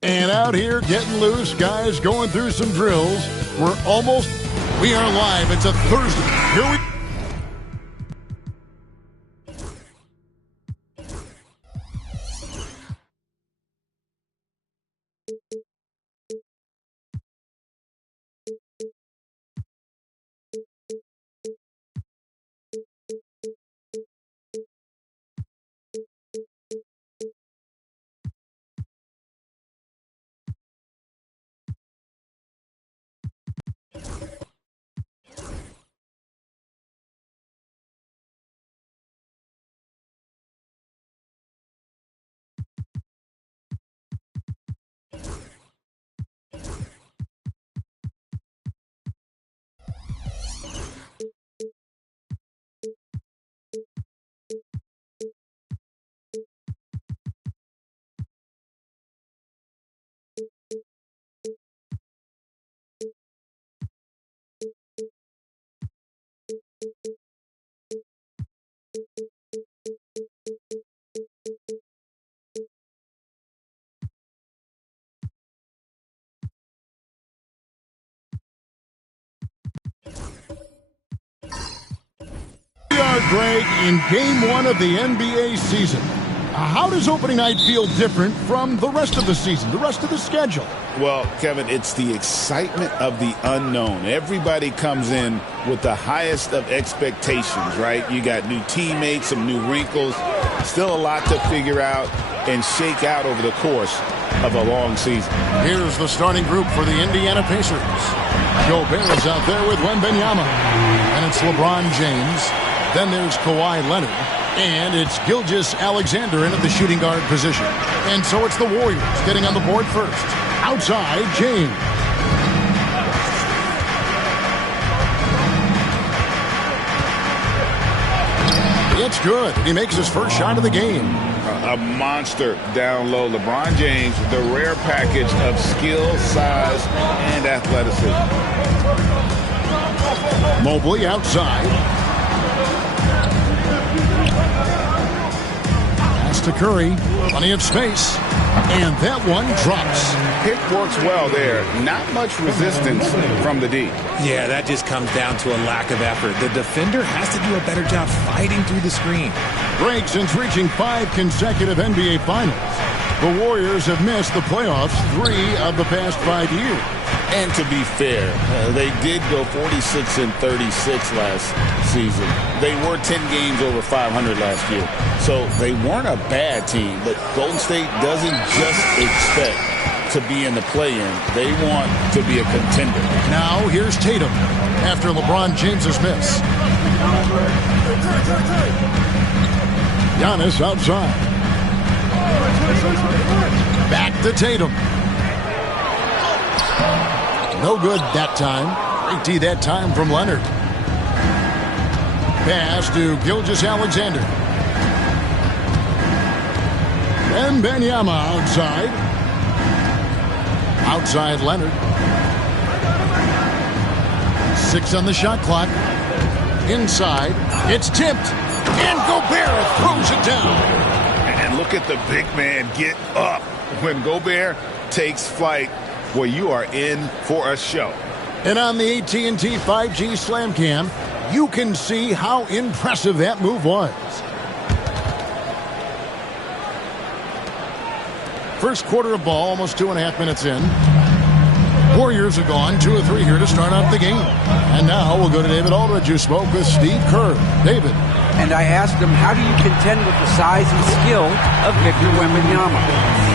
And out here getting loose, guys going through some drills. We are live. It's a Thursday. Here we Greg, in Game 1 of the NBA season, how does opening night feel different from the rest of the season, the rest of the schedule? Well, Kevin, it's the excitement of the unknown. Everybody comes in with the highest of expectations, right? You got new teammates, some new wrinkles, still a lot to figure out and shake out over the course of a long season. Here's the starting group for the Indiana Pacers. Gobert is out there with Wembanyama. And it's LeBron James. Then there's Kawhi Leonard. And it's Gilgeous-Alexander in at the shooting guard position. And so it's the Warriors getting on the board first. Outside, James. It's good. He makes his first shot of the game. A monster down low. LeBron James, the rare package of skill, size, and athleticism. Mobley outside. Pass to Curry. Plenty of space. And that one drops. Pick works well there. Not much resistance from the D. Yeah, that just comes down to a lack of effort. The defender has to do a better job fighting through the screen. Greg, since reaching 5 consecutive NBA Finals, the Warriors have missed the playoffs 3 of the past 5 years. And to be fair, they did go 46-36 last season. They were 10 games over 500 last year. So they weren't a bad team, but Golden State doesn't just expect to be in the play-in. They want to be a contender. Now here's Tatum after LeBron James's miss. Giannis outside. Back to Tatum. No good that time. Great D that time from Leonard. Pass to Gilgeous-Alexander. Wembanyama outside. Outside Leonard. 6 on the shot clock. Inside. It's tipped. And Gobert throws it down. And look at the big man get up. When Gobert takes flight, well, you are in for a show. And on the AT&T 5G Slam Cam, you can see how impressive that move was. First quarter of ball, almost 2.5 minutes in. Warriors are gone, 2 of 3 here to start out the game. And now we'll go to David Aldridge, who spoke with Steve Kerr. David. And I asked him, how do you contend with the size and skill of Victor Wembanyama?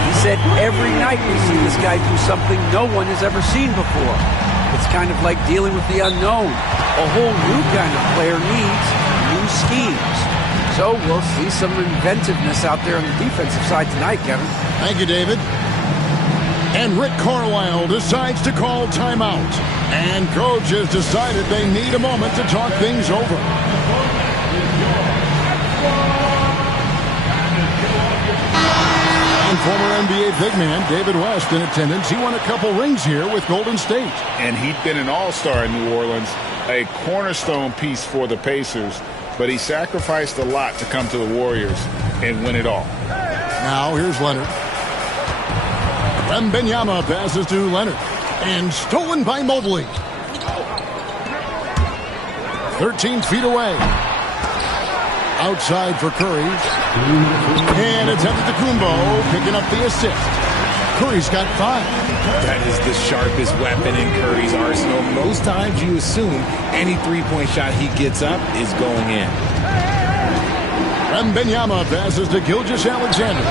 He said, every night we see this guy do something no one has ever seen before. It's kind of like dealing with the unknown. A whole new kind of player needs new schemes. So we'll see some inventiveness out there on the defensive side tonight, Kevin. Thank you, David. And Rick Carlisle decides to call timeout. And coach has decided they need a moment to talk things over. And former NBA big man David West in attendance. He won a couple rings here with Golden State. And he'd been an all-star in New Orleans, a cornerstone piece for the Pacers. But he sacrificed a lot to come to the Warriors and win it all. Now here's Leonard. Wembanyama passes to Leonard. And stolen by Mobley. 13 feet away. Outside for Curry. And it's Antetokounmpo picking up the assist. Curry's got 5. That is the sharpest weapon in Curry's arsenal. Most times you assume any three-point shot he gets up is going in. Wembanyama passes to Gilgeous-Alexander.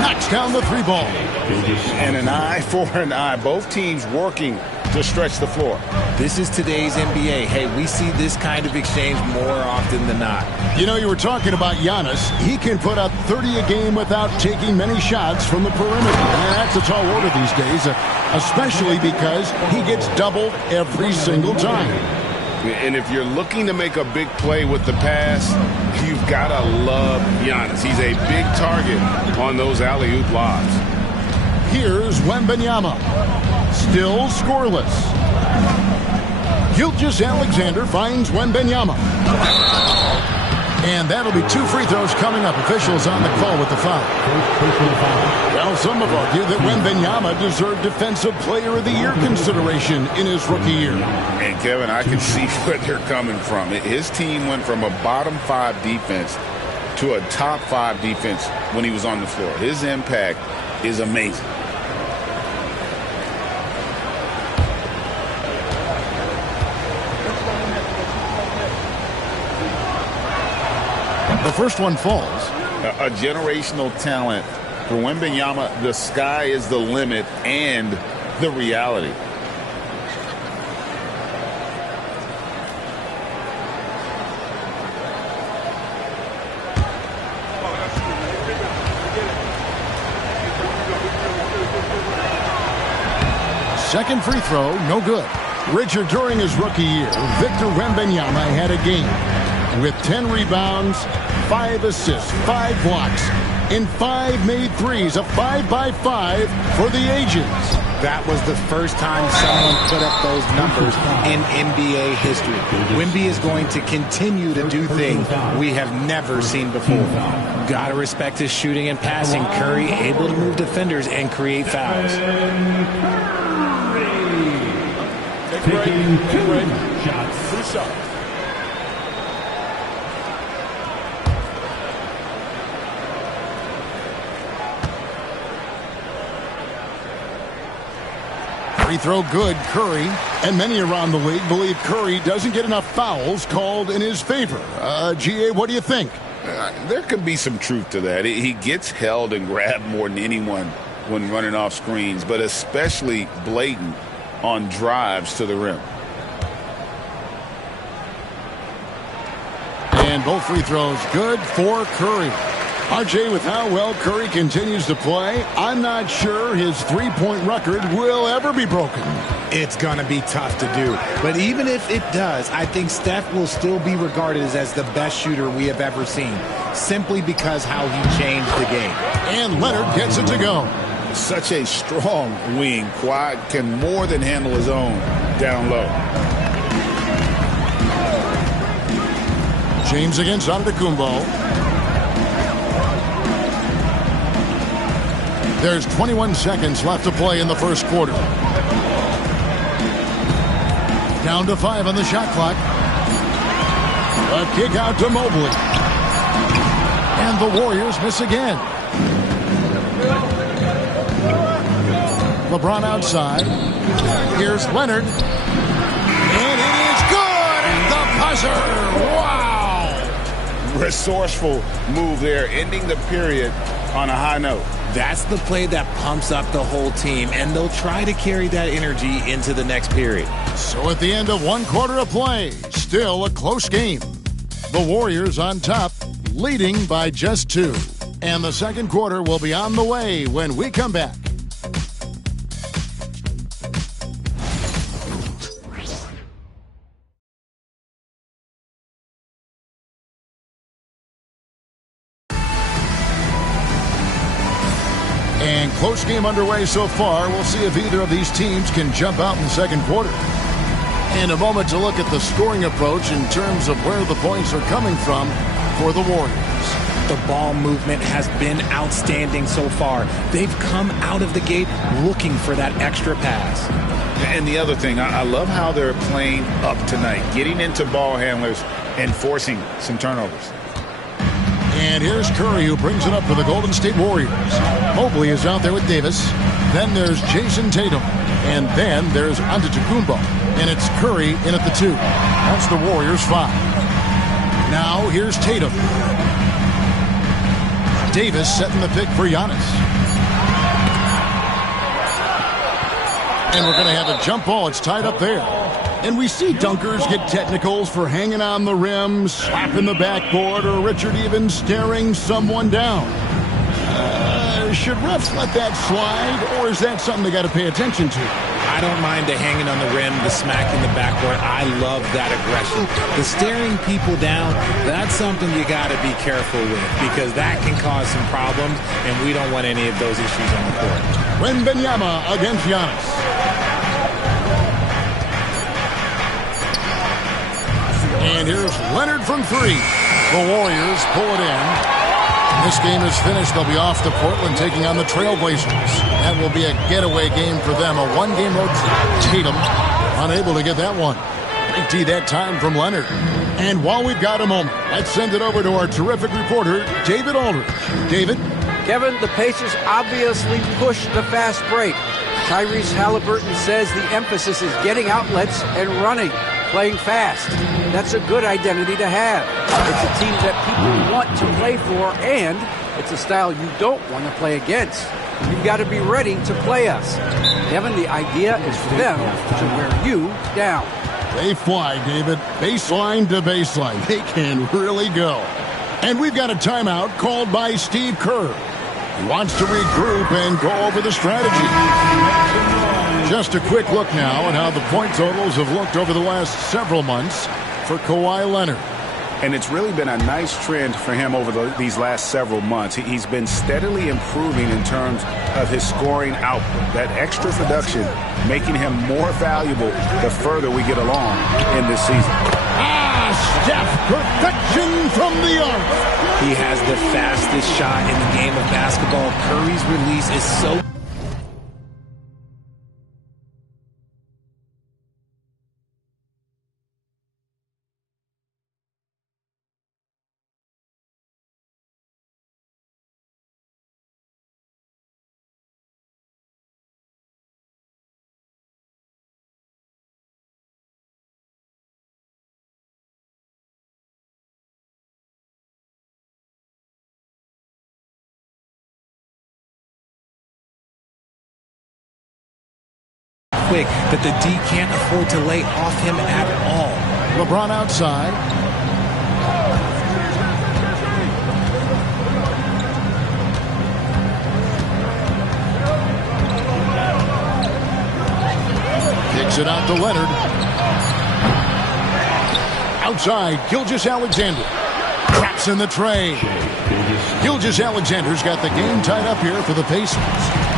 Knocks down the 3 ball. And an eye for an eye. Both teams working to stretch the floor. This is today's NBA. Hey, we see this kind of exchange more often than not. You know, you were talking about Giannis. He can put up 30 a game without taking many shots from the perimeter. And that's a tall order these days, especially because he gets doubled every single time. And if you're looking to make a big play with the pass, you've got to love Giannis. He's a big target on those alley-oop lobs. Here's Wembanyama. Still scoreless. Gilgeous-Alexander finds Wembanyama. And that'll be 2 free throws coming up. Officials on the call with the foul. Well, some have argued that Wembanyama deserved Defensive Player of the Year consideration in his rookie year. And, Kevin, I can see where they're coming from. His team went from a bottom 5 defense to a top 5 defense when he was on the floor. His impact is amazing. The first one falls. A generational talent for Wembanyama. The sky is the limit and the reality. Second free throw, no good. Richard, during his rookie year, Victor Wembanyama had a game with 10 rebounds, 5 assists, 5 blocks, and 5 made threes, a 5-by-5 for the ages. That was the first time someone put up those numbers in NBA history. Wemby is going to continue to do things we have never seen before. Gotta respect his shooting and passing. Curry able to move defenders and create fouls. Taking 2 shots. Free throw good, Curry. And many around the league believe Curry doesn't get enough fouls called in his favor. GA, what do you think? There could be some truth to that. He gets held and grabbed more than anyone when running off screens, but especially blatant on drives to the rim. And both free throws good for Curry. RJ, with how well Curry continues to play, I'm not sure his three-point record will ever be broken. It's going to be tough to do. But even if it does, I think Steph will still be regarded as the best shooter we have ever seen, simply because how he changed the game. And Leonard gets it to go. Such a strong wing. Quad can more than handle his own down low. James against Antetokounmpo. There's 21 seconds left to play in the first quarter. Down to 5 on the shot clock. A kick out to Mobley. And the Warriors miss again. LeBron outside. Here's Leonard. And it is good! And the buzzer! Wow! Resourceful move there, ending the period on a high note. That's the play that pumps up the whole team, and they'll try to carry that energy into the next period. So at the end of one quarter of play, still a close game. The Warriors on top, leading by just 2. And the second quarter will be on the way when we come back. And close game underway so far. We'll see if either of these teams can jump out in the second quarter. In a moment to look at the scoring approach in terms of where the points are coming from for the Warriors. The ball movement has been outstanding so far. They've come out of the gate looking for that extra pass. And the other thing, I love how they're playing up tonight, getting into ball handlers and forcing some turnovers. And here's Curry, who brings it up for the Golden State Warriors. Mobley is out there with Davis. Then there's Jason Tatum. And then there's Antetokounmpo. And it's Curry in at the 2. That's the Warriors' 5. Now here's Tatum. Davis setting the pick for Giannis. And we're going to have a jump ball. It's tied up there. And we see dunkers get technicals for hanging on the rim, slapping the backboard, or Richard even staring someone down. Should refs let that slide, or is that something they got to pay attention to? I don't mind the hanging on the rim, the smacking the backboard. I love that aggression. The staring people down, that's something you got to be careful with, because that can cause some problems, and we don't want any of those issues on the court. Wembanyama against Giannis. And here's Leonard from 3. The Warriors pull it in. This game is finished. They'll be off to Portland taking on the Trailblazers. That will be a getaway game for them. A one-game road trip. Tatum unable to get that one. Great D that time from Leonard. And while we've got a moment, let's send it over to our terrific reporter, David Aldridge. David? Kevin, the Pacers obviously pushed the fast break. Tyrese Halliburton says the emphasis is getting outlets and running, playing fast. That's a good identity to have. It's a team that people want to play for, and it's a style you don't want to play against. You've got to be ready to play us. Kevin, the idea is for them to wear you down. They fly, David. Baseline to baseline. They can really go. And we've got a timeout called by Steve Kerr. He wants to regroup and go over the strategy. Just a quick look now at how the point totals have looked over the last several months for Kawhi Leonard. And it's really been a nice trend for him over these last several months. He's been steadily improving in terms of his scoring output. That extra production making him more valuable the further we get along in this season. Steph, perfection from the arc. He has the fastest shot in the game of basketball. Curry's release is so... quick that the D can't afford to lay off him at all. LeBron outside. Kicks it out to Leonard. Outside, Gilgeous-Alexander. Traps in the tray. Gilgeous-Alexander's got the game tied up here for the Pacers.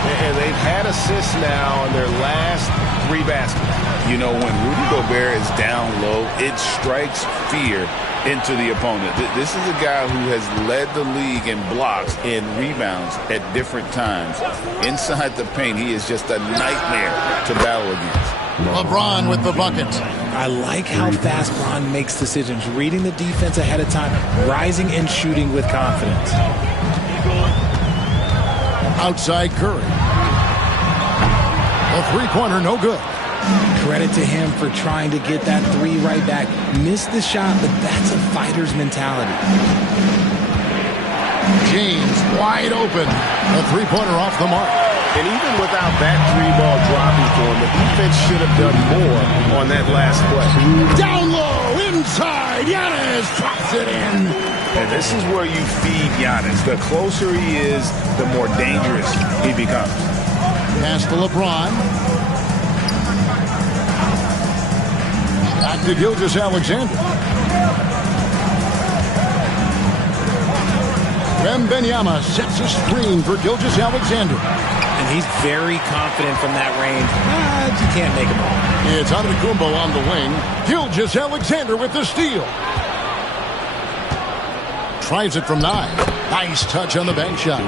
And they've had assists now on their last 3 baskets. You know, when Rudy Gobert is down low, it strikes fear into the opponent. This is a guy who has led the league in blocks and rebounds at different times. Inside the paint, he is just a nightmare to battle against. LeBron with the bucket. I like how fast Bron makes decisions, reading the defense ahead of time, rising and shooting with confidence. Outside Curry. A three-pointer, no good. Credit to him for trying to get that 3 right back. Missed the shot, but that's a fighter's mentality. James wide open. A three-pointer off the mark. And even without that 3-ball dropping for him, the defense should have done more on that last play. Down low, inside, Giannis drops it in. And this is where you feed Giannis. The closer he is, the more dangerous he becomes. Pass to LeBron. Back to Gilgeous-Alexander. Wembanyama sets a screen for Gilgeous-Alexander. And he's very confident from that range. You can't make him all. It's Antetokounmpo on the wing. Gilgeous-Alexander with the steal. Tries it from 9. Nice touch on the bank shot.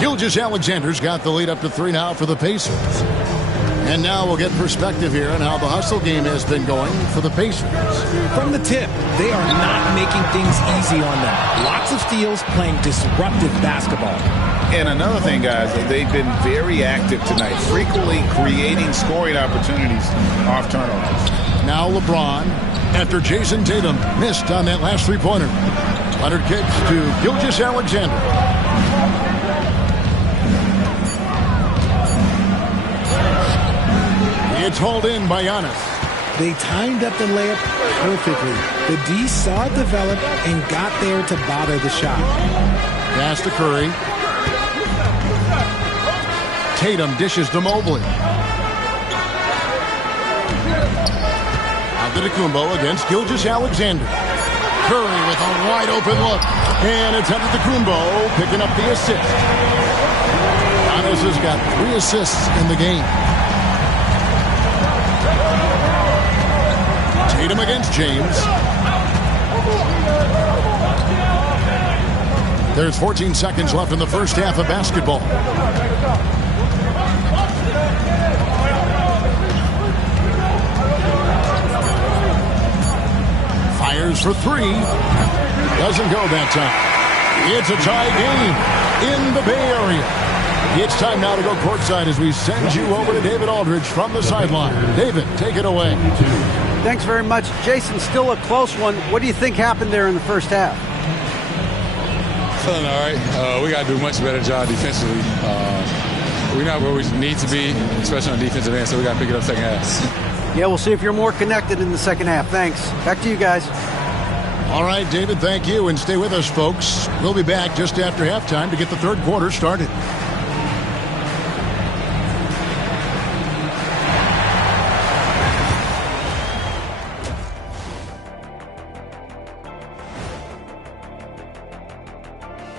Gilgeous-Alexander's got the lead up to 3 now for the Pacers. And now we'll get perspective here on how the hustle game has been going for the Pacers. From the tip, they are not making things easy on them. Lots of steals, playing disruptive basketball. And another thing, guys, they've been very active tonight, frequently creating scoring opportunities off turnovers. Now LeBron, after Jason Tatum missed on that last three-pointer. Leonard kicks to Gilgeous-Alexander. It's hauled in by Giannis. They timed up the layup perfectly. The D saw it develop and got there to bother the shot. Pass to Curry. Tatum dishes to Mobley. Antetokounmpo against Gilgeous-Alexander. Curry with a wide open look. And it's Antetokounmpo picking up the assist. Giannis has got 3 assists in the game. Tatum against James. There's 14 seconds left in the first half of basketball. Fires for three. Doesn't go that time. It's a tie game in the Bay Area. It's time now to go courtside as we send you over to David Aldridge from the sideline. David, take it away. Thanks very much. Jason, still a close one. What do you think happened there in the first half? Feeling all right. We got to do a much better job defensively. We're not where we need to be, especially on the defensive end, so we got to pick it up second half. Yeah, we'll see if you're more connected in the second half. Thanks. Back to you guys. All right, David, thank you. And stay with us, folks. We'll be back just after halftime to get the third quarter started.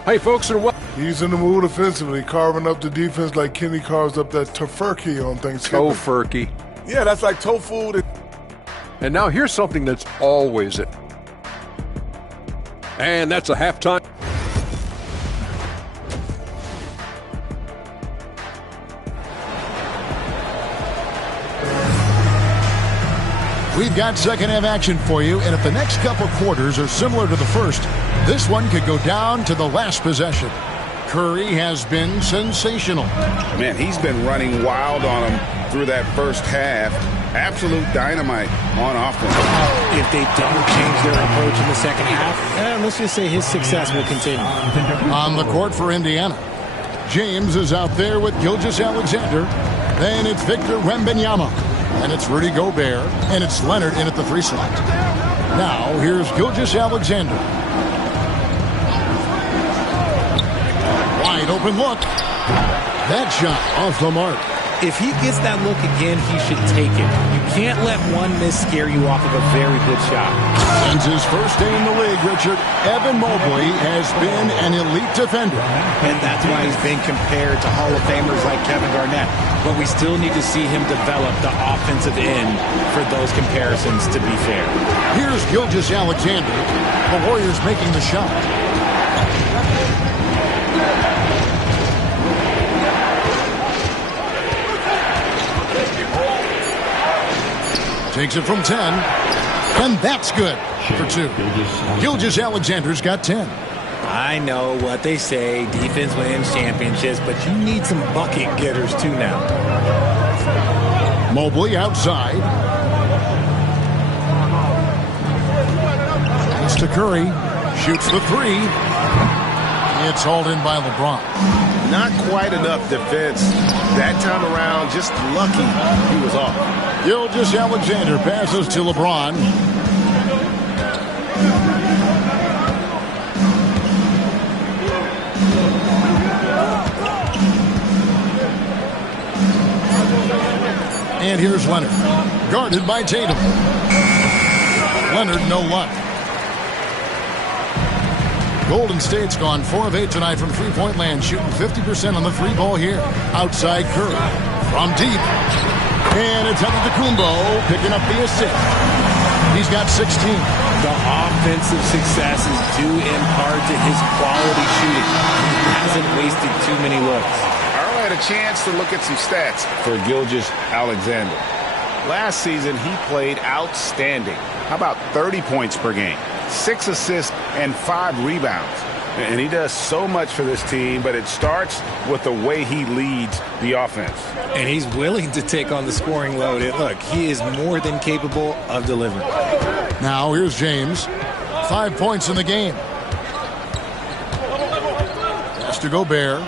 Hey, folks, and welcome. He's in the mood offensively, carving up the defense like Kenny carves up that tofurkey on Thanksgiving. Tofurkey. Yeah, that's like tofu. And now here's something that's always it. And that's a halftime. We've got second half action for you, and if the next couple quarters are similar to the first, this one could go down to the last possession. Curry has been sensational. Man, he's been running wild on him through that first half. Absolute dynamite on offense. If they don't change their approach in the second half, let's just say his success will continue. On the court for Indiana, James is out there with Gilgeous-Alexander. Then it's Victor Wembanyama. And it's Rudy Gobert. And it's Leonard in at the 3 slot. Now, here's Gilgeous-Alexander. Wide open look. That shot off the mark. If he gets that look again, he should take it. You can't let one miss scare you off of a very good shot. Since his first day in the league, Richard, Evan Mobley has been an elite defender. And that's why he's been compared to Hall of Famers like Kevin Garnett. But we still need to see him develop the offensive end for those comparisons to be fair. Here's Gilgeous-Alexander. The Warriors making the shot. Takes it from 10, and that's good for 2. Gilgeous-Alexander's got 10. I know what they say, defense wins championships, but you need some bucket getters too now. Mobley outside. Pass to Curry. Shoots the 3. It's hauled in by LeBron. Not quite enough defense. That time around, just lucky he was off. Gilgeous-Alexander passes to LeBron. And here's Leonard. Guarded by Tatum. Leonard, no luck. Golden State's gone 4 of 8 tonight from three-point land, shooting 50% on the 3 ball here. Outside Curry. From deep. And it's Antetokounmpo picking up the assist. He's got 16. The offensive success is due in part to his quality shooting. He hasn't wasted too many looks. Earl had a chance to look at some stats for Gilgeous-Alexander. Last season, he played outstanding. How about 30 points per game, 6 assists, and 5 rebounds? And he does so much for this team, but it starts with the way he leads the offense. And he's willing to take on the scoring load. And look, he is more than capable of delivering. Now here's James. 5 points in the game. Pass to Gobert.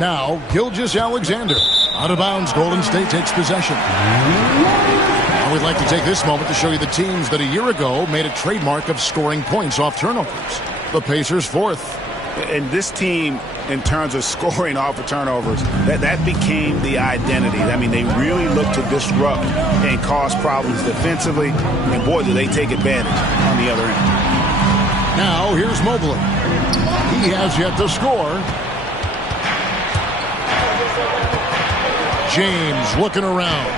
Now Gilgeous-Alexander. Out of bounds, Golden State takes possession. And we'd like to take this moment to show you the teams that a year ago made a trademark of scoring points off turnovers. The Pacers 4th. And this team, in terms of scoring off of turnovers, that became the identity. I mean, they really look to disrupt and cause problems defensively. And boy, do they take advantage on the other end. Now here's Mobley. He has yet to score. James looking around.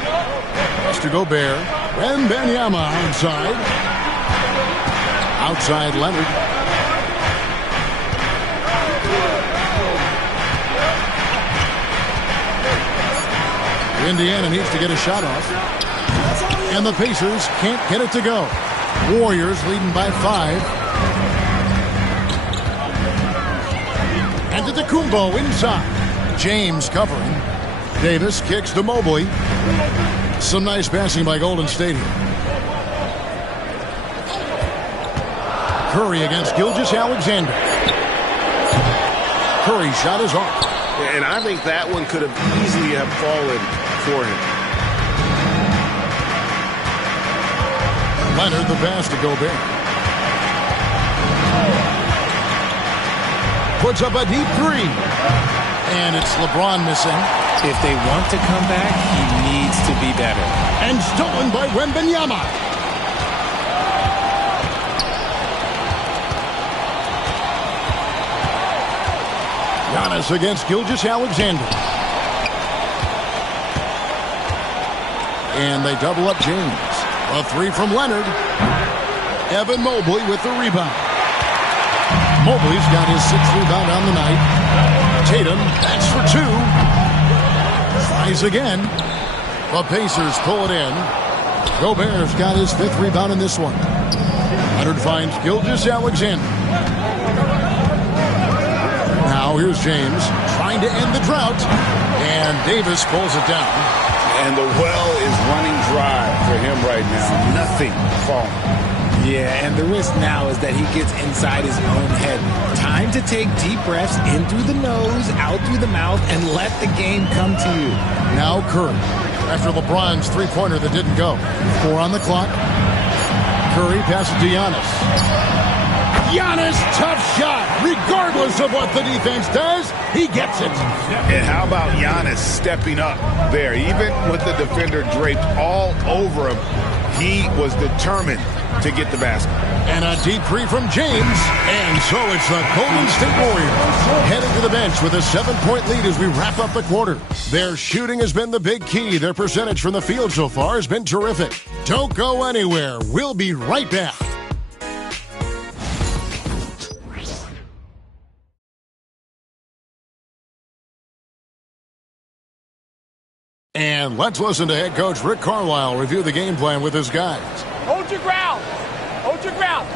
Pass to Gobert. Wembanyama outside. Outside Leonard. Indiana needs to get a shot off. And the Pacers can't get it to go. Warriors leading by 5. And Antetokounmpo inside. James covering. Davis kicks to Mobley. Some nice passing by Golden State here. Curry against Gilgeous-Alexander. Curry's shot is off. And I think that one could have easily have fallen for him. Leonard the pass to Gobert. Puts up a deep 3. And it's LeBron missing. If they want to come back, he needs to be better. And stolen by Wembanyama. Giannis against Gilgeous-Alexander. And they double up James. A 3 from Leonard. Evan Mobley with the rebound. Mobley's got his 6th rebound on the night. Tatum, that's for 2. Tries again. The Pacers pull it in. Gobert's got his 5th rebound in this one. Leonard finds Gilgeous-Alexander. Now here's James trying to end the drought. And Davis pulls it down. And the well is running dry for him right now. Nothing falling. Yeah, and the risk now is that he gets inside his own head. Time to take deep breaths in through the nose, out through the mouth, and let the game come to you. Now Curry, after LeBron's 3-pointer that didn't go. 4 on the clock. Curry passes to Giannis. Giannis, tough shot. Regardless of what the defense does, he gets it. And how about Giannis stepping up there? Even with the defender draped all over him, he was determined to get the basket. And a deep 3 from James. And so it's the Golden State Warriors headed to the bench with a 7-point lead as we wrap up the quarter. Their shooting has been the big key. Their percentage from the field so far has been terrific. Don't go anywhere. We'll be right back. And let's listen to head coach Rick Carlisle review the game plan with his guys. Hold your ground. Hold your ground.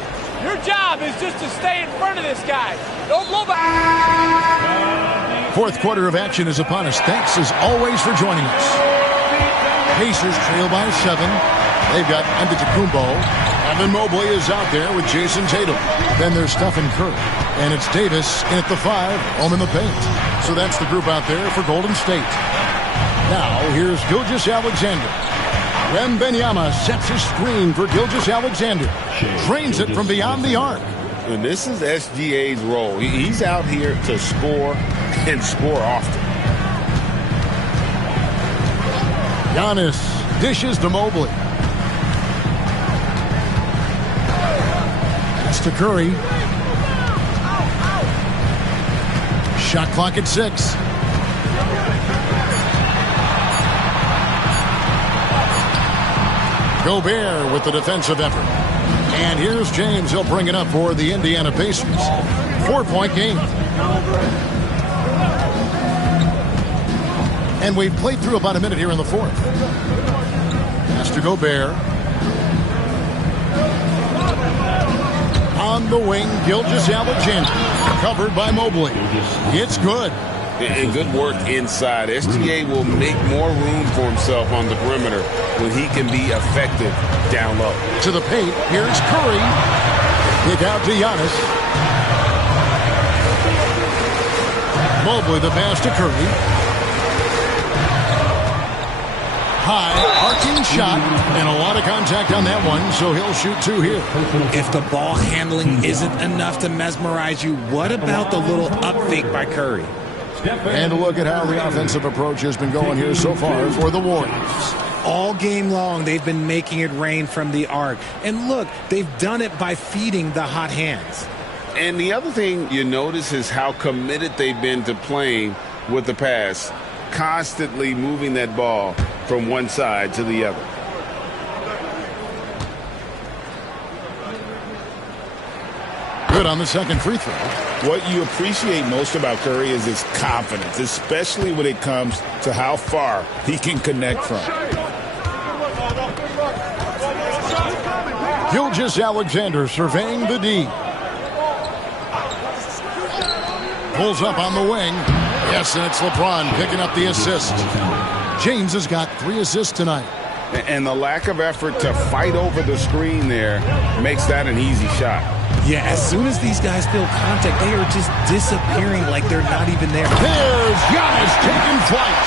Your job is just to stay in front of this guy. Don't blow back. Fourth quarter of action is upon us. Thanks as always for joining us. Pacers trail by 7. They've got Antetokounmpo. Evan Mobley is out there with Jason Tatum. Then there's Stephen Curry. And it's Davis in at the 5, home in the paint. So that's the group out there for Golden State. Now, here's Gilgeous-Alexander. Wembanyama sets his screen for Gilgeous-Alexander. Drains it from beyond the arc. And this is SGA's role. He's out here to score and score often. Giannis dishes to Mobley. That's to Curry. Shot clock at 6. Gobert with the defensive effort. And here's James. He'll bring it up for the Indiana Pacers. 4-point game. And we've played through about a minute here in the 4th. Pass to Gobert. On the wing, Gilgeous-Alexander. Covered by Mobley. It's good. And good work inside. SGA will make more room for himself on the perimeter when he can be effective down low. To the paint, here's Curry. Kick out to Giannis. Mobley the pass to Curry. High, arcing shot, and a lot of contact on that one, so he'll shoot 2 here. If the ball handling isn't enough to mesmerize you, what about the little up fake by Curry? And look at how the offensive approach has been going here so far for the Warriors. All game long, they've been making it rain from the arc. And look, they've done it by feeding the hot hands. And the other thing you notice is how committed they've been to playing with the pass, constantly moving that ball from one side to the other. Good on the second free throw. What you appreciate most about Curry is his confidence, especially when it comes to how far he can connect from. Gilgeous-Alexander surveying the D. Pulls up on the wing. Yes, and it's LeBron picking up the assist. James has got 3 assists tonight. And the lack of effort to fight over the screen there makes that an easy shot. Yeah, as soon as these guys feel contact, they are just disappearing like they're not even there. There's Giannis taking flight.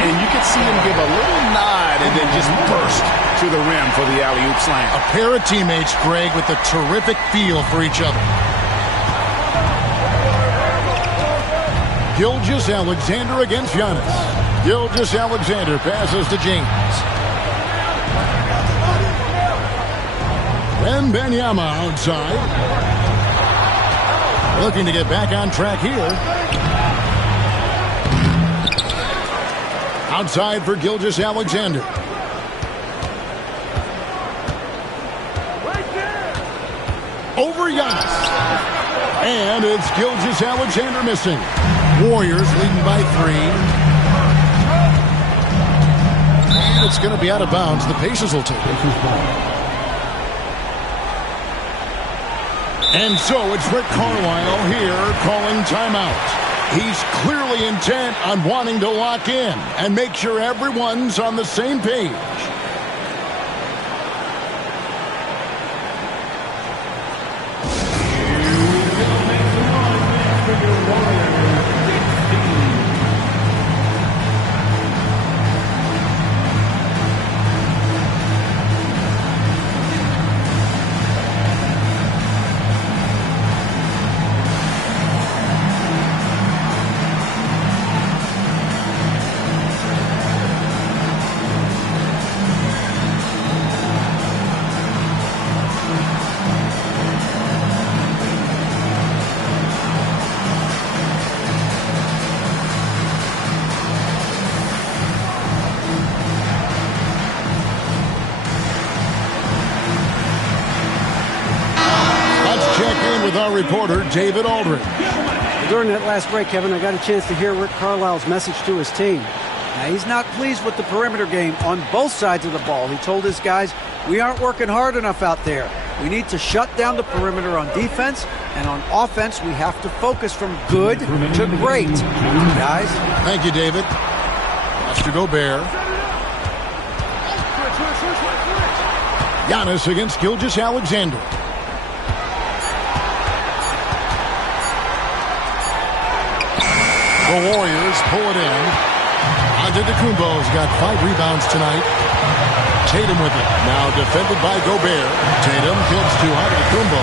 And you can see him give a little nod and then just burst to the rim for the alley-oop slam. A pair of teammates, Greg, with a terrific feel for each other. Gilgeous-Alexander against Giannis. Gilgeous-Alexander passes to James. Wembanyama outside. Looking to get back on track here. Outside for Gilgeous-Alexander. Over Giannis. And it's Gilgeous-Alexander missing. Warriors leading by 3. And it's going to be out of bounds. The Pacers will take it. And so it's Rick Carlisle here calling timeout. He's clearly intent on wanting to lock in and make sure everyone's on the same page. Our reporter, David Aldridge. During that last break, Kevin, I got a chance to hear Rick Carlisle's message to his team. Now, he's not pleased with the perimeter game on both sides of the ball. He told his guys, we aren't working hard enough out there. We need to shut down the perimeter on defense, and on offense, we have to focus from good to great. Guys. Thank you, David. Pass to Gobert. Giannis against Gilgeous-Alexander. The Warriors pull it in. Antetokounmpo's got 5 rebounds tonight. Tatum with it. Now defended by Gobert. Tatum kicks to Antetokounmpo.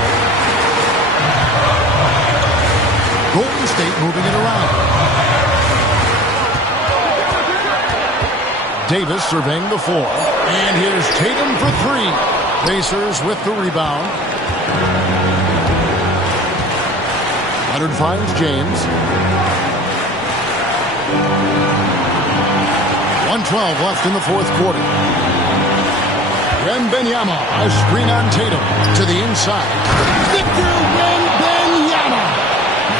Golden State moving it around. Davis surveying the floor. And here's Tatum for 3. Pacers with the rebound. Leonard finds James. 1:12 left in the fourth quarter. Wembanyama, a screen on Tatum to the inside. Victor Wembanyama.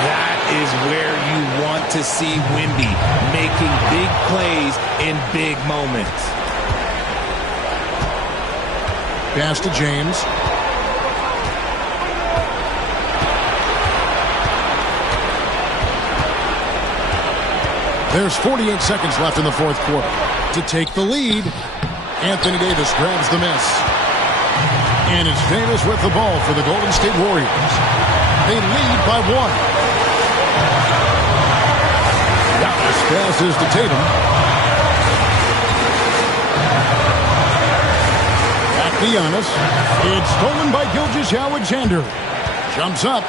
That is where you want to see Wemby making big plays in big moments. Pass to James. There's 48 seconds left in the fourth quarter. To take the lead, Anthony Davis grabs the miss. And it's Davis with the ball for the Golden State Warriors. They lead by 1. Giannis passes to Tatum. Back to Giannis. It's stolen by Gilgeous-Alexander. Jumps up.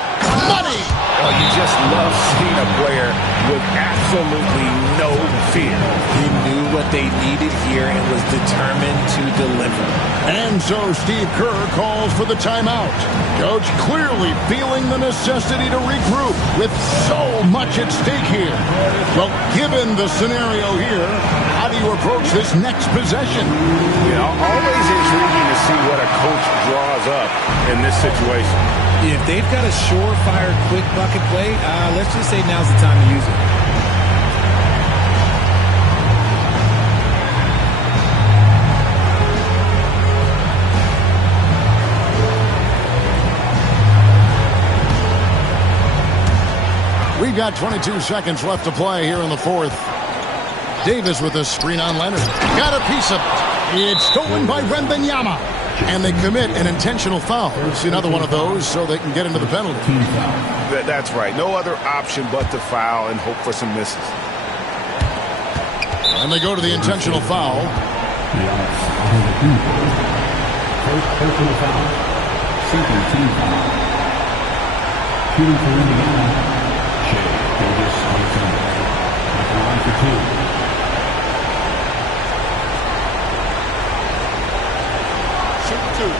Money! Oh, you just love seeing a player with absolutely no fear. He knew what they needed here and was determined to deliver. And so Steve Kerr calls for the timeout. Coach clearly feeling the necessity to regroup with so much at stake here. Well, given the scenario here, how do you approach this next possession? You know, always intriguing to see what a coach draws up in this situation. If they've got a surefire, quick bucket play, let's just say now's the time to use it. We've got 22 seconds left to play here in the fourth. Davis with a screen on Leonard. Got a piece of it. It's stolen by Wembanyama. And they commit an intentional foul. It's another one of those so they can get into the penalty. That's right. No other option but to foul and hope for some misses. And they go to the intentional foul. First personal foul. Second team foul. Shooting for Indiana. Davis on the field. At the line for two. Shoot two.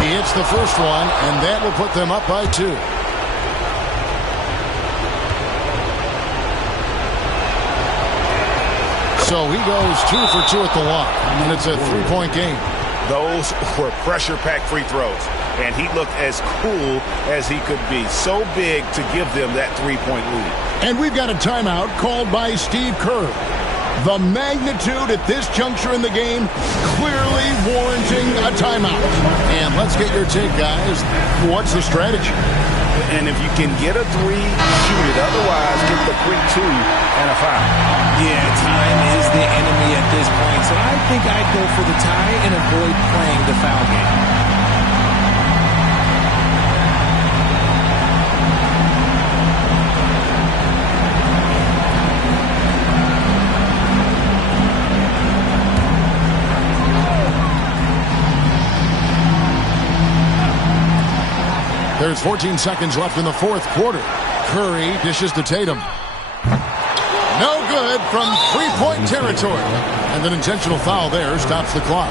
He hits the first one, and that will put them up by 2. So he goes 2 for 2 at the line, and it's a 3-point game. Those were pressure-packed free throws, and he looked as cool as he could be. So big to give them that 3-point lead. And we've got a timeout called by Steve Kerr. The magnitude at this juncture in the game clearly warranting a timeout. And let's get your take, guys. What's the strategy? And if you can get a 3, shoot it. Otherwise, get the quick 2 and a foul. Yeah, time is the enemy at this point, so I think I'd go for the tie and avoid playing the foul game. There's 14 seconds left in the fourth quarter. Curry dishes to Tatum. No good from 3-point territory. And an intentional foul there stops the clock.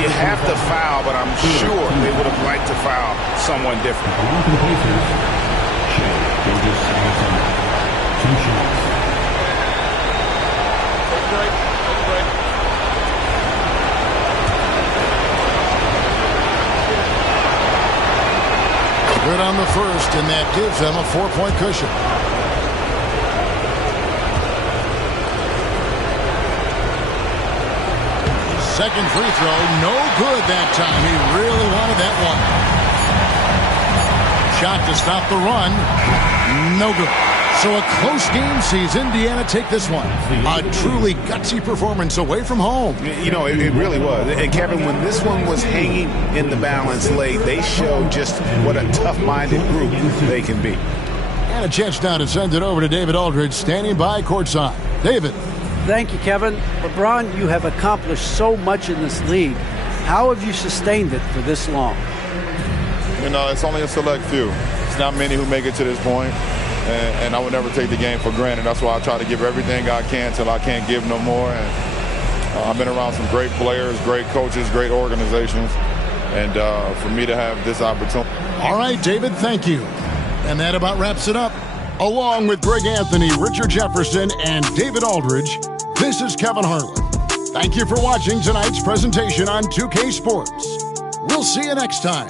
You have to foul, but I'm sure they would have liked to foul someone different. Good on the first, and that gives them a 4-point cushion. Second free throw, no good that time. He really wanted that one. Shot to stop the run, no good. So a close game sees Indiana take this one. A truly gutsy performance away from home. You know, it really was. And Kevin, when this one was hanging in the balance late, they showed just what a tough-minded group they can be. And a chance now to send it over to David Aldridge, standing by courtside. David. Thank you, Kevin. LeBron, you have accomplished so much in this league. How have you sustained it for this long? You know, it's only a select few. It's not many who make it to this point. And I would never take the game for granted. That's why I try to give everything I can till I can't give no more. And I've been around some great players, great coaches, great organizations. And for me to have this opportunity. All right, David, thank you. And that about wraps it up. Along with Greg Anthony, Richard Jefferson, and David Aldridge, this is Kevin Harlan. Thank you for watching tonight's presentation on 2K Sports. We'll see you next time.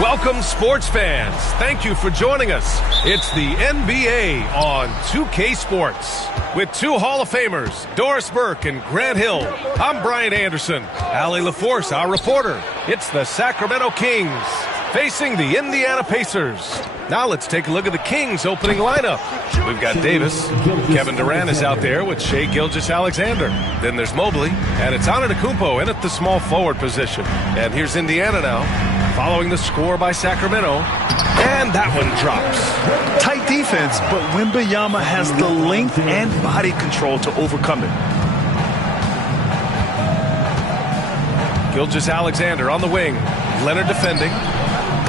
Welcome, sports fans. Thank you for joining us. It's the NBA on 2K Sports. With two Hall of Famers, Doris Burke and Grant Hill, I'm Brian Anderson. Allie LaForce, our reporter. It's the Sacramento Kings facing the Indiana Pacers. Now let's take a look at the Kings' opening lineup. We've got Davis. Kevin Durant is out there with Shai Gilgeous-Alexander. Then there's Mobley, and it's Antetokounmpo in at the small forward position. And here's Indiana now, following the score by Sacramento. And that one drops. Tight defense, but Wembanyama has the length and body control to overcome it. Gilgeous-Alexander on the wing. Leonard defending.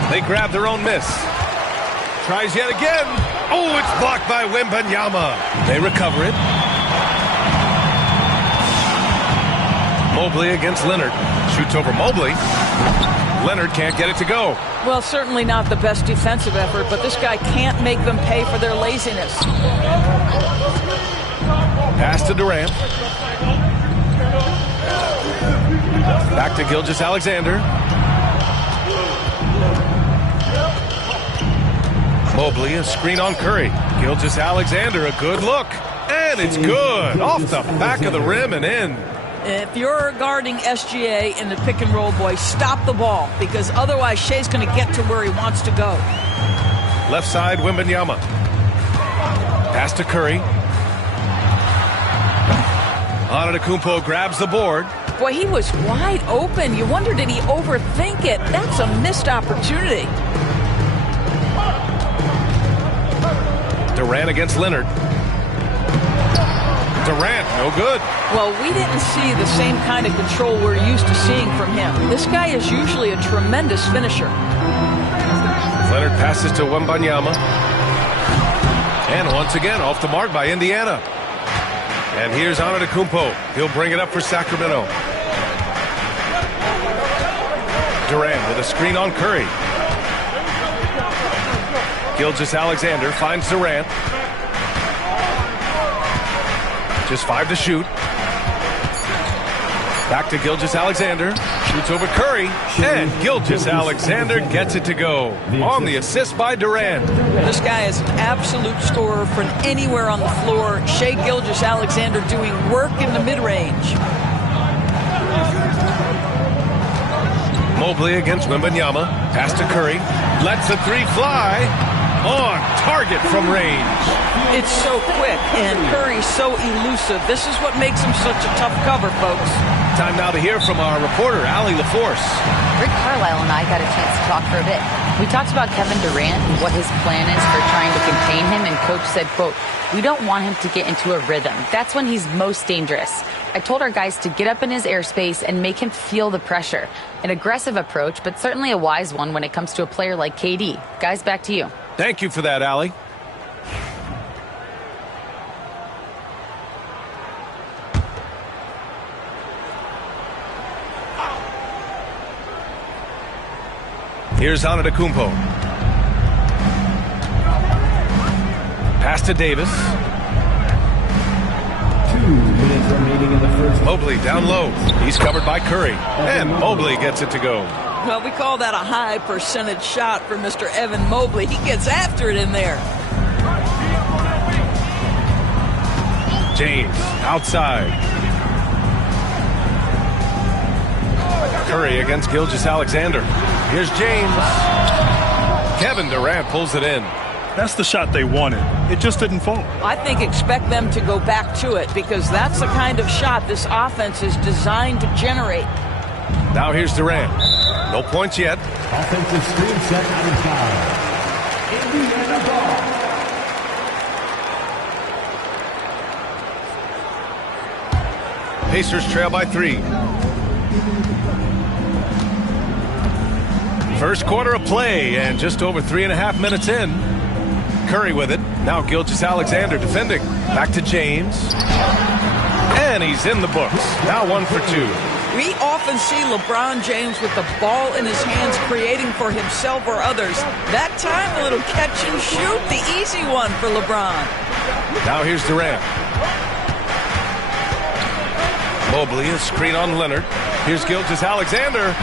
They grab their own miss. Tries yet again. Oh, it's blocked by Wembanyama. They recover it. Mobley against Leonard. Shoots over Mobley. Leonard can't get it to go. Well, certainly not the best defensive effort, but this guy can't make them pay for their laziness. Pass to Durant. Back to Gilgeous-Alexander. Mobley, a screen on Curry. Gilgeous-Alexander, a good look. And it's good. Off the back of the rim and in. If you're guarding SGA in the pick and roll, boy, stop the ball, because otherwise Shai's going to get to where he wants to go. Left side, Wembanyama. Pass to Curry. Antetokounmpo grabs the board. Boy, he was wide open. You wonder, did he overthink it? That's a missed opportunity. Durant against Leonard. Durant, no good. Well, we didn't see the same kind of control we're used to seeing from him. This guy is usually a tremendous finisher. Leonard passes to Wembanyama. And once again, off the mark by Indiana. And here's Antetokounmpo. He'll bring it up for Sacramento. Durant with a screen on Curry. Gilgeous-Alexander finds Durant. Just 5 to shoot. Back to Gilgeous-Alexander. Shoots over Curry. And Gilgeous-Alexander gets it to go. On the assist by Durant. This guy is an absolute scorer from anywhere on the floor. Shai Gilgeous-Alexander doing work in the mid-range. Mobley against Wembanyama. Pass to Curry. Lets the three fly. On target from range. It's so quick, and Curry's so elusive. This is what makes him such a tough cover, folks. Time now to hear from our reporter, Allie LaForce. Rick Carlisle and I got a chance to talk for a bit. We talked about Kevin Durant and what his plan is for trying to contain him, and Coach said, quote, "We don't want him to get into a rhythm. That's when he's most dangerous." I told our guys to get up in his airspace and make him feel the pressure. An aggressive approach, but certainly a wise one when it comes to a player like KD. Guys, back to you. Thank you for that, Allie. Here's Antetokounmpo. Pass to Davis. 2 minutes remaining in the first. Mobley down low. He's covered by Curry. And Mobley gets it to go. Well, we call that a high percentage shot for Mr. Evan Mobley. He gets after it in there. James outside. Curry against Gilgeous-Alexander. Here's James. Kevin Durant pulls it in. That's the shot they wanted. It just didn't fall. I think expect them to go back to it, because that's the kind of shot this offense is designed to generate. Now here's Durant. No points yet. Offensive screen set out of foul. Indiana ball. Pacers trail by 3. First quarter of play, and just over 3.5 minutes in. Curry with it. Now Gilgeous-Alexander defending. Back to James. And he's in the books. Now 1 for 2. We often see LeBron James with the ball in his hands creating for himself or others. That time, a little catch and shoot, the easy one for LeBron. Now here's Durant. Mobley, a screen on Leonard. Here's Gilgeous-Alexander.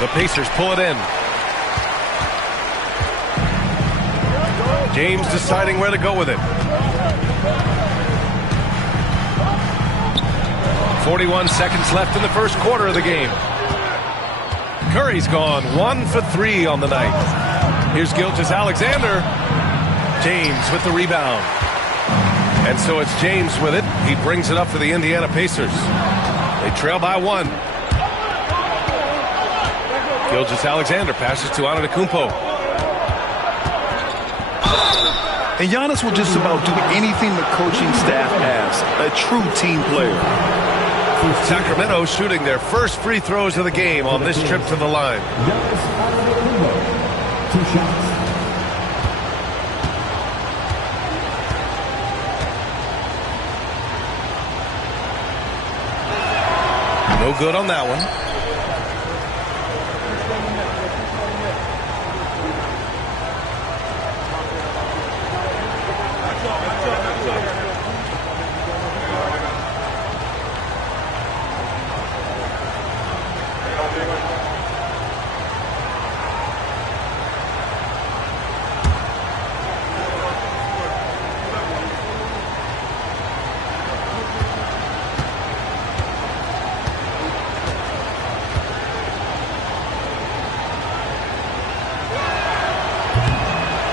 The Pacers pull it in. James deciding where to go with it. 41 seconds left in the first quarter of the game. Curry's gone 1 for 3 on the night. Here's Gilgeous-Alexander. James with the rebound. And so it's James with it. He brings it up for the Indiana Pacers. They trail by 1. Gilgeous-Alexander passes to Antetokounmpo. And Giannis will just about do anything the coaching staff asks. A true team player. Sacramento shooting their first free throws of the game on this trip to the line. 2 shots. No good on that one.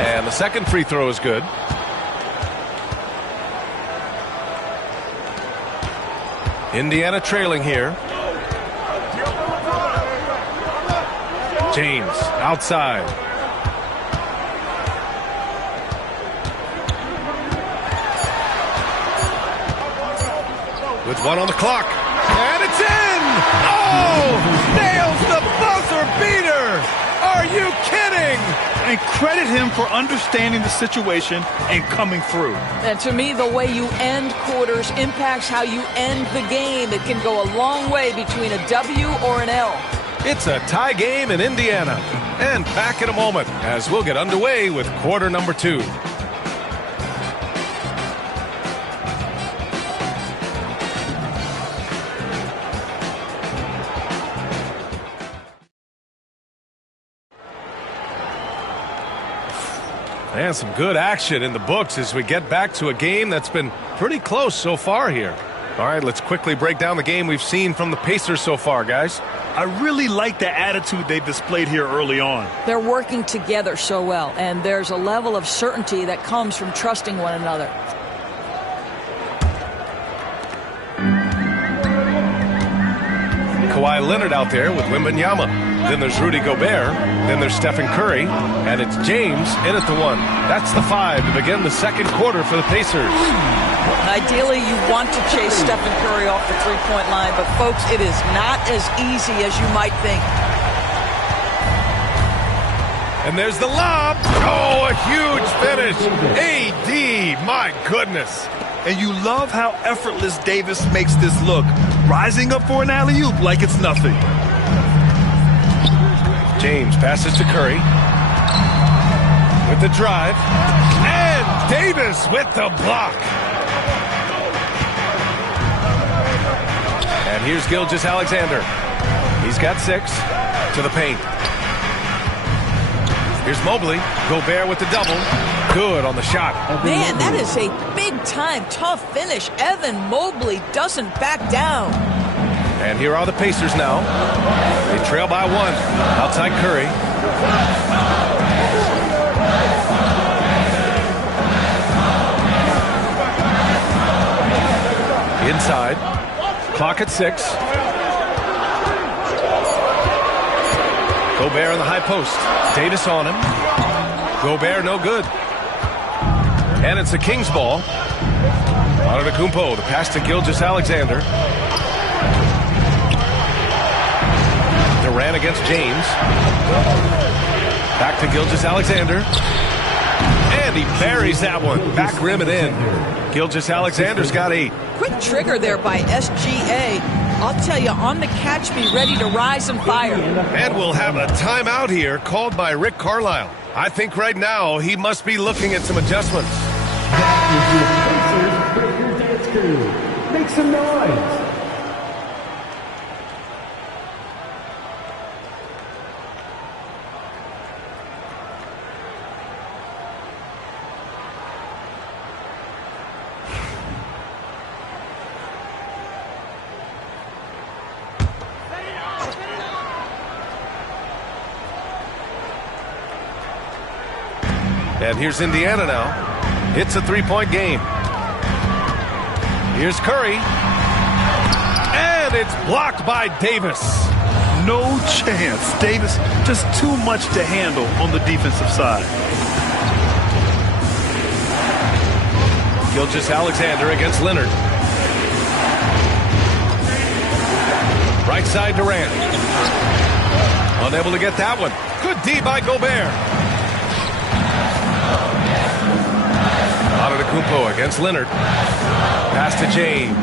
And the second free throw is good. Indiana trailing here. James outside. With 1 on the clock. And it's in! Oh! Nails the buzzer beater! Are you kidding? And credit him for understanding the situation and coming through. And to me, the way you end quarters impacts how you end the game. It can go a long way between a W or an L. It's a tie game in Indiana. And back in a moment as we'll get underway with quarter number 2. And some good action in the books as we get back to a game that's been pretty close so far here. All right, let's quickly break down the game we've seen from the Pacers so far, guys. I really like the attitude they've displayed here early on. They're working together so well, and there's a level of certainty that comes from trusting one another. Kawhi Leonard out there with Wembanyama. Then there's Rudy Gobert. Then there's Stephen Curry. And it's James in at the 1. That's the 5 to begin the second quarter for the Pacers. Ideally, you want to chase Stephen Curry off the three-point line, but folks, it is not as easy as you might think. And there's the lob. Oh, a huge finish. AD, my goodness. And you love how effortless Davis makes this look. Rising up for an alley-oop like it's nothing. James passes to Curry. With the drive. And Davis with the block. And here's Gilgeous-Alexander. He's got 6 to the paint. Here's Mobley. Gobert with the double. Good on the shot. Man, that is a big-time tough finish. Evan Mobley doesn't back down. And here are the Pacers now. They trail by 1. Outside Curry. Inside. Clock at 6. Gobert in the high post. Davis on him. Gobert no good. And it's the Kings ball. Antetokounmpo, the pass to Gilgeous-Alexander. Durant against James. Back to Gilgeous-Alexander. And he buries that one. Back rim and in. Gilgeous-Alexander's got 8. Quick trigger there by SGA. I'll tell you, on the catch, be ready to rise and fire. And we'll have a timeout here called by Rick Carlisle. I think right now he must be looking at some adjustments. That is your Pacers Breakers Dance Crew. Make some noise. And here's Indiana now. It's a three-point game. Here's Curry. And it's blocked by Davis. No chance. Davis just too much to handle on the defensive side. Gilgeous-Alexander against Leonard. Right side Durant. Unable to get that one. Good D by Gobert. Antetokounmpo against Leonard. Pass to James.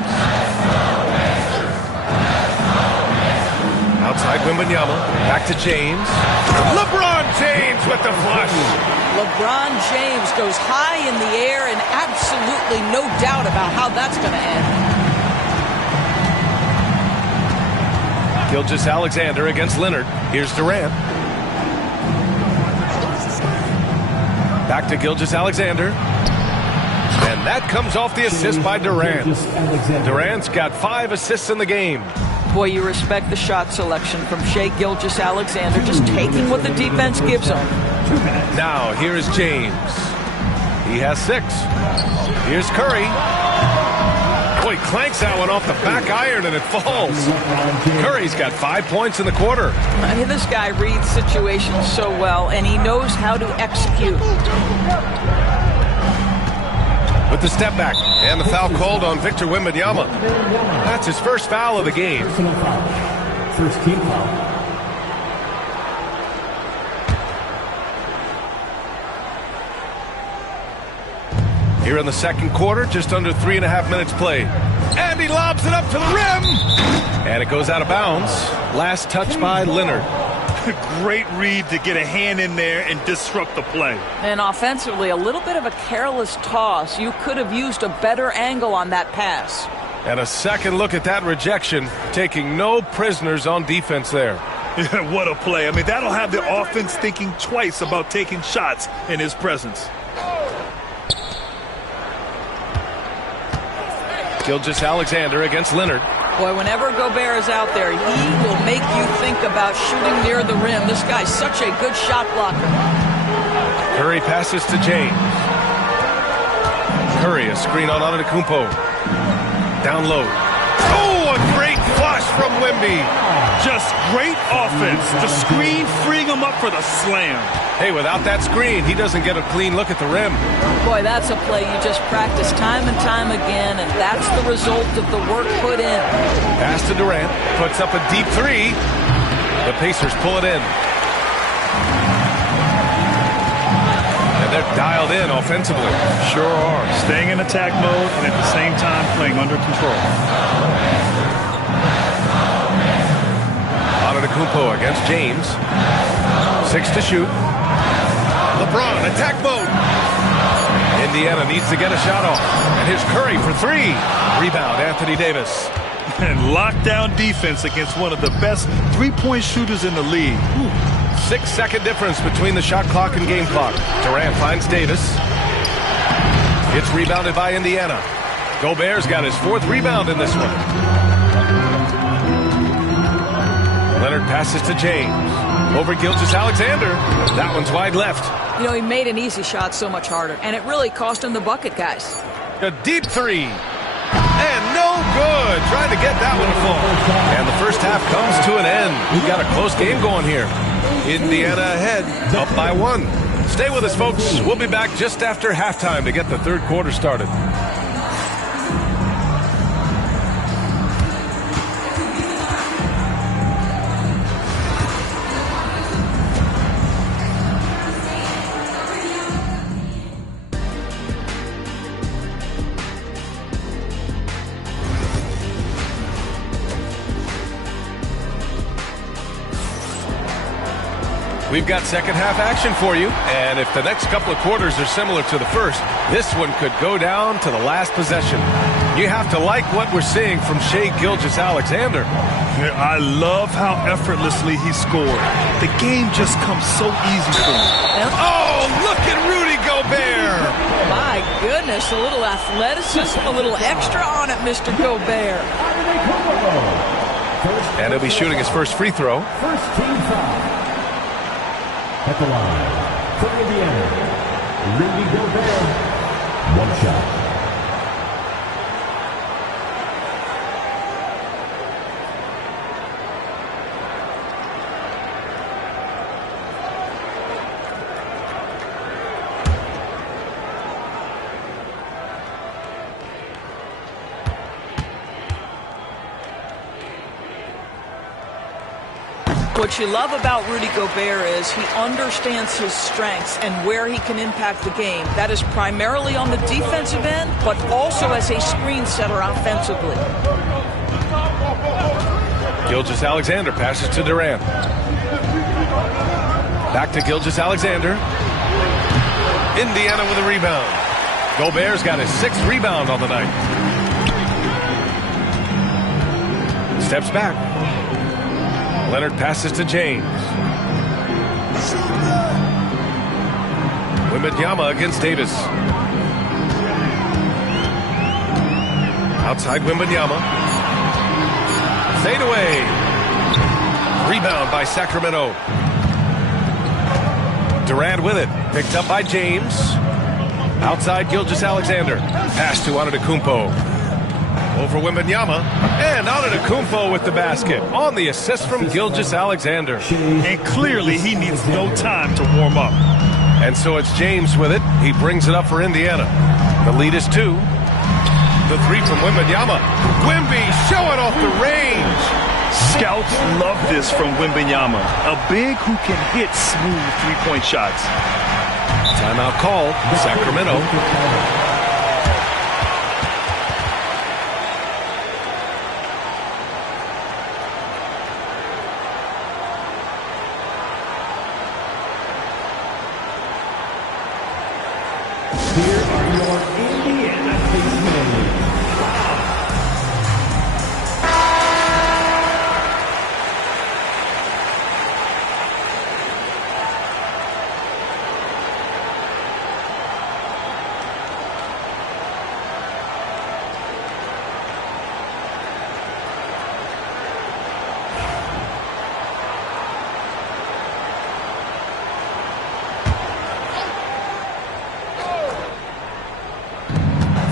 Outside Wembanyama. Back to James. LeBron James with the flush. LeBron James goes high in the air and absolutely no doubt about how that's going to end. Gilgeous-Alexander against Leonard. Here's Durant. Back to Gilgeous-Alexander. And that comes off the assist by Durant. Durant's got 5 assists in the game. Boy, you respect the shot selection from Shai Gilgeous-Alexander, just taking what the defense gives him. Now, here's James. He has 6. Here's Curry. Boy, he clanks that one off the back iron and it falls. Curry's got 5 points in the quarter. I mean, this guy reads situations so well, and he knows how to execute. With the step back and the foul called on Victor Wembanyama. That's his first foul of the game. First team foul. Here in the second quarter, just under 3.5 minutes played. And he lobs it up to the rim. And it goes out of bounds. Last touch by Leonard. Great read to get a hand in there and disrupt the play. And offensively, a little bit of a careless toss. You could have used a better angle on that pass. And a second look at that rejection, taking no prisoners on defense there. What a play. I mean, that'll have the offense thinking twice about taking shots in his presence. Gilgeous-Alexander against Leonard. Boy, whenever Gobert is out there, he will make you think about shooting near the rim. This guy's such a good shot blocker. Curry passes to James. Curry, a screen on Antetokounmpo. Down low. Oh, a great flush from Wemby. Just great offense. The screen freeing him up for the slam. Hey, without that screen, he doesn't get a clean look at the rim. Boy, that's a play you just practice time and time again, and that's the result of the work put in. Pass to Durant. Puts up a deep 3. The Pacers pull it in. And they're dialed in offensively. Sure are. Staying in attack mode and at the same time playing under control. Antetokounmpo against James. 6 to shoot. LeBron, attack mode. Indiana needs to get a shot off. And here's Curry for 3. Rebound, Anthony Davis. And lockdown defense against one of the best three-point shooters in the league. 6-second difference between the shot clock and game clock. Durant finds Davis. It's rebounded by Indiana. Gobert's got his 4th rebound in this one. Leonard passes to James. Over Gilgeous-Alexander. That one's wide left. You know, he made an easy shot so much harder, and it really cost him the bucket, guys. A deep 3. And no good. Trying to get that one to fall. And the first half comes to an end. We've got a close game going here. Indiana ahead, up by 1. Stay with us, folks. We'll be back just after halftime to get the third quarter started. We've got second half action for you, and if the next couple of quarters are similar to the first, this one could go down to the last possession. You have to like what we're seeing from Shai Gilgeous-Alexander. I love how effortlessly he scored. The game just comes so easy for him. Oh, look at Rudy Gobert! My goodness, a little athleticism, a little extra on it, Mr. Gobert. And he'll be shooting his first free throw. First team foul. At the line for Indiana. Rudy Gobert. 1 shot. What you love about Rudy Gobert is he understands his strengths and where he can impact the game. That is primarily on the defensive end, but also as a screen setter offensively. Gilgeous-Alexander passes to Durant. Back to Gilgeous-Alexander. Indiana with a rebound. Gobert's got his 6th rebound on the night. Steps back. Leonard passes to James. Wembanyama against Davis. Outside Wembanyama. Fade away. Rebound by Sacramento. Durant with it. Picked up by James. Outside Gilgeous-Alexander. Pass to Antetokounmpo. Over Wembanyama. And Antetokounmpo with the basket. On the assist from Gilgeous-Alexander. And clearly he needs no time to warm up. And so it's James with it. He brings it up for Indiana. The lead is 2. The 3 from Wembanyama. Wemby showing off the range. Scouts love this from Wembanyama. A big who can hit smooth three-point shots. Timeout called. Sacramento. Here are your Indiana Pacers.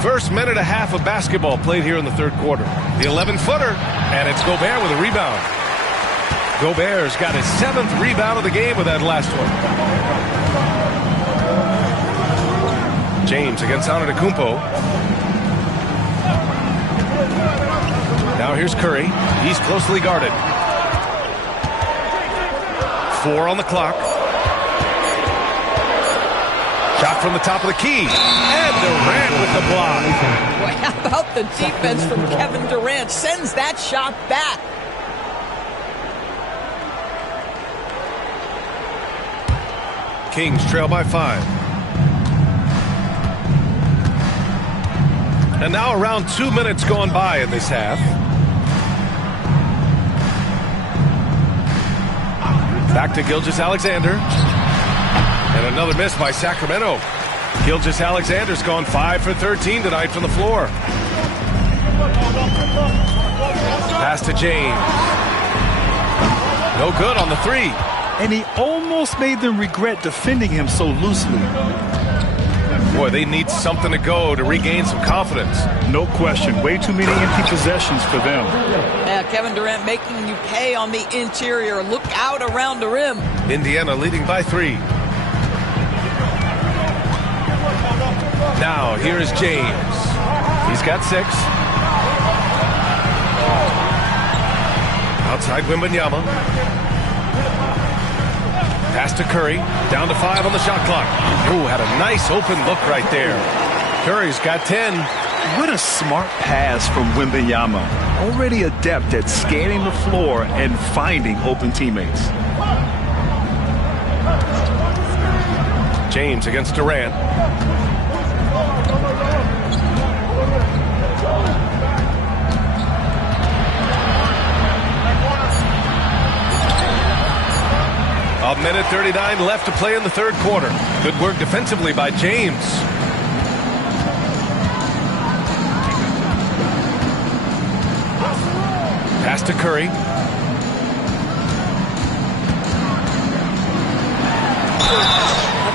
First minute and a half of basketball played here in the 3rd quarter. The 11-footer, and it's Gobert with a rebound. Gobert's got his 7th rebound of the game with that last one. James against Antetokounmpo. Now here's Curry. He's closely guarded. 4 on the clock. Shot from the top of the key. And Durant with the block. Boy, how about the defense from Kevin Durant? Sends that shot back. Kings trail by 5. And now around 2 minutes gone by in this half. Back to Gilgeous-Alexander. And another miss by Sacramento. Gilgeous-Alexander's gone 5 for 13 tonight from the floor. Pass to James. No good on the 3. And he almost made them regret defending him so loosely. Boy, they need something to go to regain some confidence. No question. Way too many empty possessions for them. Yeah, Kevin Durant making you pay on the interior. Look out around the rim. Indiana leading by 3. Now, here is James. He's got 6. Outside Wembanyama. Pass to Curry. Down to 5 on the shot clock. Ooh, had a nice open look right there. Curry's got 10. What a smart pass from Wembanyama. Already adept at scanning the floor and finding open teammates. James against Durant. A minute 39 left to play in the 3rd quarter. Good work defensively by James. Pass to Curry.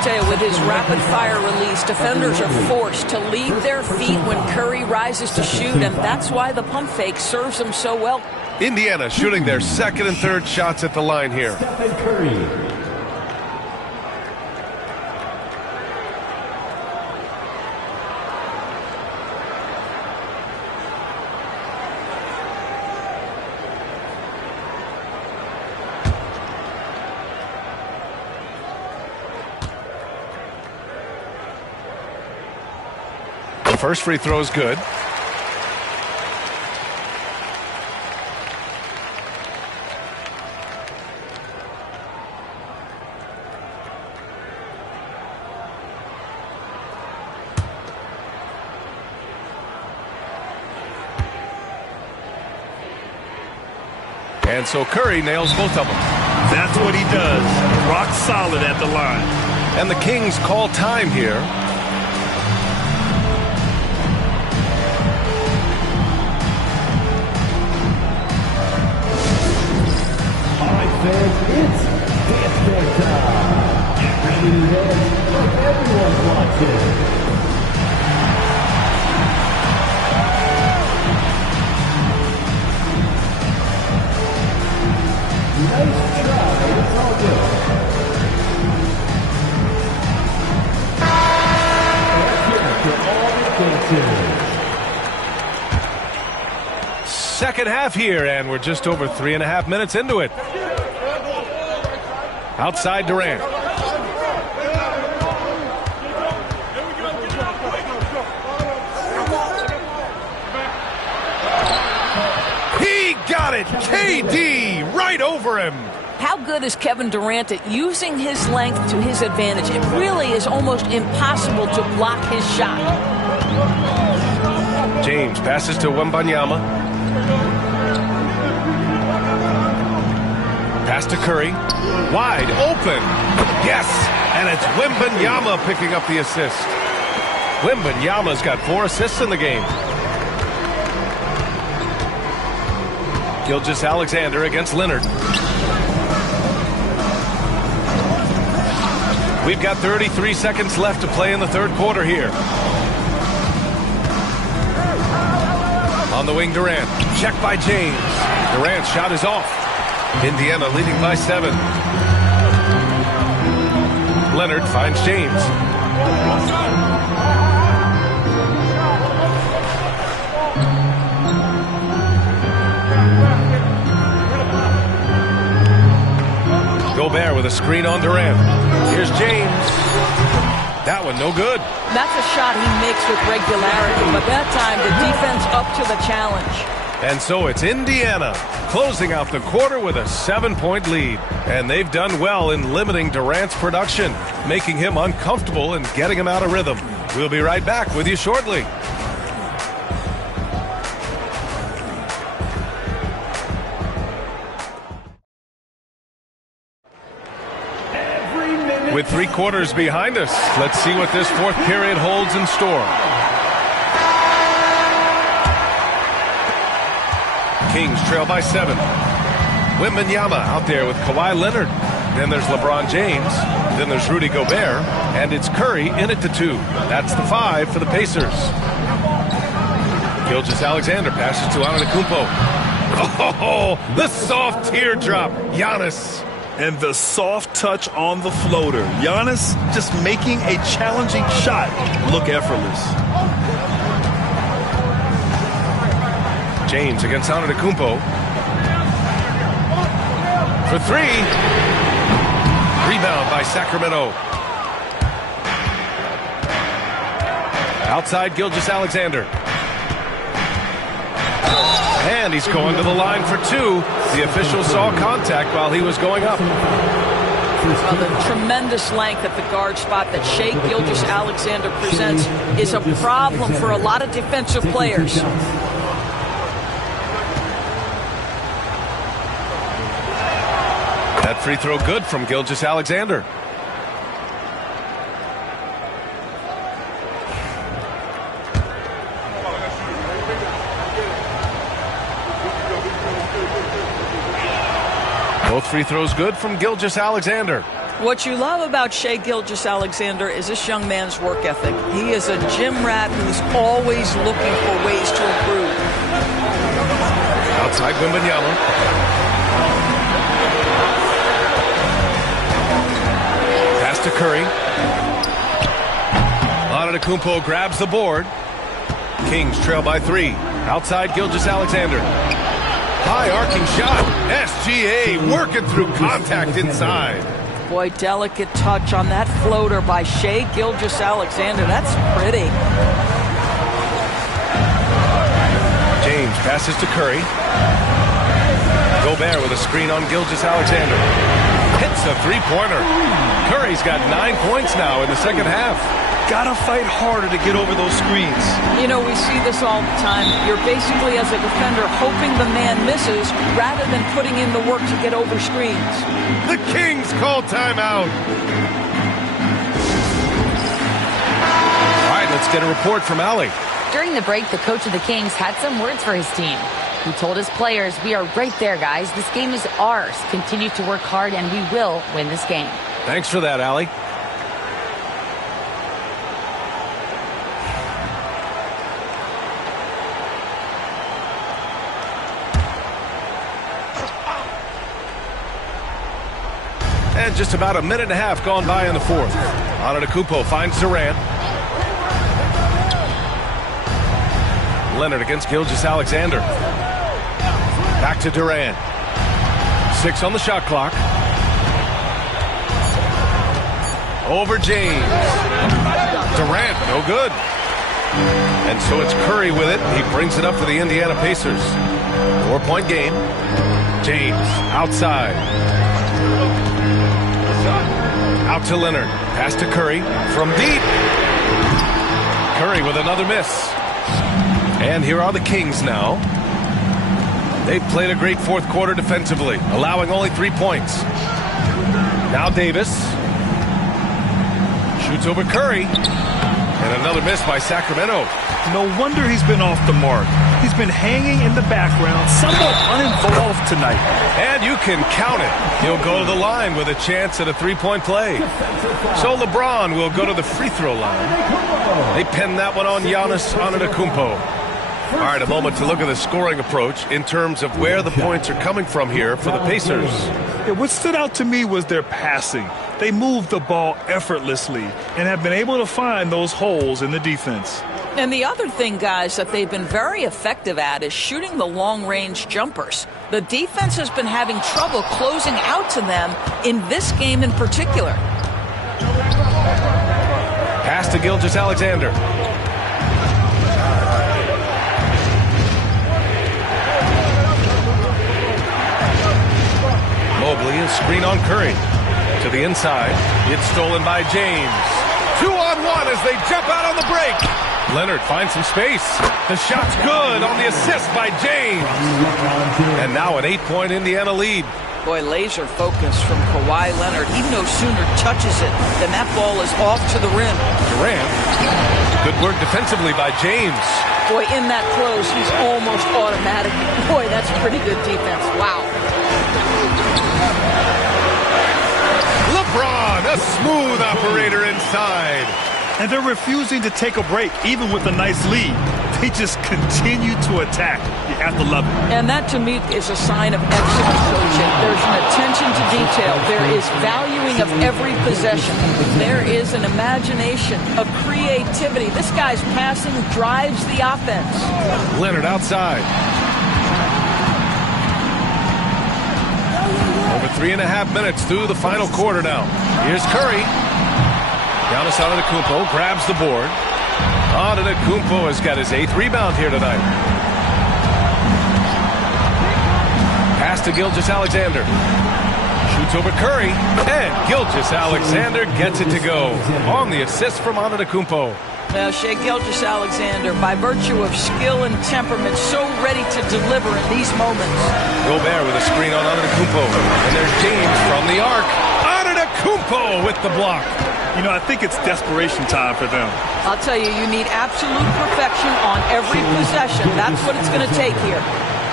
I tell you, with his rapid-fire release, defenders are forced to leave their feet when Curry rises to shoot, and that's why the pump fake serves him so well. Indiana shooting their second and third shots at the line here. Stephen Curry. First free throw is good. And so Curry nails both of them. That's what he does. Rock solid at the line. And the Kings call time here. It's dance band time. Get ready to dance like everyone's watching. Nice try. It's all good. That's it for all the dances. Second half here, and we're just over 3.5 minutes into it. Outside Durant. He got it! KD right over him! How good is Kevin Durant at using his length to his advantage? It really is almost impossible to block his shot. James passes to Wembanyama. Pass to Curry. Wide open. Yes! And it's Wembanyama picking up the assist. Wembanyama's got 4 assists in the game. Gilgeous-Alexander against Leonard. We've got 33 seconds left to play in the third quarter here. On the wing, Durant. Check by James. Durant's shot is off. Indiana leading by 7. Leonard finds James. Gobert with a screen on Durant. Here's James. That one no good. That's a shot he makes with regularity, but that time the defense up to the challenge. And so it's Indiana closing out the quarter with a 7-point lead. And they've done well in limiting Durant's production, making him uncomfortable and getting him out of rhythm. We'll be right back with you shortly. With 3 quarters behind us, let's see what this fourth period holds in store. Kings trail by 7. Wembanyama out there with Kawhi Leonard. Then there's LeBron James. Then there's Rudy Gobert. And it's Curry in it to 2. That's the 5 for the Pacers. Gilgeous-Alexander passes to Antetokounmpo. Oh, the soft teardrop. Giannis. And the soft touch on the floater. Giannis just making a challenging shot look effortless. James against Antetokounmpo. For 3. Rebound by Sacramento. Outside Gilgeous-Alexander. And he's going to the line for 2. The official saw contact while he was going up. The tremendous length at the guard spot that Shai Gilgeous-Alexander presents is a problem for a lot of defensive players. That free throw good from Gilgeous-Alexander. Both free throws good from Gilgeous-Alexander. What you love about Shai Gilgeous-Alexander is this young man's work ethic. He is a gym rat who's always looking for ways to improve. Outside Wembanyama. Pass to Curry. Antetokounmpo grabs the board. Kings trail by 3. Outside Gilgeous-Alexander. High arcing shot. SGA working through contact inside. Boy, delicate touch on that floater by Shai Gilgeous-Alexander. That's pretty. James passes to Curry. Gobert with a screen on Gilgeous-Alexander. Hits a three-pointer. Curry's got 9 points now in the second half. Gotta fight harder to get over those screens. You know, we see this all the time. You're basically, as a defender, hoping the man misses rather than putting in the work to get over screens. The Kings call timeout. All right, let's get a report from Allie. During the break, the coach of the Kings had some words for his team. He told his players, "We are right there, guys. This game is ours. Continue to work hard, and we will win this game." Thanks for that, Allie. And just about a minute and a half gone by in the fourth. Antetokounmpo finds Durant. Leonard against Gilgeous-Alexander. Back to Durant. 6 on the shot clock. Over James. Durant, no good. And so it's Curry with it. He brings it up for the Indiana Pacers. 4-point game. James outside. Out to Leonard. Pass to Curry from deep. Curry with another miss. And here are the Kings now. They've played a great fourth quarter defensively, allowing only 3 points. Now Davis. Shoots over Curry. And another miss by Sacramento. No wonder he's been off the mark. He's been hanging in the background, somewhat uninvolved tonight. And you can count it. He'll go to the line with a chance at a three-point play. So LeBron will go to the free throw line. They pin that one on Giannis Antetokounmpo. All right, a moment to look at the scoring approach in terms of where the points are coming from here for the Pacers. Yeah, what stood out to me was their passing. They moved the ball effortlessly and have been able to find those holes in the defense. And the other thing, guys, that they've been very effective at is shooting the long-range jumpers. The defense has been having trouble closing out to them in this game in particular. Pass to Gilgeous-Alexander. Mobley, a screen on Curry. To the inside. It's stolen by James. 2-on-1 as they jump out on the break. Leonard finds some space. The shot's good on the assist by James. And now an 8-point Indiana lead. Boy, laser focus from Kawhi Leonard. He no sooner touches it than that ball is off to the rim. Durant. Good work defensively by James. Boy, in that close, he's almost automatic. Boy, that's pretty good defense. Wow. LeBron, a smooth operator inside. And they're refusing to take a break, even with a nice lead. They just continue to attack. You have to love it. And that, to me, is a sign of excellent coaching. There's an attention to detail. There is valuing of every possession. There is an imagination, a creativity. This guy's passing drives the offense. Leonard outside. Over 3.5 minutes through the final quarter now. Here's Curry. Giannis Antetokounmpo grabs the board. Antetokounmpo has got his 8th rebound here tonight. Pass to Gilgeous-Alexander. Shoots over Curry. And Gilgeous-Alexander gets it to go. On the assist from Antetokounmpo. Now, Shai Gilgeous-Alexander, by virtue of skill and temperament, so ready to deliver in these moments. Gobert with a screen on Antetokounmpo. And there's James from the arc. Antetokounmpo with the block. You know, I think it's desperation time for them. I'll tell you, you need absolute perfection on every possession. That's what it's going to take here.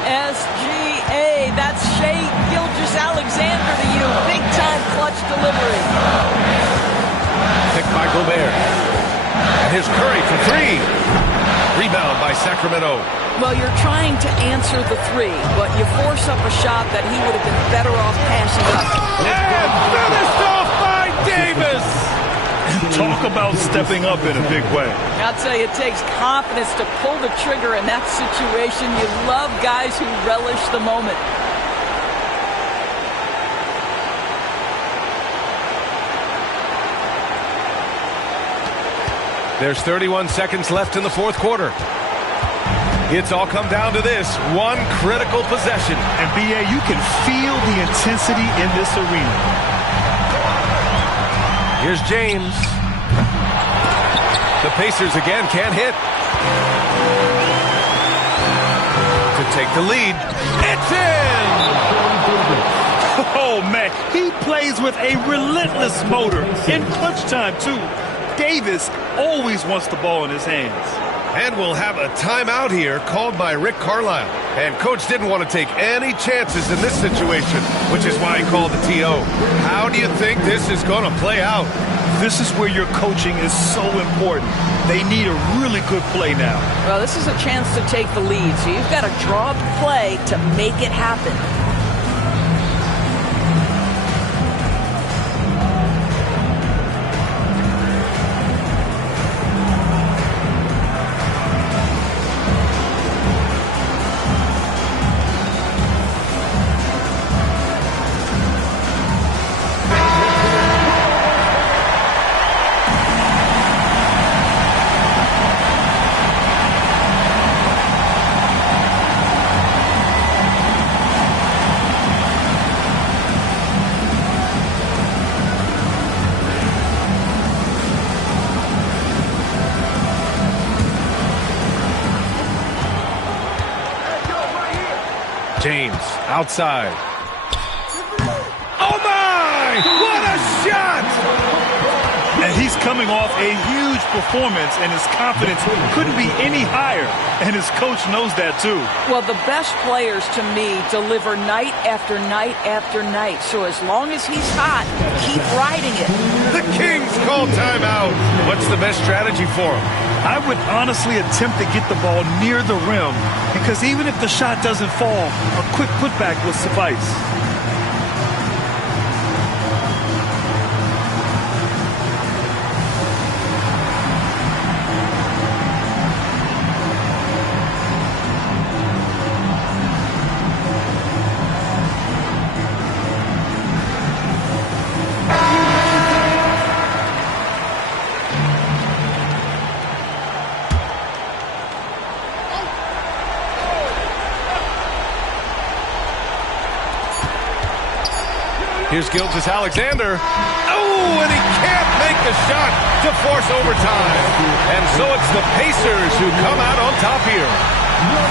SGA, that's Shai Gilgeous-Alexander to you. Big-time clutch delivery. Picked by Gobert. And here's Curry for three. Rebound by Sacramento. Well, you're trying to answer the three, but you force up a shot that he would have been better off passing up. And finished off by Davis. Talk about stepping up in a big way. I'll tell you, it takes confidence to pull the trigger in that situation. You love guys who relish the moment. There's 31 seconds left in the fourth quarter. It's all come down to this one critical possession. And B.A., you can feel the intensity in this arena. Here's James. The Pacers again can't hit. To take the lead. It's in! Oh, man. He plays with a relentless motor. In clutch time, too. Davis always wants the ball in his hands. And we'll have a timeout here called by Rick Carlisle. And Coach didn't want to take any chances in this situation, which is why he called the TO. How do you think this is going to play out? This is where your coaching is so important. They need a really good play now. Well, this is a chance to take the lead, so you've got to draw the play to make it happen. James outside. Oh my! What a shot! And he's coming off a huge performance, and his confidence couldn't be any higher. And his coach knows that too. Well, the best players to me deliver night after night after night. So as long as he's hot, keep riding it. The Kings call timeout. What's the best strategy for him? I would honestly attempt to get the ball near the rim, because even if the shot doesn't fall, a quick putback will suffice. Here's Gilgeous-Alexander. Oh, and he can't make the shot to force overtime. And so it's the Pacers who come out on top here.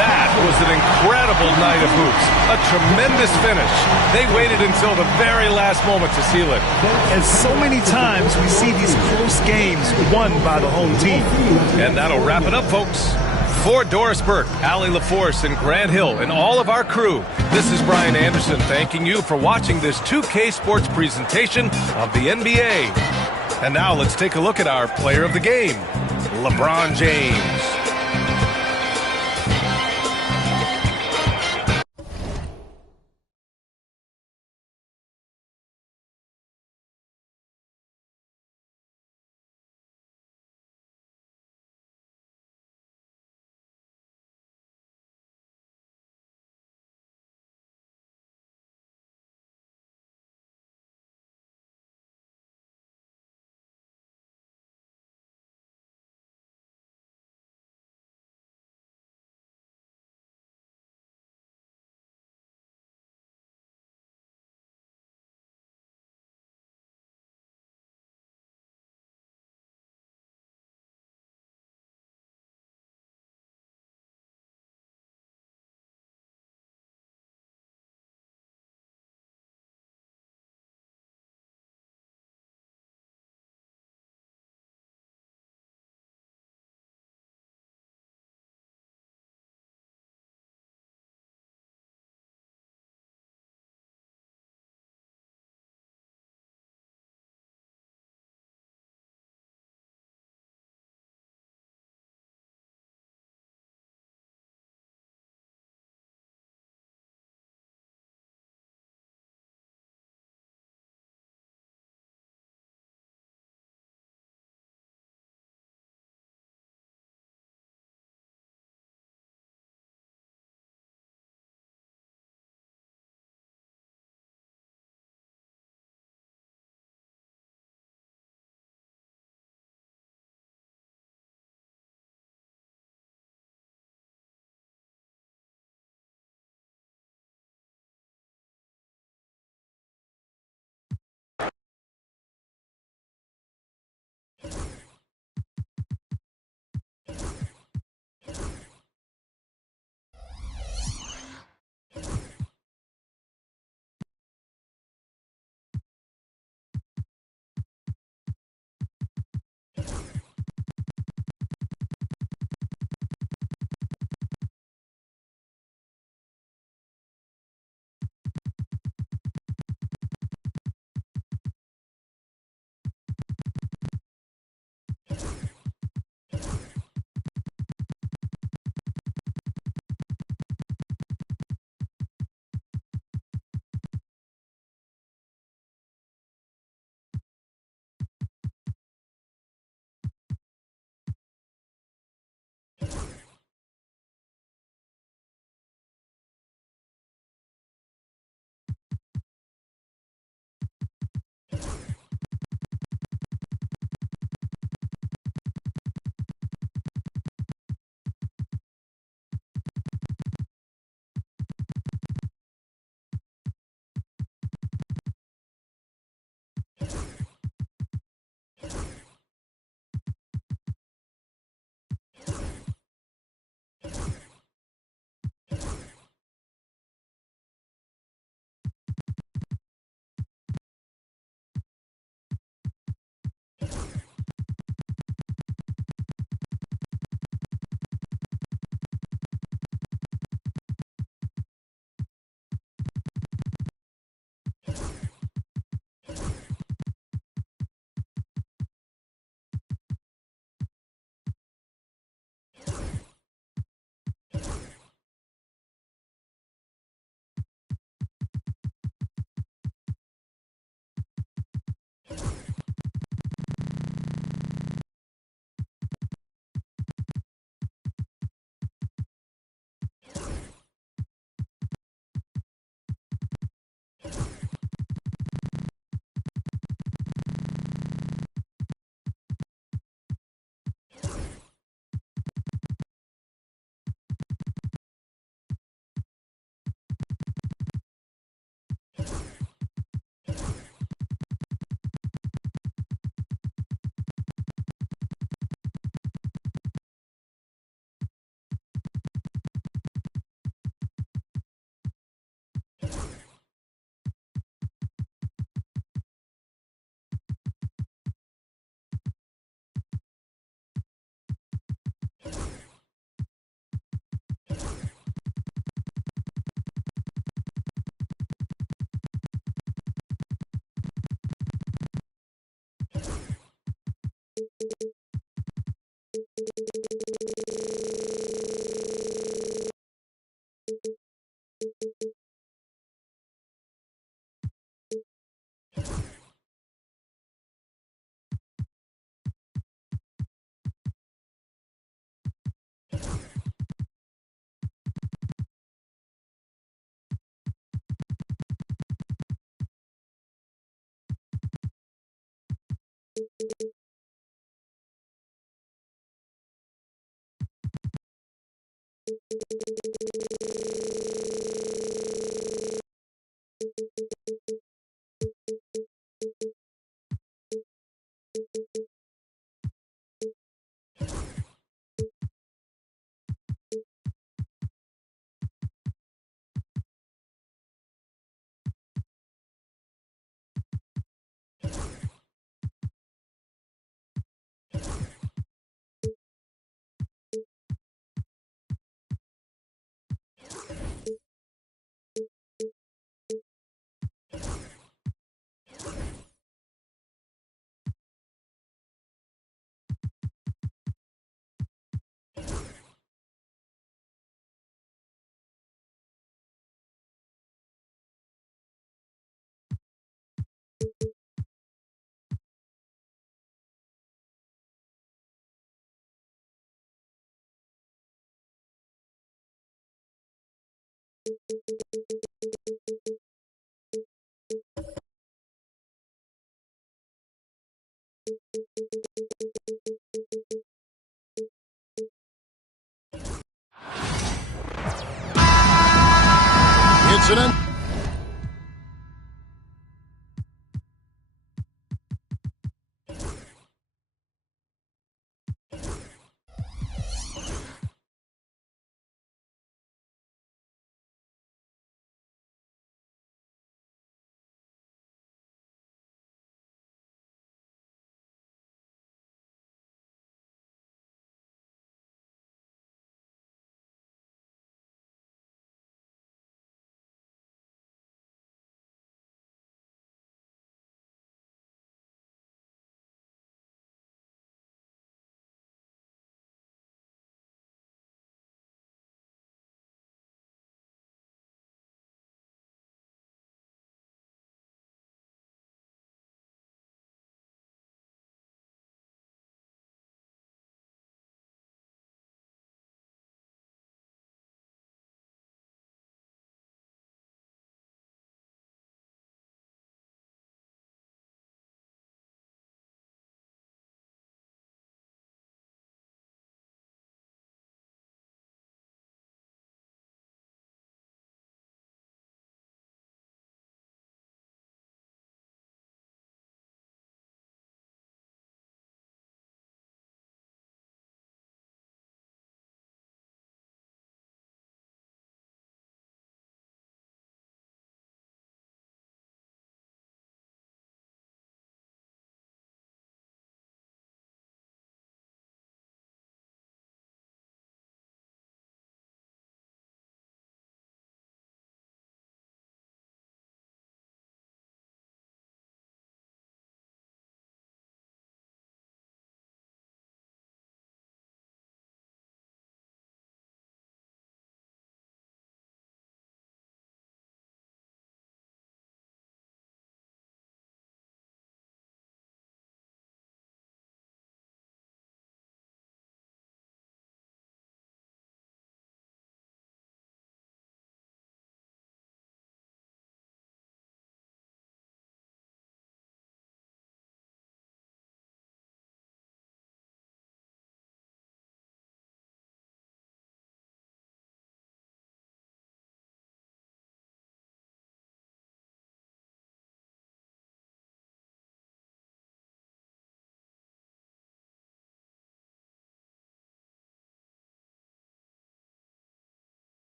That was an incredible night of hoops. A tremendous finish. They waited until the very last moment to seal it. And so many times we see these close games won by the home team. And that'll wrap it up, folks. For Doris Burke, Allie LaForce, and Grant Hill, and all of our crew, this is Brian Anderson thanking you for watching this 2K Sports presentation of the NBA. And now let's take a look at our player of the game, LeBron James. Incident.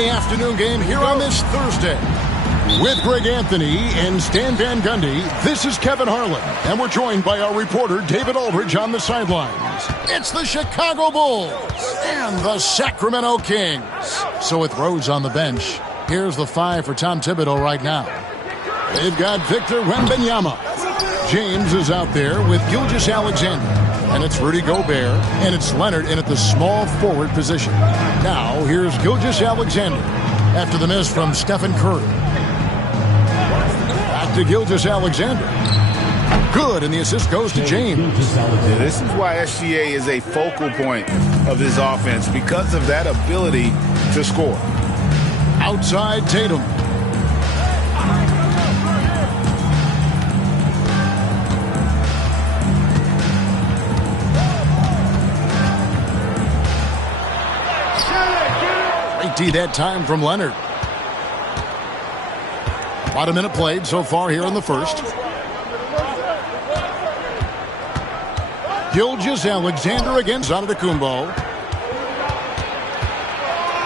NBA afternoon game here on this Thursday. With Greg Anthony and Stan Van Gundy, this is Kevin Harlan, and we're joined by our reporter David Aldridge on the sidelines. It's the Chicago Bulls and the Sacramento Kings. So with Rose on the bench, here's the 5 for Tom Thibodeau right now. They've got Victor Wembanyama. James is out there with Gilgeous-Alexander. And it's Rudy Gobert, and it's Leonard in at the small forward position. Now, here's Gilgeous-Alexander after the miss from Stephen Curry. Back to Gilgeous-Alexander. Good, and the assist goes to James. This is why SGA is a focal point of this offense, because of that ability to score. Outside Tatum. That time from Leonard. About a minute played so far here in the first. Gilgeous-Alexander against Antetokounmpo.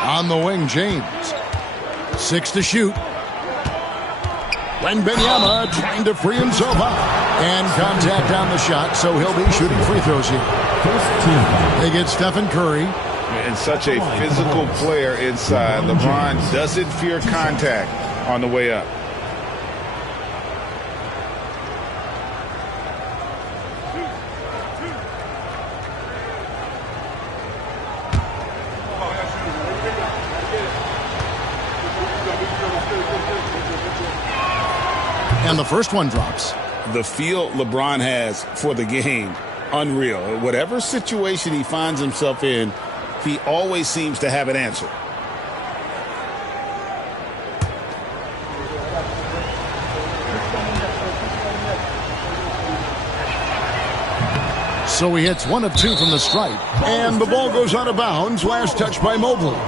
On the wing, James. 6 to shoot. Wembanyama trying to free himself up. And contact on the shot, so he'll be shooting free throws here. They get Stephen Curry. And such a physical player inside. LeBron doesn't fear contact on the way up. And the first one drops. The feel LeBron has for the game, unreal. Whatever situation he finds himself in, he always seems to have an answer. So he hits 1 of 2 from the stripe. And the ball goes out of bounds. Last touch by Mobley.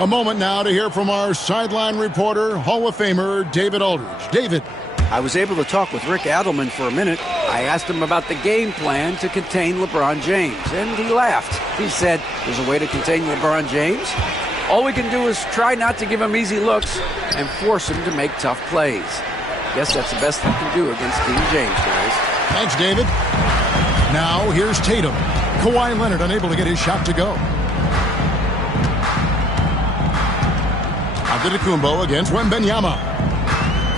A moment now to hear from our sideline reporter, Hall of Famer David Aldridge. David. I was able to talk with Rick Adelman for a minute. I asked him about the game plan to contain LeBron James, and he laughed. He said, there's a way to contain LeBron James. All we can do is try not to give him easy looks and force him to make tough plays. Guess that's the best we can do against King James, guys. Thanks, David. Now, here's Tatum. Kawhi Leonard unable to get his shot to go. Antetokounmpo against Wembanyama.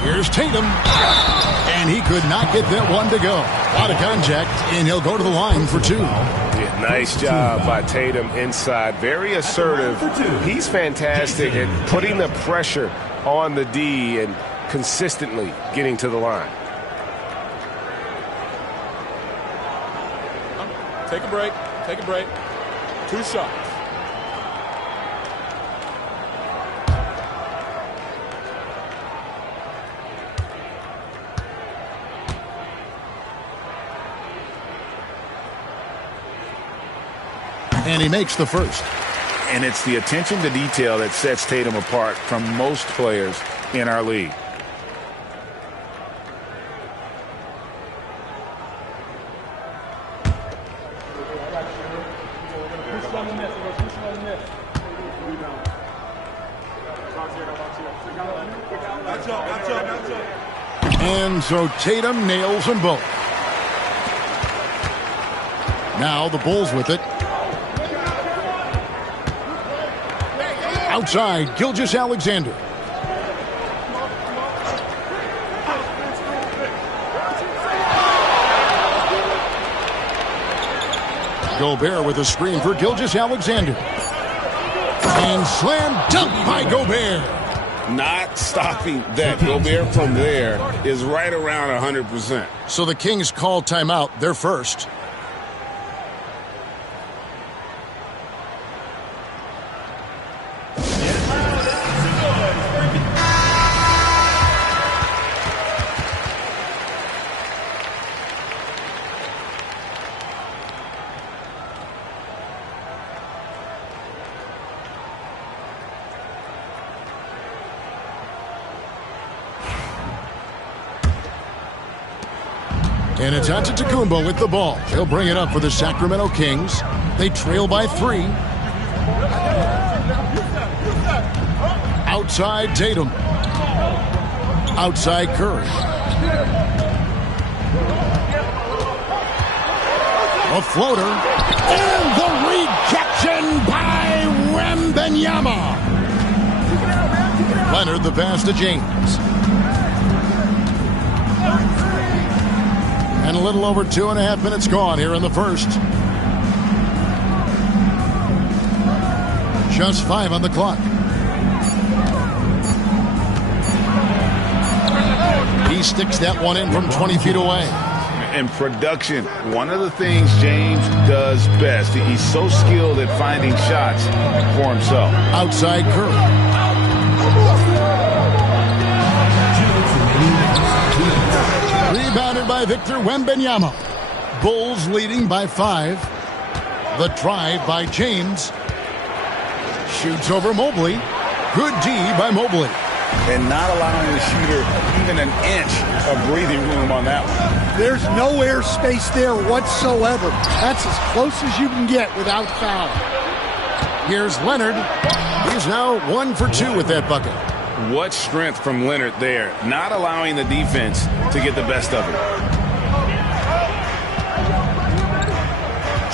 Here's Tatum, and he could not get that one to go. Out of contact, and he'll go to the line for 2. Yeah, nice job by Tatum inside. Very assertive. He's fantastic at putting the pressure on the D and consistently getting to the line. Take a break. Take a break. 2 shots. And he makes the first. And it's the attention to detail that sets Tatum apart from most players in our league. And so Tatum nails them both. Now the Bulls with it. Outside, Gilgeous-Alexander. Gobert with a screen for Gilgeous-Alexander. And slam dunk by Gobert. Not stopping that. Gobert from there is right around 100%. So the Kings call timeout. They're first. And it's Antetokounmpo with the ball. He'll bring it up for the Sacramento Kings. They trail by 3. Outside Tatum. Outside Curry. A floater. And the rejection by Wembanyama. Leonard the pass to James. And a little over 2.5 minutes gone here in the first. Just 5 on the clock. He sticks that one in from 20 feet away. And production, one of the things James does best. He's so skilled at finding shots for himself. Outside Curry. Rebounded by Victor Wembanyama. Bulls leading by 5. The drive by James. Shoots over Mobley. Good D by Mobley. And not allowing the shooter even an inch of breathing room on that one. There's no air space there whatsoever. That's as close as you can get without foul. Here's Leonard. He's now 1 for 2 with that bucket. What strength from Leonard there, not allowing the defense to get the best of it.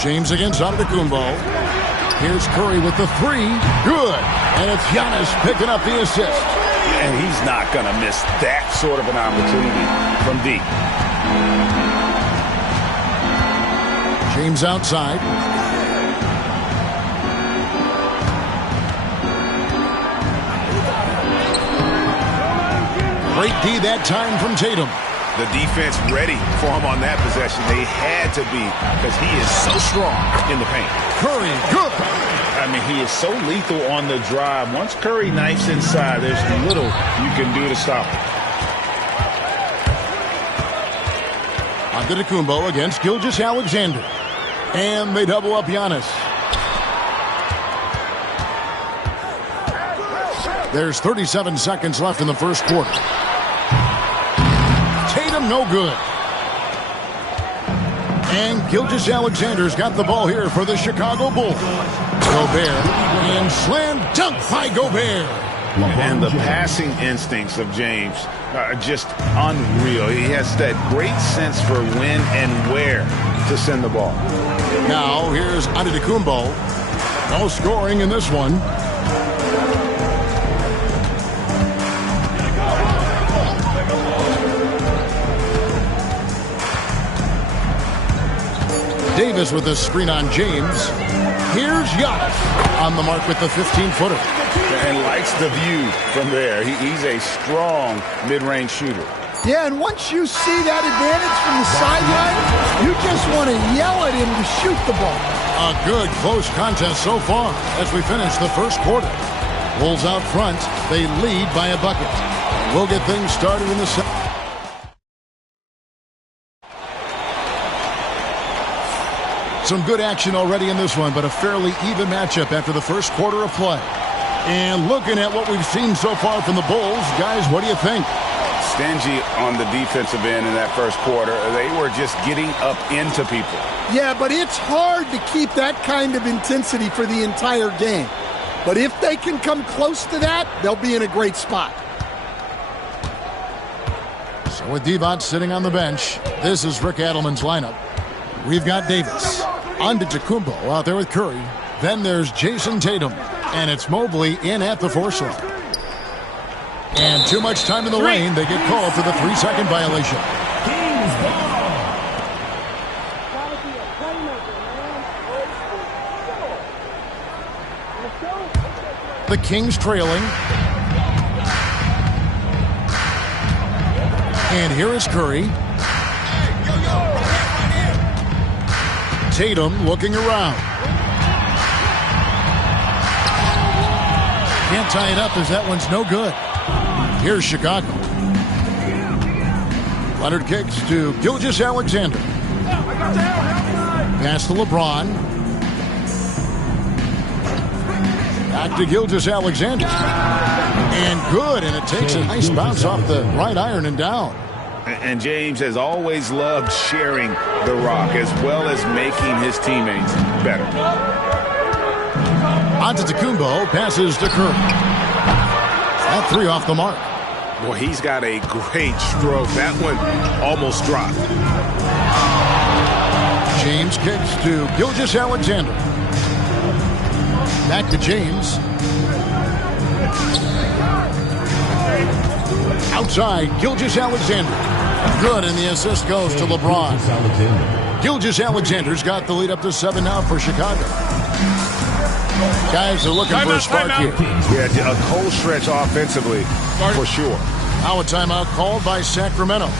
James against Antetokounmpo. Here's Curry with the 3. Good. And it's Giannis picking up the assist. And he's not going to miss that sort of an opportunity from deep. James outside. Great D that time from Tatum. The defense ready for him on that possession. They had to be because he is so strong in the paint. Curry, good. I mean, he is so lethal on the drive. Once Curry knifes inside, there's little you can do to stop him. Antetokounmpo against Gilgeous-Alexander. And they double up Giannis. There's 37 seconds left in the first quarter. Tatum no good. And Gilgeous-Alexander's got the ball here for the Chicago Bulls. Gobert and slam dunk by Gobert. And the passing instincts of James are just unreal. He has that great sense for when and where to send the ball. Now here's Antetokounmpo. No scoring in this one. Davis with a screen on James. Here's Giannis on the mark with the 15-footer. And likes the view from there. He's a strong mid-range shooter. Yeah, and once you see that advantage from the sideline, you just want to yell at him to shoot the ball. A good close contest so far as we finish the first quarter. Bulls out front. They lead by a bucket. We'll get things started in the second. Some good action already in this one, but a fairly even matchup after the first quarter of play. And looking at what we've seen so far from the Bulls, guys, what do you think? Stingy on the defensive end in that first quarter. They were just getting up into people. Yeah, but it's hard to keep that kind of intensity for the entire game. But if they can come close to that, they'll be in a great spot. So with Divac sitting on the bench, this is Rick Adelman's lineup. We've got Davis. Antetokounmpo out there with Curry. Then there's Jason Tatum. And it's Mobley in at the 4-slot. And too much time in the lane. They get called for the 3-second violation. The Kings trailing. And here is Curry. Tatum looking around. Can't tie it up as that one's no good. Here's Chicago. Leonard kicks to Gilgeous-Alexander. Pass to LeBron. Back to Gilgeous-Alexander. And good, and it takes a nice bounce off the right iron and down. And James has always loved sharing the rock as well as making his teammates better. Antetokounmpo passes to Curry. That three off the mark. Boy, he's got a great stroke. That one almost dropped. James kicks to Gilgeous-Alexander. Back to James. Outside, Gilgeous-Alexander. Good, and the assist goes to LeBron. Gilgeous-Alexander's got the lead up to 7 now for Chicago. Guys are looking for a spark here. Yeah, a cold stretch offensively, for sure. Now a timeout called by Sacramento.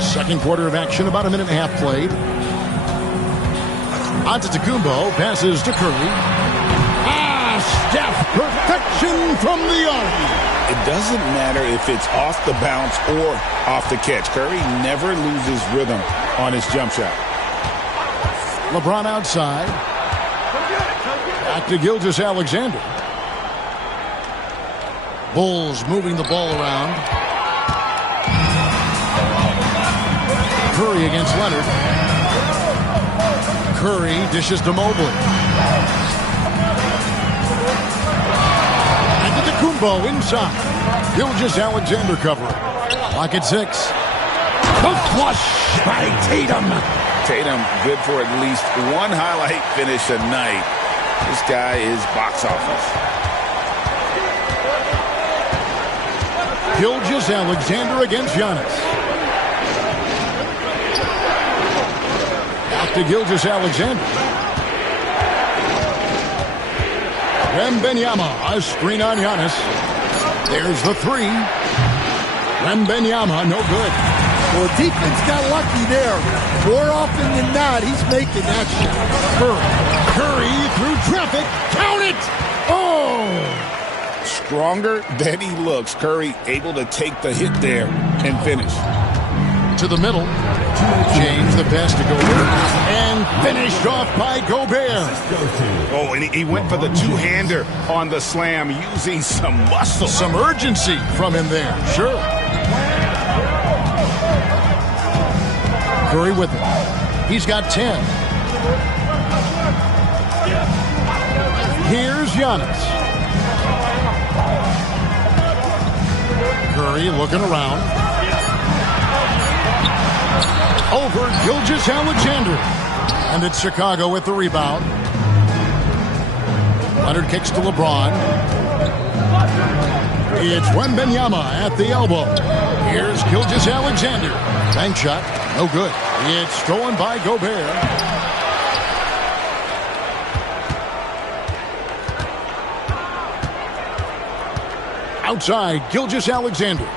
Second quarter of action, about a minute and a half played. Antetokounmpo passes to Curry. Steph, perfection from the arc. It doesn't matter if it's off the bounce or off the catch. Curry never loses rhythm on his jump shot. LeBron outside. Back to Gilgeous-Alexander. Bulls moving the ball around. Curry against Leonard. Curry dishes to Mobley. Antetokounmpo inside. Gilgeous-Alexander covering. Lock at 6. The flush by Tatum. Tatum good for at least one highlight finish a night. This guy is box office. Gilgeous-Alexander against Giannis. To Gilgeous-Alexander. Wembanyama, a screen on Giannis. There's the three. Wembanyama, no good. Well, defense got lucky there. More often than not, he's making that shot. Curry through traffic. Count it! Oh! Stronger than he looks. Curry able to take the hit there and finish. To the middle. James the pass to Gobert. And finished off by Gobert. Oh, and he went for the two-hander on the slam using some muscle. Some urgency from him there. Sure. Curry with it. He's got 10. Here's Giannis. Curry looking around. Over Gilgeous-Alexander. And it's Chicago with the rebound. Leonard kicks to LeBron. It's Wembanyama at the elbow. Here's Gilgeous-Alexander. Bank shot. No good. It's stolen by Gobert. Outside, Gilgeous-Alexander.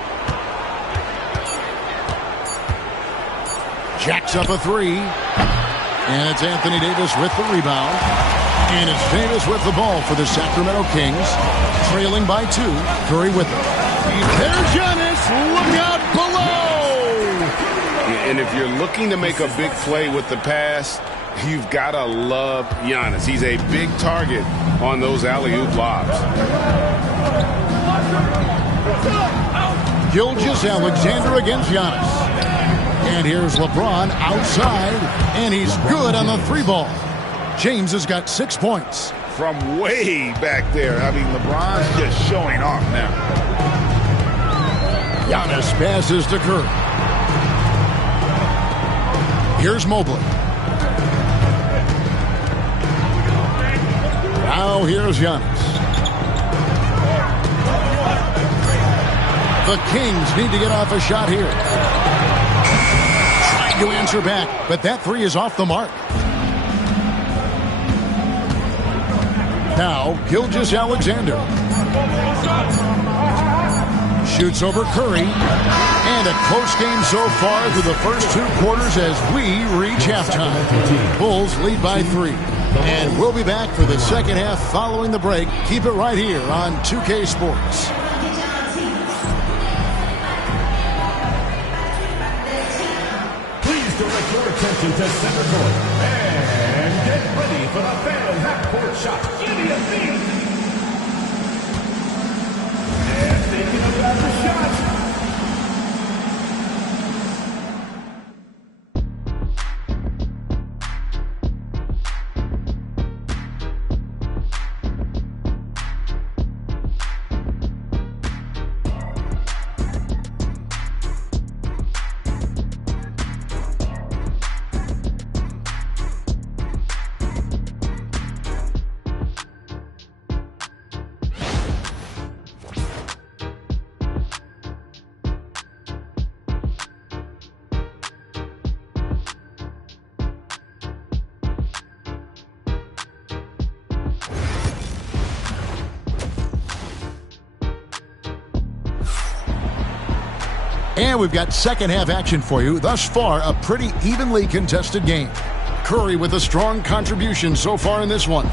Jacks up a three. And it's Anthony Davis with the rebound. And it's Davis with the ball for the Sacramento Kings. Trailing by 2. Curry with it. There's Giannis. Look out below. And if you're looking to make a big play with the pass, you've got to love Giannis. He's a big target on those alley-oop lobs. Gilgeous-Alexander against Giannis. And here's LeBron outside, and he's good on the 3-ball. James has got 6 points. From way back there. I mean, LeBron's just showing off now. Giannis passes to Curry. Here's Mobley. Now here's Giannis. The Kings need to get off a shot here. To answer back, but that 3 is off the mark. Now, Gilgeous-Alexander. Shoots over Curry. And a close game so far through the first 2 quarters as we reach halftime. Bulls lead by 3. And we'll be back for the second half following the break. Keep it right here on 2K Sports. Please direct your attention to center court and Get ready for the MADDEN half-court shot. Give me a beat. And thinking about the shot. And we've got second half action for you. Thus far, a pretty evenly contested game. Curry with a strong contribution so far in this one.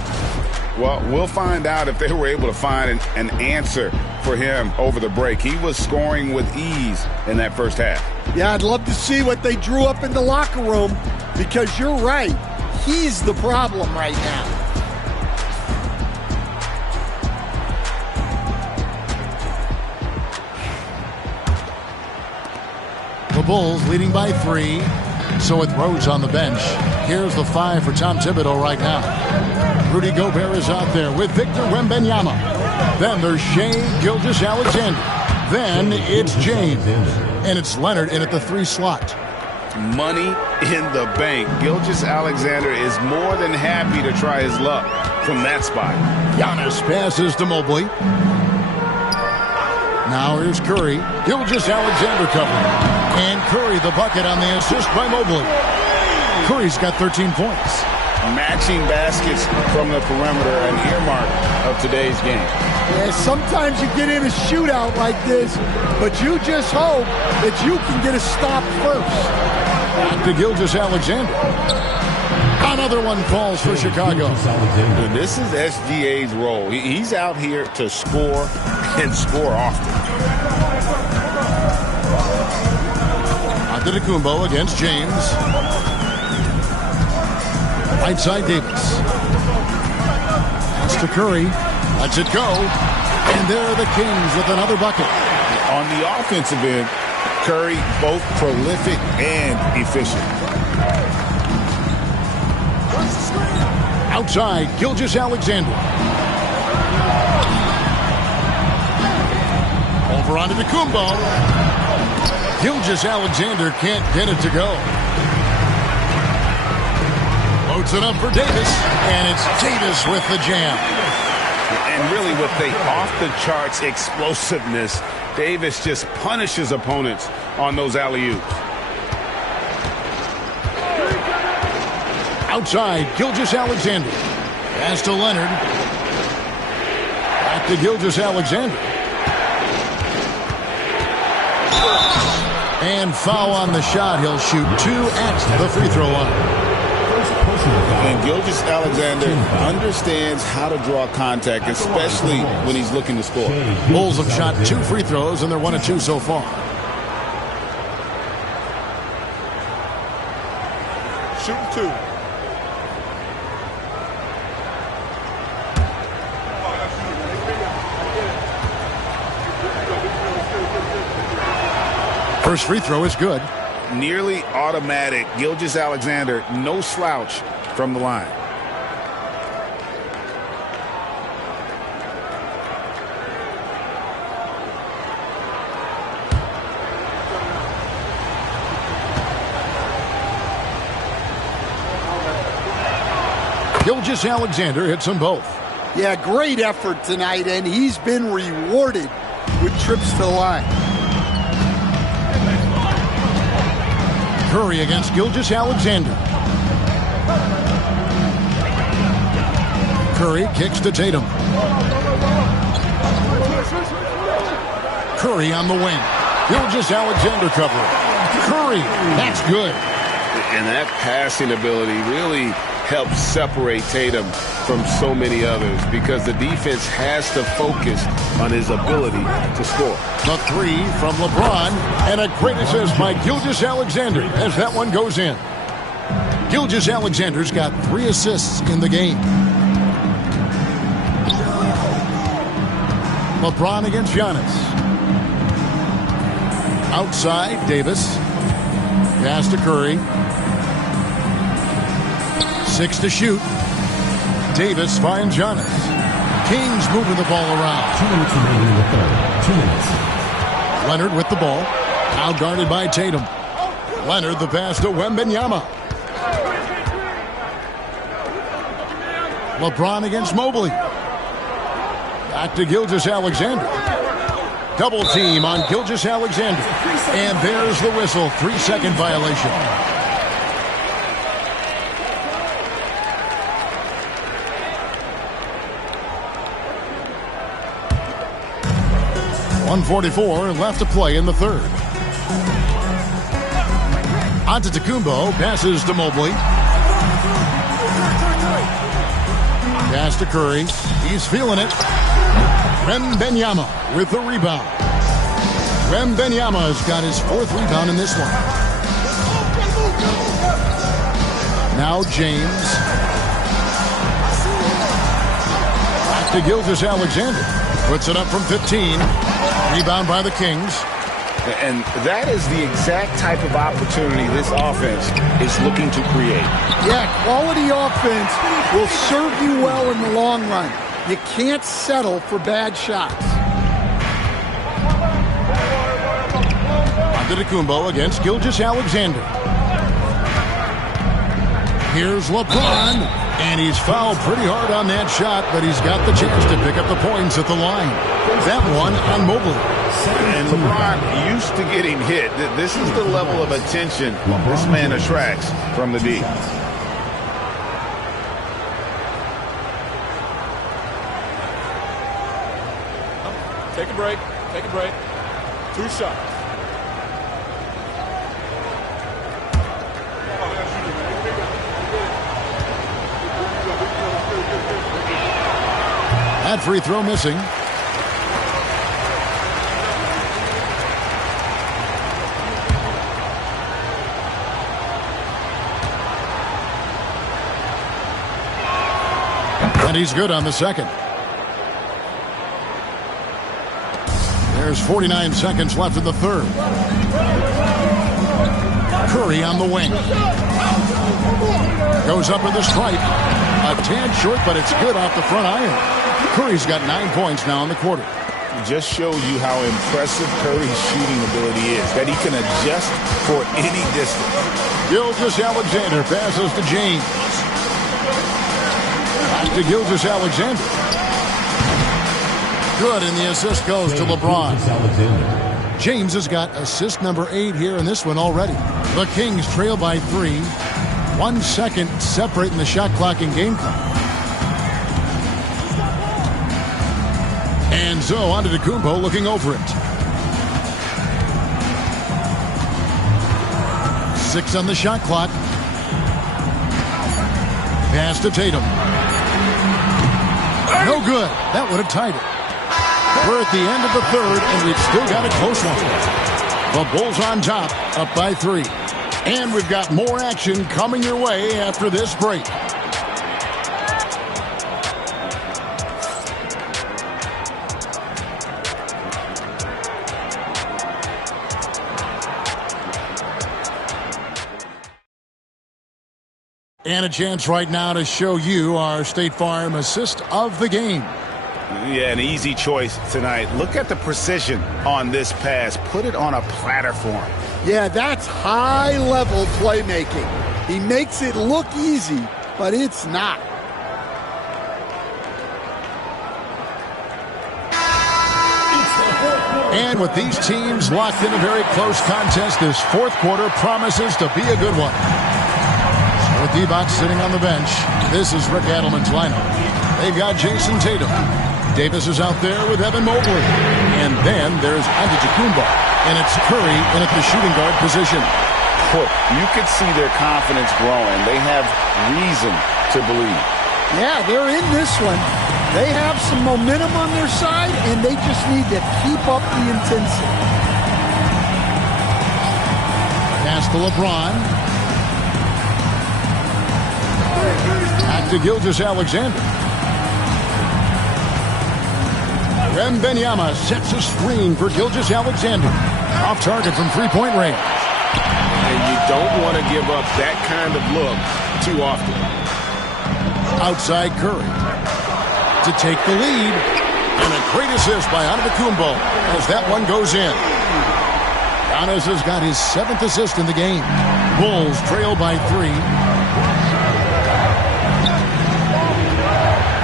Well, we'll find out if they were able to find an answer for him over the break. He was scoring with ease in that first half. Yeah, I'd love to see what they drew up in the locker room, because you're right. He's the problem right now. The Bulls leading by 3. So with Rose on the bench, here's the 5 for Tom Thibodeau right now. Rudy Gobert is out there with Victor Wembanyama. Then there's Shai Gilgeous-Alexander. Then it's James. And it's Leonard in at the 3 slot. Money in the bank. Gilgeous-Alexander is more than happy to try his luck from that spot. Giannis passes to Mobley. Now here's Curry. Gilgeous-Alexander covering. And Curry the bucket on the assist by Mobley. Curry's got 13 points. Matching baskets from the perimeter, an earmark of today's game. Yeah, sometimes you get in a shootout like this, but you just hope that you can get a stop first. Back to Gilgeous-Alexander. Another one falls for Chicago. And this is SGA's role. He's out here to score and score often. Antetokounmpo against James. Right side Davis. Pass to Curry. Lets it go. And there are the Kings with another bucket. On the offensive end, Curry both prolific and efficient. Outside, Gilgeous-Alexander. Over onto Antetokounmpo. Gilgeous-Alexander can't get it to go. Loads it up for Davis, and it's Davis with the jam. And really with the off-the-charts explosiveness, Davis just punishes opponents on those alley-oops. Outside, Gilgeous-Alexander. Pass to Leonard. Back to Gilgeous-Alexander. And foul on the shot. He'll shoot 2 at the free throw line. And Gilgeous-Alexander understands how to draw contact, especially when he's looking to score. Bulls have shot 2 free throws, and they're 1 of 2 so far. Shooting 2. First free throw is good. Nearly automatic. Gilgeous-Alexander, no slouch from the line. Gilgeous-Alexander hits them both. Yeah, great effort tonight, and he's been rewarded with trips to the line. Curry against Gilgeous-Alexander. Curry kicks to Tatum. Curry on the wing. Gilgeous-Alexander covering. Curry, that's good. And that passing ability really helps separate Tatum from so many others because the defense has to focus on his ability to score. The 3 from LeBron, and a great assist by Gilgeous-Alexander as that one goes in. Gilgeous-Alexander's got 3 assists in the game. LeBron against Giannis. Outside, Davis. Pass to Curry. 6 to shoot. Davis finds Giannis. Kings moving the ball around. 2 minutes remaining in the third. 2 minutes. Leonard with the ball. Out-guarded by Tatum. Leonard the pass to Wembanyama. LeBron against Mobley. Back to Gilgeous-Alexander. Double team on Gilgeous-Alexander. And there's the whistle. 3-second violation. .144 left to play in the third. Antetokounmpo passes to Mobley. Pass to Curry. He's feeling it. Wembanyama with the rebound. Wembanyama's got his 4th rebound in this one. Now James. Back to Gilgeous-Alexander. Puts it up from 15. Rebound by the Kings. And that is the exact type of opportunity this offense is looking to create. Yeah, quality offense will serve you well in the long run. You can't settle for bad shots. Antetokounmpo against Gilgeous-Alexander. Here's LeBron, and he's fouled pretty hard on that shot, but he's got the chance to pick up the points at the line. That one on Mobley. And LeBron used to getting hit. This is the level of attention this man attracts from the D. Take a break. Take a break. 2 shots. That free throw missing. And he's good on the second. There's 49 seconds left in the third. Curry on the wing. Goes up with the stripe. A tad short, but it's good off the front iron. Curry's got 9 points now in the quarter. It just shows you how impressive Curry's shooting ability is, that he can adjust for any distance. Gilgeous-Alexander passes to James. Back to Gilgeous-Alexander. Good, and the assist goes to LeBron. James has got assist number 8 here in this one already. The Kings trail by 3. 1 second separating the shot clock and game clock. And so Antetokounmpo looking over it. 6 on the shot clock. Pass to Tatum. No good. That would have tied it. We're at the end of the third, and we've still got a close one. The Bulls on top, up by 3. And we've got more action coming your way after this break. And a chance right now to show you our State Farm assist of the game. Yeah, an easy choice tonight. Look at the precision on this pass. Put it on a platter for him. Yeah, that's high-level playmaking. He makes it look easy, but it's not. And with these teams locked in a very close contest, this fourth quarter promises to be a good one. So with D-Box sitting on the bench, this is Rick Adelman's lineup. They've got Jason Tatum. Davis is out there with Evan Mobley. And then there's Antetokounmpo. And it's Curry in at the shooting guard position. You could see their confidence growing. They have reason to believe. Yeah, they're in this one. They have some momentum on their side, and they just need to keep up the intensity. Pass to LeBron. Back to Gilgeous-Alexander. Wembanyama sets a screen for Gilgeous-Alexander. Off target from three-point range. And you don't want to give up that kind of look too often. Outside Curry to take the lead. And a great assist by Antetokounmpo as that one goes in. Giannis has got his 7th assist in the game. Bulls trail by 3.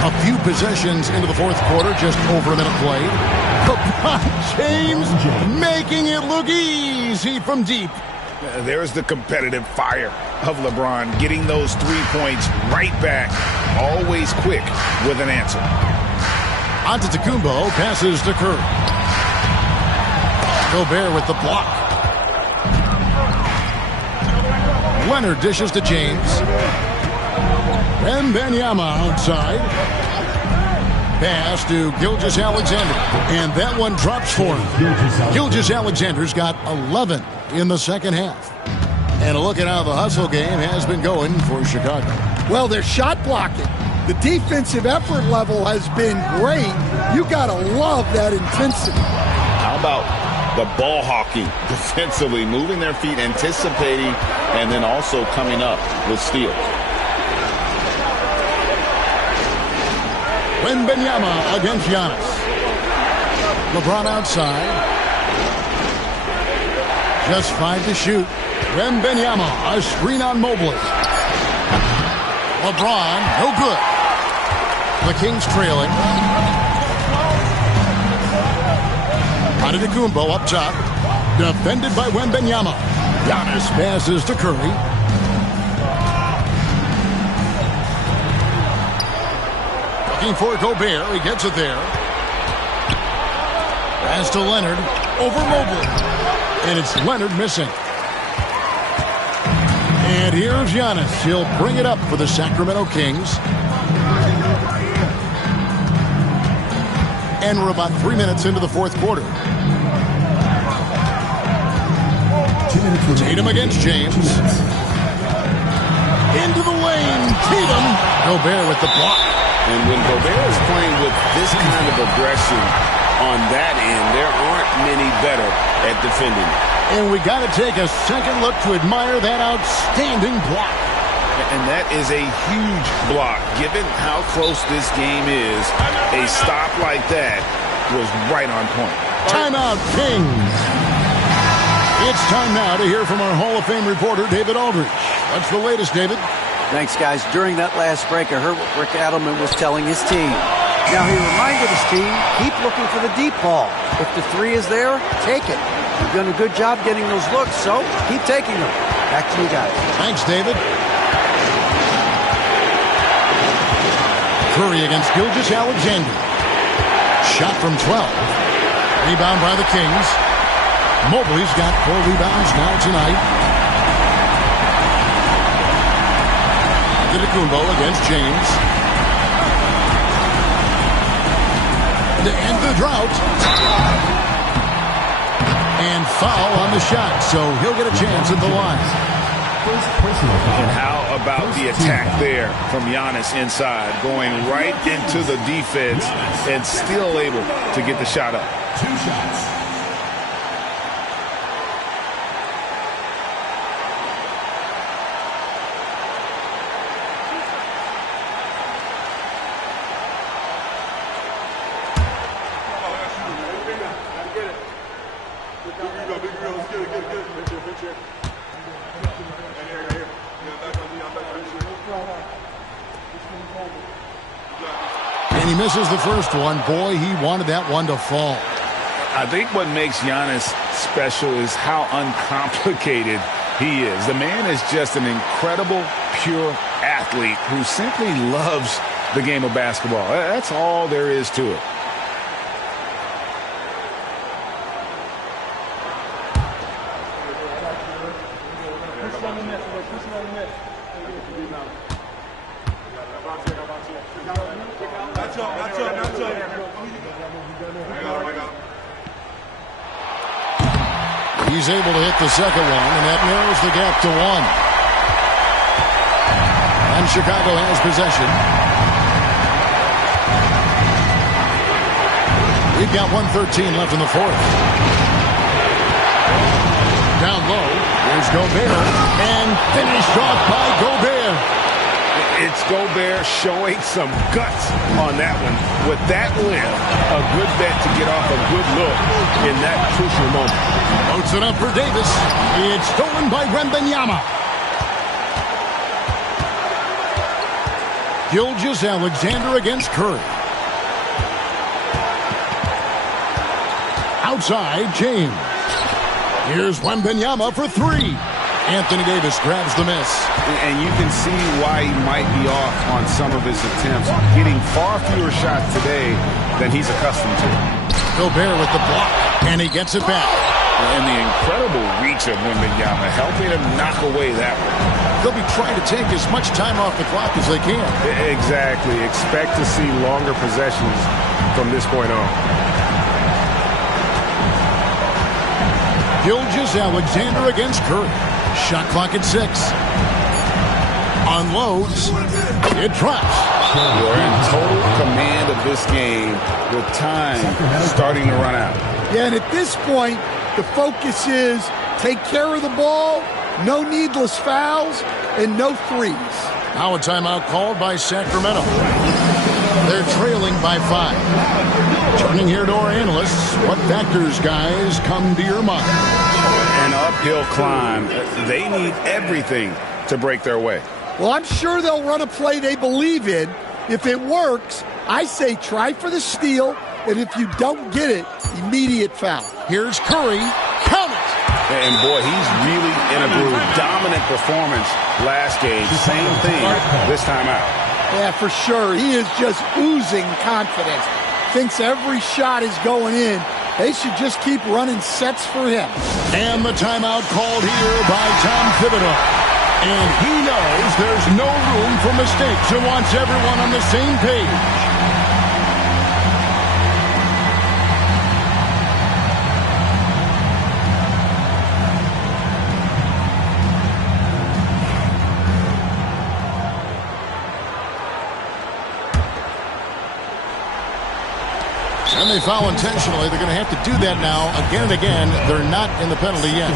A few possessions into the fourth quarter, just over a minute played. LeBron James making it look easy from deep. There's the competitive fire of LeBron, getting those 3 points right back, always quick with an answer. Antetokounmpo passes to Curry. Gobert with the block. Leonard dishes to James. Wembanyama outside. Pass to Gilgeous-Alexander. And that one drops for him. Gilgeous-Alexander's got 11 in the second half. And a look at how the hustle game has been going for Chicago. Well, they're shot blocking. The defensive effort level has been great. You got to love that intensity. How about the ball hawking defensively, moving their feet, anticipating, and then also coming up with steals. Wembanyama against Giannis. LeBron outside. Just 5 to shoot. Wembanyama, a screen on Mobley. LeBron, no good. The Kings trailing. Antetokounmpo up top. Defended by Wembanyama. Giannis passes to Curry. Looking for Gobert. He gets it there. Pass to Leonard. Over Mobley. And it's Leonard missing. And here's Giannis. He'll bring it up for the Sacramento Kings. And we're about 3 minutes into the fourth quarter. Tatum against James. Into the lane. Tatum. Gobert with the block. And when Gobert is playing with this kind of aggression on that end, there aren't many better at defending. And we got to take a second look to admire that outstanding block. And that is a huge block. Given how close this game is, a stop like that was right on point. Timeout, Kings. It's time now to hear from our Hall of Fame reporter, David Aldridge. What's the latest, David? Thanks, guys. During that last break, I heard what Rick Adelman was telling his team. Now, he reminded his team, keep looking for the deep ball. If the 3 is there, take it. You've done a good job getting those looks, so keep taking them. Back to you guys. Thanks, David. Curry against Gilgeous-Alexander. Shot from 12. Rebound by the Kings. Mobley's got 4 rebounds now tonight. Antetokounmpo against James. To end the drought. And foul on the shot, so he'll get a chance at the line. And how about the attack there from Giannis inside, going right into the defense and still able to get the shot up. 2 shots. And he misses the first one. Boy, he wanted that one to fall. I think what makes Giannis special is how uncomplicated he is. The man is just an incredible, pure athlete who simply loves the game of basketball. That's all there is to it. He's able to hit the second one, and that narrows the gap to 1. And Chicago has possession. We've got 1:13 left in the fourth. Down low, there's Gobert, and finished off by Gobert. It's Gobert showing some guts on that one. With that win, a good bet to get off a good look in that crucial moment. Loads it up for Davis. It's stolen by Wembanyama. Gilgeous-Alexander against Curry. Outside, James. Here's Wembanyama for three. Anthony Davis grabs the miss. And you can see why he might be off on some of his attempts, getting far fewer shots today than he's accustomed to. Gobert with the block, and he gets it back. And the incredible reach of Wembanyama, helping him knock away that one. They'll be trying to take as much time off the clock as they can. Exactly. Expect to see longer possessions from this point on. Gilgeous-Alexander against Curry. Shot clock at 6. Unloads. It drops. You're in total command of this game with time starting to run out. Yeah, and at this point, the focus is take care of the ball, no needless fouls, and no threes. Now a timeout called by Sacramento. They're trailing by 5. Turning here to our analysts, what factors, guys, come to your mind? An uphill climb. They need everything to break their way. Well, I'm sure they'll run a play they believe in. If it works, I say try for the steal, and if you don't get it, immediate foul. Here's Curry. Count it! And boy, he's really in a groove. Dominant performance last game. Same thing this time out. Yeah, for sure. He is just oozing confidence. Thinks every shot is going in. They should just keep running sets for him. And the timeout called here by Tom Thibodeau. And he knows there's no room for mistakes and wants everyone on the same page. And they foul intentionally. They're going to have to do that now again and again. They're not in the penalty yet.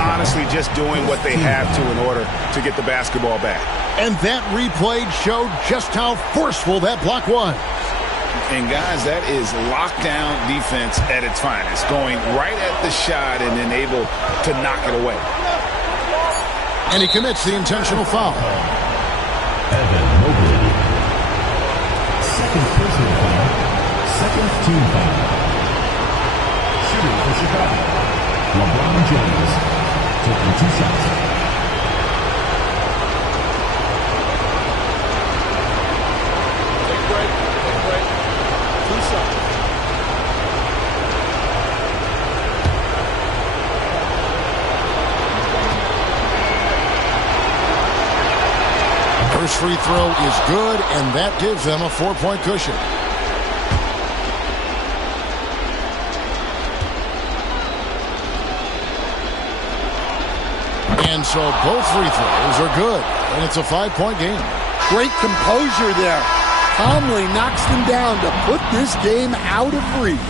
Honestly, just doing what they have to in order to get the basketball back. And that replay showed just how forceful that block was. And guys, that is lockdown defense at its finest. Going right at the shot and then able to knock it away. And he commits the intentional foul. Second personal foul. Second team foul. Shooting for Chicago, LeBron James, taking 2 shots. Take a break. 2 shots. First free throw is good, and that gives them a 4-point cushion. And so both free throws are good, and it's a 5-point game. Great composure there. Calmly knocks them down to put this game out of reach.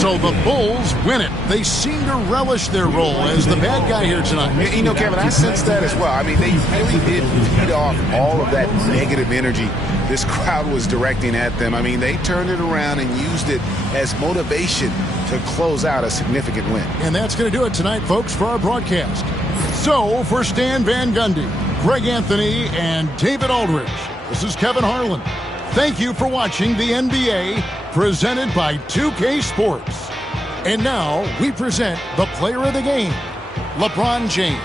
So the Bulls win it. They seem to relish their role as the bad guy here tonight. You know, Kevin, I sense that as well. I mean, they really did feed off all of that negative energy this crowd was directing at them. I mean, they turned it around and used it as motivation to close out a significant win. And that's going to do it tonight, folks, for our broadcast. So, for Stan Van Gundy, Greg Anthony, and David Aldridge, this is Kevin Harlan. Thank you for watching the NBA, presented by 2K Sports. And now, we present the player of the game, LeBron James.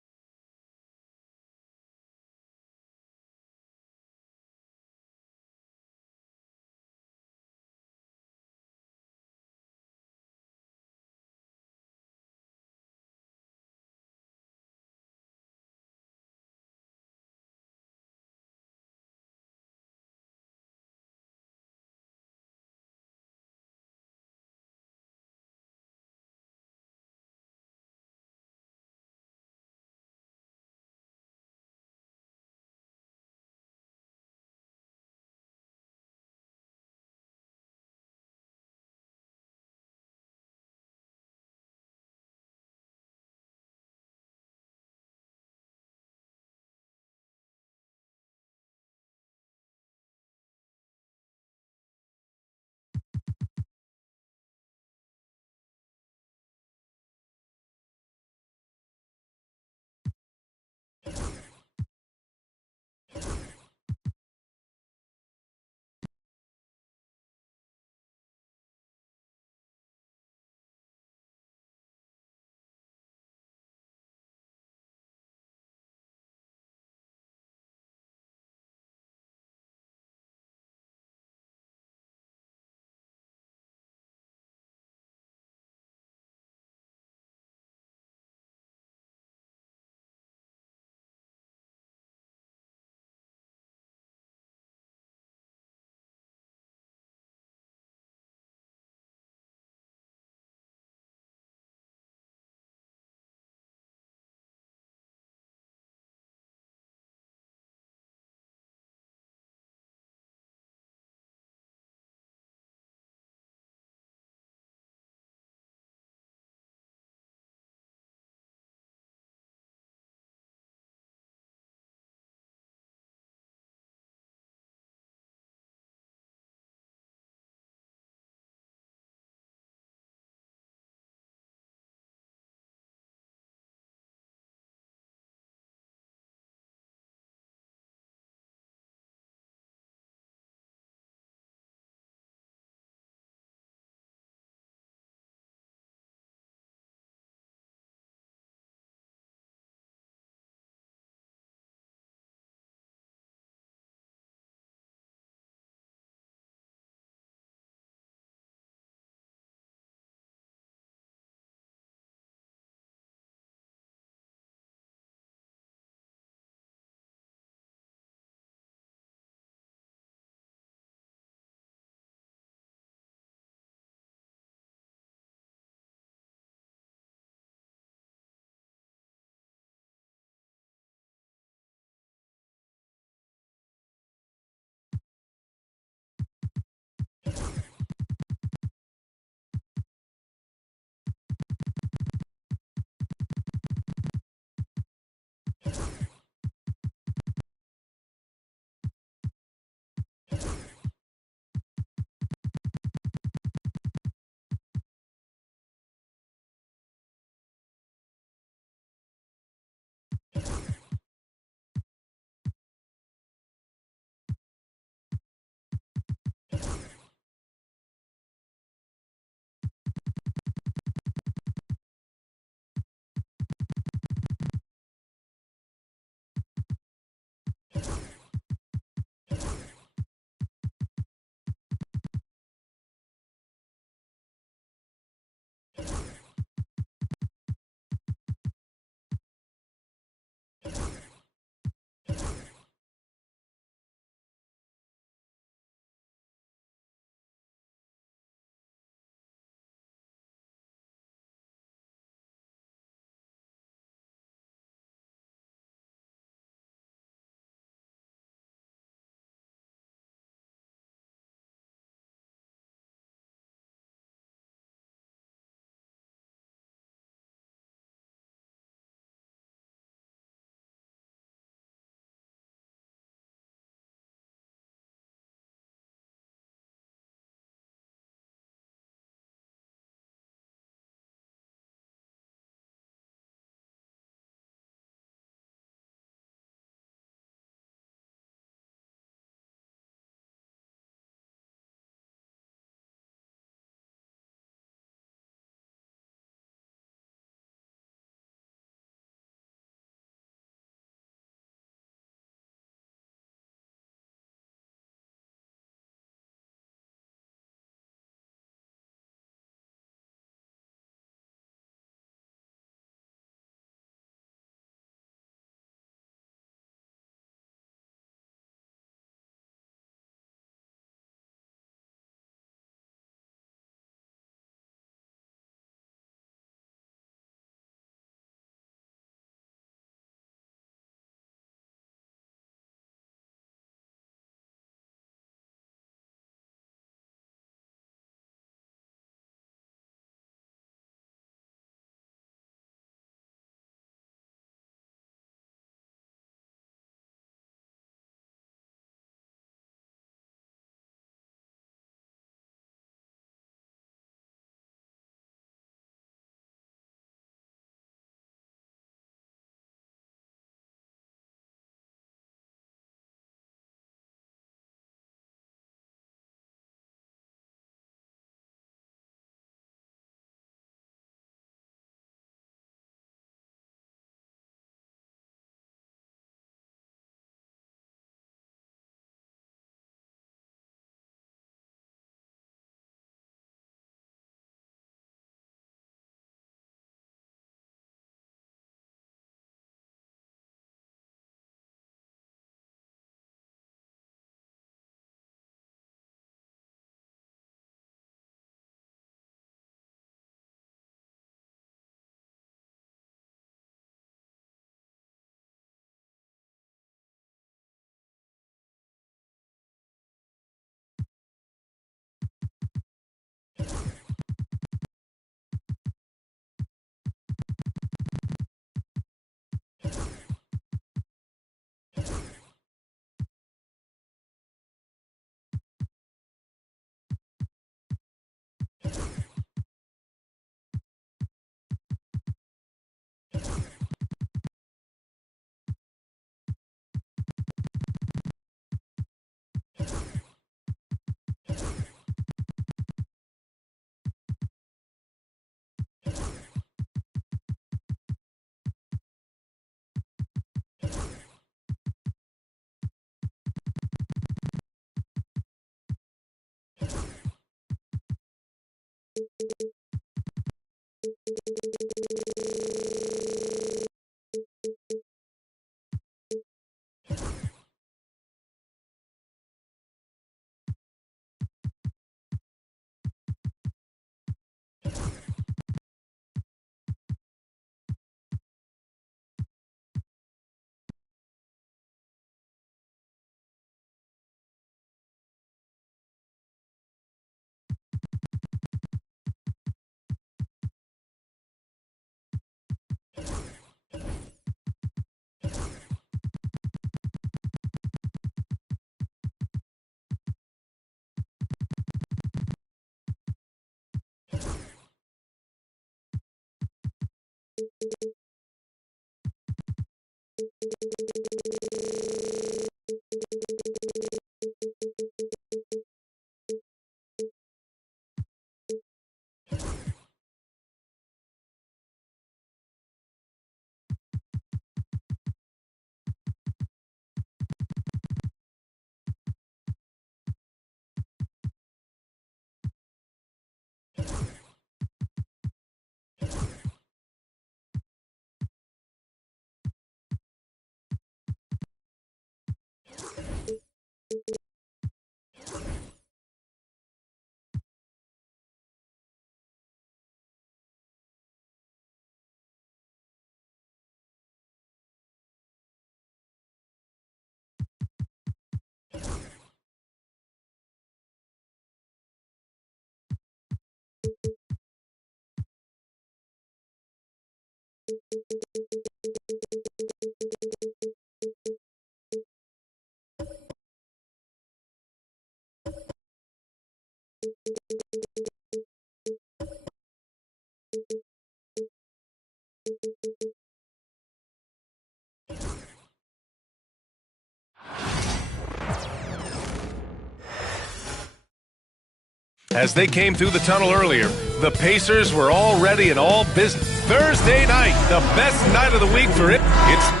As they came through the tunnel earlier, the Pacers were all ready and all business. Thursday night, the best night of the week for it. It's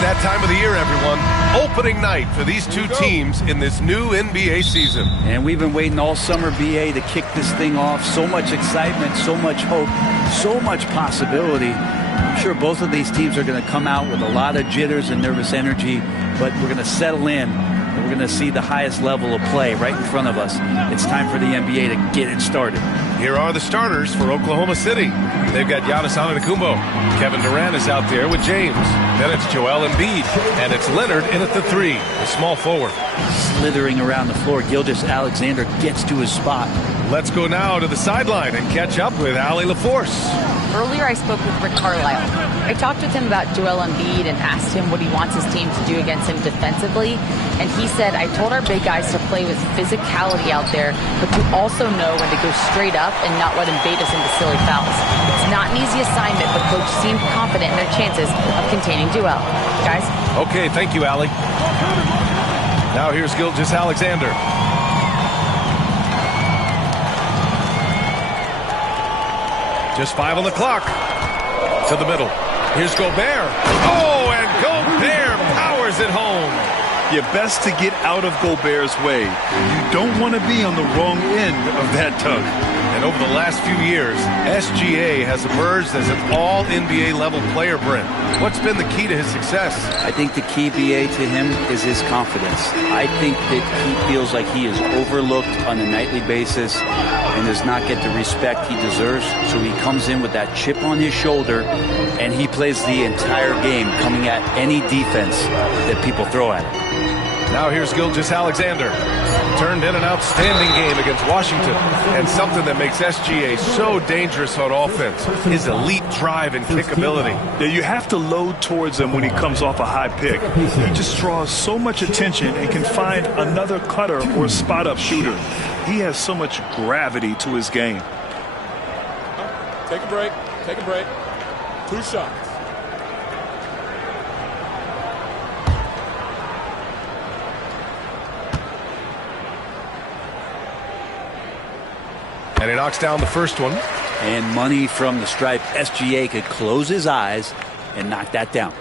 that time of the year, everyone. Opening night for these two teams in this new NBA season. And we've been waiting all summer, BA, to kick this thing off. So much excitement, so much hope, so much possibility. I'm sure both of these teams are going to come out with a lot of jitters and nervous energy, but we're going to settle in, and we're going to see the highest level of play right in front of us. It's time for the NBA to get it started. Here are the starters for Oklahoma City. They've got Giannis Antetokounmpo. Kevin Durant is out there with James. Then it's Joel Embiid, and it's Leonard in at the 3, the small forward. Slithering around the floor, Gilgeous-Alexander gets to his spot. Let's go now to the sideline and catch up with Allie LaForce. Earlier, I spoke with Rick Carlisle. I talked with him about Joel Embiid and asked him what he wants his team to do against him defensively. And he said, I told our big guys to play with physicality out there, but to also know when to go straight up and not let him bait us into silly fouls. It's not an easy assignment, but Coach seemed confident in their chances of containing Joel. Guys? Okay, thank you, Allie. Now here's Gilgeous-Alexander. Just 5 on the clock. To the middle. Here's Gobert. Oh, and Gobert powers it home. You're best to get out of Gobert's way. You don't want to be on the wrong end of that tug. And over the last few years, SGA has emerged as an all-NBA level player, Brent. What's been the key to his success? I think the key, BA, to him is his confidence. I think that he feels like he is overlooked on a nightly basis and does not get the respect he deserves. So he comes in with that chip on his shoulder, and he plays the entire game coming at any defense that people throw at him. Now here's Gilgeous-Alexander. Turned in an outstanding game against Washington. And something that makes SGA so dangerous on offense, his elite drive and kick ability. Yeah, you have to load towards him when he comes off a high pick. He just draws so much attention and can find another cutter or spot-up shooter. He has so much gravity to his game. Take a break. Take a break. 2 shots. And he knocks down the first one. And money from the stripe. SGA could close his eyes and knock that down.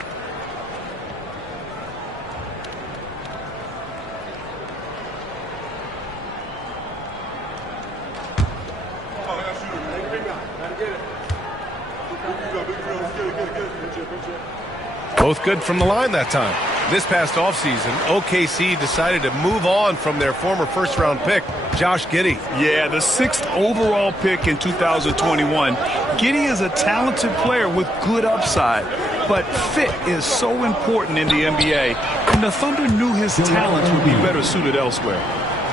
Both good from the line that time. This past offseason, OKC decided to move on from their former first-round pick, Josh Giddey. Yeah, the 6th overall pick in 2021. Giddey is a talented player with good upside, but fit is so important in the NBA, and the Thunder knew his talents would be better suited elsewhere.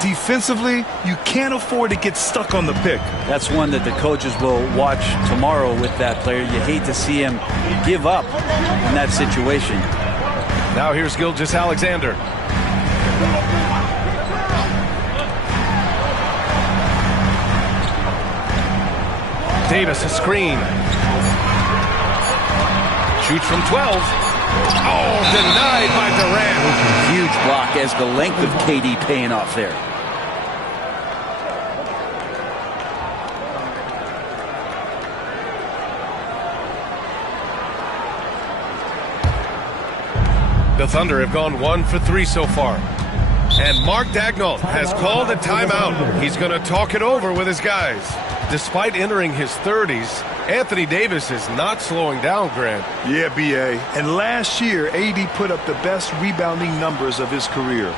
Defensively, you can't afford to get stuck on the pick. That's one that the coaches will watch tomorrow with that player. You hate to see him give up in that situation. Now here's Gilgeous-Alexander. Davis a screen. Shoots from 12. Oh, denied by Durant. Huge block as the length of KD paying off there. The Thunder have gone 1 for 3 so far. And Mark Daigneault has called a timeout. He's going to talk it over with his guys. Despite entering his 30s, Anthony Davis is not slowing down, Grant. Yeah, B.A. And last year, AD put up the best rebounding numbers of his career.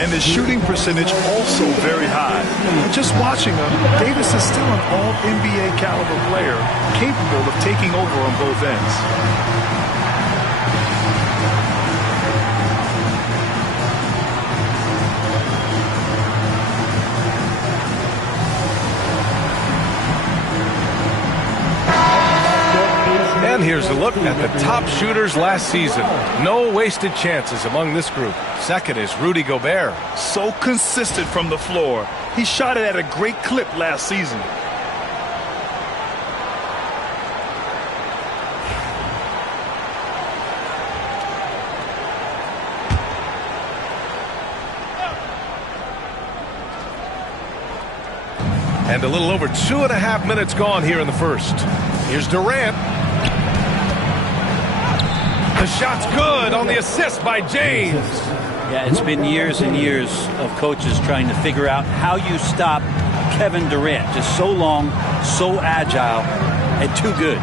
And his shooting percentage also very high. And just watching him, Davis is still an all-NBA caliber player, capable of taking over on both ends. And here's a look at the top shooters last season. No wasted chances among this group. Second is Rudy Gobert. So consistent from the floor. He shot it at a great clip last season. And a little over 2.5 minutes gone here in the first. Here's Durant. The shot's good on the assist by James. Yeah, it's been years and years of coaches trying to figure out how you stop Kevin Durant. Just so long, so agile, and too good.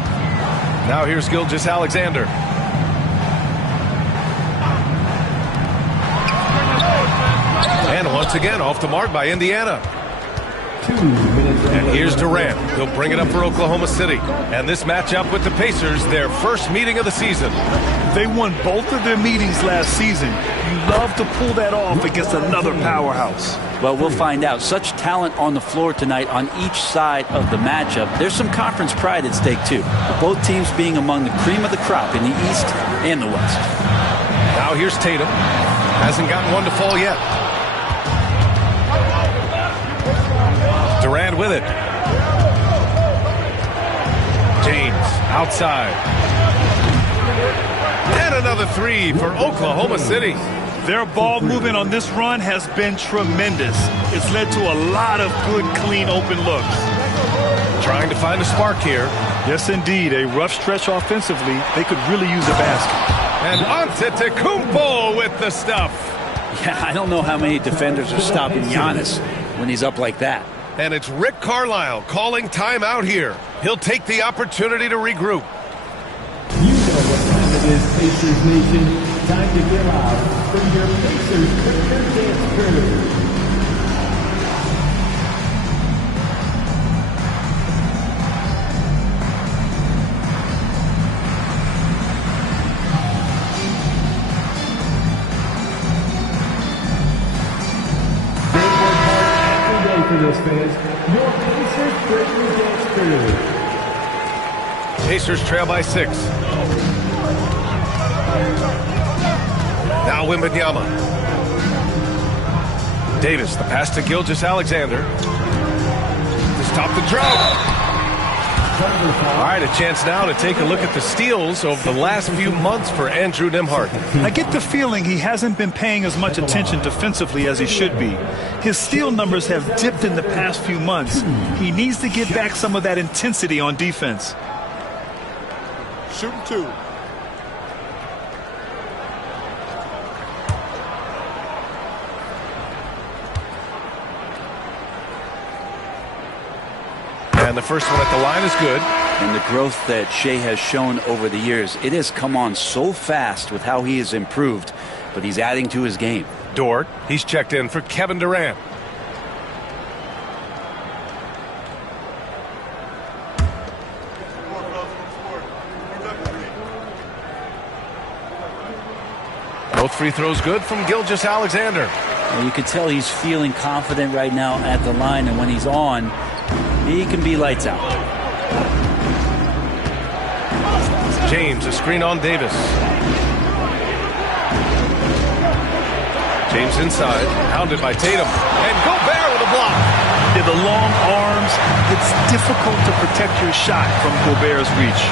Now here's Gilgeous-Alexander. And once again, off the mark by Indiana. And here's Durant. He'll bring it up for Oklahoma City. And this matchup with the Pacers, their first meeting of the season. They won both of their meetings last season. You love to pull that off against another powerhouse. Well, we'll find out. Such talent on the floor tonight on each side of the matchup. There's some conference pride at stake, too. Both teams being among the cream of the crop in the East and the West. Now here's Tatum. Hasn't gotten one to fall yet. Durant with it. James outside. And another three for Oklahoma City. Their ball movement on this run has been tremendous. It's led to a lot of good, clean, open looks. Trying to find a spark here. Yes, indeed. A rough stretch offensively. They could really use a basket. And Antetokounmpo with the stuff. Yeah, I don't know how many defenders are stopping Giannis when he's up like that. And it's Rick Carlisle calling timeout here. He'll take the opportunity to regroup. You know what time it is, Pacers Nation. Time to get out for your Pacers Breaker Dance Crew. For this, fans, your Pacers Breaker Dance Crew. Pacers trail by 6. Now Wembanyama. Davis, the pass to Gilgeous-Alexander. To stop the drought. All right, a chance now to take a look at the steals over the last few months for Andrew Nembhard. I get the feeling he hasn't been paying as much attention defensively as he should be. His steal numbers have dipped in the past few months. He needs to get back some of that intensity on defense. Shooting 2. And the first one at the line is good. And the growth that Shea has shown over the years, it has come on so fast with how he has improved, but he's adding to his game. Dort, he's checked in for Kevin Durant. Both free throws good from Gilgeous-Alexander. And you can tell he's feeling confident right now at the line, and when he's on, he can be lights out. James, a screen on Davis. James inside, hounded by Tatum. And Gobert with a block. Yeah, the long arms, it's difficult to protect your shot from Gobert's reach.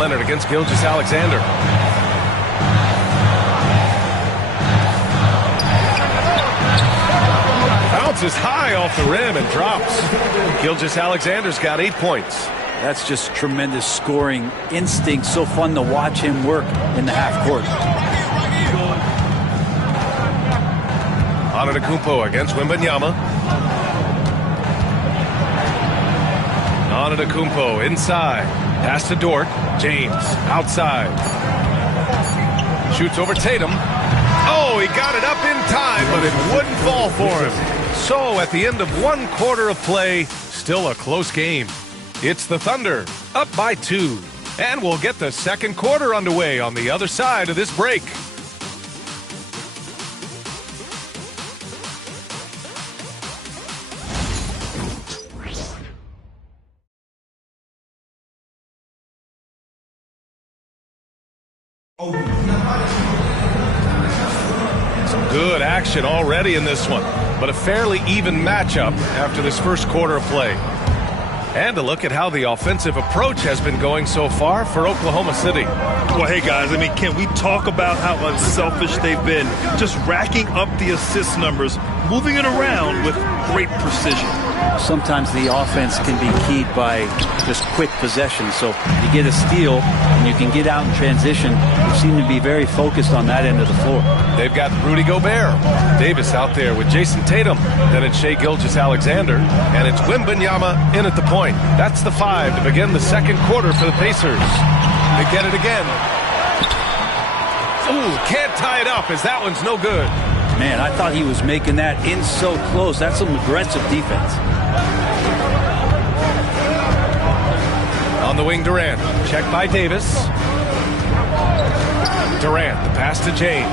Leonard against Gilgeous-Alexander. Bounces high off the rim and drops. Gilgeous-Alexander's got 8 points. That's just tremendous scoring instinct. So fun to watch him work in the half court. Antetokounmpo against Wembanyama. Antetokounmpo inside. Pass to Dort. James outside. Shoots over Tatum. Oh, he got it up in time, but it wouldn't fall for him. So at the end of 1 quarter of play, still a close game. It's the Thunder, up by 2. And we'll get the second quarter underway on the other side of this break. Some good action already in this one, but a fairly even matchup after this first quarter of play. And a look at how the offensive approach has been going so far for Oklahoma City. Well, hey, guys, I mean, can we talk about how unselfish they've been? Just racking up the assist numbers, moving it around with great precision. Sometimes the offense can be keyed by just quick possession. So you get a steal and you can get out in transition. They seem to be very focused on that end of the floor. They've got Rudy Gobert. Davis out there with Jason Tatum. Then it's Shai Gilgeous-Alexander. And it's Wembanyama in at the point. That's the 5 to begin the second quarter for the Pacers. They get it again. Ooh, can't tie it up as that one's no good. Man, I thought he was making that in so close. That's some aggressive defense. On the wing, Durant. Checked by Davis. Durant, the pass to James.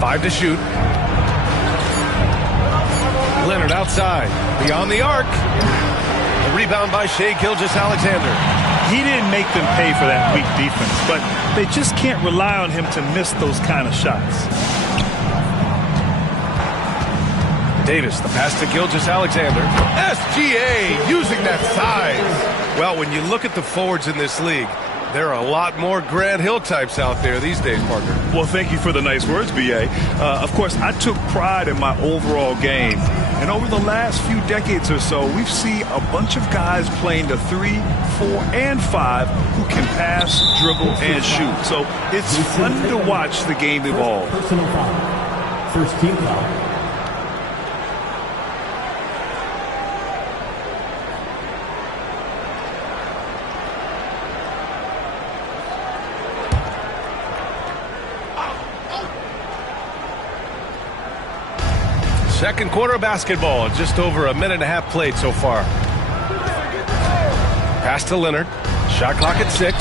5 to shoot. Leonard outside. Beyond the arc. The rebound by Shai Gilgeous-Alexander. He didn't make them pay for that weak defense, but they just can't rely on him to miss those kind of shots. Davis, the pass to Gilgeous-Alexander. SGA using that size. Well, when you look at the forwards in this league, There are a lot more Grant Hill types out there these days, partner. Well, thank you for the nice words, B.A. Of course, I took pride in my overall game. And over the last few decades or so, we've seen a bunch of guys playing the 3, 4, and 5 who can pass, dribble, and shoot. So it's fun to watch the game evolve. Personal foul. First team foul. Second quarter of basketball, just over a minute and a half played so far. Pass to Leonard. Shot clock at 6.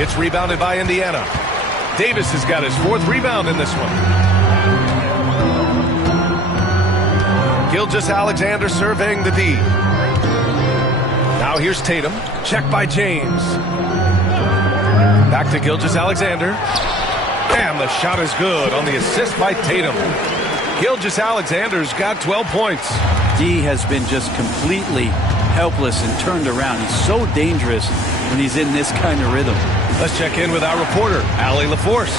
It's rebounded by Indiana. Davis has got his 4th rebound in this one. Gilgeous-Alexander surveying the D. Now here's Tatum. Check by James. Back to Gilgeous-Alexander. And the shot is good on the assist by Tatum. Gilgeous-Alexander's got 12 points. D has been just completely helpless and turned around. He's so dangerous when he's in this kind of rhythm. Let's check in with our reporter, Allie LaForce.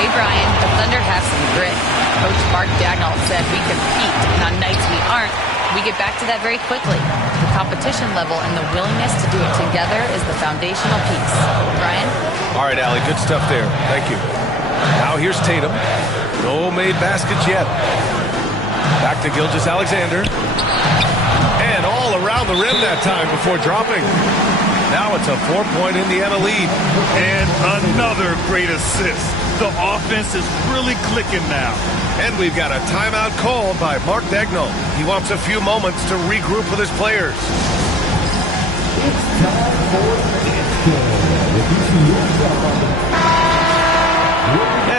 Hey, Brian, the Thunder have some grit. Coach Mark Dagnall said we compete, and on nights we aren't, we get back to that very quickly. The competition level and the willingness to do it together is the foundational piece. Brian? All right, Allie, good stuff there. Thank you. Now here's Tatum. No made baskets yet. Back to Gilgeous-Alexander. And all around the rim that time before dropping. Now it's a 4-point Indiana lead. And another great assist. The offense is really clicking now. And we've got a timeout called by Mark Dagnall. He wants a few moments to regroup with his players. It's time for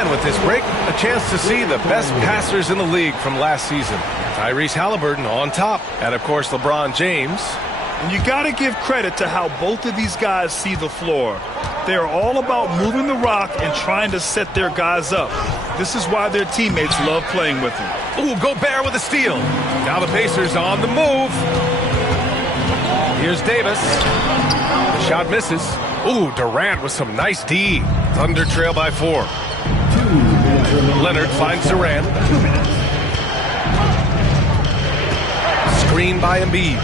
And with this break, a chance to see the best passers in the league from last season. Tyrese Halliburton on top, and of course LeBron James. And you got to give credit to how both of these guys see the floor. They're all about moving the rock and trying to set their guys up. This is why their teammates love playing with them. Ooh, Gobert with a steal. Now the Pacers on the move. Here's Davis. The shot misses. Ooh, Durant with some nice D. Thunder trail by 4. Leonard finds Durant. Screen by Embiid.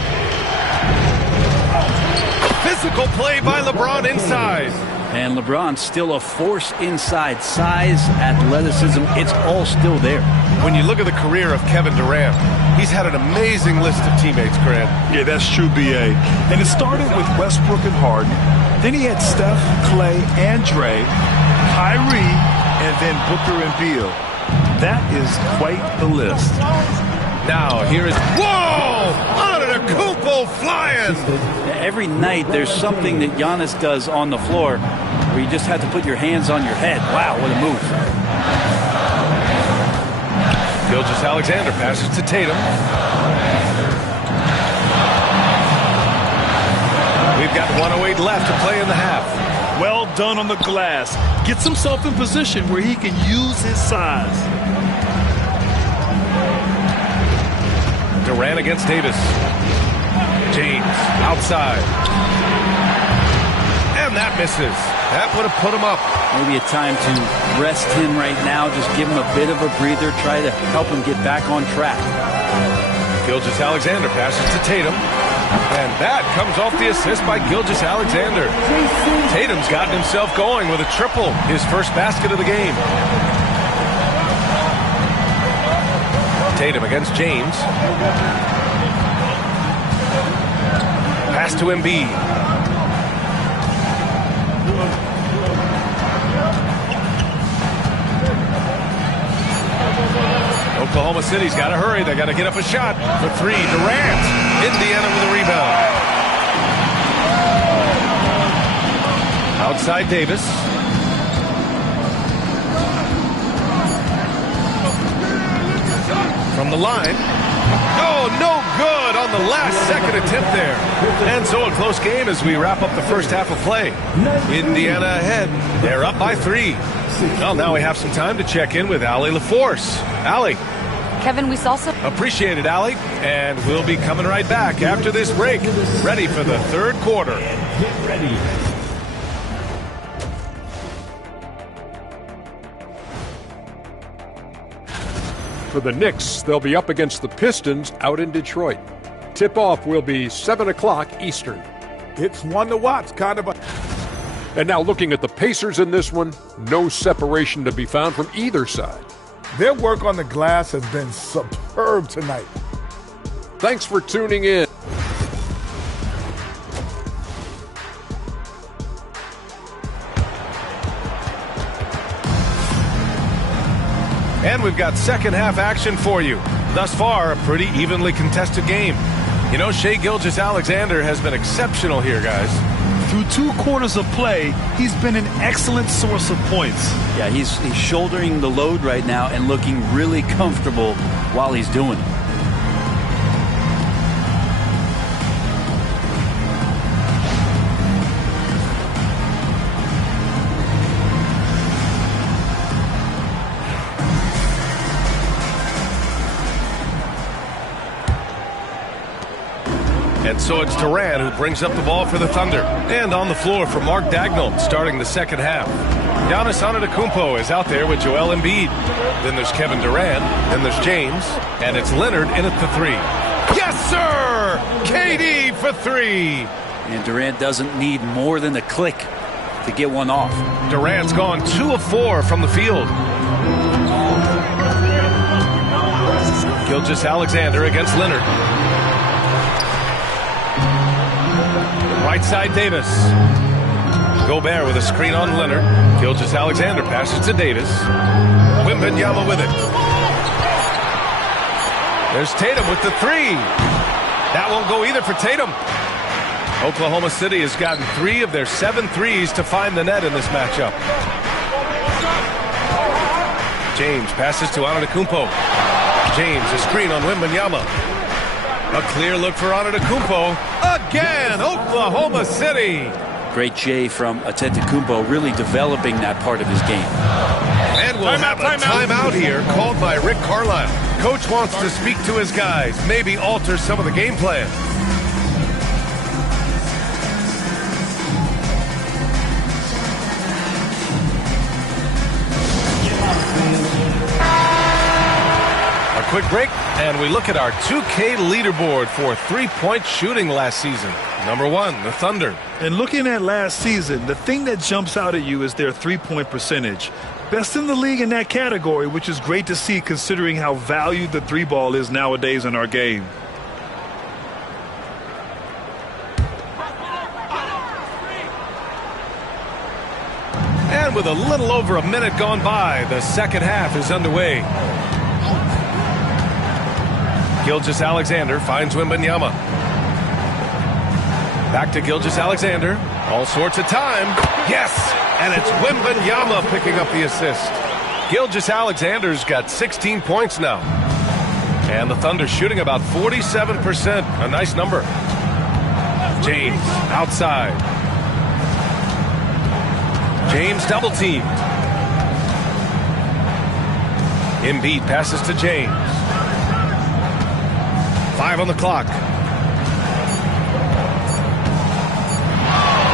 Physical play by LeBron inside. And LeBron's still a force inside. Size, athleticism, it's all still there. When you look at the career of Kevin Durant, he's had an amazing list of teammates, Grant. Yeah, that's true, B.A. And it started with Westbrook and Harden. Then he had Steph, Clay, and Dre, Kyrie, and then Booker and Beal. That is quite the list. Now, here is... Whoa! Antetokounmpo flying! Every night, there's something that Giannis does on the floor where you just have to put your hands on your head. Wow, what a move. Gilgeous-Alexander passes to Tatum. We've got 1:08 left to play in the half. Well done on the glass. Gets himself in position where he can use his size. Durant against Davis. James outside. And that misses. That would have put him up. Maybe a time to rest him right now. Just give him a bit of a breather. Try to help him get back on track. Gilgeous-Alexander passes to Tatum. And that comes off the assist by Gilgeous-Alexander. Tatum's gotten himself going with a triple. His first basket of the game. Tatum against James. Pass to Embiid. Oklahoma City's got to hurry. They got to get up a shot for 3. Durant. Indiana with a rebound. Outside Davis. From the line. Oh, no good on the last second attempt there. And so a close game as we wrap up the first half of play. Indiana ahead. They're up by 3. Well, now we have some time to check in with Allie LaForce. Allie. Kevin, we saw some... Appreciate it, Allie. And we'll be coming right back after this break. Ready for the third quarter. Get ready. For the Knicks, they'll be up against the Pistons out in Detroit. Tip-off will be 7 o'clock Eastern. It's one to watch, kind of a... And now looking at the Pacers in this one, no separation to be found from either side. Their work on the glass has been superb tonight. Thanks for tuning in. And we've got second half action for you. Thus far, a pretty evenly contested game. You know, Shai Gilgeous-Alexander has been exceptional here, guys. Through 2 quarters of play, he's been an excellent source of points. Yeah, he's shouldering the load right now and looking really comfortable while he's doing it. And so it's Durant who brings up the ball for the Thunder. And on the floor for Mark Daigneault starting the second half. Giannis Antetokounmpo is out there with Joel Embiid. Then there's Kevin Durant. Then there's James. And it's Leonard in at the 3. Yes, sir! KD for 3. And Durant doesn't need more than a click to get one off. Durant's gone 2 of 4 from the field. Gilgeous-Alexander against Leonard. Right side, Davis. Gobert with a screen on Leonard. Gilgeous-Alexander passes to Davis. Wembanyama with it. There's Tatum with the 3. That won't go either for Tatum. Oklahoma City has gotten 3 of their 7 threes to find the net in this matchup. James passes to Antetokounmpo. James, a screen on Wembanyama. A clear look for Antetokounmpo. Again, Oklahoma City. Great J from Antetokounmpo, really developing that part of his game. And we'll have a timeout here called by Rick Carlisle. Coach wants to speak to his guys, maybe alter some of the game plan. Quick break, and we look at our 2K leaderboard for three-point shooting last season. Number 1, the Thunder. And looking at last season, the thing that jumps out at you is their three-point percentage. Best in the league in that category, which is great to see considering how valued the 3-ball is nowadays in our game. And with a little over a minute gone by, the second half is underway. Gilgeous-Alexander finds Wembanyama. Back to Gilgeous-Alexander. All sorts of time. Yes! And it's Wembanyama picking up the assist. Gilgeous-Alexander's got 16 points now. And the Thunder shooting about 47%. A nice number. James outside. James double teamed. Embiid passes to James. 5 on the clock.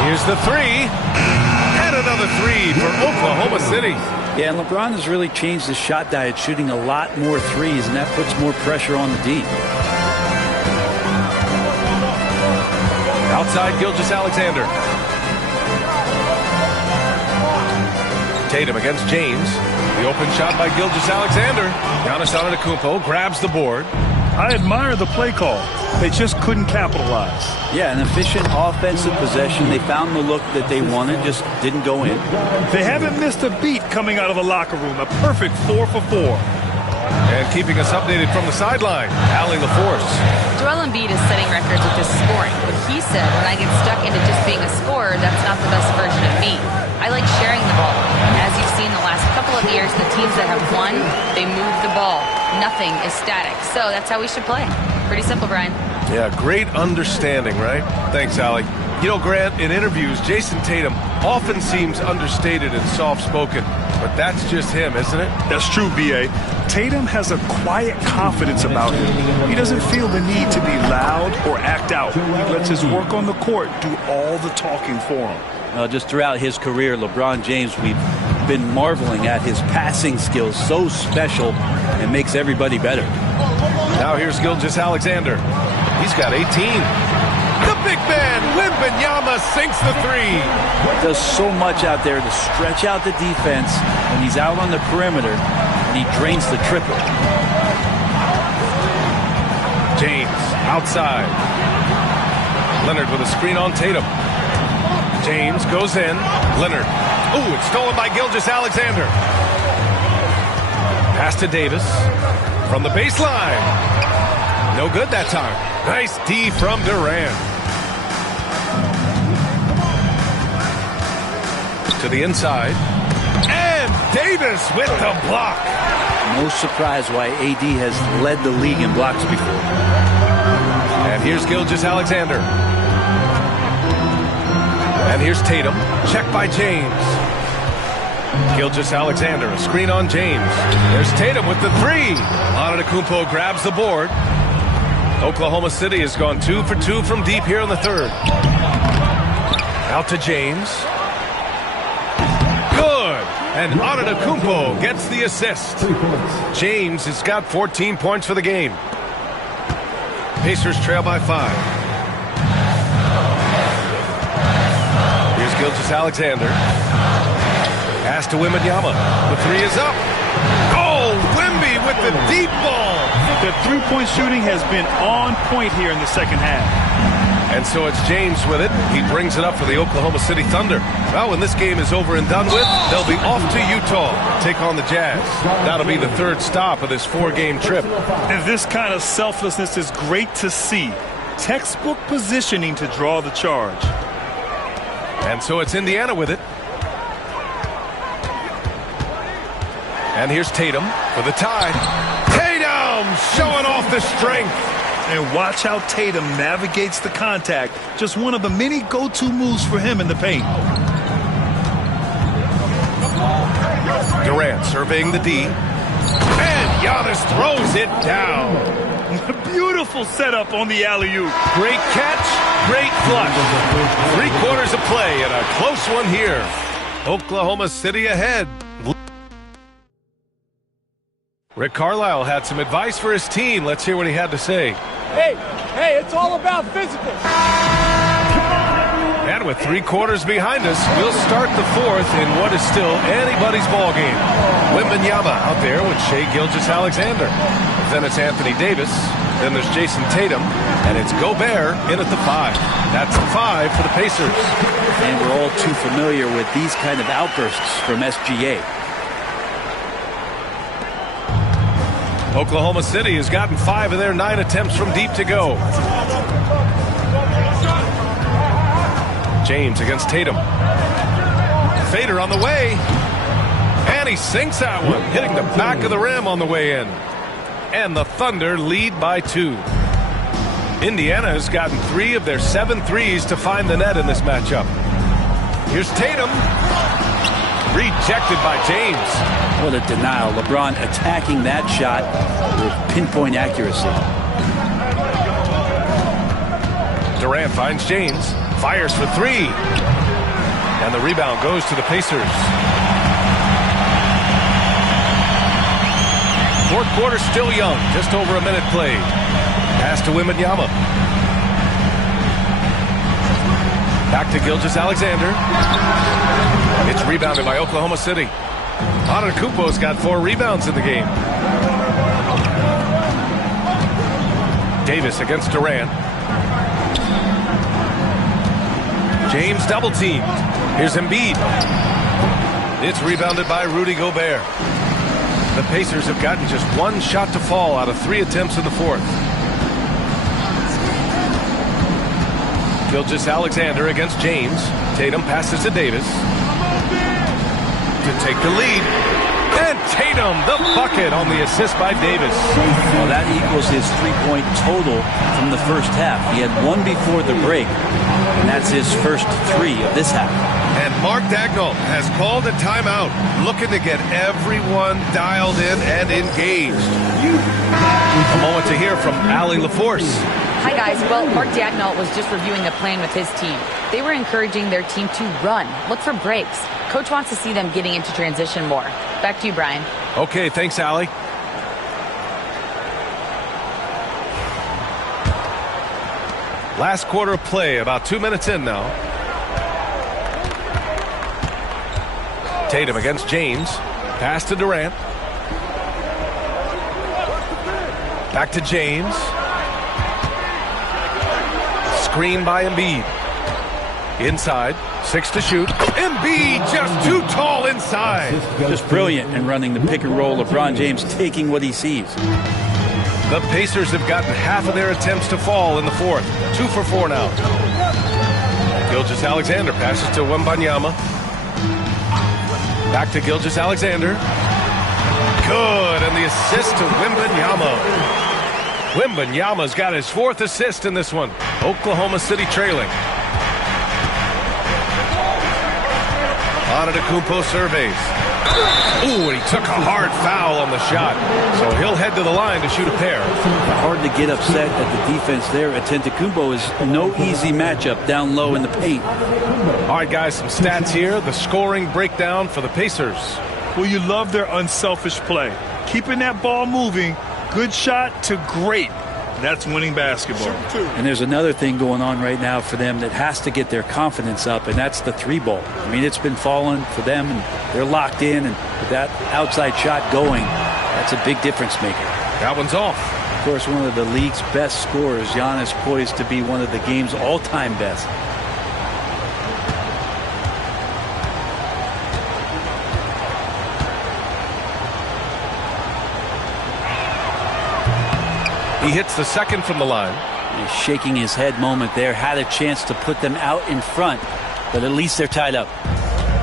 Here's the 3. And another 3 for Oklahoma City. Yeah, and LeBron has really changed his shot diet, shooting a lot more threes, and that puts more pressure on the D. Outside Gilgeous-Alexander. Tatum against James. The open shot by Gilgeous-Alexander. Giannis Antetokounmpo grabs the board. I admire the play call. They just couldn't capitalize. Yeah, an efficient offensive possession. They found the look that they wanted, just didn't go in. They haven't missed a beat coming out of the locker room. A perfect 4 for 4. And keeping us updated from the sideline, Allie LaForce. Joel Embiid is setting records with his scoring, but he said, when I get stuck into just being a scorer, that's not the best version of me. I like sharing the ball. As you've seen the last couple of years, the teams that have won, they move the ball. Nothing is static. So that's how we should play. Pretty simple, Brian. Yeah, great understanding, right? Thanks, Allie. You know, Grant, in interviews, Jason Tatum often seems understated and soft-spoken, but that's just him, isn't it? That's true, B.A. Tatum has a quiet confidence about him. He doesn't feel the need to be loud or act out. He lets his work on the court do all the talking for him. Just throughout his career, LeBron James, we've been marveling at his passing skills. So special and makes everybody better. Now here's Gilgeous-Alexander. He's got 18. The big man, Wembanyama, sinks the three. Does so much out there to stretch out the defense when he's out on the perimeter, and he drains the triple. James outside. Leonard with a screen on Tatum. James goes in. Leonard. Ooh, it's stolen by Gilgeous-Alexander. Pass to Davis from the baseline. No good that time. Nice D from Durant. To the inside. And Davis with the block. No surprise why AD has led the league in blocks before. And here's Gilgeous-Alexander. And here's Tatum. Check by James. Gilgeous-Alexander, a screen on James. There's Tatum with the three. Antetokounmpo grabs the board. Oklahoma City has gone 2 for 2 from deep here in the third. Out to James. Good. And Antetokounmpo gets the assist. James has got 14 points for the game. Pacers trail by 5. Here's Gilgeous-Alexander. Pass to Wembanyama. The three is up. Oh, Wemby with the deep ball. The three-point shooting has been on point here in the second half. And so it's James with it. He brings it up for the Oklahoma City Thunder. Well, when this game is over and done with, they'll be off to Utah, take on the Jazz. That'll be the third stop of this 4-game trip. And this kind of selflessness is great to see. Textbook positioning to draw the charge. And so it's Indiana with it. And here's Tatum for the tie. Tatum showing off the strength. And watch how Tatum navigates the contact. Just one of the many go-to moves for him in the paint. Durant surveying the D. And Giannis throws it down. Beautiful setup on the alley-oop. Great catch, great flush. 3 quarters of play and a close one here. Oklahoma City ahead. Rick Carlisle had some advice for his team. Let's hear what he had to say. Hey, it's all about physical. And with 3 quarters behind us, we'll start the fourth in what is still anybody's ball game. Wembanyama out there with Shai Gilgeous-Alexander. Then it's Anthony Davis. Then there's Jason Tatum. And it's Gobert in at the 5. That's a 5 for the Pacers. And we're all too familiar with these kind of outbursts from SGA. Oklahoma City has gotten 5 of their 9 attempts from deep to go. James against Tatum. Fader on the way. And he sinks that one, hitting the back of the rim on the way in. And the Thunder lead by 2. Indiana has gotten 3 of their 7 threes to find the net in this matchup. Here's Tatum. Rejected by James. What a denial. LeBron attacking that shot with pinpoint accuracy. Durant finds James. Fires for 3. And the rebound goes to the Pacers. Fourth quarter still young. Just over a minute played. Pass to Wembanyama. Back to Gilgeous-Alexander. It's rebounded by Oklahoma City. Antetokounmpo's got 4 rebounds in the game. Davis against Durant. James double teamed. Here's Embiid. It's rebounded by Rudy Gobert. The Pacers have gotten just 1 shot to fall out of 3 attempts in the fourth. Gilgeous-Alexander against James. Tatum passes to Davis. To take the lead. And Tatum, the bucket on the assist by Davis. Well, that equals his 3-point total from the first half. He had 1 before the break, and that's his first 3 of this half. And Mark Dagnall has called a timeout, looking to get everyone dialed in and engaged. A moment to hear from Allie LaForce. Hi, guys. Well, Mark Dagnall was just reviewing the plan with his team. They were encouraging their team to run, look for breaks. Coach wants to see them getting into transition more. Back to you, Brian. Okay, thanks, Allie. Last quarter of play, about 2 minutes in now. Tatum against James. Pass to Durant. Back to James. Screen by Embiid. Inside. 6 to shoot. Embiid just too tall inside. Just brilliant in running the pick and roll. LeBron James taking what he sees. The Pacers have gotten half of their attempts to fall in the fourth. 2 for 4 now. Gilgeous-Alexander passes to Wembanyama. Back to Gilgeous-Alexander. Good, and the assist to Wembanyama. Wembanyama's got his 4th assist in this one. Oklahoma City trailing. Antetokounmpo surveys. Ooh, and he took a hard foul on the shot. So he'll head to the line to shoot a pair. Hard to get upset at the defense there. Antetokounmpo is no easy matchup down low in the paint. All right, guys, some stats here. The scoring breakdown for the Pacers. Well, you love their unselfish play. Keeping that ball moving, good shot to great. That's winning basketball. And there's another thing going on right now for them that has to get their confidence up, and that's the 3-ball. I mean, it's been falling for them, and they're locked in, and with that outside shot going, that's a big difference maker. That one's off. Of course, one of the league's best scorers, Giannis, poised to be one of the game's all-time best. He hits the second from the line. He's shaking his head moment there. Had a chance to put them out in front, but at least they're tied up.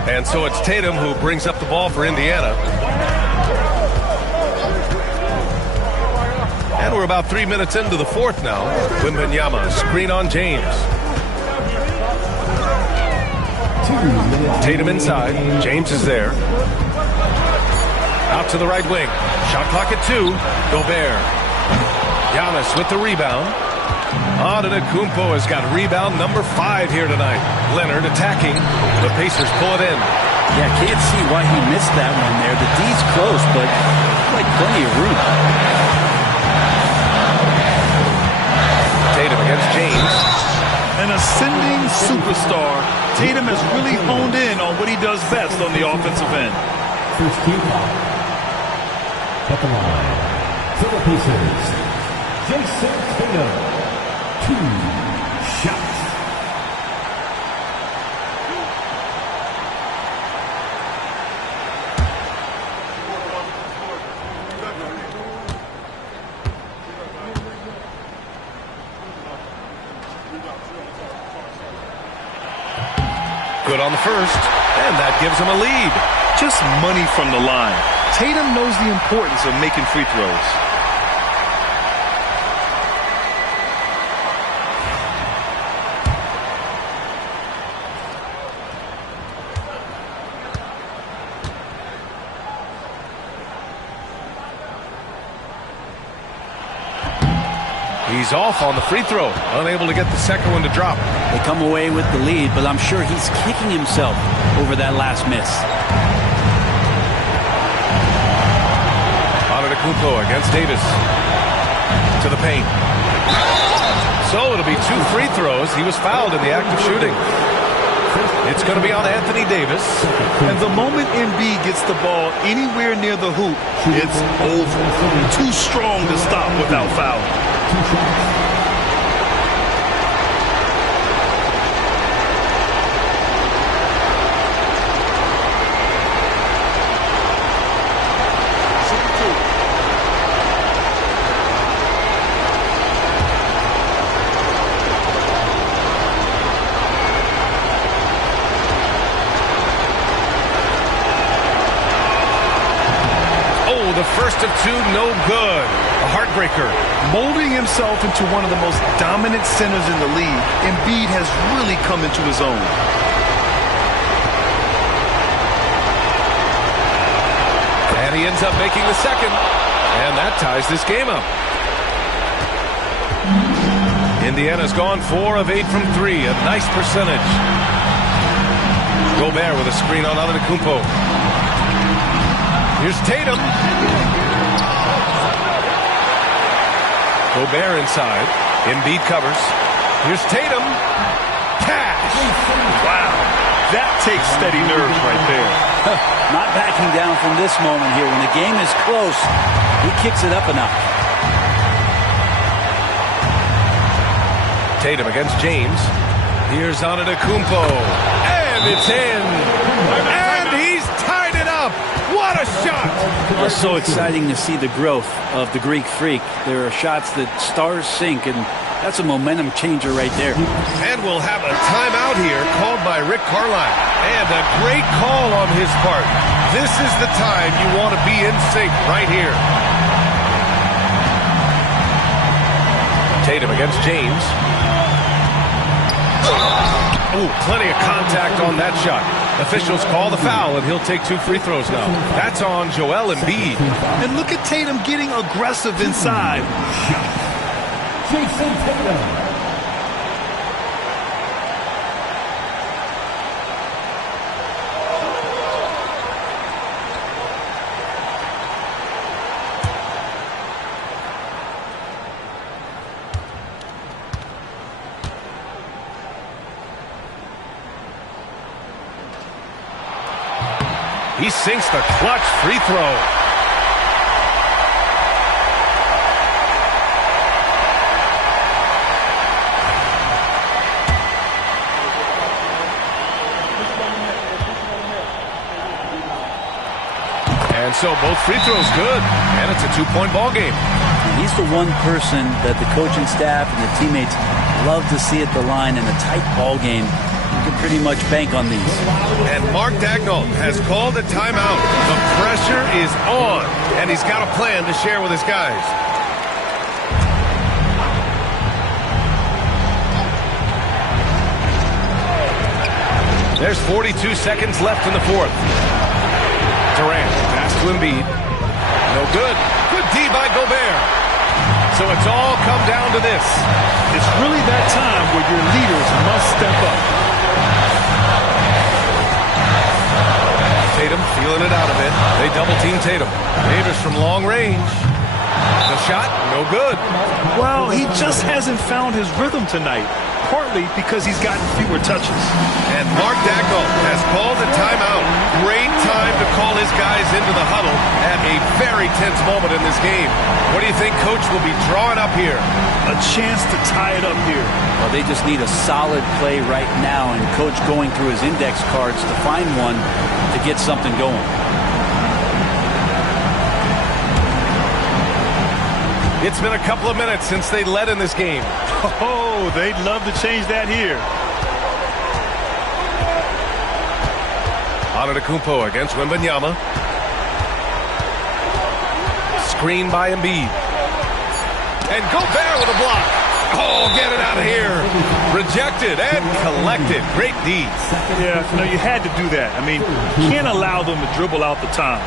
And so it's Tatum who brings up the ball for Indiana. And we're about 3 minutes into the fourth now. Wembanyama, screen on James. Tatum inside. James is there. Out to the right wing. Shot clock at 2. Gobert. Giannis with the rebound. Antetokounmpo has got rebound number 5 here tonight. Leonard attacking. The Pacers pull it in. Yeah, can't see why he missed that one there. The D's close, but like plenty of room. Tatum against James. An ascending superstar. Tatum has really honed in on what he does best on the offensive end. First team foul. At the line for the Pacers, Jason Tatum. 2 shots. Good on the first, and that gives him a lead. Just money from the line. Tatum knows the importance of making free throws. He's off on the free throw, unable to get the second one to drop. They come away with the lead, but I'm sure he's kicking himself over that last miss. Antetokounmpo against Davis. To the paint. So it'll be 2 free throws. He was fouled in the act of shooting. It's going to be on Anthony Davis. And the moment Embiid gets the ball anywhere near the hoop, it's over. Too strong to stop without fouling. 2 shots. The first of 2, no good. A heartbreaker. Molding himself into one of the most dominant centers in the league, Embiid has really come into his own. And he ends up making the second. And that ties this game up. Indiana's gone 4 of 8 from 3. A nice percentage. Gobert with a screen on Antetokounmpo. Here's Tatum. Gobert inside. Embiid covers. Here's Tatum. Cash. Wow. That takes steady nerves right there. Not backing down from this moment here. When the game is close, he kicks it up a notch. Tatum against James. Here's Antetokounmpo. And it's in. And he's tied it up. What a shot. It's so exciting to see the growth of the Greek Freak. There are shots that stars sink, and that's a momentum changer right there. And we'll have a timeout here called by Rick Carlisle. And a great call on his part. This is the time you want to be in sync right here. Tatum against James. Oh, plenty of contact on that shot. Officials call the foul, and he'll take 2 free throws now. That's on Joel Embiid. And look at Tatum getting aggressive inside. Jason Tatum. He sinks the clutch free throw. And so both free throws good. And it's a 2-point ball game. He's the one person that the coaching staff and the teammates love to see at the line in a tight ball game. You can pretty much bank on these. And Mark Daigneault has called a timeout. The pressure is on, and he's got a plan to share with his guys. There's 42 seconds left in the fourth. Durant, pass to Embiid. No good. Good D by Gobert. So it's all come down to this. It's really that time where your leaders must step up. Tatum feeling it out a bit. They double team Tatum. Davis from long range. The shot, no good. Well, he just hasn't found his rhythm tonight, partly because he's gotten fewer touches. And Mark Daigneault has called a timeout. Great time to call his guys into the huddle at a very tense moment in this game. What do you think Coach will be drawing up here? A chance to tie it up here. Well, they just need a solid play right now, and Coach going through his index cards to find one to get something going. It's been a couple of minutes since they led in this game. Oh, they'd love to change that here. Antetokounmpo against Wembanyama. Screen by Embiid. And Gobert with a block. Oh, get it out of here. Rejected and collected. Great D. Yeah, no, you had to do that. I mean, you can't allow them to dribble out the time.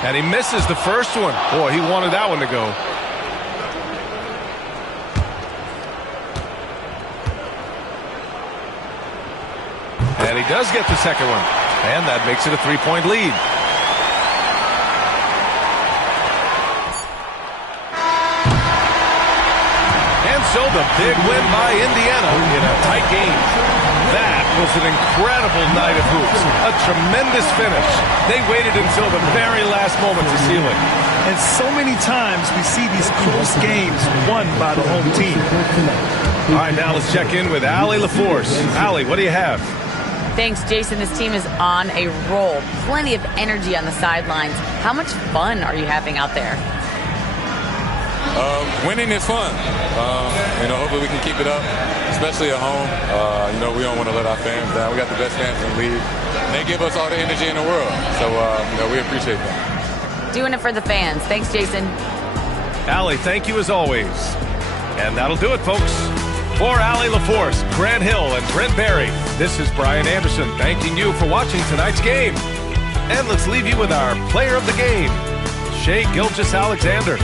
And he misses the first one. Boy, he wanted that one to go. And he does get the second one. And that makes it a 3-point lead. And so the big win by Indiana in a tight game. That was an incredible night of hoops. A tremendous finish. They waited until the very last moment to seal it. And so many times we see these close games won by the home team. All right, now let's check in with Allie LaForce. Allie, what do you have? Thanks, Jason. This team is on a roll. Plenty of energy on the sidelines. How much fun are you having out there? Winning is fun. Hopefully we can keep it up, especially at home. We don't want to let our fans down. We got the best fans in the league. And they give us all the energy in the world. So, we appreciate that. Doing it for the fans. Thanks, Jason. Allie, thank you as always. And that'll do it, folks. For Allie LaForce, Grant Hill, and Brent Barry, this is Brian Anderson thanking you for watching tonight's game. And let's leave you with our player of the game, Shai Gilgeous-Alexander.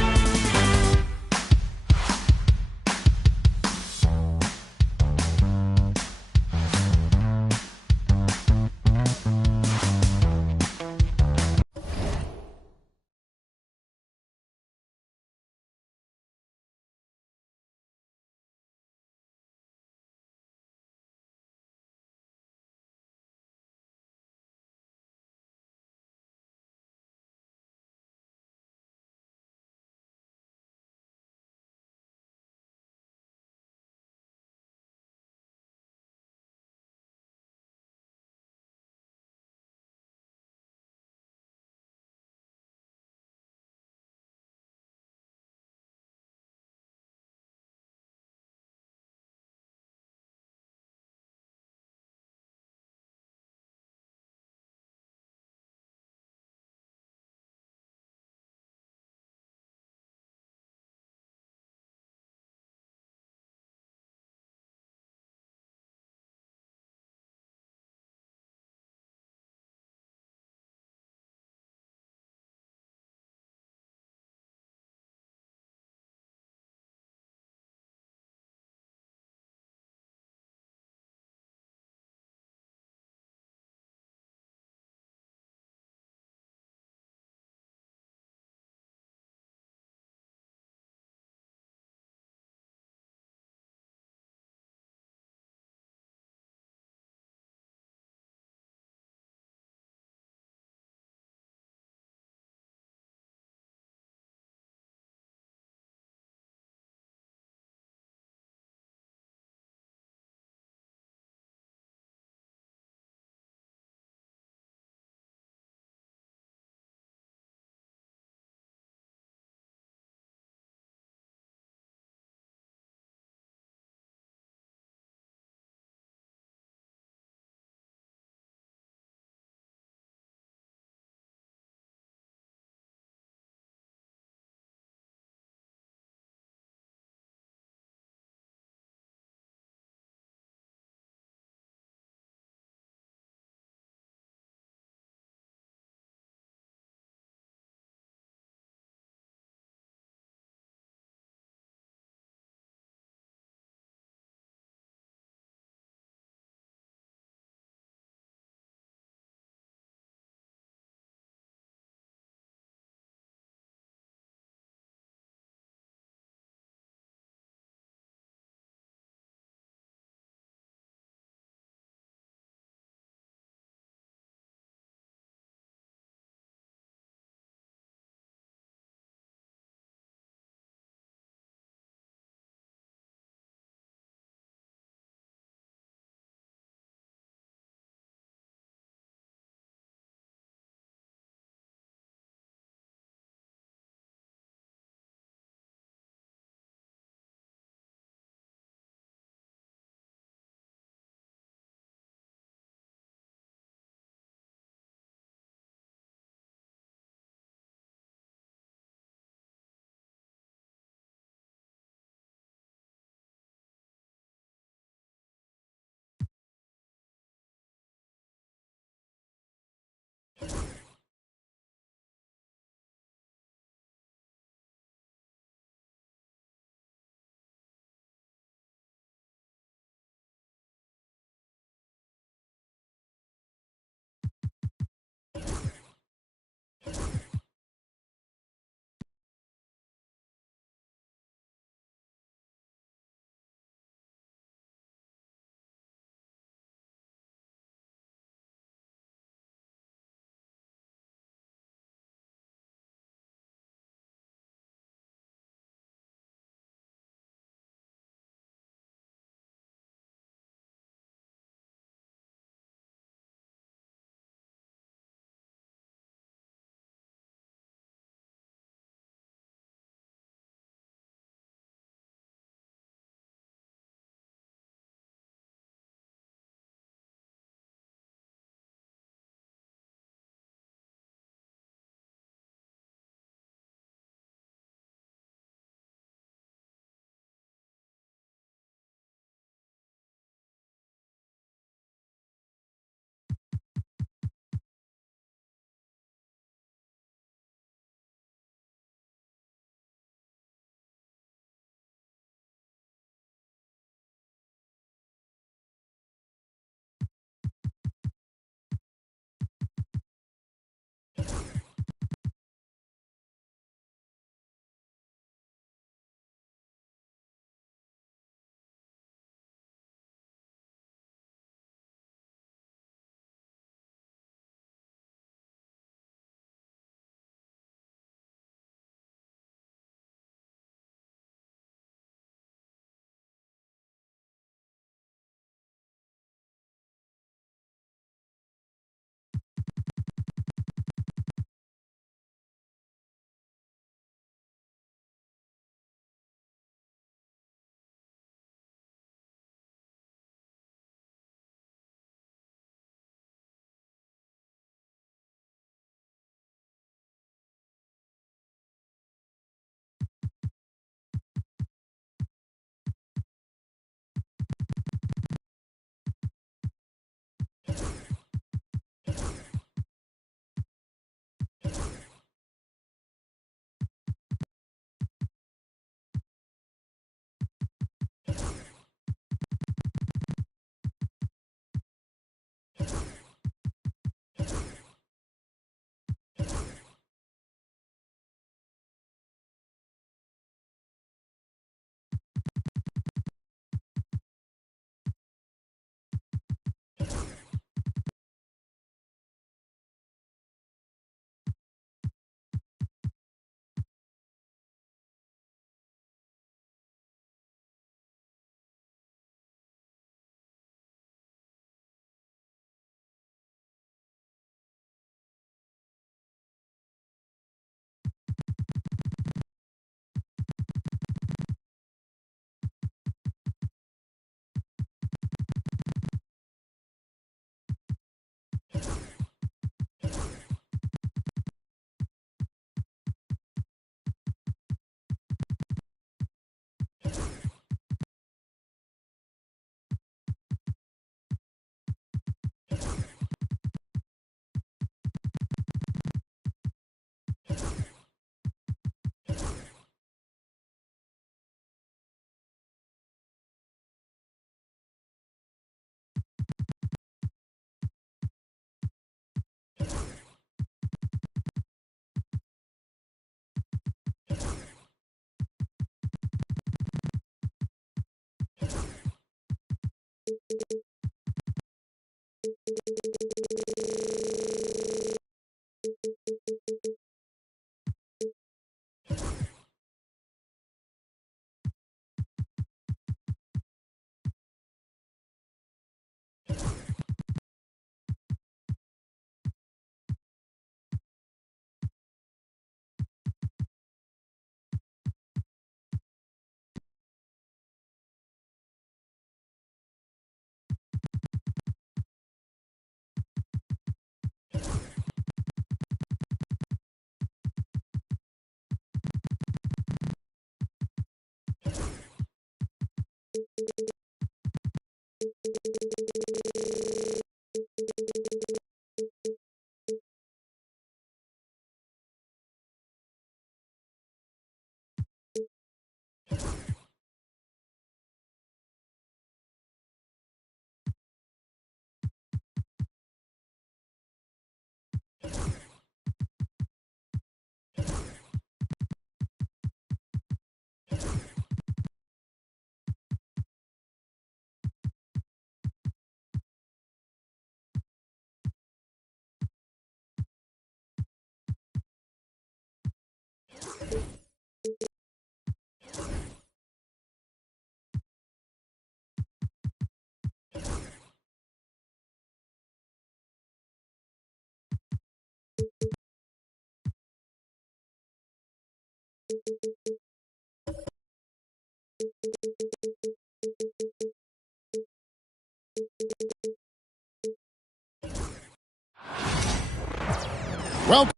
Welcome,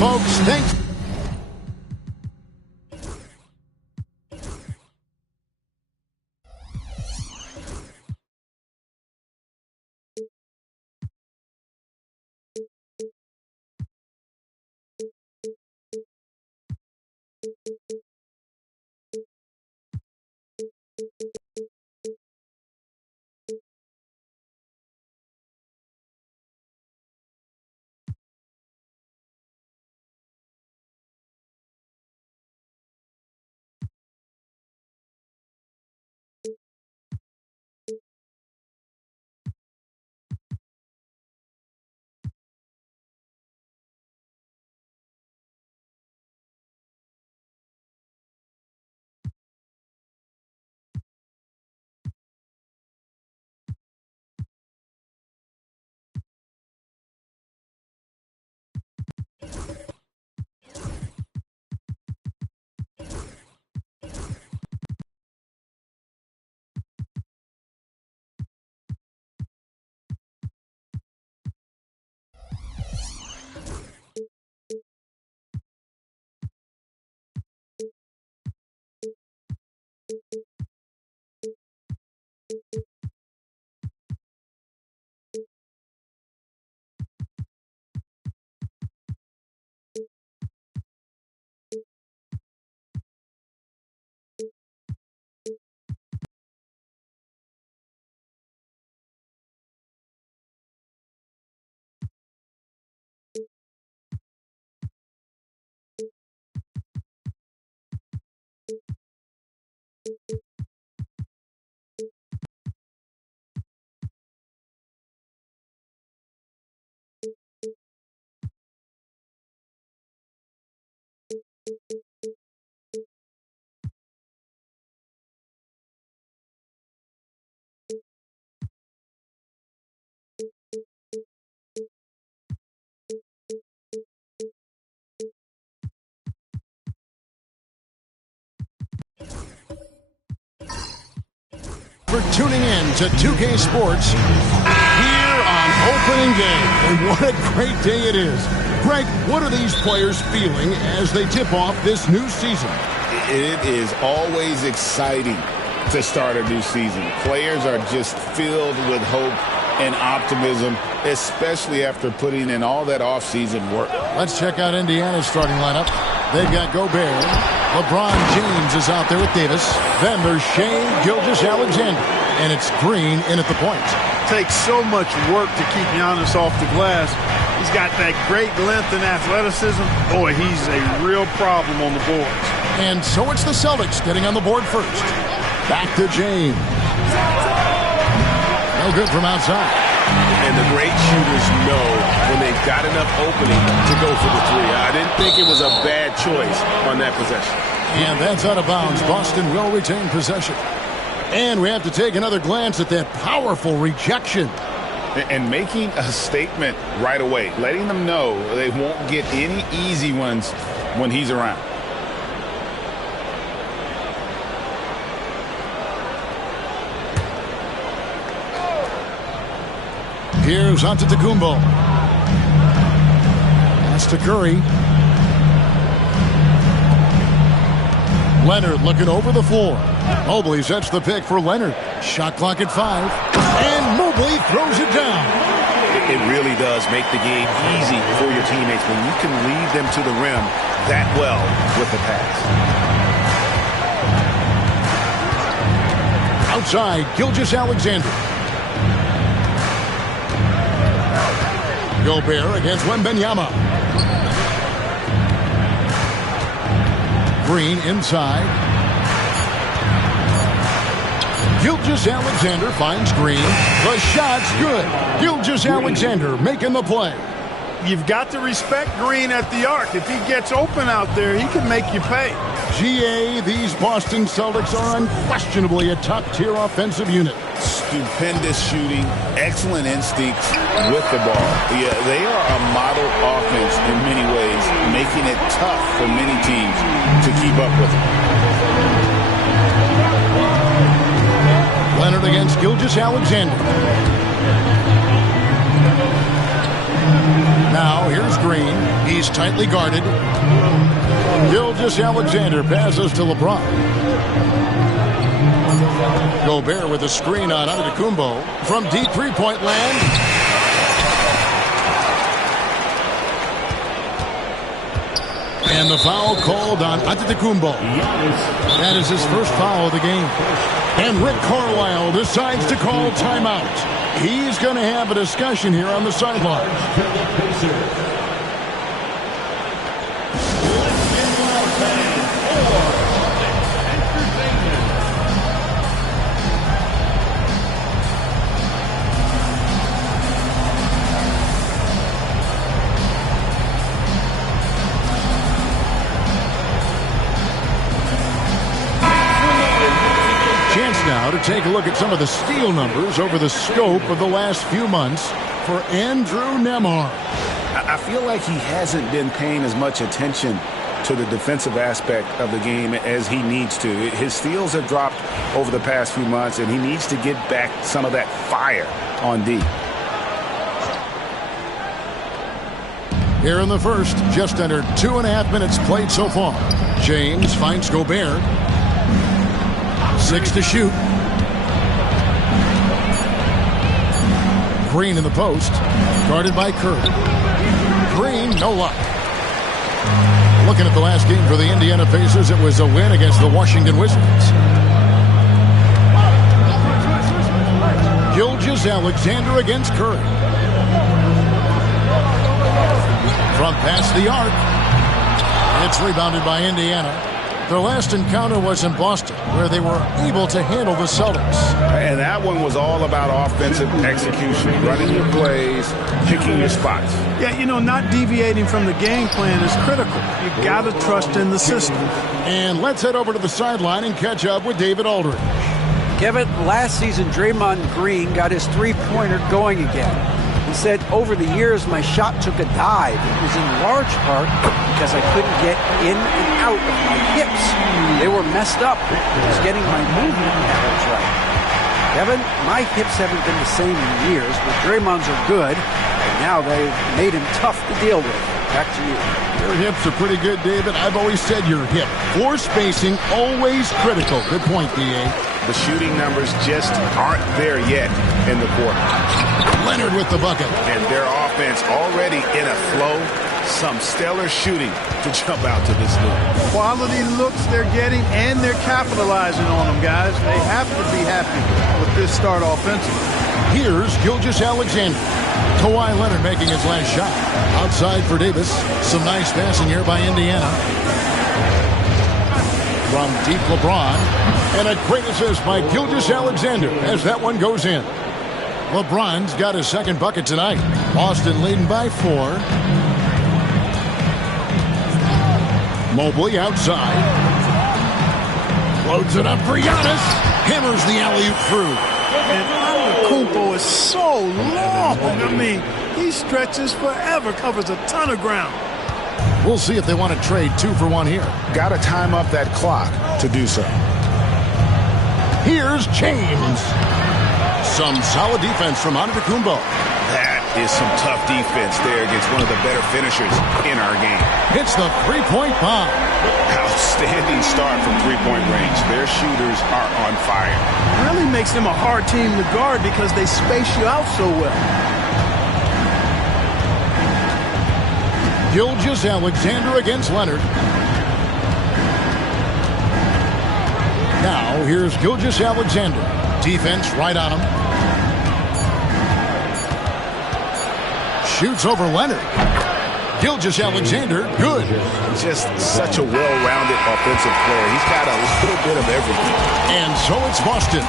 folks. Thanks. For tuning in to 2K Sports here on opening day. And what a great day it is. Greg, what are these players feeling as they tip off this new season? It is always exciting to start a new season. Players are just filled with hope and optimism, especially after putting in all that offseason work. Let's check out Indiana's starting lineup. They've got Gobert. LeBron James is out there with Davis. Then there's Shai Gilgeous-Alexander. And it's Green in at the point. Takes so much work to keep Giannis off the glass. He's got that great length and athleticism. Boy, he's a real problem on the boards. And so it's the Celtics getting on the board first. Back to James. No good from outside. And the great shooters know when they've got enough opening to go for the three. I didn't think it was a bad choice on that possession. And that's out of bounds. Boston will retain possession. And we have to take another glance at that powerful rejection. And making a statement right away, letting them know they won't get any easy ones when he's around. Here's Antetokounmpo. That's to Curry. Leonard looking over the floor. Mobley sets the pick for Leonard. Shot clock at 5. And Mobley throws it down. It really does make the game easy for your teammates when you can lead them to the rim that well with the pass. Outside, Gilgeous-Alexander. Gobert against Wembanyama. Green inside. Gilgeous-Alexander finds Green. The shot's good. Gilgeous-Alexander making the play. you've got to respect Green at the arc. If he gets open out there, he can make you pay. GA, these Boston Celtics are unquestionably a top-tier offensive unit. Stupendous shooting, excellent instincts with the ball. Yeah, they are a model offense in many ways, making it tough for many teams to keep up with them. Leonard against Gilgeous-Alexander. Now, here's Green. He's tightly guarded. Gilgeous-Alexander passes to LeBron. Gobert with a screen on Antetokounmpo from deep three-point land. And the foul called on Antetokounmpo. That is his first foul of the game. And Rick Carlisle decides to call timeout. He's going to have a discussion here on the sideline. Now to take a look at some of the steal numbers over the scope of the last few months for Andrew Nembhard. I feel like he hasn't been paying as much attention to the defensive aspect of the game as he needs to. His steals have dropped over the past few months, and he needs to get back some of that fire on D. Here in the first, just under 2.5 minutes played so far. James finds Gobert. 6 to shoot. Green in the post, guarded by Curry. Green, no luck. Looking at the last game for the Indiana Pacers, it was a win against the Washington Wizards. Gilgeous-Alexander against Curry. From past the arc. It's rebounded by Indiana. Their last encounter was in Boston, where they were able to handle the Celtics. And that one was all about offensive execution, running your plays, picking your spots. Yeah, you know, not deviating from the game plan is critical. You got to trust in the system. And let's head over to the sideline and catch up with David Aldridge. Kevin, last season, Draymond Green got his three-pointer going again. He said, over the years, my shot took a dive. It was in large part because I couldn't get in and out of my hips. They were messed up. I was getting my movement patterns right. Kevin, my hips haven't been the same in years, but Draymond's are good, and now they've made him tough to deal with. Back to you. Your hips are pretty good, David. I've always said your hip. Floor spacing, always critical. Good point, D.A. The shooting numbers just aren't there yet in the quarter. Leonard with the bucket. And their offense already in a flow. Some stellar shooting to jump out to this league. Quality looks they're getting, and they're capitalizing on them, guys. They have to be happy with this start offensively. Here's Gilgeous-Alexander. Kawhi Leonard making his last shot. Outside for Davis. Some nice passing here by Indiana. From deep, LeBron. And a great assist by Gilgeous-Alexander as that one goes in. LeBron's got his second bucket tonight. Boston leading by 4. Mobley outside. Loads it up for Giannis. Hammers the alley-oop through. And Antetokounmpo is so long. I mean, he stretches forever, covers a ton of ground. We'll see if they want to trade 2 for 1 here. Got to time up that clock to do so. Here's James. Some solid defense from Antetokounmpo. That is some tough defense there against one of the better finishers in our game. Hits the three-point bomb. Outstanding start from three-point range. Their shooters are on fire. It really makes them a hard team to guard because they space you out so well. Gilgeous-Alexander against Leonard. Now, here's Gilgeous-Alexander. Defense right on him. Shoots over Leonard. Gilgeous Alexander, good. Just such a well-rounded offensive player. He's got a little bit of everything. And so it's Boston,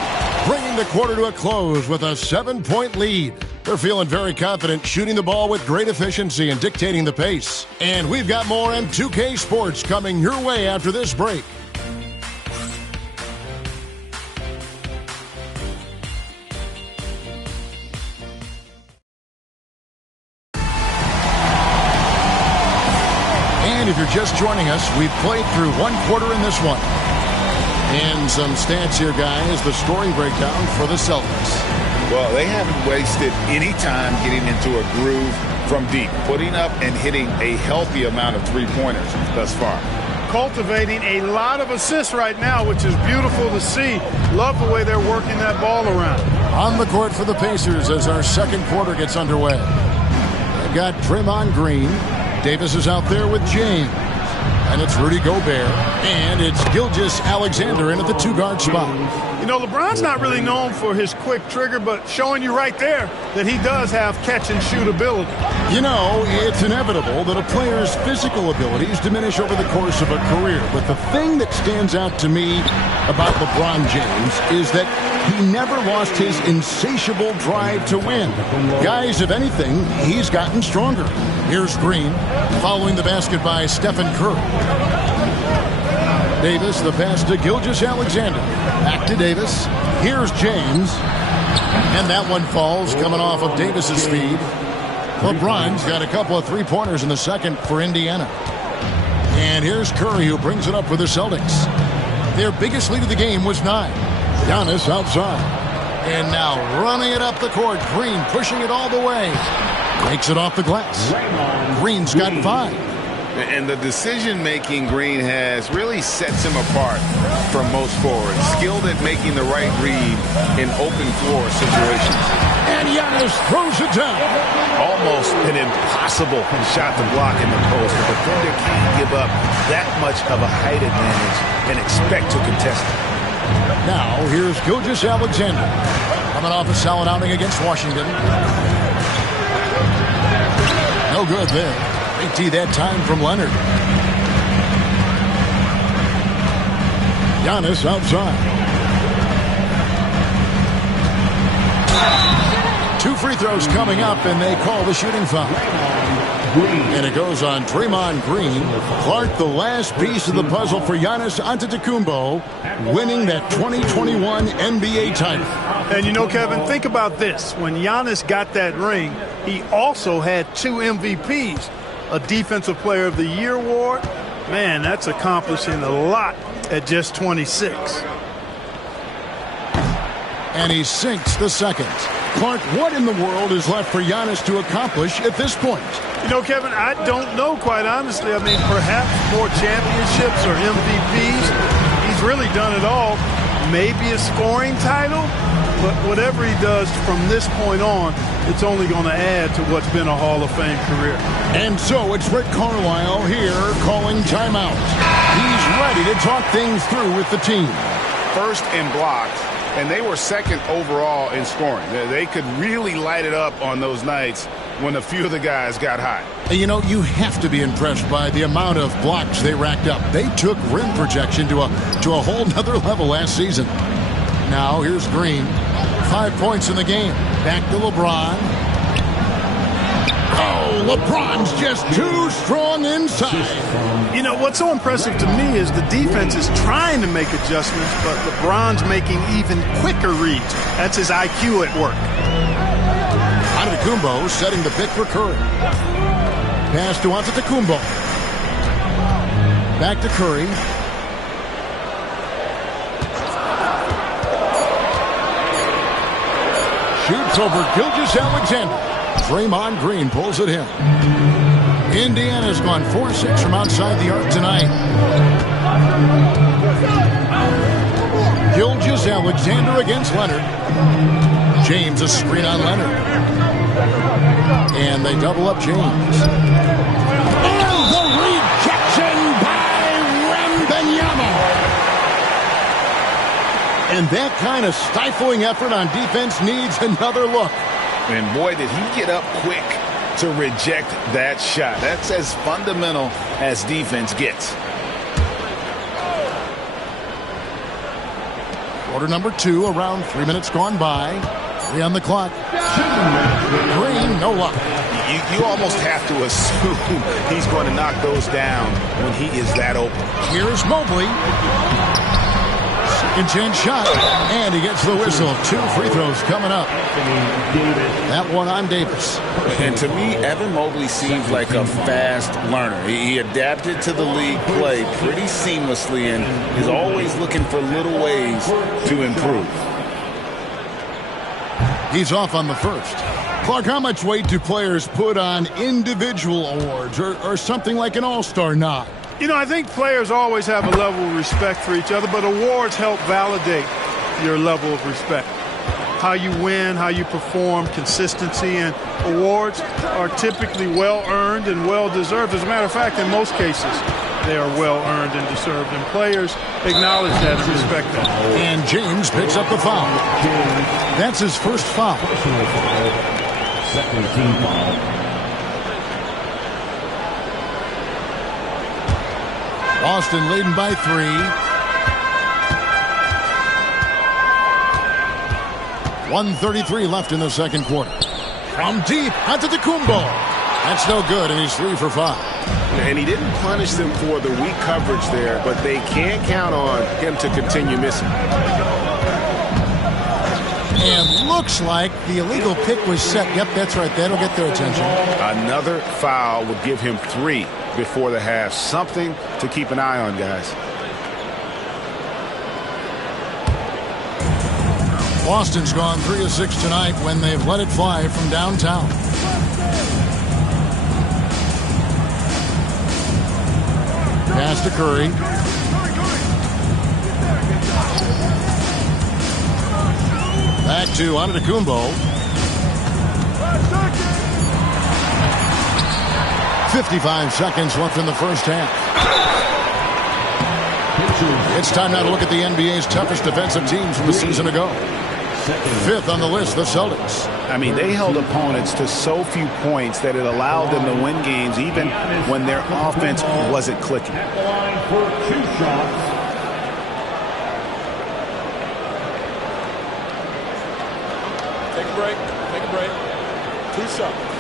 bringing the quarter to a close with a 7-point lead. They're feeling very confident, shooting the ball with great efficiency and dictating the pace. And we've got more M2K Sports coming your way after this break. And if you're just joining us, we've played through one quarter in this one. And some stats here, guys. The scoring breakdown for the Celtics. Well, they haven't wasted any time getting into a groove from deep, putting up and hitting a healthy amount of three-pointers thus far. Cultivating a lot of assists right now, which is beautiful to see. Love the way they're working that ball around. On the court for the Pacers as our second quarter gets underway. They've got Draymond Green. Davis is out there with James. And it's Rudy Gobert. And it's Gilgeous Alexander in at the two-guard spot. You know, LeBron's not really known for his quick trigger, but showing you right there that he does have catch-and-shoot ability. You know, it's inevitable that a player's physical abilities diminish over the course of a career. But the thing that stands out to me about LeBron James is that he never lost his insatiable drive to win. Guys, if anything, he's gotten stronger. Here's Green, following the basket by Stephen Curry. Davis, the pass to Gilgeous Alexander. Back to Davis. Here's James. And that one falls, coming off of Davis's feed. LeBron's got a couple of three-pointers in the second for Indiana. And here's Curry, who brings it up for the Celtics. Their biggest lead of the game was 9. Giannis outside. And now running it up the court. Green pushing it all the way. Takes it off the glass. Green's got 5. And the decision-making Green has really sets him apart from most forwards. Skilled at making the right read in open floor situations. And Giannis throws it down. Almost an impossible shot to block in the post. The defender can't give up that much of a height advantage and expect to contest it. Now, here's Gilgeous Alexander. Coming off a solid outing against Washington. No good there. Big T that time from Leonard. Giannis outside. 2 free throws coming up, and they call the shooting foul. And it goes on Draymond Green. Clark, the last piece of the puzzle for Giannis Antetokounmpo, winning that 2021 NBA title. And you know, Kevin, think about this. When Giannis got that ring, he also had 2 MVPs. A Defensive Player of the Year award. Man, that's accomplishing a lot at just 26. And he sinks the second. Clark, what in the world is left for Giannis to accomplish at this point? You know, Kevin, I don't know, quite honestly. I mean, perhaps more championships or MVPs. He's really done it all. Maybe a scoring title, but whatever he does from this point on, it's only going to add to what's been a Hall of Fame career. And so it's Rick Carlisle here calling timeout. He's ready to talk things through with the team. First in blocks, and they were second overall in scoring. They could really light it up on those nights when a few of the guys got hot. You know, you have to be impressed by the amount of blocks they racked up. They took rim projection to a whole nother level last season. Now here's Green. 5 points in the game. Back to LeBron. Oh, LeBron's just too strong inside. You know, what's so impressive to me is the defense is trying to make adjustments, but LeBron's making even quicker reads. That's his IQ at work. Antetokounmpo setting the pick for Curry. Pass to Antetokounmpo. Back to Curry. Shoots over Gilgeous Alexander. Draymond Green pulls it in. Indiana's gone 4-6 from outside the arc tonight. Gilgeous Alexander against Leonard. James a screen on Leonard. And they double up James. And the rejection by Wembanyama. And that kind of stifling effort on defense needs another look. And boy, did he get up quick to reject that shot. That's as fundamental as defense gets. Quarter number 2, around 3 minutes gone by. 3 on the clock. Green, no luck. You almost have to assume he's going to knock those down when he is that open. Here's Mobley. Second chance shot, and he gets the whistle. 2 free throws coming up. That one on Davis. And to me, Evan Mobley seems like a fast learner. He adapted to the league play pretty seamlessly and is always looking for little ways to improve. He's off on the first. Clark, how much weight do players put on individual awards or something like an all-star nod? You know, I think players always have a level of respect for each other, but awards help validate your level of respect. How you win, how you perform, consistency, and awards are typically well-earned and well-deserved. As a matter of fact, in most cases, they are well-earned and deserved, and players acknowledge that and respect that. And James picks up the foul. That's his first foul. Second team foul. Boston leading by 3. 1:33 left in the second quarter. From deep, Antetokounmpo. That's no good, and he's 3 for 5. And he didn't punish them for the weak coverage there, but they can't count on him to continue missing. And looks like the illegal pick was set. Yep, that's right. That'll get their attention. Another foul would give him 3 before the half. Something to keep an eye on, guys. Boston's gone 3 of 6 tonight when they've let it fly from downtown. Pass to Curry. Back to Antetokounmpo. 55 seconds left in the first half. It's time now to look at the NBA's toughest defensive teams from a season ago. 5th on the list, the Celtics. I mean, they held opponents to so few points that it allowed them to win games even when their offense wasn't clicking. Take a break. Take a break. 2 shots.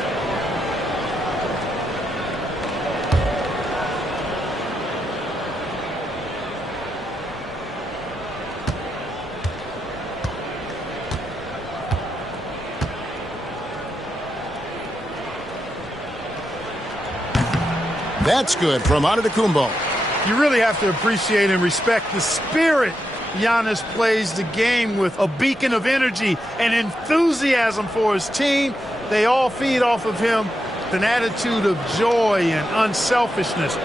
That's good from Antetokounmpo. You really have to appreciate and respect the spirit Giannis plays the game with, a beacon of energy and enthusiasm for his team. They all feed off of him, an attitude of joy and unselfishness.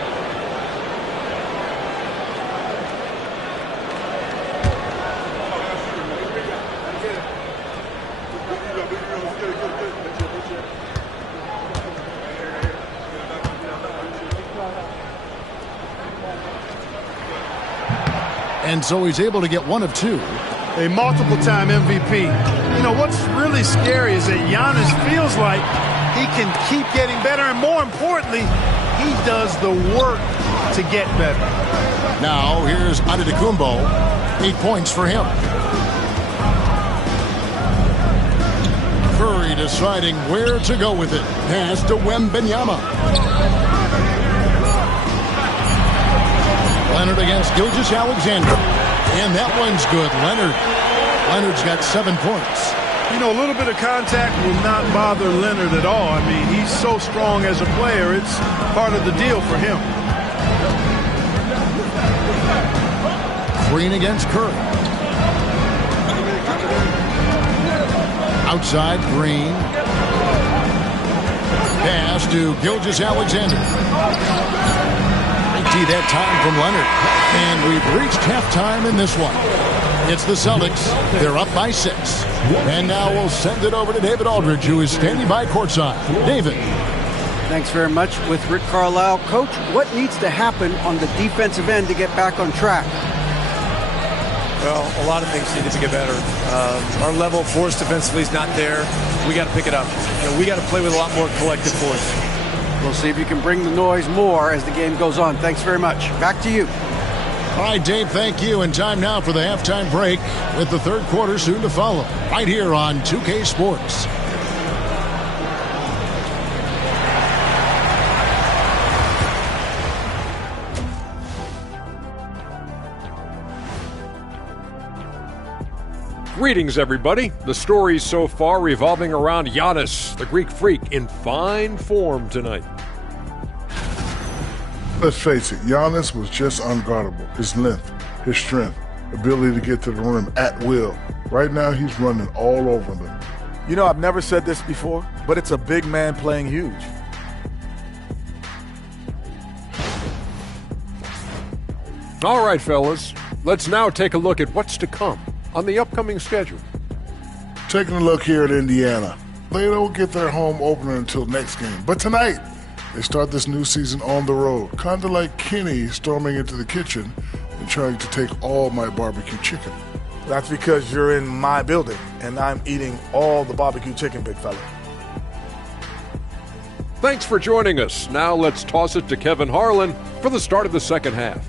And so he's able to get 1 of 2. A multiple-time MVP. You know, what's really scary is that Giannis feels like he can keep getting better, and more importantly, he does the work to get better. Now, here's Antetokounmpo. 8 points for him. Curry deciding where to go with it. Pass to Wembanyama. Leonard against Gilgeous-Alexander. And that one's good. Leonard's got 7 points. You know, a little bit of contact will not bother Leonard at all. I mean, he's so strong as a player. It's part of the deal for him. Green against Curry. Outside, Green. Pass to Gilgeous-Alexander. That time from Leonard. And we've reached halftime in this one. It's the Celtics. They're up by 6. And now we'll send it over to David Aldridge, who is standing by courtside. David. Thanks very much. With Rick Carlisle. Coach, what needs to happen on the defensive end to get back on track? Well, a lot of things need to get better. Our level of force defensively is not there. We got to pick it up. We got to play with a lot more collective force. We'll see if you can bring the noise more as the game goes on. Thanks very much. Back to you. All right, Dave, thank you. And time now for the halftime break with the third quarter soon to follow. Right here on 2K Sports. Greetings, everybody. The stories so far revolving around Giannis, the Greek freak, in fine form tonight. Let's face it, Giannis was just unguardable. His length, his strength, ability to get to the rim at will. Right now, he's running all over them. You know, I've never said this before, but it's a big man playing huge. All right, fellas, let's now take a look at what's to come on the upcoming schedule. Taking a look here at Indiana. They don't get their home opener until next game. But tonight, they start this new season on the road, kind of like Kenny storming into the kitchen and trying to take all my barbecue chicken. That's because you're in my building, and I'm eating all the barbecue chicken, big fella. Thanks for joining us. Now let's toss it to Kevin Harlan for the start of the second half.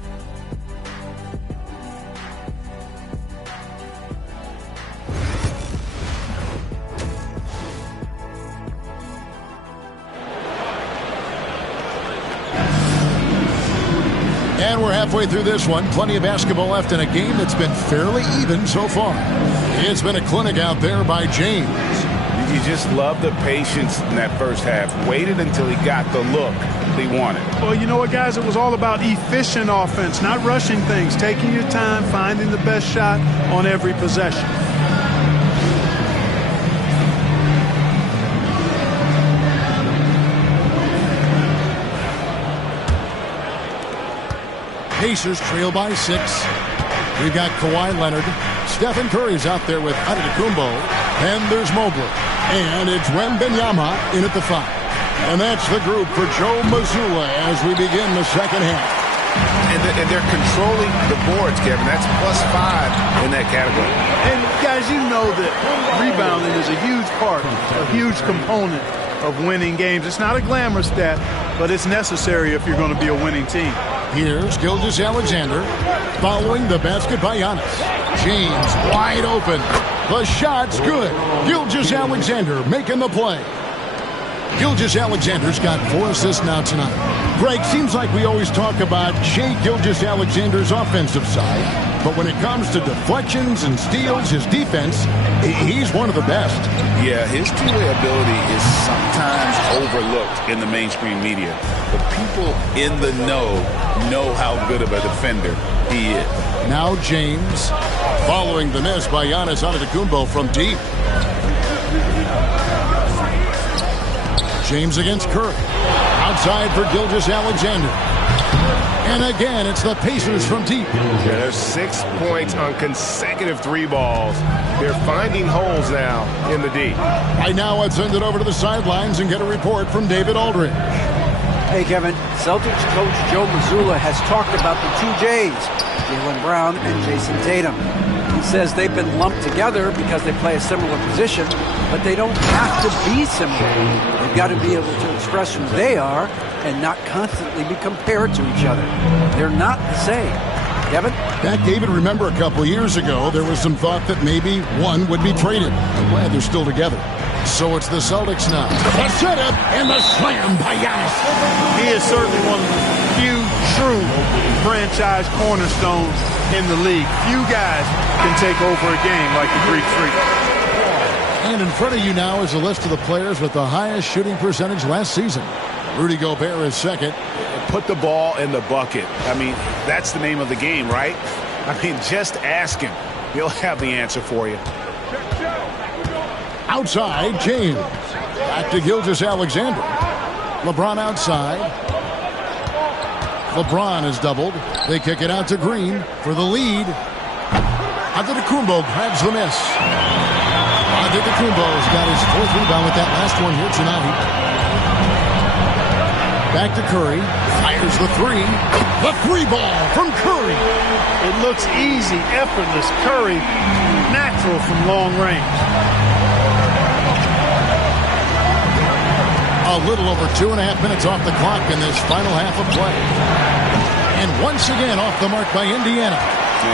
And we're halfway through this one. Plenty of basketball left in a game that's been fairly even so far. It's been a clinic out there by James. You just love the patience in that first half. Waited until he got the look he wanted. Well, you know what, guys? It was all about efficient offense, not rushing things, taking your time, finding the best shot on every possession. Pacers trail by 6. We've got Kawhi Leonard. Stephen Curry's out there with Antetokounmpo. And there's Mobley. And it's Wembanyama in at the 5. And that's the group for Joe Mazzulla as we begin the second half. And they're controlling the boards, Kevin. That's +5 in that category. And, guys, you know that rebounding is a huge part, a huge component of winning games. It's not a glamour stat, but it's necessary if you're going to be a winning team. Here's Gilgeous-Alexander following the basket by Giannis. James wide open. The shot's good. Gilgeous-Alexander making the play. Gilgeous-Alexander's got 4 assists now tonight. Greg, seems like we always talk about Shai Gilgeous-Alexander's offensive side, but when it comes to deflections and steals, his defense, he's one of the best. Yeah, his two-way ability is sometimes overlooked in the mainstream media. But people in the know how good of a defender he is. Now James following the miss by Giannis Antetokounmpo from deep. James against Curry. Outside for Gilgeous-Alexander. And again, it's the Pacers from deep. Yeah, there's 6 points on consecutive 3 balls. They're finding holes now in the D. Right now, let's send it over to the sidelines and get a report from David Aldridge. Hey, Kevin. Celtics coach Joe Mazzulla has talked about the 2 J's, Jaylen Brown and Jason Tatum. He says they've been lumped together because they play a similar position, but they don't have to be similar. They've got to be able to express who they are and not constantly be compared to each other. They're not the same. Kevin? Back, David, remember a couple years ago, there was some thought that maybe one would be traded. I'm glad they're still together. So it's the Celtics now. The setup and the slam by Giannis. He is certainly one of the few true franchise cornerstones in the league. Few guys can take over a game like the Greek Freak. And in front of you now is a list of the players with the highest shooting percentage last season. Rudy Gobert is second. Put the ball in the bucket. I mean, that's the name of the game, right? I mean, just ask him. He'll have the answer for you. Outside, James. Back to Gilgeous-Alexander. LeBron outside. LeBron is doubled. They kick it out to Green for the lead. Antetokounmpo grabs the miss. Antetokounmpo's got his 4th rebound with that last one here tonight. Back to Curry. Fires the three. The three ball from Curry. It looks easy, effortless. Curry, natural from long range. A little over 2.5 minutes off the clock in this final half of play. And once again off the mark by Indiana.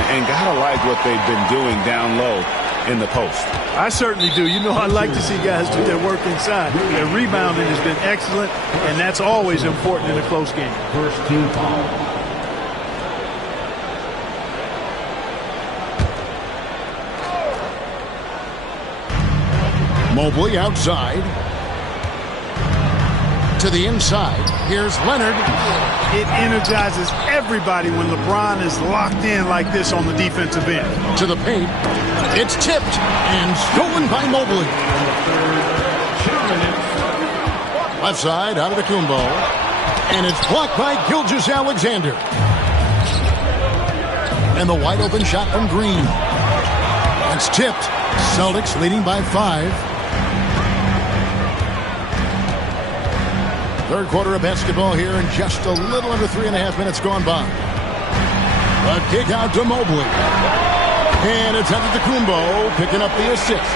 And gotta like what they've been doing down low in the post. I certainly do. You know, I like to see guys do their work inside. Their rebounding has been excellent, and that's always important in a close game. First team foul. Mobley outside. To the inside. Here's Leonard. It energizes everybody when LeBron is locked in like this on the defensive end. To the paint. It's tipped and stolen by Mobley. Left side out of the Kumbo. And it's blocked by Gilgeous-Alexander. And the wide open shot from Green. It's tipped. Celtics leading by 5. Third quarter of basketball here and just a little under 3.5 minutes gone by. A kick out to Mobley. And it's headed to Kumbo, picking up the assist.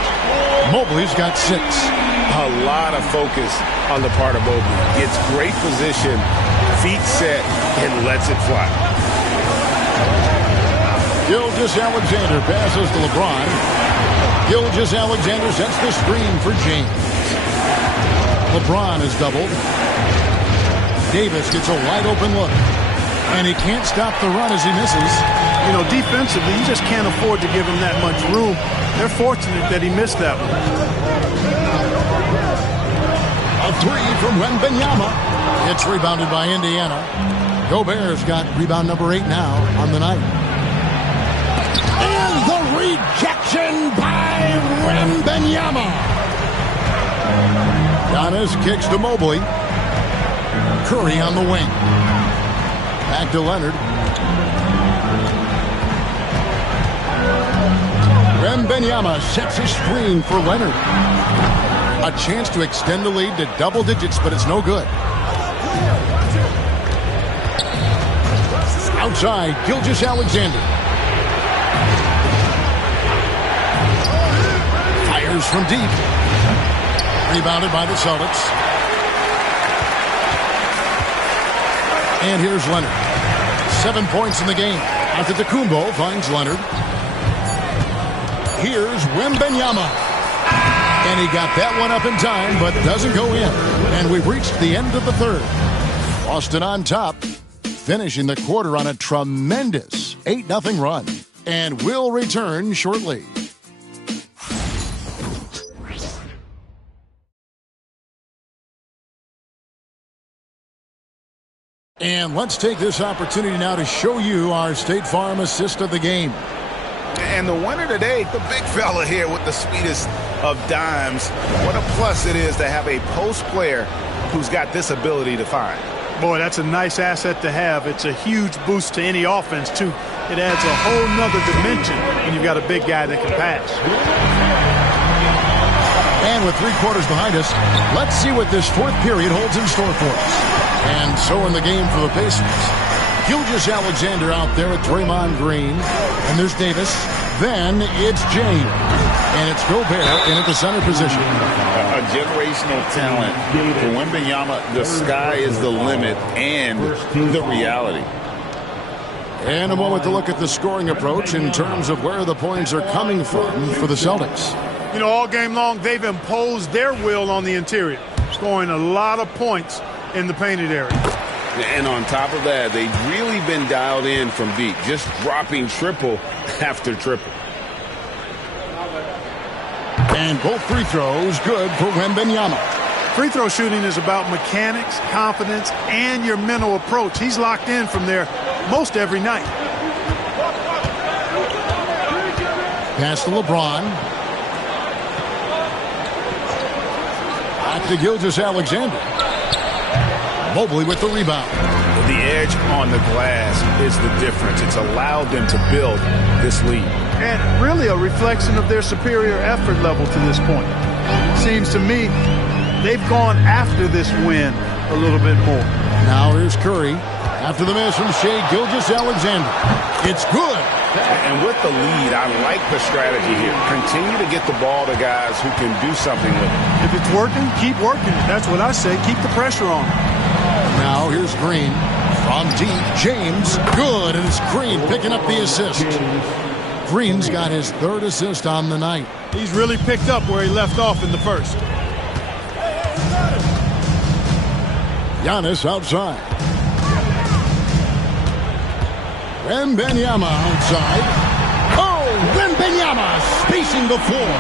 Mobley's got 6. A lot of focus on the part of Mobley. Gets great position, feet set, and lets it fly. Gilgeous-Alexander passes to LeBron. Gilgeous-Alexander sets the screen for James. LeBron is doubled. Davis gets a wide open look. And he can't stop the run as he misses. You know, defensively, you just can't afford to give him that much room. They're fortunate that he missed that one. A three from Wembanyama. It's rebounded by Indiana. Gobert's got rebound number 8 now on the night. And the rejection by Wembanyama. Giannis kicks to Mobley. Curry on the wing. Back to Leonard. Wembanyama sets a screen for Leonard. A chance to extend the lead to double digits, but it's no good. Outside, Gilgeous-Alexander. Fires from deep. Rebounded by the Celtics. And here's Leonard. 7 points in the game. Antetokounmpo finds Leonard. Here's Wembanyama. And he got that one up in time, but doesn't go in. And we've reached the end of the third. Boston on top, finishing the quarter on a tremendous 8-0 run. And will return shortly. And let's take this opportunity now to show you our State Farm assist of the game. And the winner today, the big fella here with the sweetest of dimes. What a plus it is to have a post player who's got this ability to find. Boy, that's a nice asset to have. It's a huge boost to any offense, too. It adds a whole nother dimension when you've got a big guy that can pass. And with 3 quarters behind us, let's see what this fourth period holds in store for us. And so in the game for the Pacers, Gilgeous-Alexander out there with Draymond Green. And there's Davis. Then it's James. And it's Gobert in at the center position. A generational talent. For Wembanyama, the sky is the limit and the reality. And a moment to look at the scoring approach in terms of where the points are coming from for the Celtics. You know, all game long, they've imposed their will on the interior, scoring a lot of points in the painted area. And on top of that, they've really been dialed in from deep, just dropping triple after triple. And both free throws good for Wembanyama. Free throw shooting is about mechanics, confidence, and your mental approach. He's locked in from there most every night. Pass to LeBron. Back to Gilgeous-Alexander. Mobley with the rebound. The edge on the glass is the difference. It's allowed them to build this lead. And really a reflection of their superior effort level to this point. Seems to me they've gone after this win a little bit more. Now here's Curry. After the miss from Shai Gilgeous-Alexander. It's good. And with the lead, I like the strategy here. Continue to get the ball to guys who can do something with it. If it's working, keep working it. That's what I say. Keep the pressure on. Now here's Green. From deep, James. Good. And it's Green picking up the assist. Green's got his third assist on the night. He's really picked up where he left off in the first. Giannis outside. Wembanyama outside. Oh, Wembanyama spacing the floor.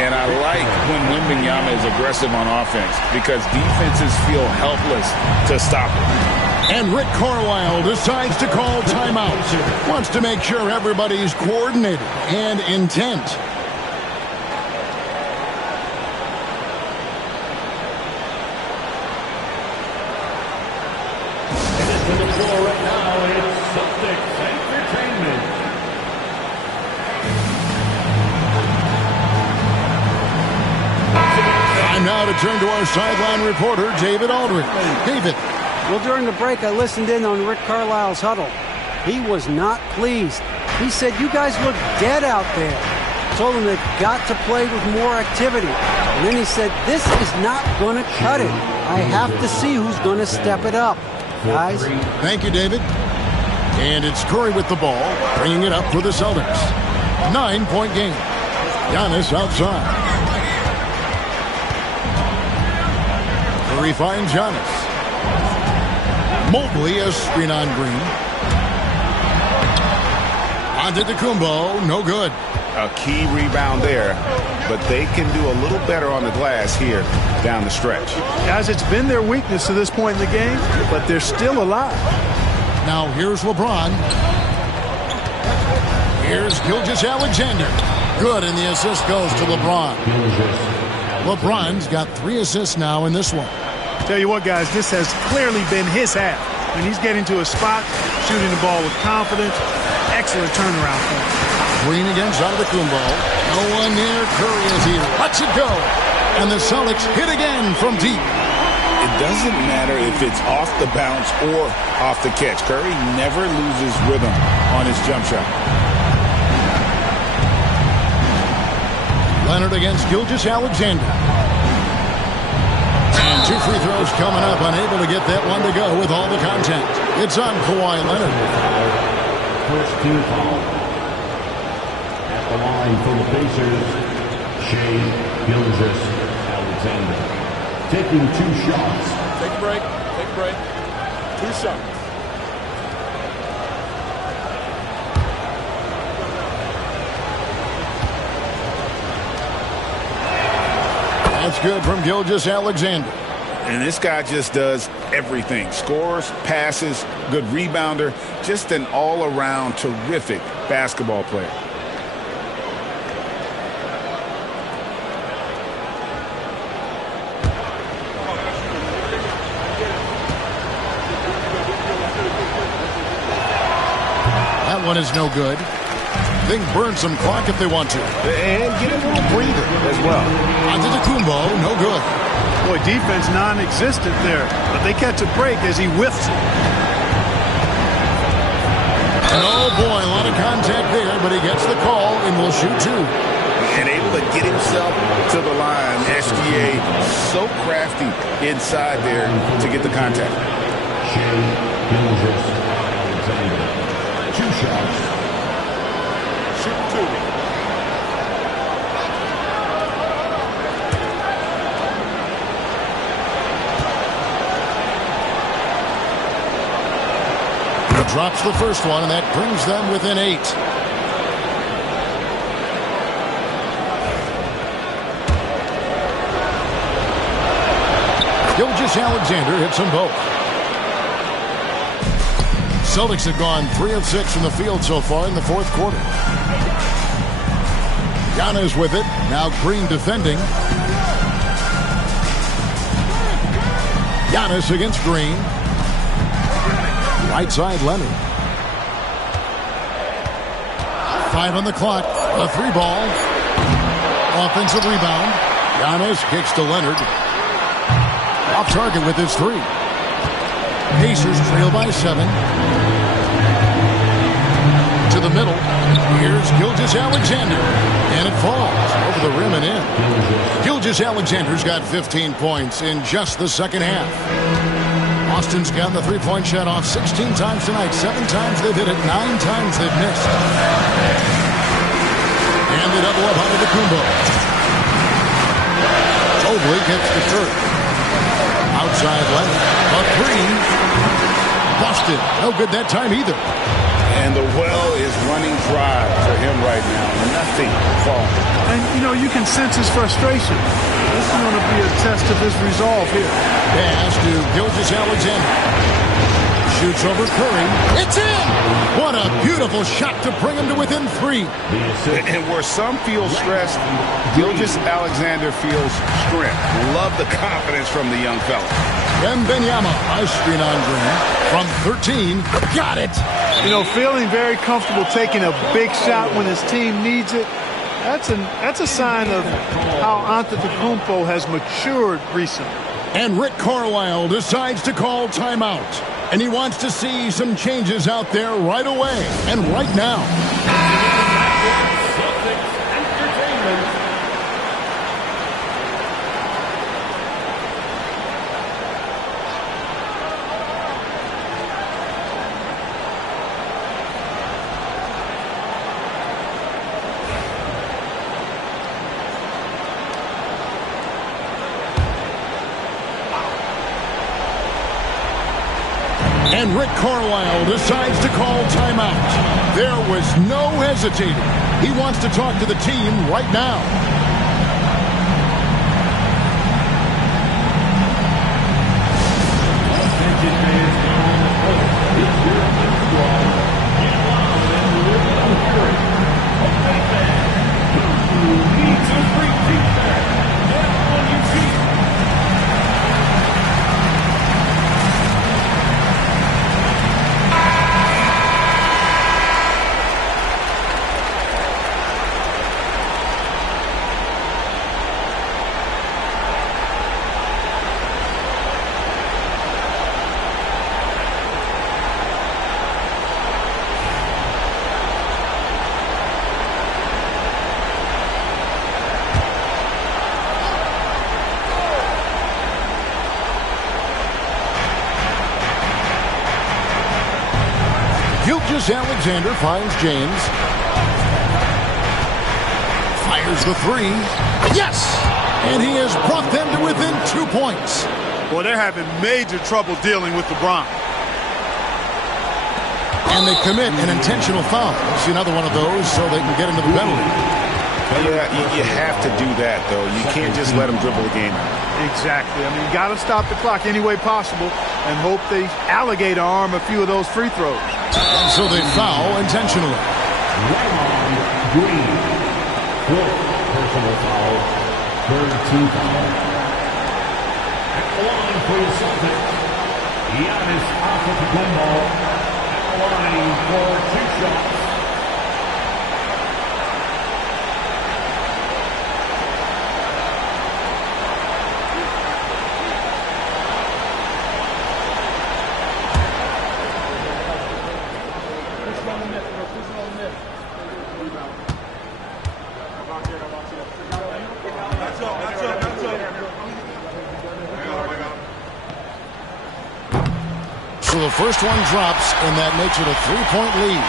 And I like when Wembanyama is aggressive on offense because defenses feel helpless to stop him. And Rick Carlisle decides to call timeout. Wants to make sure everybody's coordinated and intent. Now to turn to our sideline reporter, David Aldridge. David. Well, during the break, I listened in on Rick Carlisle's huddle. He was not pleased. He said, you guys look dead out there. Told them they've got to play with more activity. And then he said, this is not going to cut it. I have to see who's going to step it up. Guys. Thank you, David. And it's Curry with the ball, bringing it up for the Celtics. 9-point game. Giannis outside. Curry finds Giannis. Mobley a screen on Green. Antetokounmpo, no good. A key rebound there, but they can do a little better on the glass here down the stretch. Guys, it's been their weakness to this point in the game, but they're still alive. Now here's LeBron. Here's Gilgeous-Alexander. Good, and the assist goes to LeBron. LeBron's got 3 assists now in this one. Tell you what, guys, this has clearly been his half. When he's getting to a spot, shooting the ball with confidence, excellent turnaround for him. Green against Antetokounmpo. No one near Curry as he lets it go. And the Celtics hit again from deep. It doesn't matter if it's off the bounce or off the catch. Curry never loses rhythm on his jump shot. Leonard against Gilgeous-Alexander. And 2 free throws coming up, unable to get that one to go with all the contact. It's on Kawhi Leonard. First team foul. At the line for the Pacers, Shai Gilgeous-Alexander. Taking 2 shots. Take a break. Take a break. 2 shots. That's good from Gilgeous-Alexander. And this guy just does everything. Scores, passes, good rebounder. Just an all-around terrific basketball player. That one is no good. They can burn some clock if they want to. And get a little breather as well. Antetokounmpo, no good. Boy, defense non-existent there, but they catch a break as he whiffs it. And oh boy, a lot of contact there, but he gets the call and will shoot 2. And able to get himself to the line. SGA so crafty inside there to get the contact. Shai Gilgeous-Alexander. 2 shots. Drops the first one, and that brings them within 8. Gilgeous-Alexander hits them both. Celtics have gone 3 of 6 from the field so far in the 4th quarter. Giannis with it. Now Green defending. Giannis against Green. Right side, Leonard. 5 on the clock. A 3-ball. Offensive rebound. Giannis kicks to Leonard. Off target with his 3. Pacers trail by 7. To the middle. Here's Gilgeous-Alexander. And it falls over the rim and in. Gilgeous-Alexander's got 15 points in just the second half. Austin's gotten the three-point shot off 16 times tonight. 7 times they've hit it. 9 times they've missed. And they double up on Antetokounmpo. Mobley gets the third. Outside left. A 3. Busted. No good that time either. And the well is running dry for him right now. Nothing falling. And, you can sense his frustration. This is going to be a test of his resolve here. Pass to Gilgeous-Alexander. Shoots over Curry. It's in! What a beautiful shot to bring him to within 3. And where some feel stressed, Gilgeous-Alexander feels strength. Love the confidence from the young fella. Wembanyama, a screen on Green. From 13, got it! Feeling very comfortable taking a big shot when his team needs it. That's a sign of how Antetokounmpo has matured recently. And Rick Carlisle decides to call timeout. And he wants to see some changes out there right away and right now. And Rick Carlisle decides to call timeout. There was no hesitating. He wants to talk to the team right now. Gilgeous-Alexander finds James. Fires the 3. Yes! And he has brought them to within 2 points. Well, they're having major trouble dealing with LeBron. And they commit an intentional foul. See another one of those so they can get into the penalty. Yeah, you have to do that, though. You can't just let them dribble the game. Exactly. I mean, you got to stop the clock any way possible and hope they alligator arm a few of those free throws. And so they foul intentionally. Green. Fourth personal foul. Third team foul. At the line for the Celtics, Giannis Antetokounmpo. At the line for 2 shots. So the first one drops, and that makes it a 3-point lead.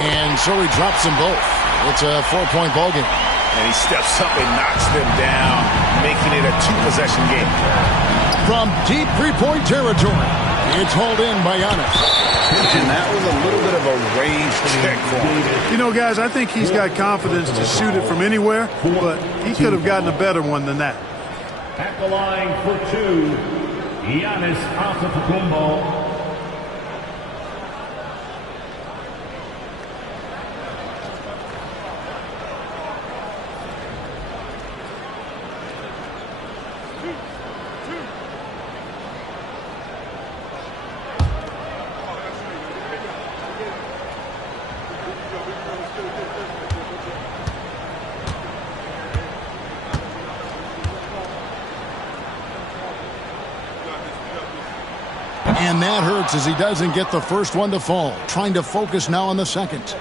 And so he drops them both. It's a 4-point ball game. And he steps up and knocks them down, making it a 2-possession game. From deep 3-point territory, it's hauled in by Giannis. And that was a little bit of a range check for him. Guys, I think he's got confidence to shoot it from anywhere, but he could have gotten a better one than that. At the line for 2, Giannis Antetokounmpo. that hurts as he doesn't get the first one to fall. Trying to focus now on the second.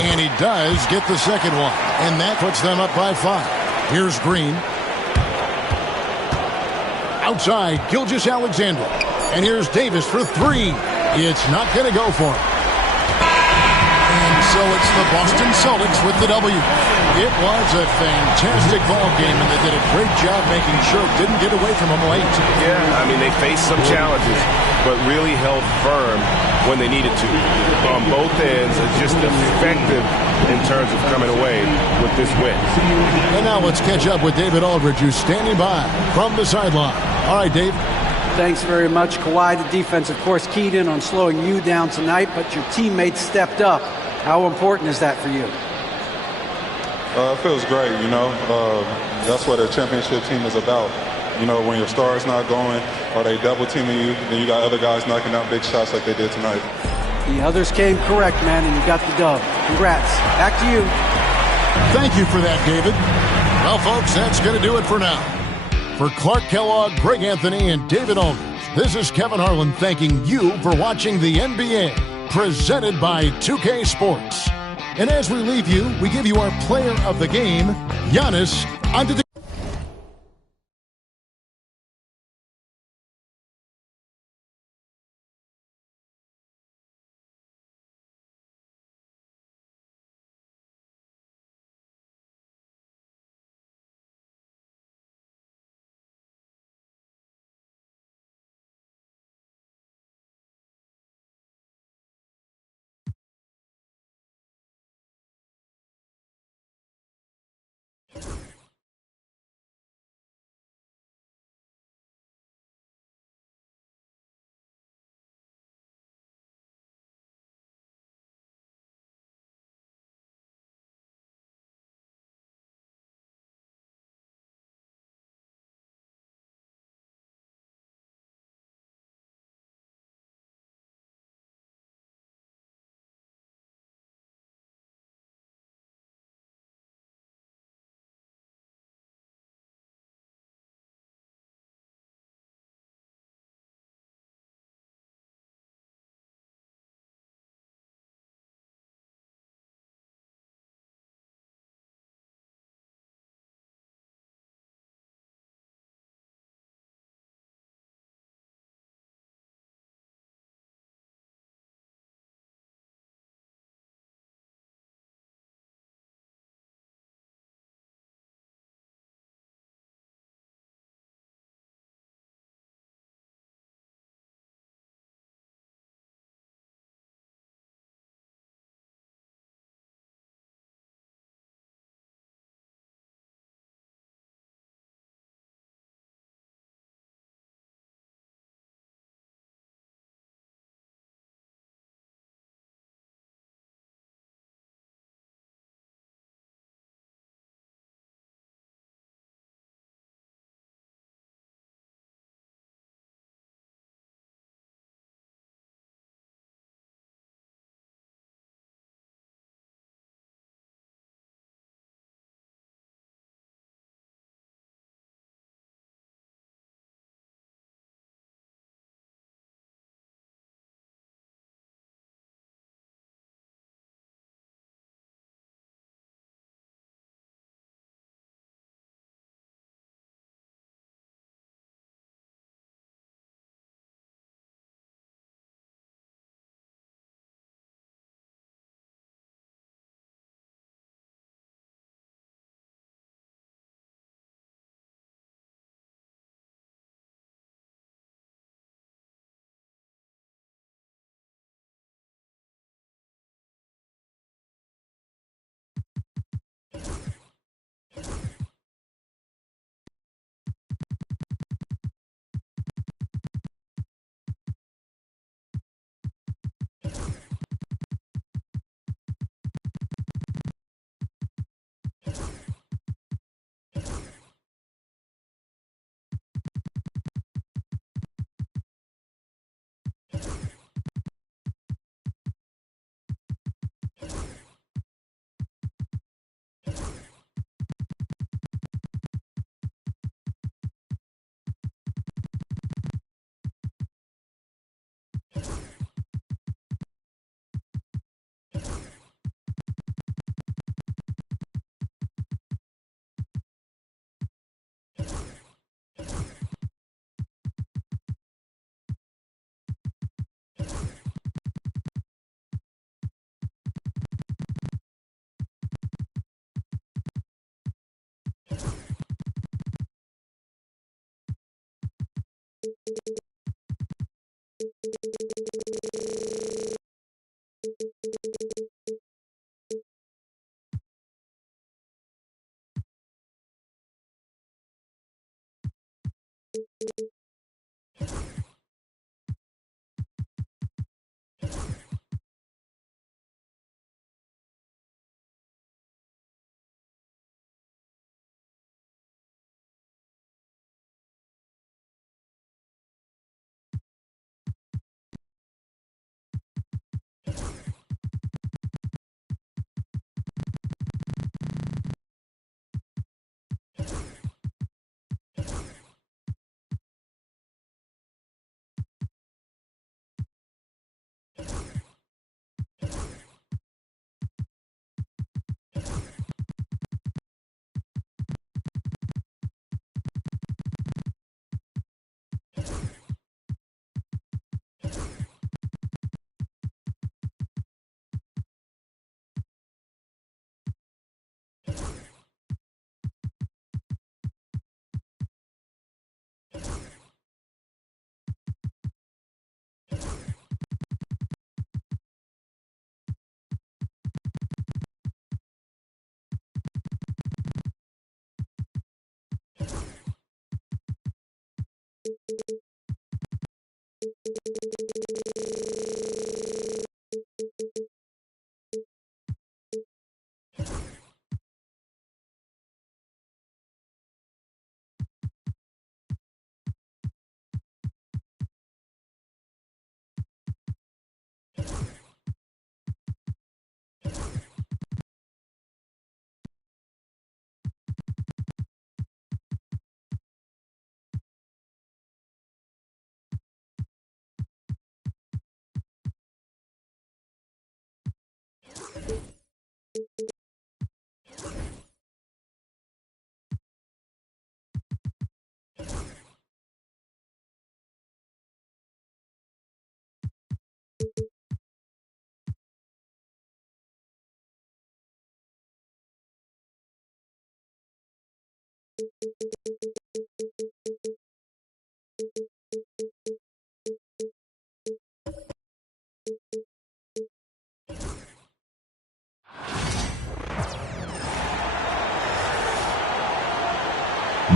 And he does get the second one. And that puts them up by 5. Here's Green. Outside, Gilgeous-Alexander. And here's Davis for 3. It's not going to go for him. And so it's the Boston Celtics with the W. It was a fantastic ball game, and they did a great job making sure it didn't get away from them late. Yeah, I mean, they faced some challenges, but really held firm when they needed to. On both ends, just effective in terms of coming away with this win. And now let's catch up with David Aldridge, who's standing by from the sideline. All right, Dave. Thanks very much, Kawhi. The defense, of course, keyed in on slowing you down tonight, but your teammates stepped up. How important is that for you? It feels great, you know. That's what a championship team is about. You know, when your star's not going or they double teaming you, then you got other guys knocking down big shots like they did tonight. The others came correct, man, and you got the dub. Congrats. Back to you. Thank you for that, David. Well, folks, that's going to do it for now. For Clark Kellogg, Greg Anthony, and David Aldridge, this is Kevin Harlan thanking you for watching the NBA, presented by 2K Sports. And as we leave you, we give you our player of the game, Giannis Antetokounmpo.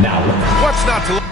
Now, what's not to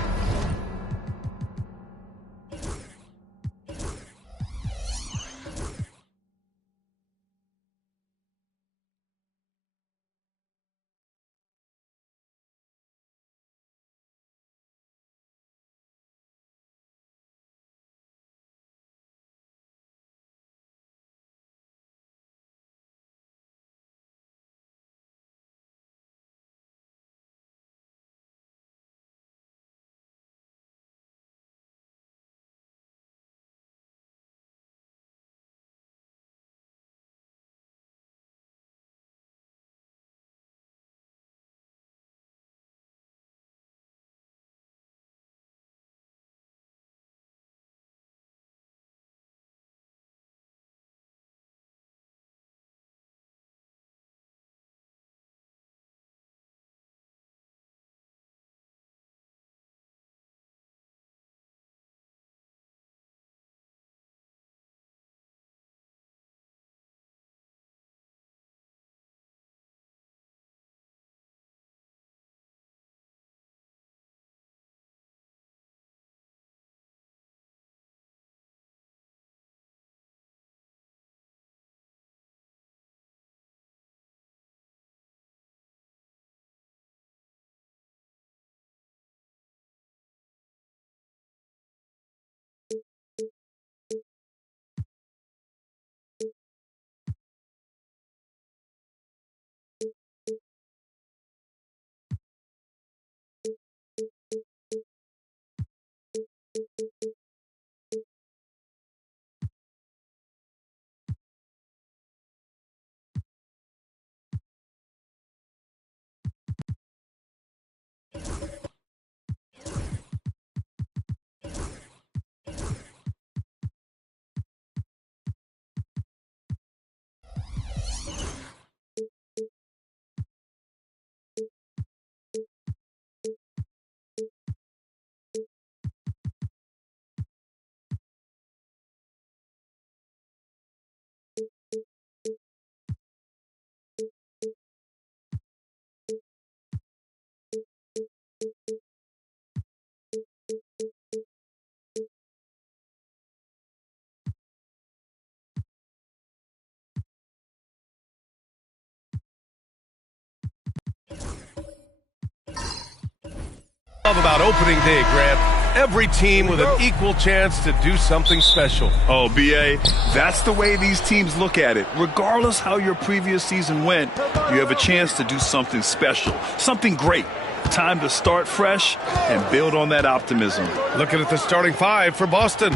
Love about opening day, Grant. Every team with an equal chance to do something special. Oh, B.A., that's the way these teams look at it. Regardless how your previous season went, you have a chance to do something special, something great. Time to start fresh and build on that optimism. Looking at the starting five for Boston.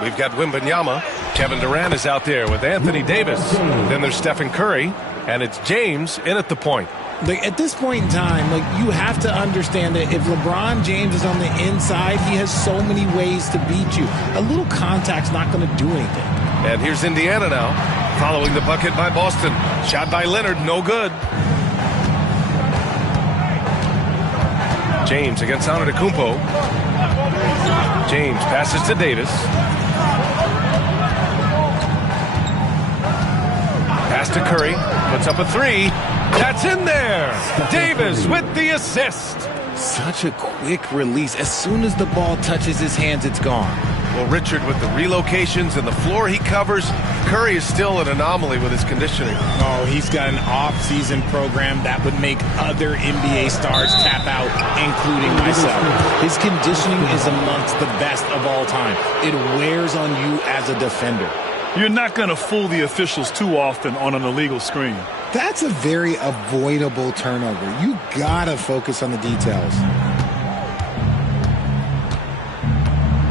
We've got Wembanyama. Kevin Durant is out there with Anthony Davis. Then there's Stephen Curry, and it's James in at the point. At this point in time, you have to understand that if LeBron James is on the inside, he has so many ways to beat you. A little contact's not going to do anything. And here's Indiana now, following the bucket by Boston. Shot by Leonard, no good. James against Antetokounmpo. James passes to Davis. Pass to Curry, puts up a three. That's in there. Davis with the assist. Such a quick release. As soon as the ball touches his hands, it's gone. Well, Richard, with the relocations and the floor he covers, Curry is still an anomaly with his conditioning. Oh, he's got an off-season program that would make other NBA stars tap out, including myself. His conditioning is amongst the best of all time. It wears on you as a defender. You're not going to fool the officials too often on an illegal screen. That's a very avoidable turnover. You gotta focus on the details.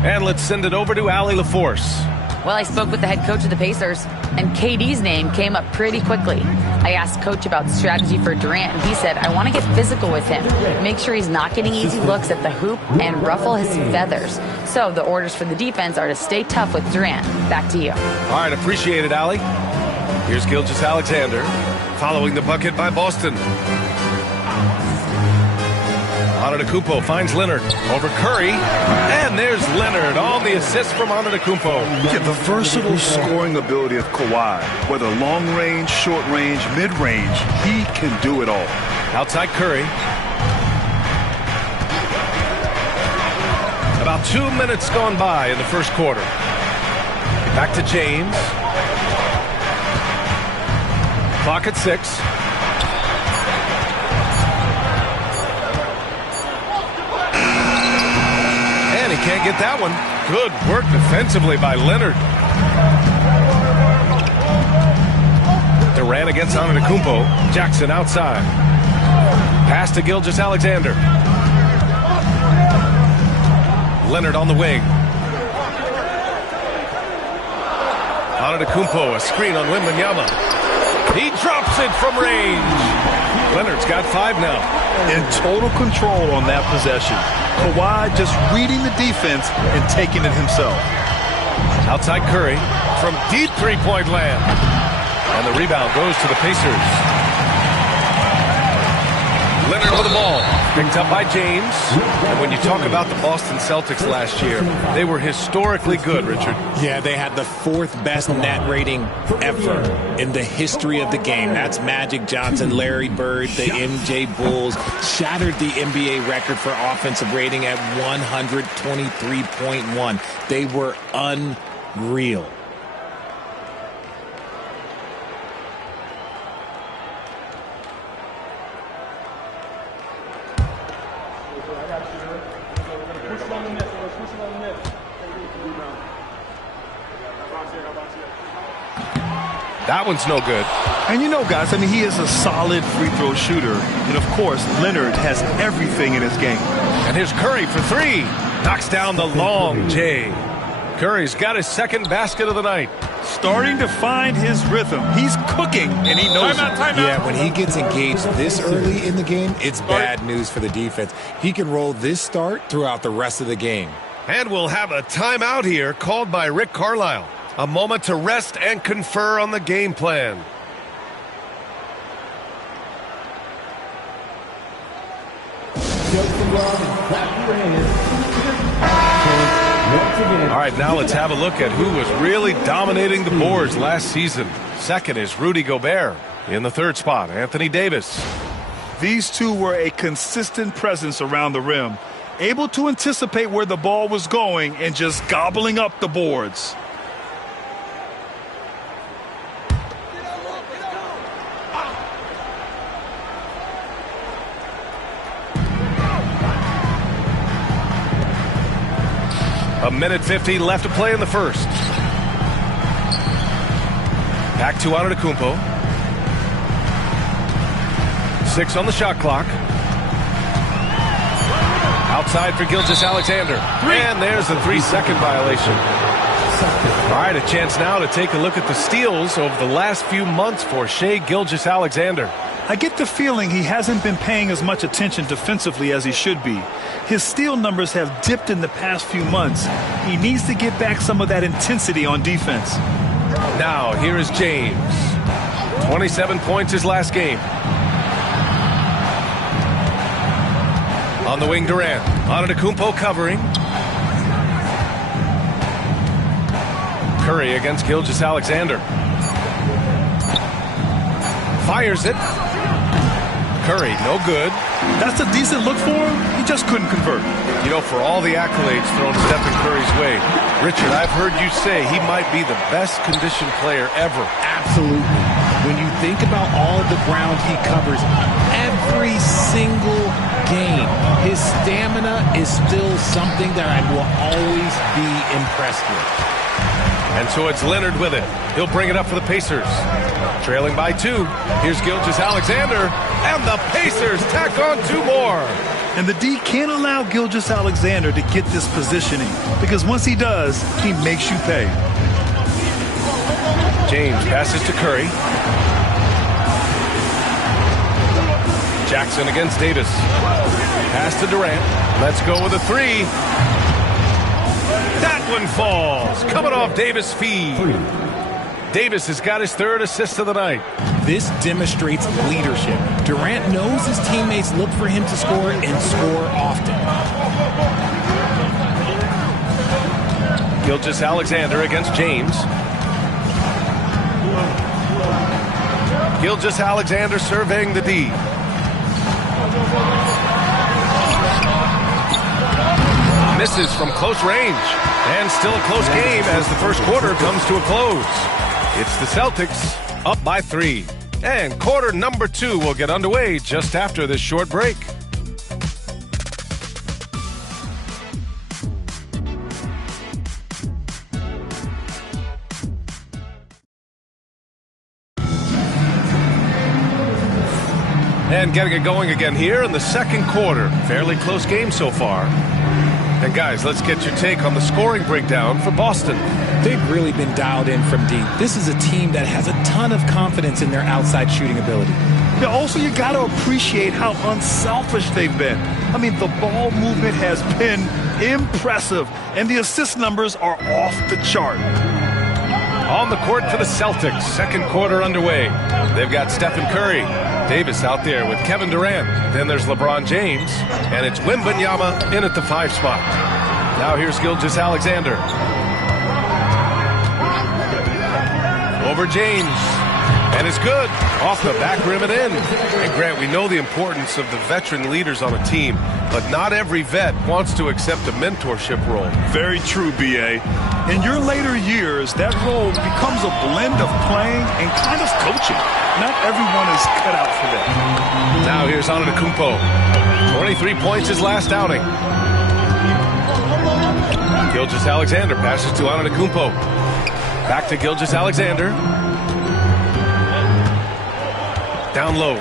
And let's send it over to Allie LaForce. Well, I spoke with the head coach of the Pacers, and KD's name came up pretty quickly. I asked Coach about strategy for Durant, and he said, I want to get physical with him, make sure he's not getting easy looks at the hoop, and ruffle his feathers. So the orders for the defense are to stay tough with Durant. Back to you. All right, appreciate it, Allie. Here's Gilgeous-Alexander, following the bucket by Boston. Antetokounmpo finds Leonard over Curry, and there's Leonard on the assist from Antetokounmpo. Yeah, the versatile scoring ability of Kawhi, whether long range, short range, mid range, he can do it all. Outside Curry. About 2 minutes gone by in the first quarter. Back to James. Clock at 6. And he can't get that one. Good work defensively by Leonard. Durant against Antetokounmpo. Jackson outside. Pass to Gilgeous-Alexander. Leonard on the wing. Antetokounmpo, a screen on Wembanyama. He drops it from range. Leonard's got 5 now. In total control on that possession. Kawhi just reading the defense and taking it himself. Outside Curry from deep three-point land. And the rebound goes to the Pacers. Leonard with the ball. Picked up by James. And when you talk about the Boston Celtics last year, they were historically good, Richard. Yeah, they had the 4th best net rating ever in the history of the game. That's Magic Johnson, Larry Bird, the MJ Bulls. Shattered the NBA record for offensive rating at 123.1. They were unreal. That one's no good. And you know, guys, I mean, he is a solid free throw shooter. And, of course, Leonard has everything in his game. And here's Curry for 3. Knocks down the long J. Curry's got his 2nd basket of the night. Starting to find his rhythm. He's cooking, and he knows it. Yeah, when he gets engaged this early in the game, it's bad news for the defense. He can roll this start throughout the rest of the game. And we'll have a timeout here called by Rick Carlisle. A moment to rest and confer on the game plan. All right, now let's have a look at who was really dominating the boards last season. Second is Rudy Gobert. In the 3rd spot, Anthony Davis. These two were a consistent presence around the rim, able to anticipate where the ball was going and just gobbling up the boards. 1:50 left to play in the first. Back to Antetokounmpo. 6 on the shot clock. Outside for Gilgeous-Alexander. And there's the 3-second violation. All right, a chance now to take a look at the steals over the last few months for Shai Gilgeous-Alexander. I get the feeling he hasn't been paying as much attention defensively as he should be. His steal numbers have dipped in the past few months. He needs to get back some of that intensity on defense. Now, here is James. 27 points his last game. On the wing, Durant. Antetokounmpo covering. Curry against Gilgeous-Alexander. Fires it. Curry, no good. That's a decent look for him. He just couldn't convert. You know, for all the accolades thrown Stephen Curry's way, Richard, I've heard you say he might be the best conditioned player ever. Absolutely. When you think about all the ground he covers every single game, his stamina is still something that I will always be impressed with. And so it's Leonard with it. He'll bring it up for the Pacers. Trailing by 2. Here's Gilgeous-Alexander. And the Pacers tack on 2 more. And the D can't allow Gilgeous-Alexander to get this positioning, because once he does, he makes you pay. James passes to Curry. Jackson against Davis. Pass to Durant. Let's go with a 3. That one falls. Coming off Davis' feed. Davis has got his 3rd assist of the night. This demonstrates leadership. Durant knows his teammates look for him to score and score often. Gilgeous-Alexander against James. Gilgeous-Alexander surveying the D. Misses from close range. And still a close game as the first quarter comes to a close. It's the Celtics up by 3. And quarter number 2 will get underway just after this short break. And getting it going again here in the second quarter. Fairly close game so far. And guys, let's get your take on the scoring breakdown for Boston. They've really been dialed in from deep. This is a team that has a ton of confidence in their outside shooting ability. Yeah, also, you got to appreciate how unselfish they've been. I mean, the ball movement has been impressive, and the assist numbers are off the chart. On the court for the Celtics, second quarter underway. They've got Stephen Curry. Davis out there with Kevin Durant. Then there's LeBron James. And it's Wembanyama in at the 5 spot. Now here's Gilgeous-Alexander. Over James. And it's good. Off the back rim and in. And Grant, we know the importance of the veteran leaders on a team, but not every vet wants to accept a mentorship role. Very true, B.A. In your later years, that role becomes a blend of playing and kind of coaching. Not everyone is cut out for that. Now here's Antetokounmpo. 23 points his last outing. Gilgeous-Alexander passes to Antetokounmpo. Back to Gilgeous-Alexander. Down low.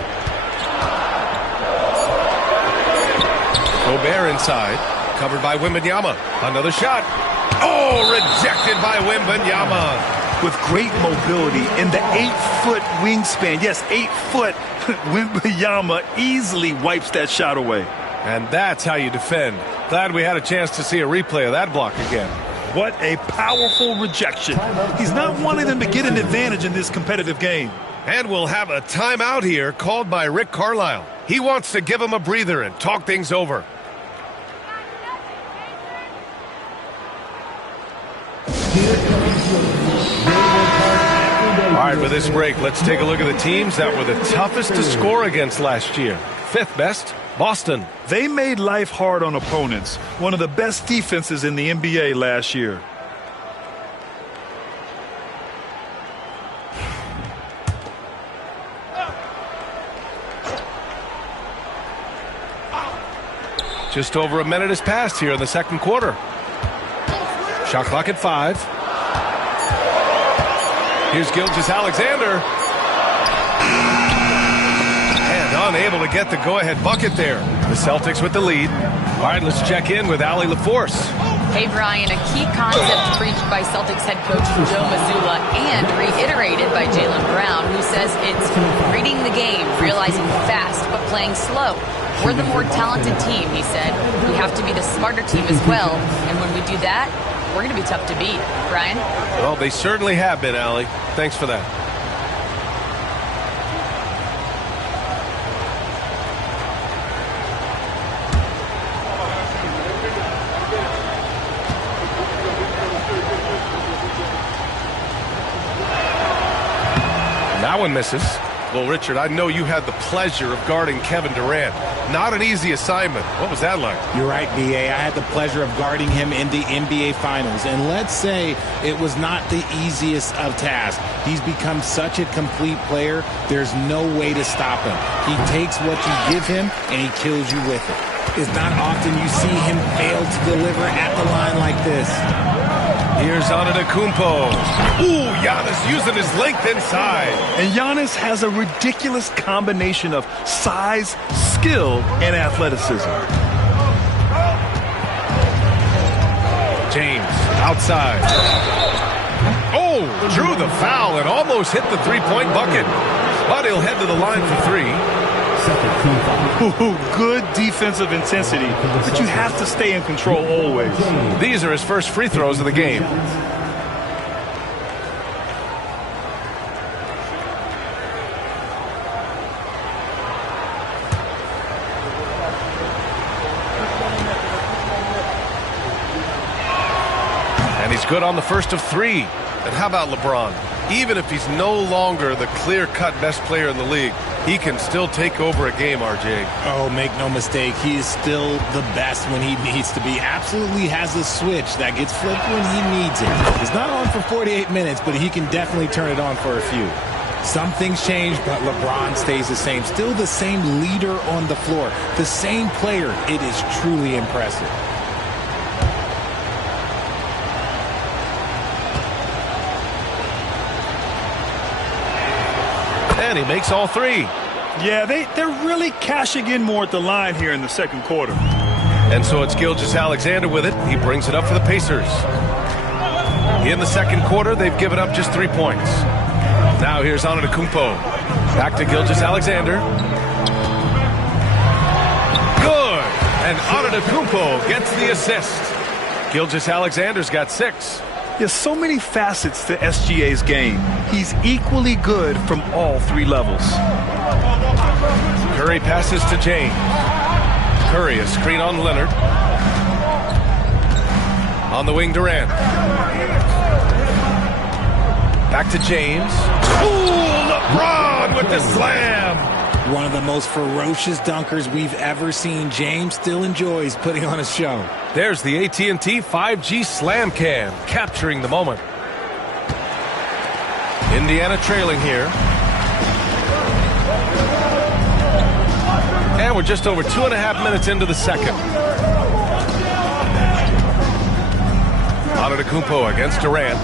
Gobert inside. Covered by Wembanyama. Another shot. Oh, rejected by Wembanyama. With great mobility and the 8-foot wingspan. Yes, 8 foot. Wembanyama easily wipes that shot away. And that's how you defend. Glad we had a chance to see a replay of that block again. What a powerful rejection. He's not wanting them to get an advantage in this competitive game. And we'll have a timeout here called by Rick Carlisle. He wants to give him a breather and talk things over. All right, for this break, let's take a look at the teams that were the toughest to score against last year. 5th best, Boston. They made life hard on opponents. One of the best defenses in the NBA last year. Just over a minute has passed here in the second quarter. Shot clock at 5. Here's Gilgeous-Alexander. And unable to get the go-ahead bucket there. The Celtics with the lead. All right, let's check in with Allie LaForce. Hey, Brian, a key concept preached by Celtics head coach Joe Mazzulla and reiterated by Jaylen Brown, who says it's reading the game, realizing fast, but playing slow. We're the more talented team, he said. We have to be the smarter team as well, and when we do that, we're going to be tough to beat. Brian? Well, they certainly have been, Allie. Thanks for that. That one misses. Well, Richard, I know you had the pleasure of guarding Kevin Durant. Not an easy assignment. What was that like? You're right, B.A. I had the pleasure of guarding him in the NBA Finals. And let's say it was not the easiest of tasks. He's become such a complete player, there's no way to stop him. He takes what you give him, and he kills you with it. It's not often you see him fail to deliver at the line like this. Here's Antetokounmpo. Ooh, Giannis using his length inside. And Giannis has a ridiculous combination of size, skill, and athleticism. James, outside. Oh, drew the foul and almost hit the three-point bucket. But he'll head to the line for 3. Ooh, good defensive intensity, but you have to stay in control always. These are his first free throws of the game. And he's good on the first of 3. And how about LeBron? Even if he's no longer the clear-cut best player in the league, he can still take over a game, RJ. Oh, make no mistake, he is still the best when he needs to be. Absolutely has a switch that gets flipped when he needs it. It's not on for 48 minutes, but he can definitely turn it on for a few. Some things change, but LeBron stays the same. Still the same leader on the floor, the same player. It is truly impressive. And he makes all 3. Yeah, they're really cashing in more at the line here in the second quarter. And so it's Gilgeous-Alexander with it. He brings it up for the Pacers. In the second quarter, they've given up just 3 points. Now here's Antetokounmpo. Back to Gilgeous-Alexander. Good! And Antetokounmpo gets the assist. Gilgeous-Alexander's got 6. There's so many facets to SGA's game. He's equally good from all 3 levels. Curry passes to James. Curry, a screen on Leonard. On the wing, Durant. Back to James. Ooh, LeBron with the slam. One of the most ferocious dunkers we've ever seen. James still enjoys putting on a show. There's the AT&T 5G Slam Cam, capturing the moment. Indiana trailing here. And we're just over 2.5 minutes into the second. Antetokounmpo against Durant.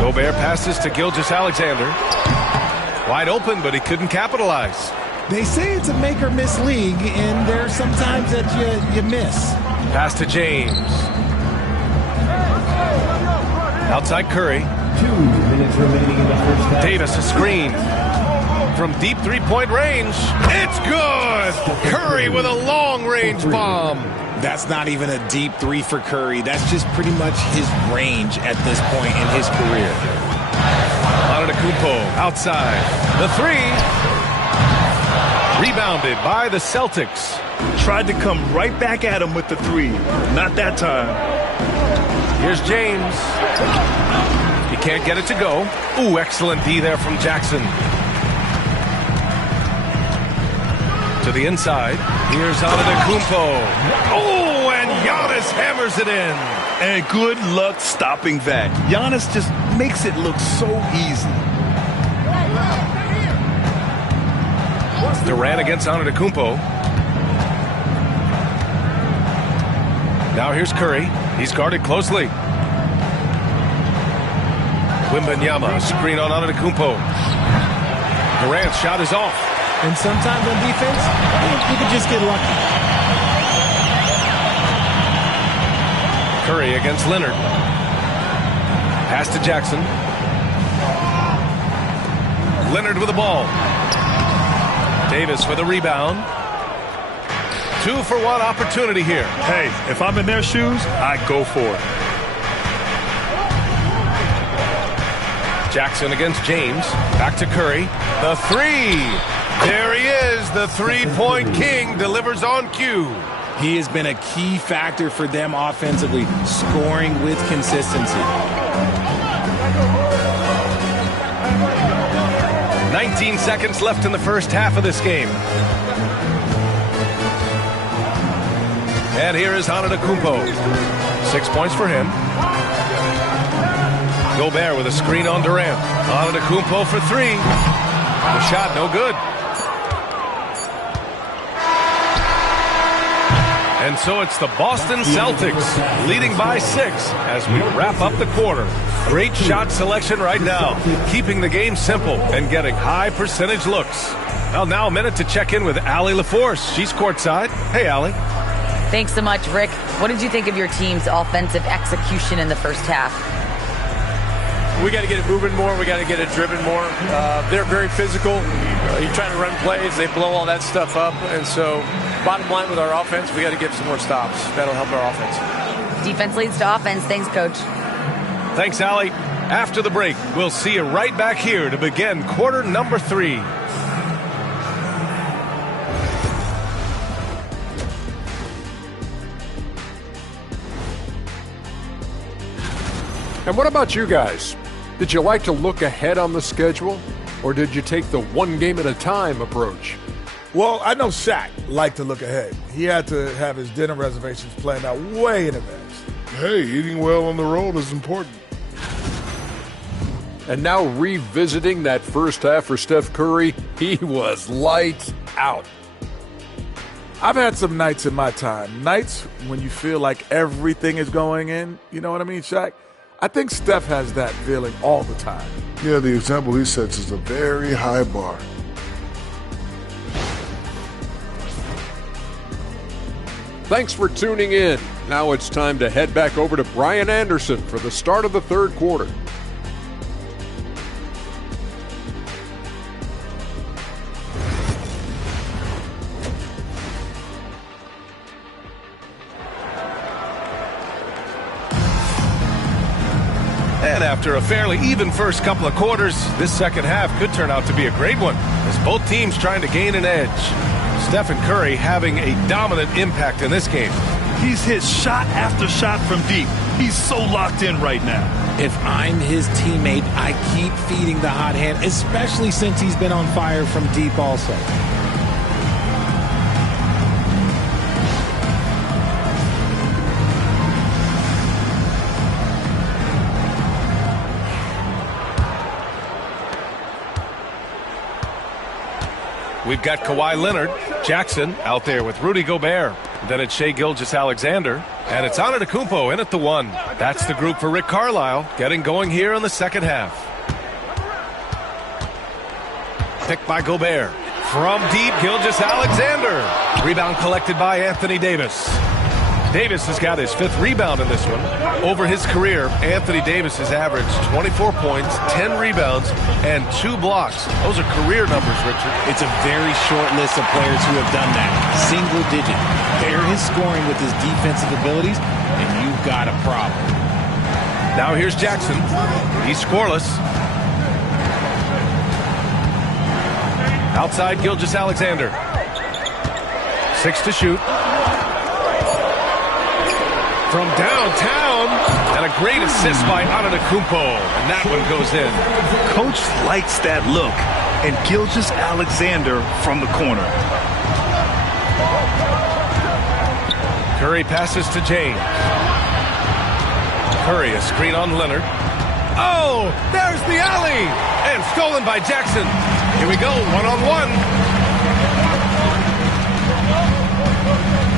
Gobert passes to Gilgeous-Alexander. Wide open, but he couldn't capitalize. They say it's a make-or-miss league, and there's sometimes that you miss. Pass to James. Outside Curry. 2 minutes remaining in the first half. Davis, a screen. From deep three-point range. It's good! Curry with a long-range bomb. That's not even a deep 3 for Curry. That's just pretty much his range at this point in his career. Antetokounmpo outside. The 3. Rebounded by the Celtics. Tried to come right back at him with the 3. Not that time. Here's James. He can't get it to go. Ooh, excellent D there from Jackson. To the inside. Here's Antetokounmpo. Oh, and Giannis hammers it in. And good luck stopping that. Giannis just makes it look so easy. Durant against Antetokounmpo. Now here's Curry. He's guarded closely. Wembanyama, screen on Antetokounmpo. Durant's shot is off. And sometimes on defense, you can just get lucky. Curry against Leonard. Pass to Jackson. Leonard with the ball. Davis for the rebound. 2-for-1 opportunity here. Hey, if I'm in their shoes, I go for it. Jackson against James. Back to Curry. The three. There he is. The three-point king delivers on cue. He has been a key factor for them offensively, scoring with consistency. 19 seconds left in the first half of this game. And here is Antetokounmpo. 6 points for him. Gobert with a screen on Durant. Antetokounmpo for three. The shot no good. And so it's the Boston Celtics leading by 6 as we wrap up the quarter. Great shot selection right now, keeping the game simple and getting high percentage looks. Well, now a minute to check in with Allie LaForce. She's courtside. Hey, Allie. Thanks so much, Rick. What did you think of your team's offensive execution in the first half? We got to get it moving more. We got to get it driven more. They're very physical. You're trying to run plays. They blow all that stuff up. And so bottom line with our offense, we got to get some more stops. That'll help our offense. Defense leads to offense. Thanks, Coach. Thanks, Allie. After the break, we'll see you right back here to begin quarter number 3. And what about you guys? Did you like to look ahead on the schedule, or did you take the one game at a time approach? Well, I know Shaq liked to look ahead. He had to have his dinner reservations planned out way in advance. Hey, eating well on the road is important. And now revisiting that first half for Steph Curry, he was lights out. I've had some nights in my time. Nights when you feel like everything is going in. You know what I mean, Shaq? I think Steph has that feeling all the time. Yeah, the example he sets is a very high bar. Thanks for tuning in. Now it's time to head back over to Brian Anderson for the start of the third quarter. And after a fairly even first couple of quarters, this second half could turn out to be a great one, as both teams trying to gain an edge. Stephen Curry having a dominant impact in this game. He's hit shot after shot from deep. He's so locked in right now. If I'm his teammate, I keep feeding the hot hand, especially since he's been on fire from deep also. We've got Kawhi Leonard, Jackson out there with Rudy Gobert. Then it's Shai Gilgeous-Alexander, and it's Antetokounmpo in at the 1. That's the group for Rick Carlisle, getting going here in the second half. Picked by Gobert. From deep, Gilgeous-Alexander. Rebound collected by Anthony Davis. Davis has got his 5th rebound in this one. Over his career, Anthony Davis has averaged 24 points, 10 rebounds, and 2 blocks. Those are career numbers, Richard. It's a very short list of players who have done that. Single digit. Pair his scoring with his defensive abilities, and you've got a problem. Now here's Jackson. He's scoreless. Outside Gilgeous-Alexander. 6 to shoot. From downtown, and a great assist by Antetokounmpo, and that one goes in. Coach likes that look, and Gilgeous-Alexander from the corner. Curry passes to James. Curry, a screen on Leonard. Oh, there's the alley, and stolen by Jackson. Here we go, one-on-one.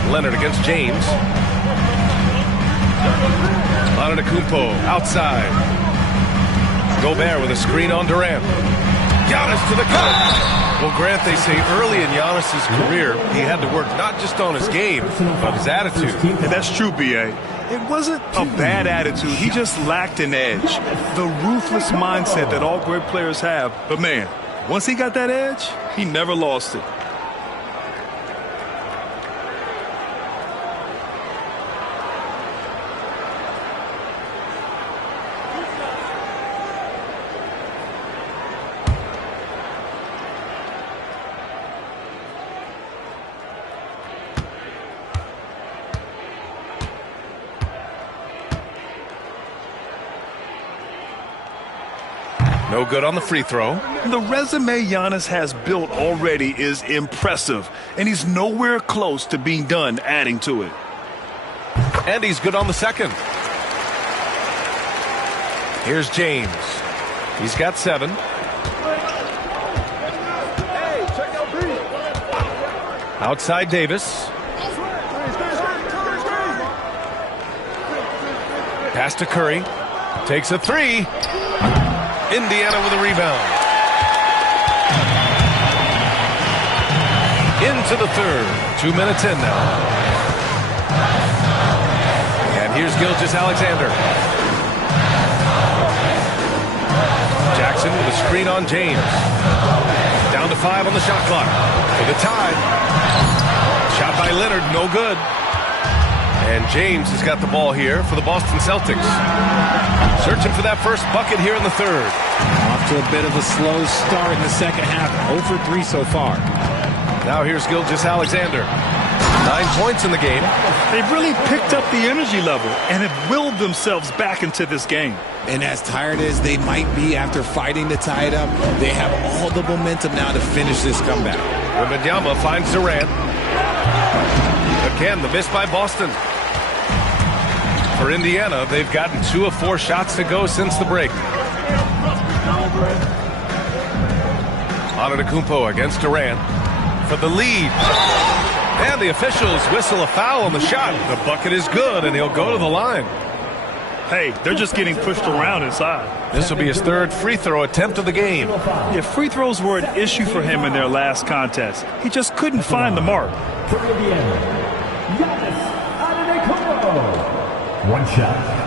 Leonard against James. Antetokounmpo outside. Gobert with a screen on Durant. Giannis to the cup. Well, Grant, they say early in Giannis's career, he had to work not just on his game, but his attitude. And that's true, B.A. It wasn't a bad attitude. He just lacked an edge. The ruthless mindset that all great players have. But, man, once he got that edge, he never lost it. No good on the free throw. The resume Giannis has built already is impressive, and he's nowhere close to being done adding to it. And he's good on the second. Here's James. He's got 7. Outside Davis. Pass to Curry. Takes a 3. Indiana with a rebound. Into the third. 2 minutes in now. And here's Gilgeous-Alexander. Jackson with a screen on James. Down to 5 on the shot clock. For the tie. Shot by Leonard, no good. And James has got the ball here for the Boston Celtics. Searching for that first bucket here in the third. Off to a bit of a slow start in the second half. 0 for 3 so far. Now here's Gilgeous-Alexander. 9 points in the game. They've really picked up the energy level and have willed themselves back into this game. And as tired as they might be after fighting to tie it up, they have all the momentum now to finish this comeback. Wembanyama finds Durant. Again, the miss by Boston. For Indiana, they've gotten 2 of 4 shots to go since the break. Antetokounmpo against Durant for the lead. And the officials whistle a foul on the shot. The bucket is good, and he'll go to the line. Hey, they're just getting pushed around inside. This will be his 3rd free throw attempt of the game. Yeah, free throws were an issue for him in their last contest. He just couldn't find the mark. For Indiana, Giannis Antetokounmpo. 1 shot.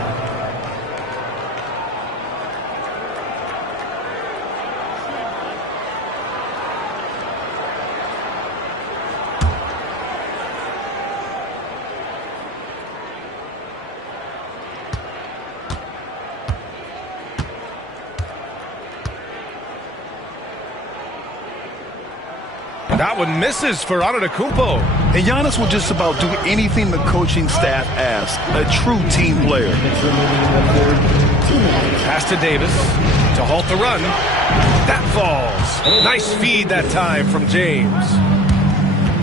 That one misses for Antetokounmpo. And Giannis will just about do anything the coaching staff asks. A true team player. Pass to Davis to halt the run. That falls. Nice feed that time from James.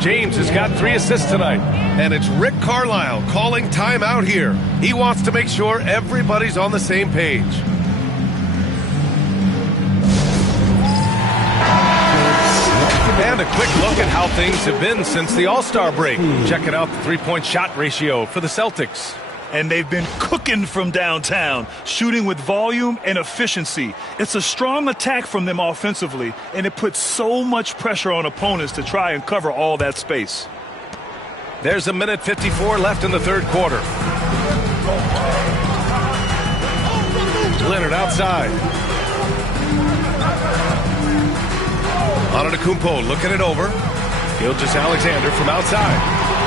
James has got 3 assists tonight. And it's Rick Carlisle calling timeout here. He wants to make sure everybody's on the same page. And a quick look at how things have been since the All-Star break. Checking out the 3-point shot ratio for the Celtics. And they've been cooking from downtown, shooting with volume and efficiency. It's a strong attack from them offensively, and it puts so much pressure on opponents to try and cover all that space. There's 1:54 left in the 3rd quarter. Leonard outside. Antetokounmpo looking it over. Gilgeous-Alexander from outside.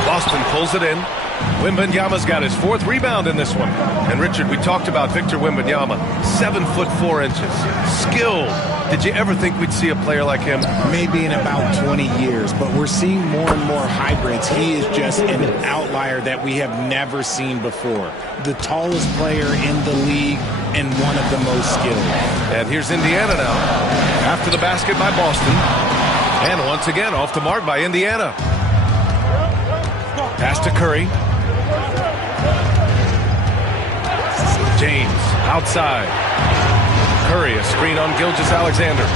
Boston pulls it in. Wembanyama's got his 4th rebound in this one. And Richard, we talked about Victor Wembanyama. 7 foot 4 inches. Skilled. Did you ever think we'd see a player like him? Maybe in about 20 years, but we're seeing more and more hybrids. He is just an outlier that we have never seen before. The tallest player in the league and one of the most skilled. And here's Indiana now. After the basket by Boston. And once again off the mark by Indiana. Pass to Curry. James outside. Curry, a screen on Gilgeous-Alexander.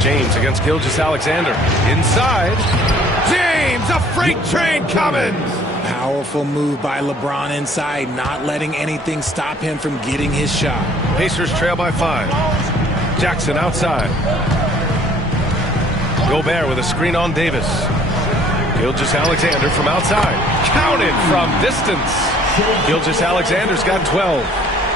James against Gilgeous-Alexander. Inside. James, a freight train coming. Powerful move by LeBron inside, not letting anything stop him from getting his shot. Pacers trail by 5. Jackson outside. Gobert with a screen on Davis. Gilgeous-Alexander from outside. Counted from distance. Gilgeous-Alexander's got 12.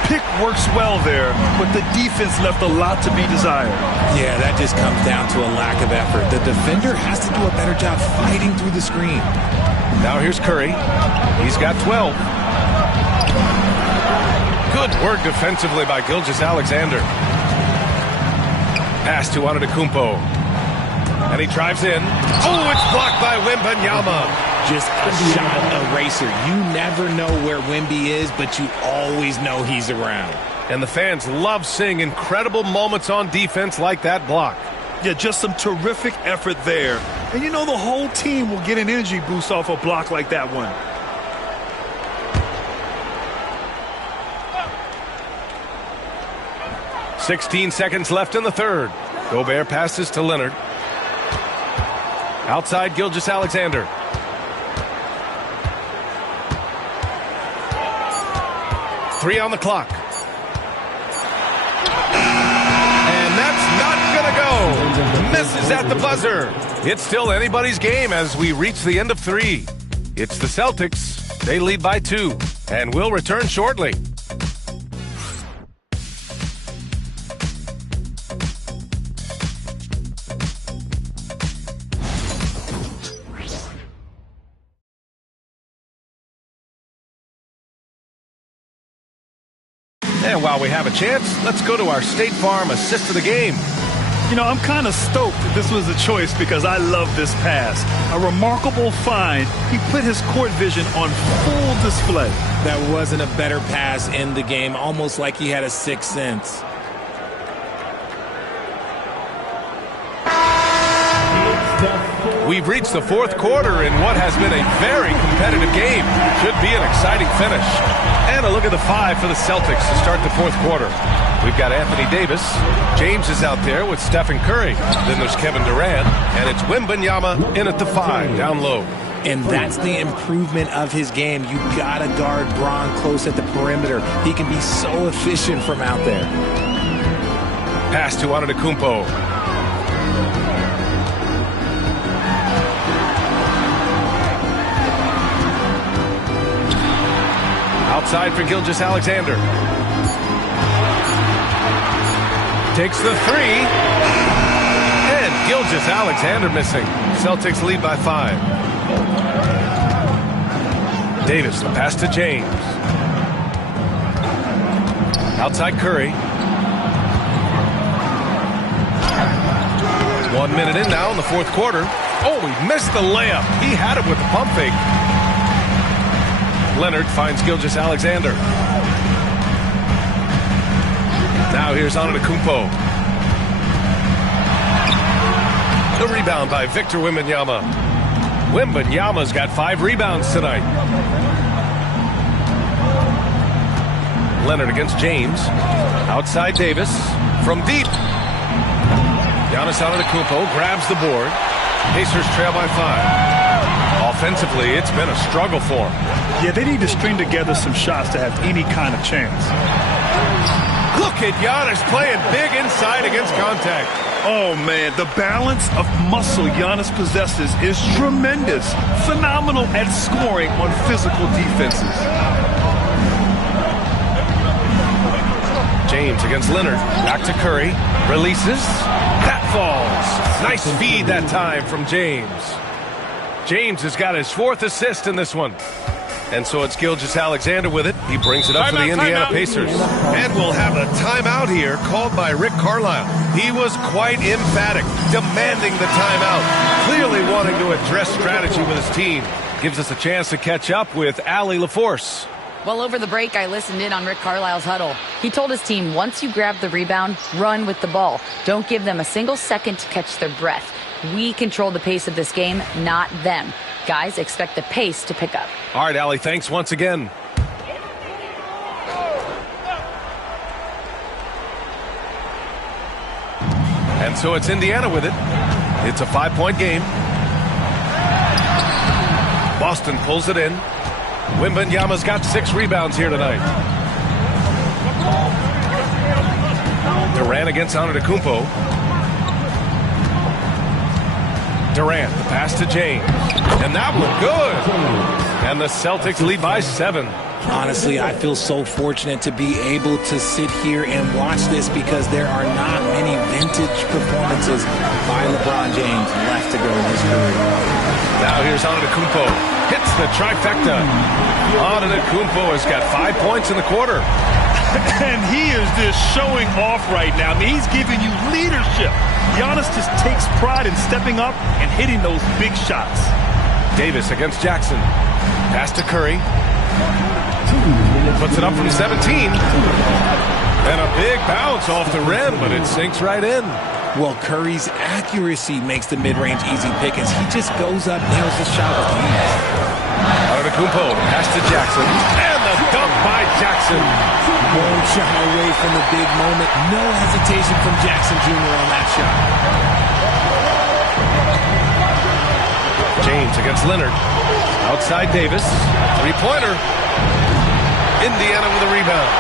Pick works well there, but the defense left a lot to be desired. Yeah, that just comes down to a lack of effort. The defender has to do a better job fighting through the screen. Now here's Curry. He's got 12. Good work defensively by Gilgeous-Alexander. Pass to Antetokounmpo. And he drives in. Oh, it's blocked by Wembanyama. Just a shot eraser. You never know where Wemby is, but you always know he's around. And the fans love seeing incredible moments on defense like that block. Yeah, just some terrific effort there. And you know the whole team will get an energy boost off a block like that one. .16 seconds left in the third. Gobert passes to Leonard. Outside Gilgeous-Alexander. Three on the clock. And that's not going to go. Misses at the buzzer. It's still anybody's game as we reach the end of 3. It's the Celtics. They lead by 2. And will return shortly. And while we have a chance, let's go to our State Farm assist of the game. You know, I'm kind of stoked that this was a choice because I love this pass. A remarkable find. He put his court vision on full display. That wasn't a better pass in the game, almost like he had a sixth sense. We've reached the fourth quarter in what has been a very competitive game. Should be an exciting finish. And a look at the 5 for the Celtics to start the fourth quarter. We've got Anthony Davis. James is out there with Stephen Curry. Then there's Kevin Durant. And it's Wembanyama in at the 5, down low. And that's the improvement of his game. You gotta guard Bron close at the perimeter. He can be so efficient from out there. Pass to Antetokounmpo. Outside for Gilgeous-Alexander. Takes the 3. And Gilgeous-Alexander missing. Celtics lead by 5. Davis, the pass to James. Outside Curry. 1 minute in now in the fourth quarter. Oh, he missed the layup. He had it with the pump fake. Leonard finds Gilgeous-Alexander. Now here's Antetokounmpo. The rebound by Victor Wembanyama. Wembanyama's got 5 rebounds tonight. Leonard against James. Outside Davis. From deep. Giannis Antetokounmpo grabs the board. Pacers trail by 5. Offensively, it's been a struggle for him. Yeah, they need to string together some shots to have any kind of chance. Look at Giannis playing big inside against contact. Oh, man, the balance of muscle Giannis possesses is tremendous. Phenomenal at scoring on physical defenses. James against Leonard. Back to Curry. Releases. That falls. Nice feed that time from James. James has got his 4th assist in this one. And so it's Gilgeous-Alexander with it. He brings it up for the Indiana Pacers. And we'll have a timeout here called by Rick Carlisle. He was quite emphatic, demanding the timeout, clearly wanting to address strategy with his team. Gives us a chance to catch up with Allie LaForce. Well, over the break, I listened in on Rick Carlisle's huddle. He told his team, once you grab the rebound, run with the ball. Don't give them a single second to catch their breath. We control the pace of this game, not them. Guys, expect the pace to pick up. All right, Allie, thanks once again. And so it's Indiana with it. It's a 5-point game. Boston pulls it in. Wembanyama's got 6 rebounds here tonight. Durant against Antetokounmpo. Durant, the pass to James. And that one good. And the Celtics lead by 7. Honestly, I feel so fortunate to be able to sit here and watch this because there are not many vintage performances by LeBron James left to go in his career. Now here's Antetokounmpo. Hits the trifecta. Antetokounmpo has got 5 points in the quarter. And he is just showing off right now. I mean, he's giving you leadership. Giannis just takes pride in stepping up and hitting those big shots. Davis against Jackson. Pass to Curry. Puts it up from 17. And a big bounce off the rim, but it sinks right in. Well, Curry's accuracy makes the mid-range easy pickings. He just goes up, nails the shot with ease. Antetokounmpo, pass to Jackson. And the dunk by Jackson. Won't shy away from the big moment. No hesitation from Jackson Jr. on that shot. James against Leonard. Outside Davis. Three-pointer. Indiana with a rebound.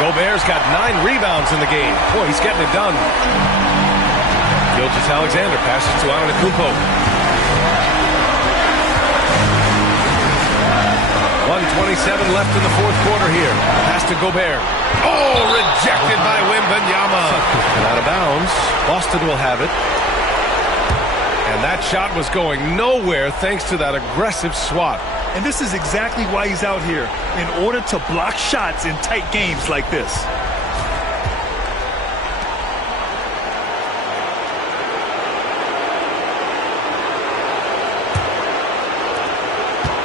Gobert's got 9 rebounds in the game. Boy, he's getting it done. Gilgeous-Alexander passes to Antetokounmpo. 1:27 left in the fourth quarter here. Pass to Gobert. Oh, rejected by Wembanyama. And out of bounds. Boston will have it. And that shot was going nowhere thanks to that aggressive swat. And this is exactly why he's out here, in order to block shots in tight games like this.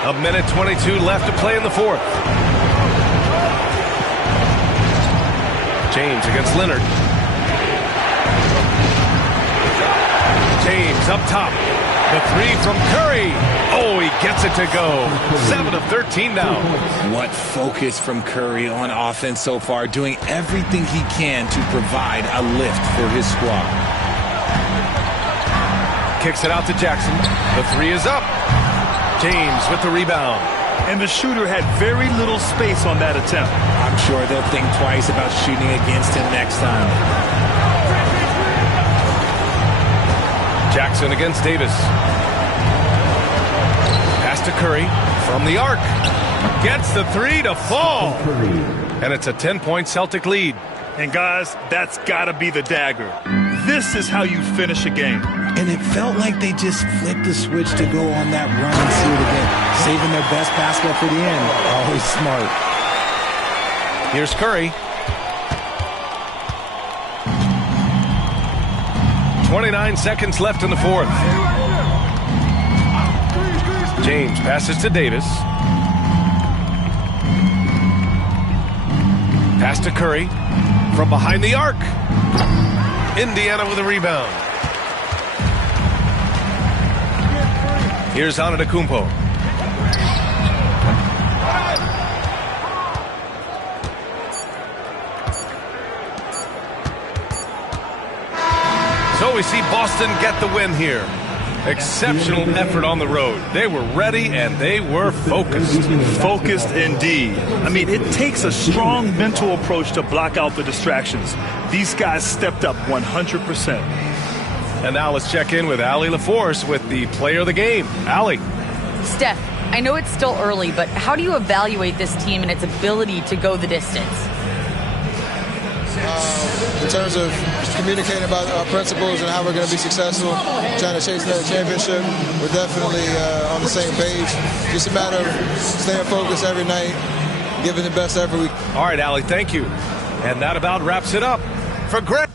A minute 22 left to play in the fourth. James against Leonard. James up top. The three from Curry. Oh, he gets it to go. 7 of 13 now. What focus from Curry on offense so far, doing everything he can to provide a lift for his squad. Kicks it out to Jackson. The three is up. James with the rebound. And the shooter had very little space on that attempt. I'm sure they'll think twice about shooting against him next time. Jackson against Davis. Pass to Curry from the arc. Gets the three to fall. And it's a 10-point Celtic lead. And guys, that's got to be the dagger. This is how you finish a game. And it felt like they just flipped the switch to go on that run and see it again. Saving their best basket for the end. Always smart. Here's Curry. 29 seconds left in the fourth. James passes to Davis. Pass to Curry from behind the arc. Indiana with a rebound. Here's Antetokounmpo. So we see Boston get the win here. Exceptional effort on the road. They were ready and they were focused. Focused indeed. I mean, it takes a strong mental approach to block out the distractions. These guys stepped up 100%. And now let's check in with Allie LaForce with the player of the game. Allie. Steph, I know it's still early, but how do you evaluate this team and its ability to go the distance? In terms of communicating about our principles and how we're going to be successful, trying to chase another championship, we're definitely on the same page. Just a matter of staying focused every night, giving the best effort we can. All right, Allie, thank you. And that about wraps it up for Greg.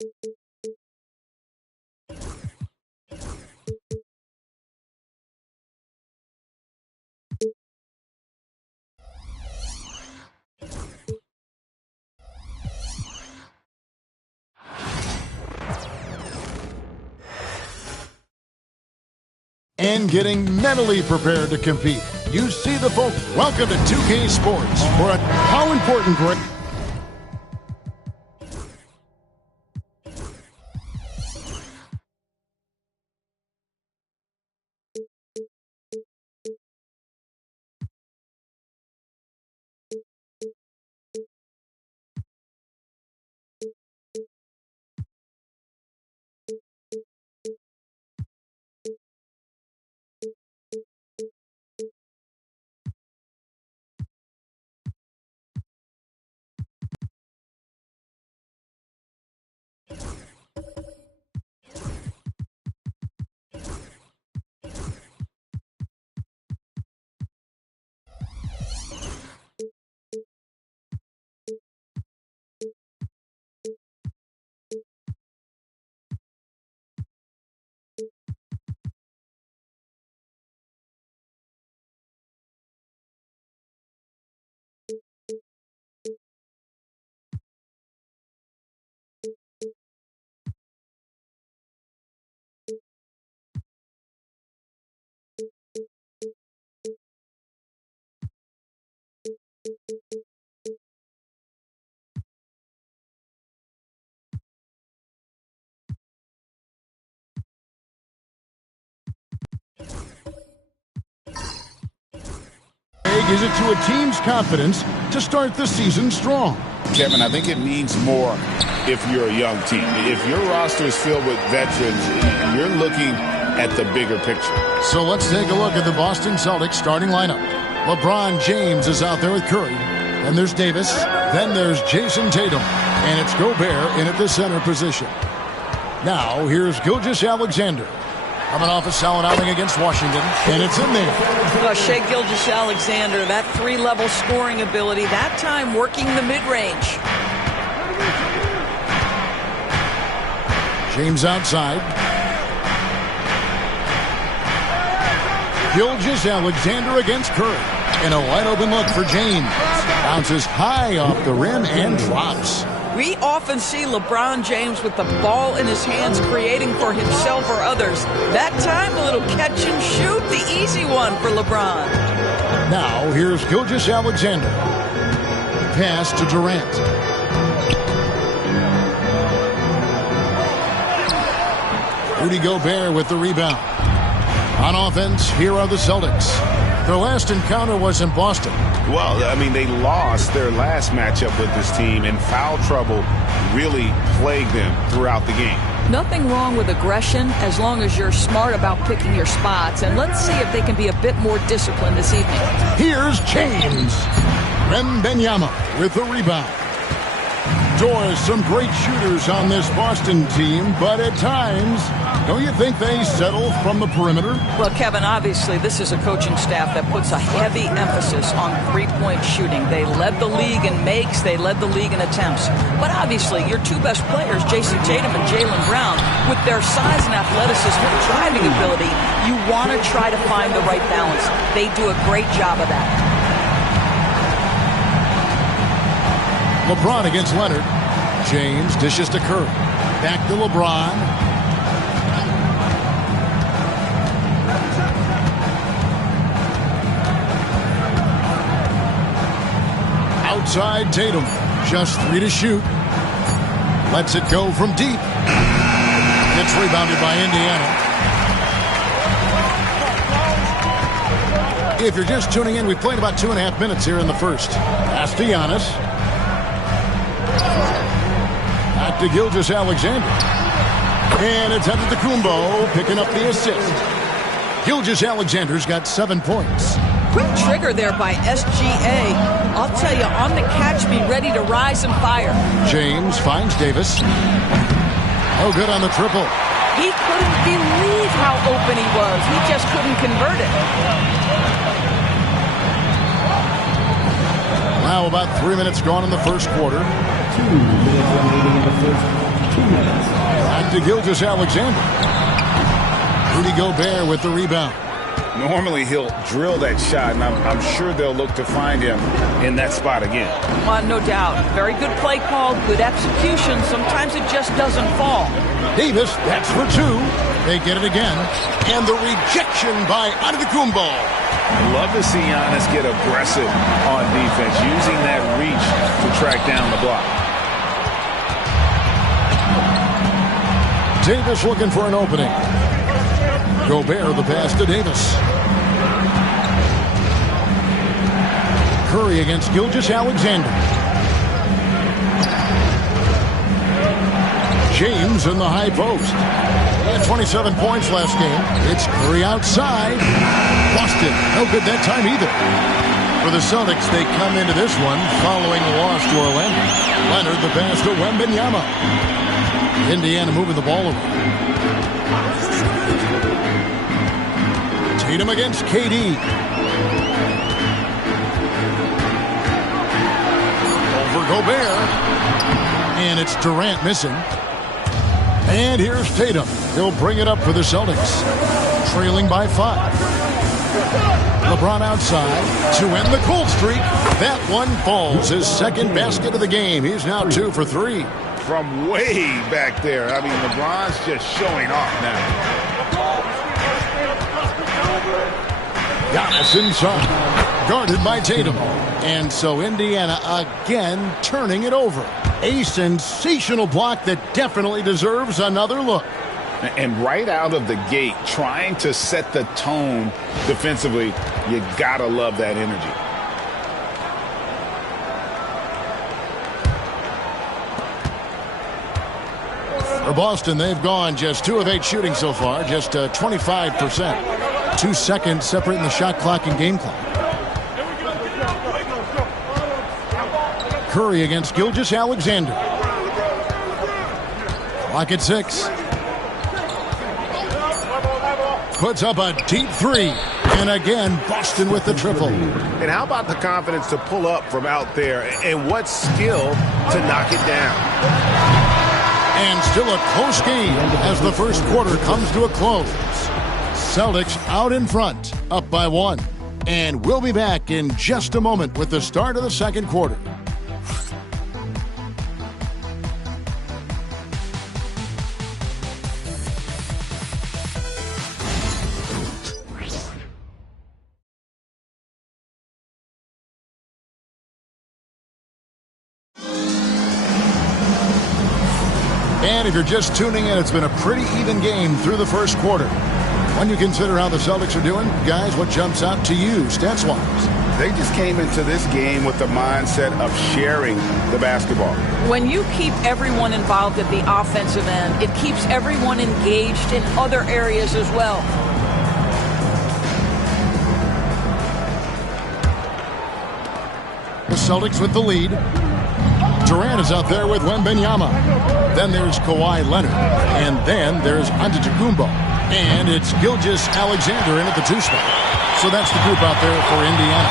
And getting mentally prepared to compete. You see the folk. Welcome to 2K Sports for how important great. Is it to a team's confidence to start the season strong? Kevin, I think it means more if you're a young team. If your roster is filled with veterans, you're looking at the bigger picture. So let's take a look at the Boston Celtics starting lineup. LeBron James is out there with Curry. Then there's Davis. Then there's Jason Tatum. And it's Gobert in at the center position. Now, here's Gilgeous-Alexander. Coming off a solid outing against Washington, and it's in there. Well, Shai Gilgeous-Alexander, that three-level scoring ability, that time working the mid-range. James outside. Gilgeous-Alexander against Curry. And a wide-open look for James. Bounces high off the rim and drops. We often see LeBron James with the ball in his hands creating for himself or others. That time, a little catch and shoot, the easy one for LeBron. Now, here's Gilgeous-Alexander. Pass to Durant. Rudy Gobert with the rebound. On offense, here are the Celtics. Their last encounter was in Boston. Well, I mean, they lost their last matchup with this team, and foul trouble really plagued them throughout the game. Nothing wrong with aggression as long as you're smart about picking your spots. And let's see if they can be a bit more disciplined this evening. Here's James. Wembanyama with the rebound. Doors, some great shooters on this Boston team, but at times, don't you think they settle from the perimeter? Well, Kevin, obviously this is a coaching staff that puts a heavy emphasis on three-point shooting. They led the league in makes, they led the league in attempts. But obviously, your two best players, Jason Tatum and Jaylen Brown, with their size and athleticism and driving ability, you want to try to find the right balance. They do a great job of that. LeBron against Leonard. James dishes to Curry. Back to LeBron. Outside Tatum. Just 3 to shoot. Lets it go from deep. It's rebounded by Indiana. If you're just tuning in, we played about 2.5 minutes here in the first. Pass to Giannis. Back to Gilgeous-Alexander. And it's Antetokounmpo picking up the assist. Gilgeous-Alexander's got 7 points. Quick trigger there by SGA. I'll tell you, on the catch, be ready to rise and fire. James finds Davis. Oh, good on the triple. He couldn't believe how open he was. He just couldn't convert it. Now about 3 minutes gone in the first quarter. minutes remaining in the first 2 minutes. Back to Gilgeous Alexander. Rudy Gobert with the rebound. Normally he'll drill that shot, and I'm sure they'll look to find him in that spot again. No doubt. Very good play call, good execution. Sometimes it just doesn't fall. Davis, that's for two. They get it again. And the rejection by Antetokounmpo. I'd love to see Giannis get aggressive on defense, using that reach to track down the block. Davis looking for an opening. Gobert the pass to Davis. Curry against Gilgeous Alexander. James in the high post. He had 27 points last game. It's Curry outside. Boston, no good that time either. For the Celtics, they come into this one following a loss to Orlando. Leonard the pass to Wembanyama. Indiana moving the ball over. Tatum against KD. Over Gobert. And it's Durant missing. And here's Tatum. He'll bring it up for the Celtics. Trailing by 5. LeBron outside to end the cold streak. That one falls. His second basket of the game. He's now 2 for 3. From way back there. I mean, LeBron's just showing off now. Giannis inside. Guarded by Tatum. And so Indiana again turning it over. A sensational block that definitely deserves another look. And right out of the gate, trying to set the tone defensively, you gotta love that energy. For Boston, they've gone just 2 of 8 shooting so far, just 25%. 2 seconds separating the shot clock and game clock. Curry against Gilgeous Alexander. Clock at 6. Puts up a deep 3. And again, Boston with the triple. And how about the confidence to pull up from out there? And what skill to knock it down? And still a close game as the first quarter comes to a close. Celtics out in front, up by 1. And we'll be back in just a moment with the start of the second quarter. And if you're just tuning in, it's been a pretty even game through the first quarter. When you consider how the Celtics are doing, guys, what jumps out to you stats-wise? They just came into this game with the mindset of sharing the basketball. When you keep everyone involved at the offensive end, it keeps everyone engaged in other areas as well. The Celtics with the lead. Durant is out there with Wembanyama. Then there's Kawhi Leonard. And then there's Antetokounmpo. And it's Gilgeous Alexander in at the 2 spot. So that's the group out there for Indiana.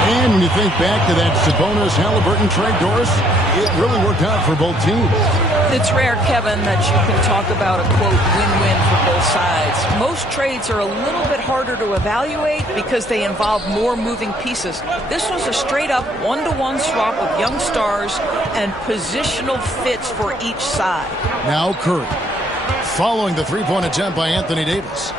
And when you think back to that Sabonis-Halliburton trade, Doris, it really worked out for both teams. It's rare, Kevin, that you can talk about a, quote, win-win for both sides. Most trades are a little bit harder to evaluate because they involve more moving pieces. This was a straight-up one-to-one swap of young stars and positional fits for each side. Now Curry, following the three-point attempt by Anthony Davis.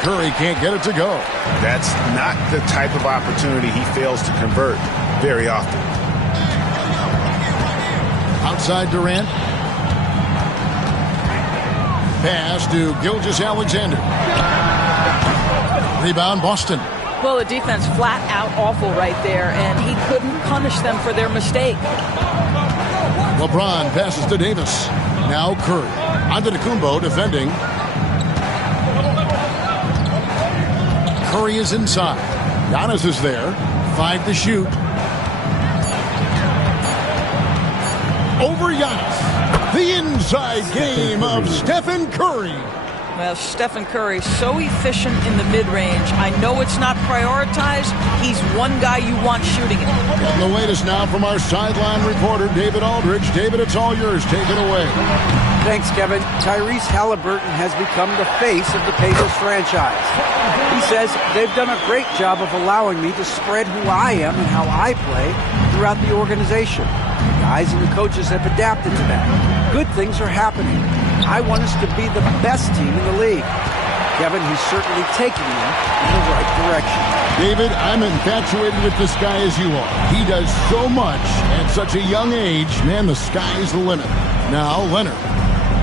Curry can't get it to go. That's not the type of opportunity he fails to convert very often. Outside Durant. Pass to Gilgeous Alexander. Rebound Boston. Well, the defense flat out awful right there, and he couldn't punish them for their mistake. LeBron passes to Davis. Now Curry. Antetokounmpo defending. Curry is inside. Giannis is there. 5 to shoot. Over Giannis. The inside game of Stephen Curry. Well, Stephen Curry, so efficient in the mid-range. I know it's not prioritized. He's one guy you want shooting it. And the latest now from our sideline reporter, David Aldridge. David, it's all yours. Take it away. Thanks, Kevin. Tyrese Halliburton has become the face of the Pacers franchise. He says they've done a great job of allowing me to spread who I am and how I play throughout the organization. The guys and the coaches have adapted to that. Good things are happening. I want us to be the best team in the league. Kevin, he's certainly taking them in the right direction. David, I'm infatuated with this guy as you are. He does so much at such a young age. Man, the sky's the limit. Now, Leonard.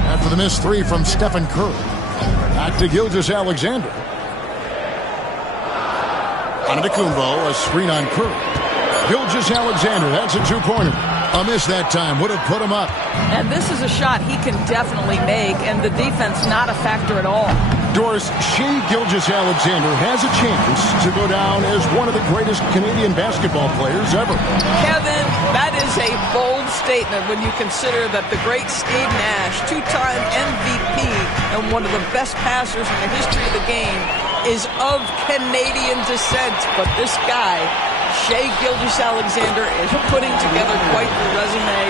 After the missed three from Stephen Curry. Back to Gilgeous-Alexander. Antetokounmpo, a screen on Curry. Gilgeous-Alexander, that's a two-pointer. A miss that time would have put him up. And this is a shot he can definitely make, and the defense not a factor at all. Doris, Shai Gilgeous-Alexander has a chance to go down as one of the greatest Canadian basketball players ever. Kevin, that is a bold statement when you consider that the great Steve Nash, two-time MVP and one of the best passers in the history of the game, is of Canadian descent. But this guy, Shai Gilgeous-Alexander, is putting together quite the resume.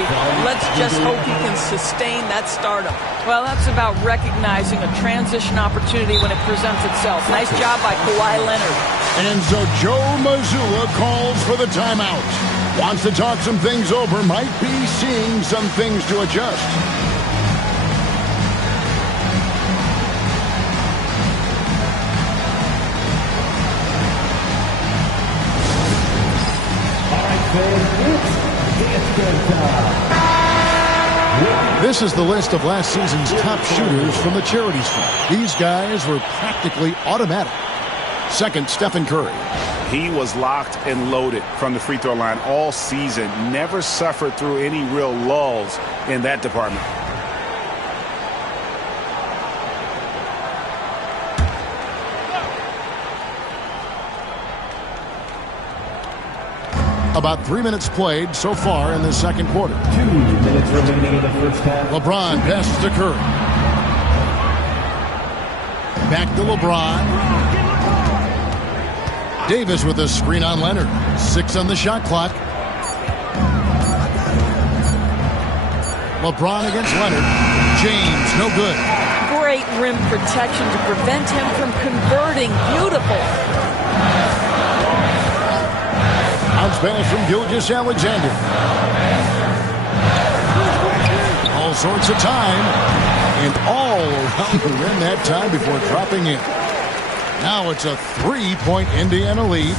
Let's just hope he can sustain that stardom. Well, that's about recognizing a transition opportunity when it presents itself. Nice job by Kawhi Leonard. And so Joe Mazzulla calls for the timeout. Wants to talk some things over, might be seeing some things to adjust. This is the list of last season's top shooters from the Charities Fund. These guys were practically automatic. Second, Stephen Curry. He was locked and loaded from the free throw line all season. Never suffered through any real lulls in that department. About 3 minutes played so far in the second quarter. 2 minutes remaining in the first half. LeBron passes to Curry. Back to LeBron. Davis with a screen on Leonard. 6 on the shot clock. LeBron against Leonard. James, no good. Great rim protection to prevent him from converting. Beautiful. Bounce pass from Gilgeous-Alexander. All sorts of time. And all around the rim that time before dropping in. Now it's a 3-point Indiana lead.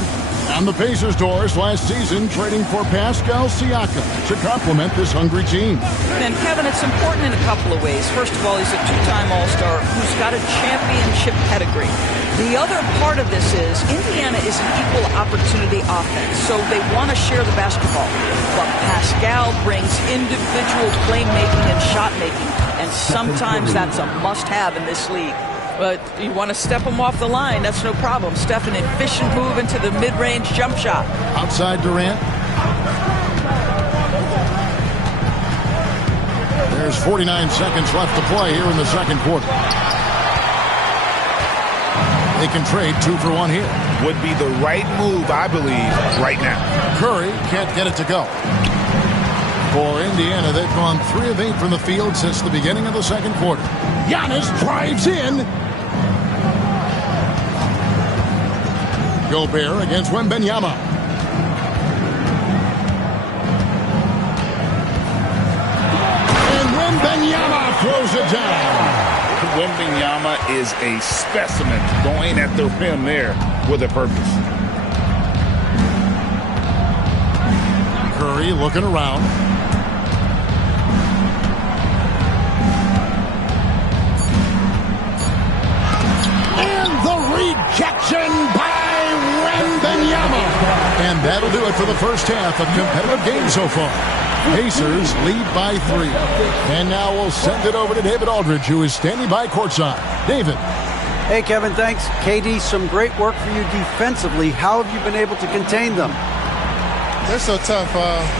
On the Pacers' doors last season, trading for Pascal Siakam to complement this hungry team. And Kevin, it's important in a couple of ways. First of all, he's a two-time All-Star who's got a championship pedigree. The other part of this is Indiana is an equal opportunity offense, so they want to share the basketball. But Pascal brings individual playmaking and shot making, and sometimes that's a must-have in this league. But you want to step him off the line, that's no problem. Steph, an efficient move into the mid-range jump shot. Outside Durant. There's 49 seconds left to play here in the second quarter. They can trade 2 for 1 here. Would be the right move, I believe, right now. Curry can't get it to go. For Indiana, they've gone 3 of 8 from the field since the beginning of the second quarter. Giannis drives in. Gobert against Wembanyama. And Wembanyama throws it down. Wembanyama is a specimen going at the rim there with a purpose. Curry looking around. And the rejection by Wembanyama. And that'll do it for the first half of competitive game so far. Pacers lead by 3. And now we'll send it over to David Aldridge, who is standing by courtside. David. Hey, Kevin, thanks. KD, some great work for you defensively. How have you been able to contain them? They're so tough,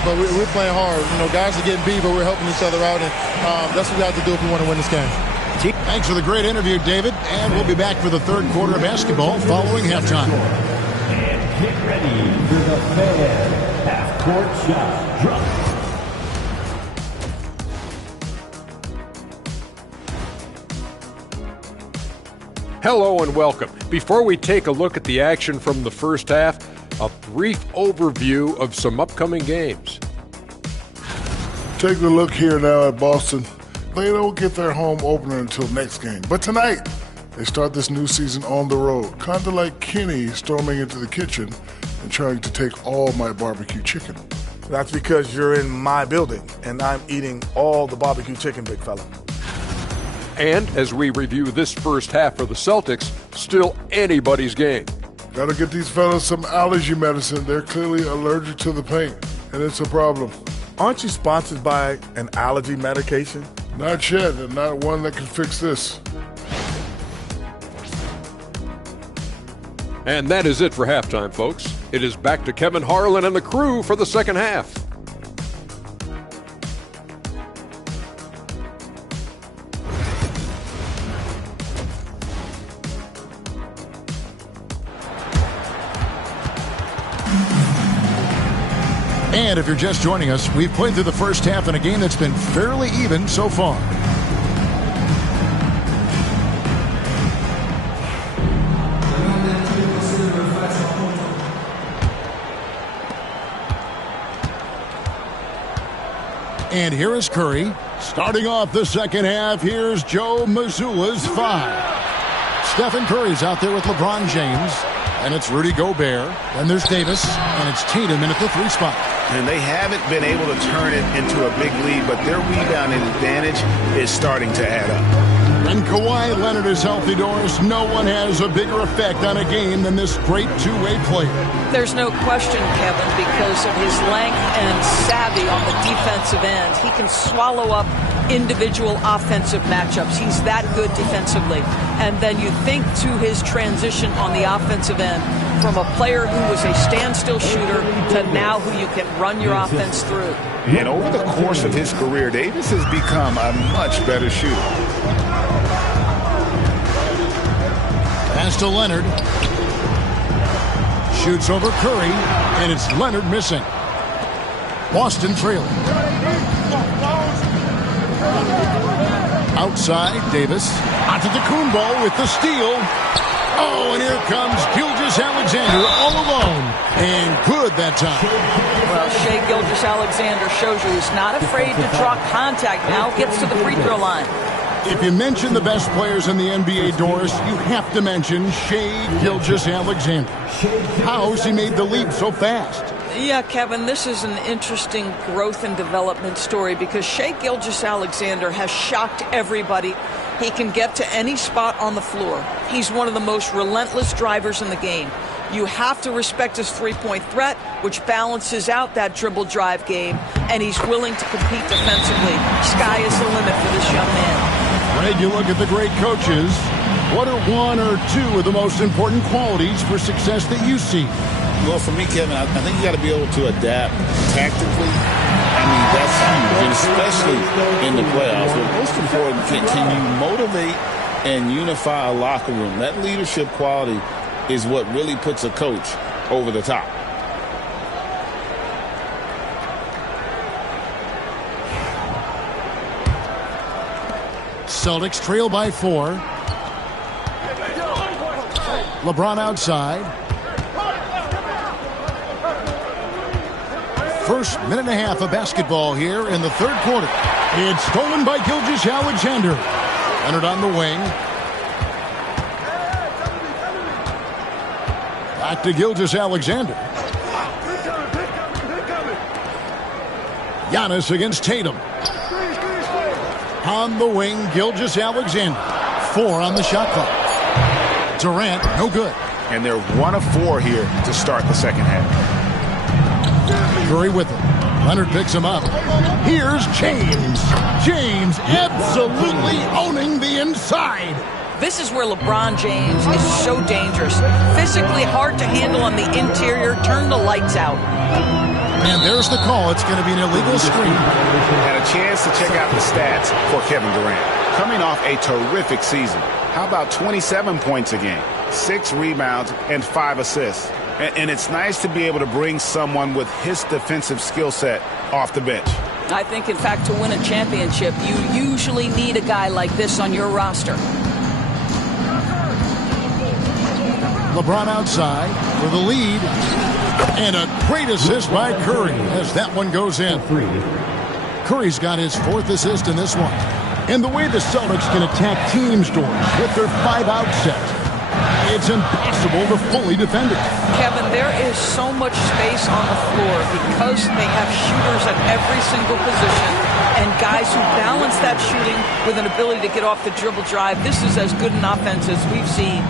but we're playing hard. You know, guys are getting beat, but we're helping each other out, and that's what we have to do if we want to win this game. Thanks for the great interview, David. And we'll be back for the third quarter of basketball following halftime. And get ready for the Fan half-court shot drop. Hello and welcome. Before we take a look at the action from the first half, a brief overview of some upcoming games. Taking a look here now at Boston. They don't get their home opener until next game. But tonight, they start this new season on the road. Kind of like Kenny storming into the kitchen and trying to take all my barbecue chicken. That's because you're in my building, and I'm eating all the barbecue chicken, big fella. And as we review this first half for the Celtics, still anybody's game. Gotta get these fellas some allergy medicine. They're clearly allergic to the paint, and it's a problem. Aren't you sponsored by an allergy medication? Not yet, and not one that can fix this. And that is it for halftime, folks. It is back to Kevin Harlan and the crew for the second half. And if you're just joining us, we've played through the first half in a game that's been fairly even so far. And here is Curry. Starting off the second half, here's Joe Mazzulla's 5. Stephen Curry's out there with LeBron James. And it's Rudy Gobert. Then there's Davis. And it's Tatum in at the 3 spot. And they haven't been able to turn it into a big lead, but their rebounding advantage is starting to add up. When Kawhi Leonard is healthy, Doris, no one has a bigger effect on a game than this great two-way player. There's no question, Kevin, because of his length and savvy on the defensive end. He can swallow up individual offensive matchups. He's that good defensively. And then you think to his transition on the offensive end from a player who was a standstill shooter to now who you can run your offense through. And over the course of his career, Davis has become a much better shooter. Pass to Leonard. Shoots over Curry, and it's Leonard missing. Boston trailing. Outside, Davis. Antetokounmpo with the steal. Oh, and here comes Gilgeous-Alexander all alone. And good that time. Well, Shai Gilgeous-Alexander shows you he's not afraid to draw contact. Now gets to the free throw line. If you mention the best players in the NBA, Doris, you have to mention Shai Gilgeous-Alexander. How has he made the leap so fast? Yeah, Kevin, this is an interesting growth and development story because Shai Gilgeous-Alexander has shocked everybody. He can get to any spot on the floor. He's one of the most relentless drivers in the game. You have to respect his three-point threat, which balances out that dribble drive game, and he's willing to compete defensively. Sky is the limit for this young man. Greg, you look at the great coaches. What are one or two of the most important qualities for success that you see? Well, for me, Kevin, I think you got to be able to adapt tactically. I mean, that's huge, and especially in the playoffs. But most important, can you motivate and unify a locker room? That leadership quality is what really puts a coach over the top. Celtics trail by 4. LeBron outside. First minute and a half of basketball here in the third quarter. It's stolen by Gilgeous-Alexander. Leonard on the wing. Back to Gilgeous-Alexander. Giannis against Tatum. On the wing, Gilgeous-Alexander. 4 on the shot clock. Durant, no good. And they're 1 of 4 here to start the second half. Curry with it. Leonard picks him up. Here's James. James absolutely owning the inside. This is where LeBron James is so dangerous. Physically hard to handle on the interior. Turn the lights out. And there's the call. It's going to be an illegal screen. Had a chance to check out the stats for Kevin Durant. Coming off a terrific season. How about 27 points a game, 6 rebounds, and 5 assists? And it's nice to be able to bring someone with his defensive skill set off the bench. I think, in fact, to win a championship, you usually need a guy like this on your roster. LeBron outside for the lead. And a great assist by Curry as that one goes in. Curry's got his 4th assist in this one. And the way the Celtics can attack teams, Doris, with their 5-out set, it's impossible to fully defend it. Kevin, there is so much space on the floor because they have shooters at every single position and guys who balance that shooting with an ability to get off the dribble drive. This is as good an offense as we've seen.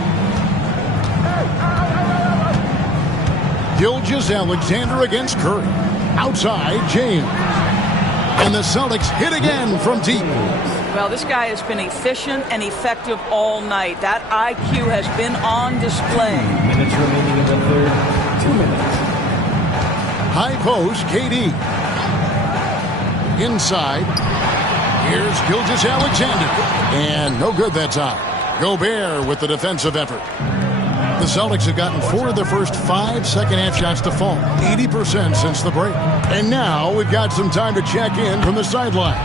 Gilgeous-Alexander against Curry. Outside, James. And the Celtics hit again from deep. Well, this guy has been efficient and effective all night. That IQ has been on display. Minutes remaining in the third. 2 minutes. High post, KD. Inside. Here's Gilgeous-Alexander. And no good that time. Gobert with the defensive effort. The Celtics have gotten 4 of their first 5 second-half shots to fall, 80% since the break. And now we've got some time to check in from the sideline.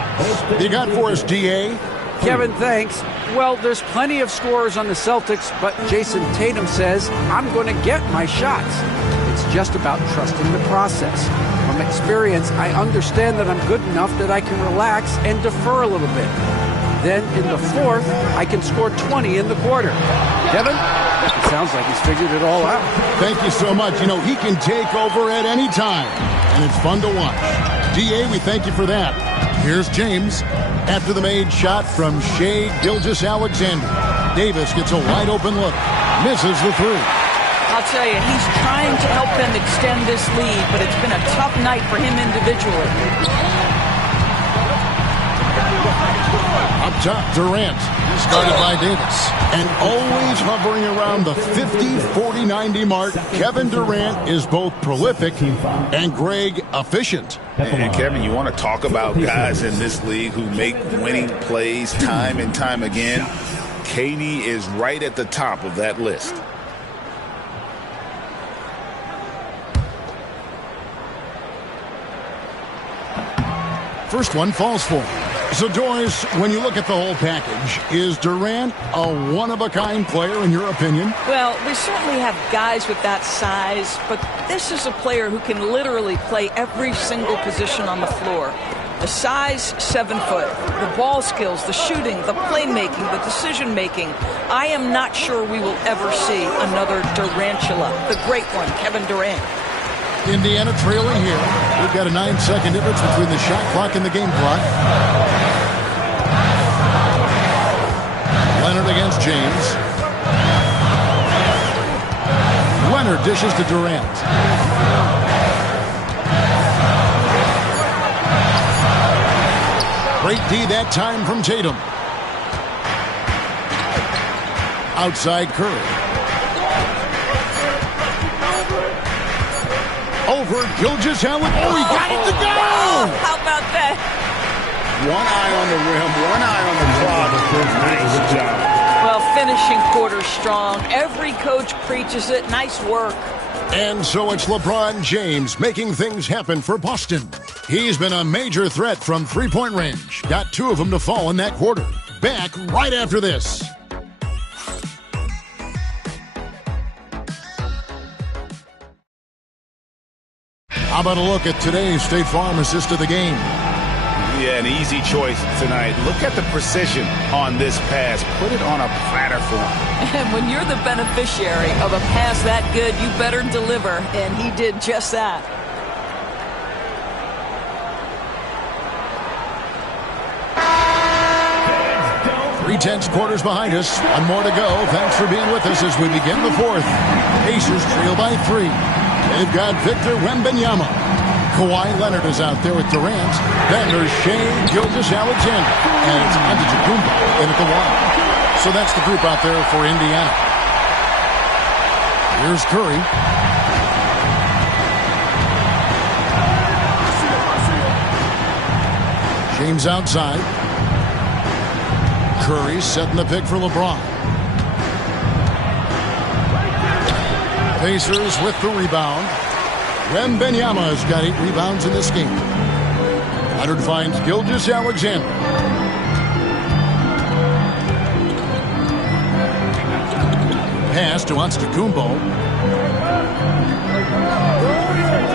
You got for us, D.A.? Kevin, thanks. Well, there's plenty of scorers on the Celtics, but Jason Tatum says, I'm going to get my shots. It's just about trusting the process. From experience, I understand that I'm good enough that I can relax and defer a little bit. Then in the 4th, I can score 20 in the quarter. Kevin? It sounds like he's figured it all out. Thank you so much. You know, he can take over at any time, and it's fun to watch. D.A., we thank you for that. Here's James. After the made shot from Shai Gilgeous-Alexander. Davis gets a wide-open look. Misses the 3. I'll tell you, he's trying to help them extend this lead, but it's been a tough night for him individually. Up top, Durant, started by Davis. And always hovering around the 50, 40, 90 mark, Kevin Durant is both prolific and, Greg, efficient. And Kevin, you want to talk about guys in this league who make winning plays time and time again. KD is right at the top of that list. First one falls for him. So, Doris, when you look at the whole package, is Durant a one-of-a-kind player in your opinion? Well, we certainly have guys with that size, but this is a player who can literally play every single position on the floor. The size, 7 foot. The ball skills, the shooting, the playmaking, the decision-making. I am not sure we will ever see another Durantula, the great one, Kevin Durant. Indiana trailing here. We've got a 9-second difference between the shot clock and the game clock. Leonard against James. Leonard dishes to Durant. Great D that time from Tatum. Outside Curry. Over Gilgeous-Alexander. Oh, he got it to go! Oh, how about that? One eye on the rim, one eye on the clock. Nice job. Well, finishing quarter strong. Every coach preaches it. Nice work. And so it's LeBron James making things happen for Boston. He's been a major threat from three-point range. Got 2 of them to fall in that quarter. Back right after this. How about a look at today's State Farm assist of the game? Yeah, an easy choice tonight. Look at the precision on this pass. Put it on a platter for him. And when you're the beneficiary of a pass that good, you better deliver. And he did just that. 3/10 quarters behind us. One more to go. Thanks for being with us as we begin the 4th. Pacers trail by 3. They've got Victor Wembanyama. Kawhi Leonard is out there with Durant. Then there's Shai Gilgeous-Alexander. And it's Antetokounmpo in at the 1. So that's the group out there for Indiana. Here's Curry. James outside. Curry setting the pick for LeBron. Pacers with the rebound. Wembanyama has got 8 rebounds in this game. Leonard finds Gilgeous-Alexander. Pass to Antetokounmpo.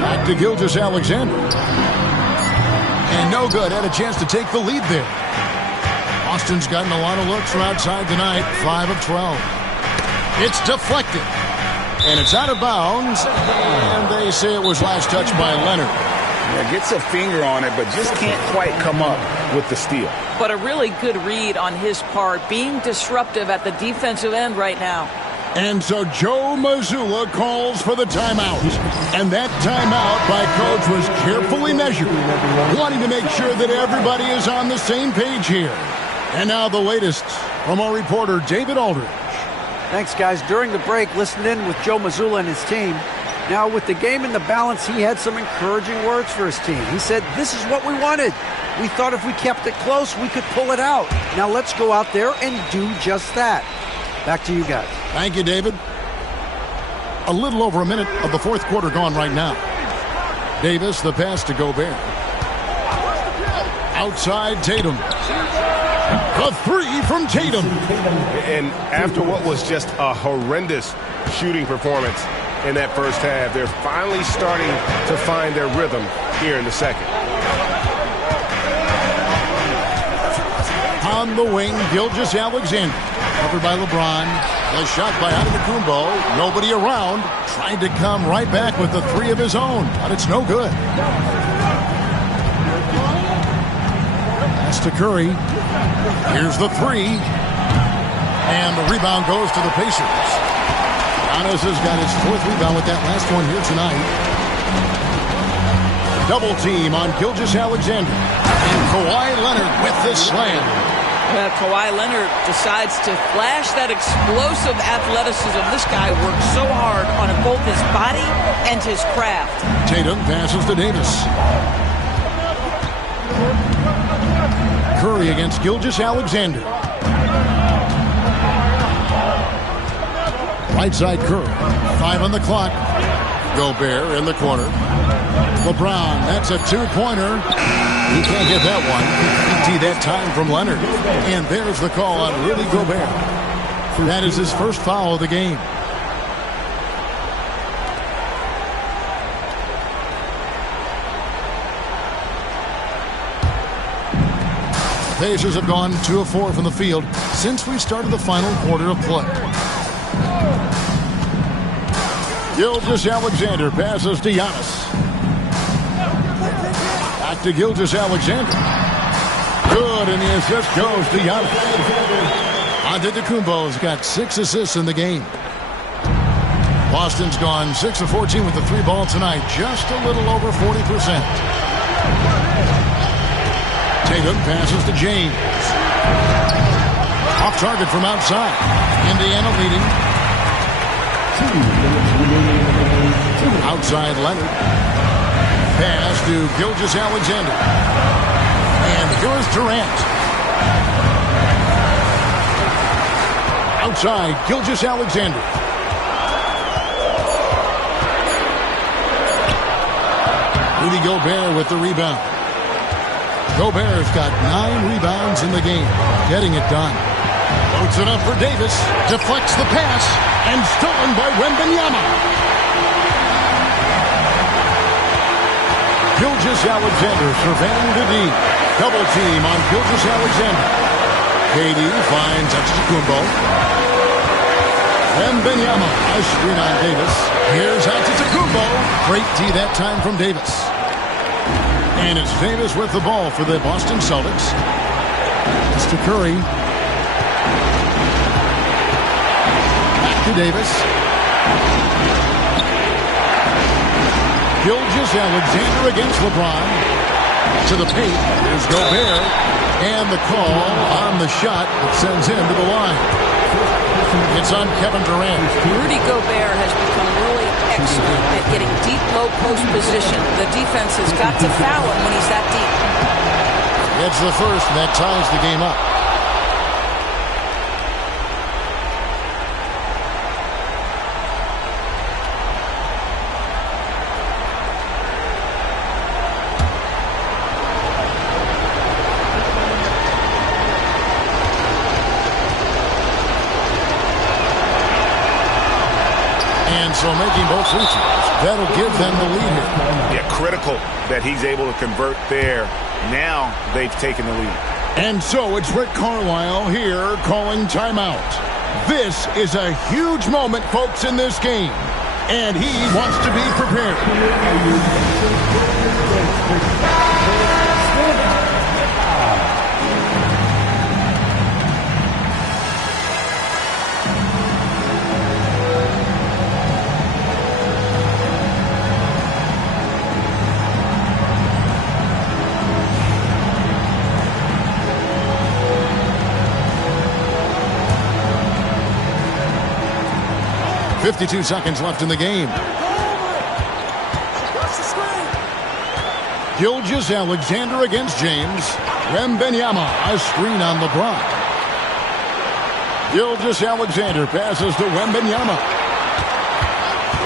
Back to Gilgeous-Alexander. And no good. Had a chance to take the lead there. Boston's gotten a lot of looks from outside tonight. 5 of 12. It's deflected. And it's out of bounds. And they say it was last touched by Leonard. Yeah, gets a finger on it, but just can't quite come up with the steal. But a really good read on his part, being disruptive at the defensive end right now. And so Joe Mazzulla calls for the timeout. And that timeout by Coach was carefully measured, wanting to make sure that everybody is on the same page here. And now the latest from our reporter, David Aldridge. Thanks, guys. During the break, listened in with Joe Mazzulla and his team. Now, with the game in the balance, he had some encouraging words for his team. He said, this is what we wanted. We thought if we kept it close, we could pull it out. Now let's go out there and do just that. Back to you guys. Thank you, David. A little over a minute of the fourth quarter gone right now. Davis, the pass to Gobert. Outside Tatum. A 3 from Tatum. And after what was just a horrendous shooting performance in that first half, they're finally starting to find their rhythm here in the second. On the wing, Gilgeous-Alexander. Covered by LeBron. A shot by Antetokounmpo. Nobody around. Tried to come right back with the 3 of his own, but it's no good. Pass to Curry. Here's the 3. And the rebound goes to the Pacers. Giannis has got his 4th rebound with that last one here tonight. Double team on Gilgeous-Alexander. And Kawhi Leonard with the slam. Kawhi Leonard decides to flash that explosive athleticism. This guy works so hard on both his body and his craft. Tatum passes to Davis. Curry against Gilgeous-Alexander. Right side Curry. 5 on the clock. Gobert in the corner. LeBron, that's a 2-pointer. He can't get that one. He that time from Leonard. And there's the call on Rudy Gobert. That is his first foul of the game. Pacers have gone 2 of 4 from the field since we started the final quarter of play. Gilgeous-Alexander passes to Giannis. Back to Gilgeous-Alexander. Good, and the assist goes to Giannis. Antetokounmpo's got 6 assists in the game. Boston's gone 6 of 14 with the 3 ball tonight, just a little over 40%. Tatum passes to James. Off target from outside. Indiana leading. Outside Leonard. Pass to Gilgeous-Alexander. And here's Durant. Outside Gilgeous-Alexander. Rudy Gobert with the rebound. Gobert's got 9 rebounds in the game. Getting it done. Loads it up for Davis. Deflects the pass. And stolen by Wembanyama. Gilgeous-Alexander surveying the D. Double team on Gilgeous-Alexander. KD finds Antetokounmpo. Wembanyama. A screen on Davis. Here's Antetokounmpo. Great D that time from Davis. And it's Davis with the ball for the Boston Celtics. It's to Curry. Back to Davis. Gilgeous-Alexander against LeBron. To the paint. Here's Gobert. And the call on the shot that sends him to the line. It's on Kevin Durant. Rudy Gobert has become really excellent at getting deep low post position. The defense has got to foul him when he's that deep. Gets the first, and that ties the game up. So making both free throws, that'll give them the lead here. Yeah, critical that he's able to convert there. Now they've taken the lead. And so it's Rick Carlisle here calling timeout. This is a huge moment, folks, in this game. And he wants to be prepared. 52 seconds left in the game. Gilgeous-Alexander against James. Wembanyama, a screen on LeBron. Gilgeous-Alexander passes to Wembanyama.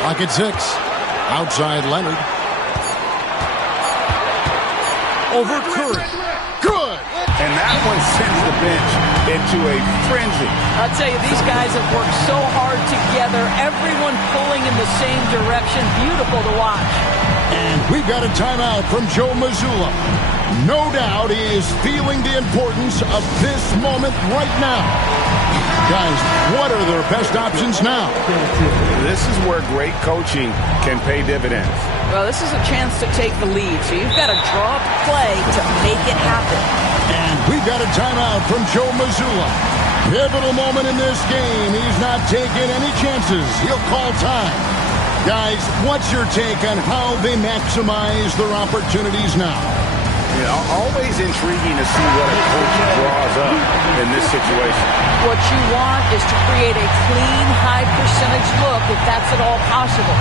Clock at 6. Outside Leonard. Over Curry. Good! And that one sends the bench into a frenzy. I'll tell you, these guys have worked so hard together. Everyone pulling in the same direction. Beautiful to watch. And we've got a timeout from Joe Mazzulla. No doubt he is feeling the importance of this moment right now. Guys, what are their best options now? This is where great coaching can pay dividends. Well, this is a chance to take the lead, so you've got to draw up a play to make it happen. And we've got a timeout from Joe Mazzulla. Pivotal moment in this game. He's not taking any chances. He'll call time. Guys, what's your take on how they maximize their opportunities now? Yeah, always intriguing to see what a coach draws up in this situation. What you want is to create a clean, high-percentage look if that's at all possible.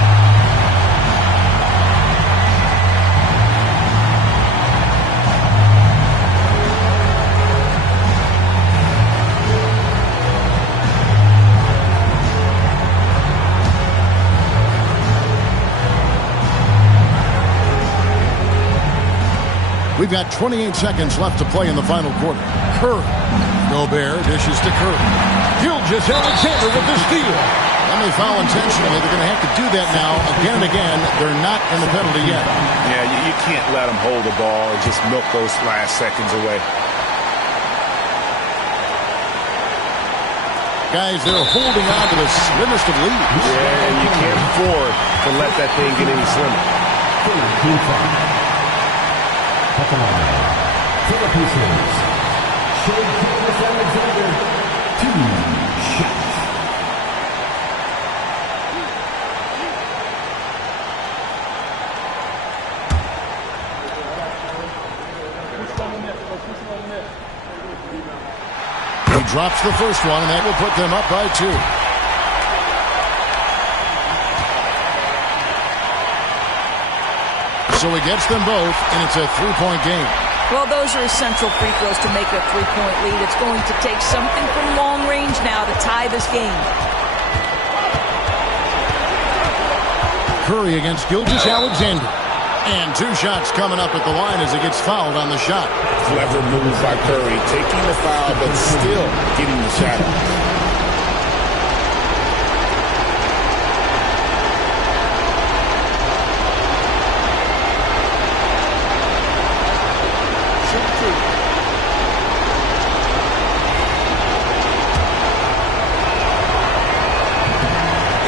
We've got 28 seconds left to play in the final quarter. Curry. Gobert dishes to Curry. Gilgeous-Alexander with the steal. And they foul intentionally. They're going to have to do that now again and again. They're not in the penalty yet. Yeah, you can't let them hold the ball and just milk those last seconds away. Guys, they're holding on to the slimmest of leads. Yeah, and you can't afford to let that thing get any slimmer. For the Pacers, Gilgeous-Alexander, 2 shots. He drops the first one, and that will put them up by 2. So he gets them both, and it's a 3-point game. Well, those are essential free throws to make a 3-point lead. It's going to take something from long range now to tie this game. Curry against Gilgeous-Alexander. And 2 shots coming up at the line as he gets fouled on the shot. Clever move by Curry, taking the foul, but still getting the shot off.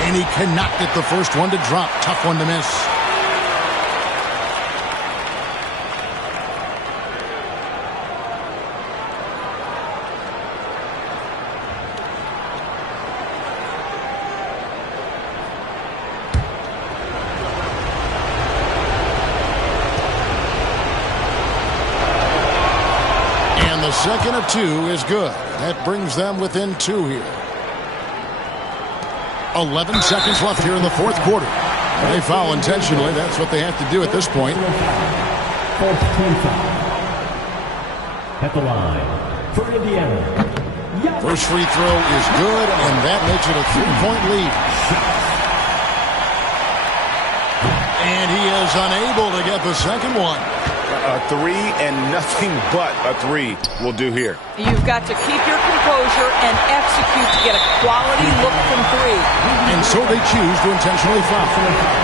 And he cannot get the first one to drop. Tough one to miss. And the second of 2 is good. That brings them within 2 here. 11 seconds left here in the fourth quarter. They foul intentionally. That's what they have to do at this point. At the line for Indiana. First free throw is good, and that makes it a 3-point lead. And he is unable to get the second one. A three and nothing but a three will do here. You've got to keep your composure and execute to get a quality look from three. And so they choose to intentionally foul.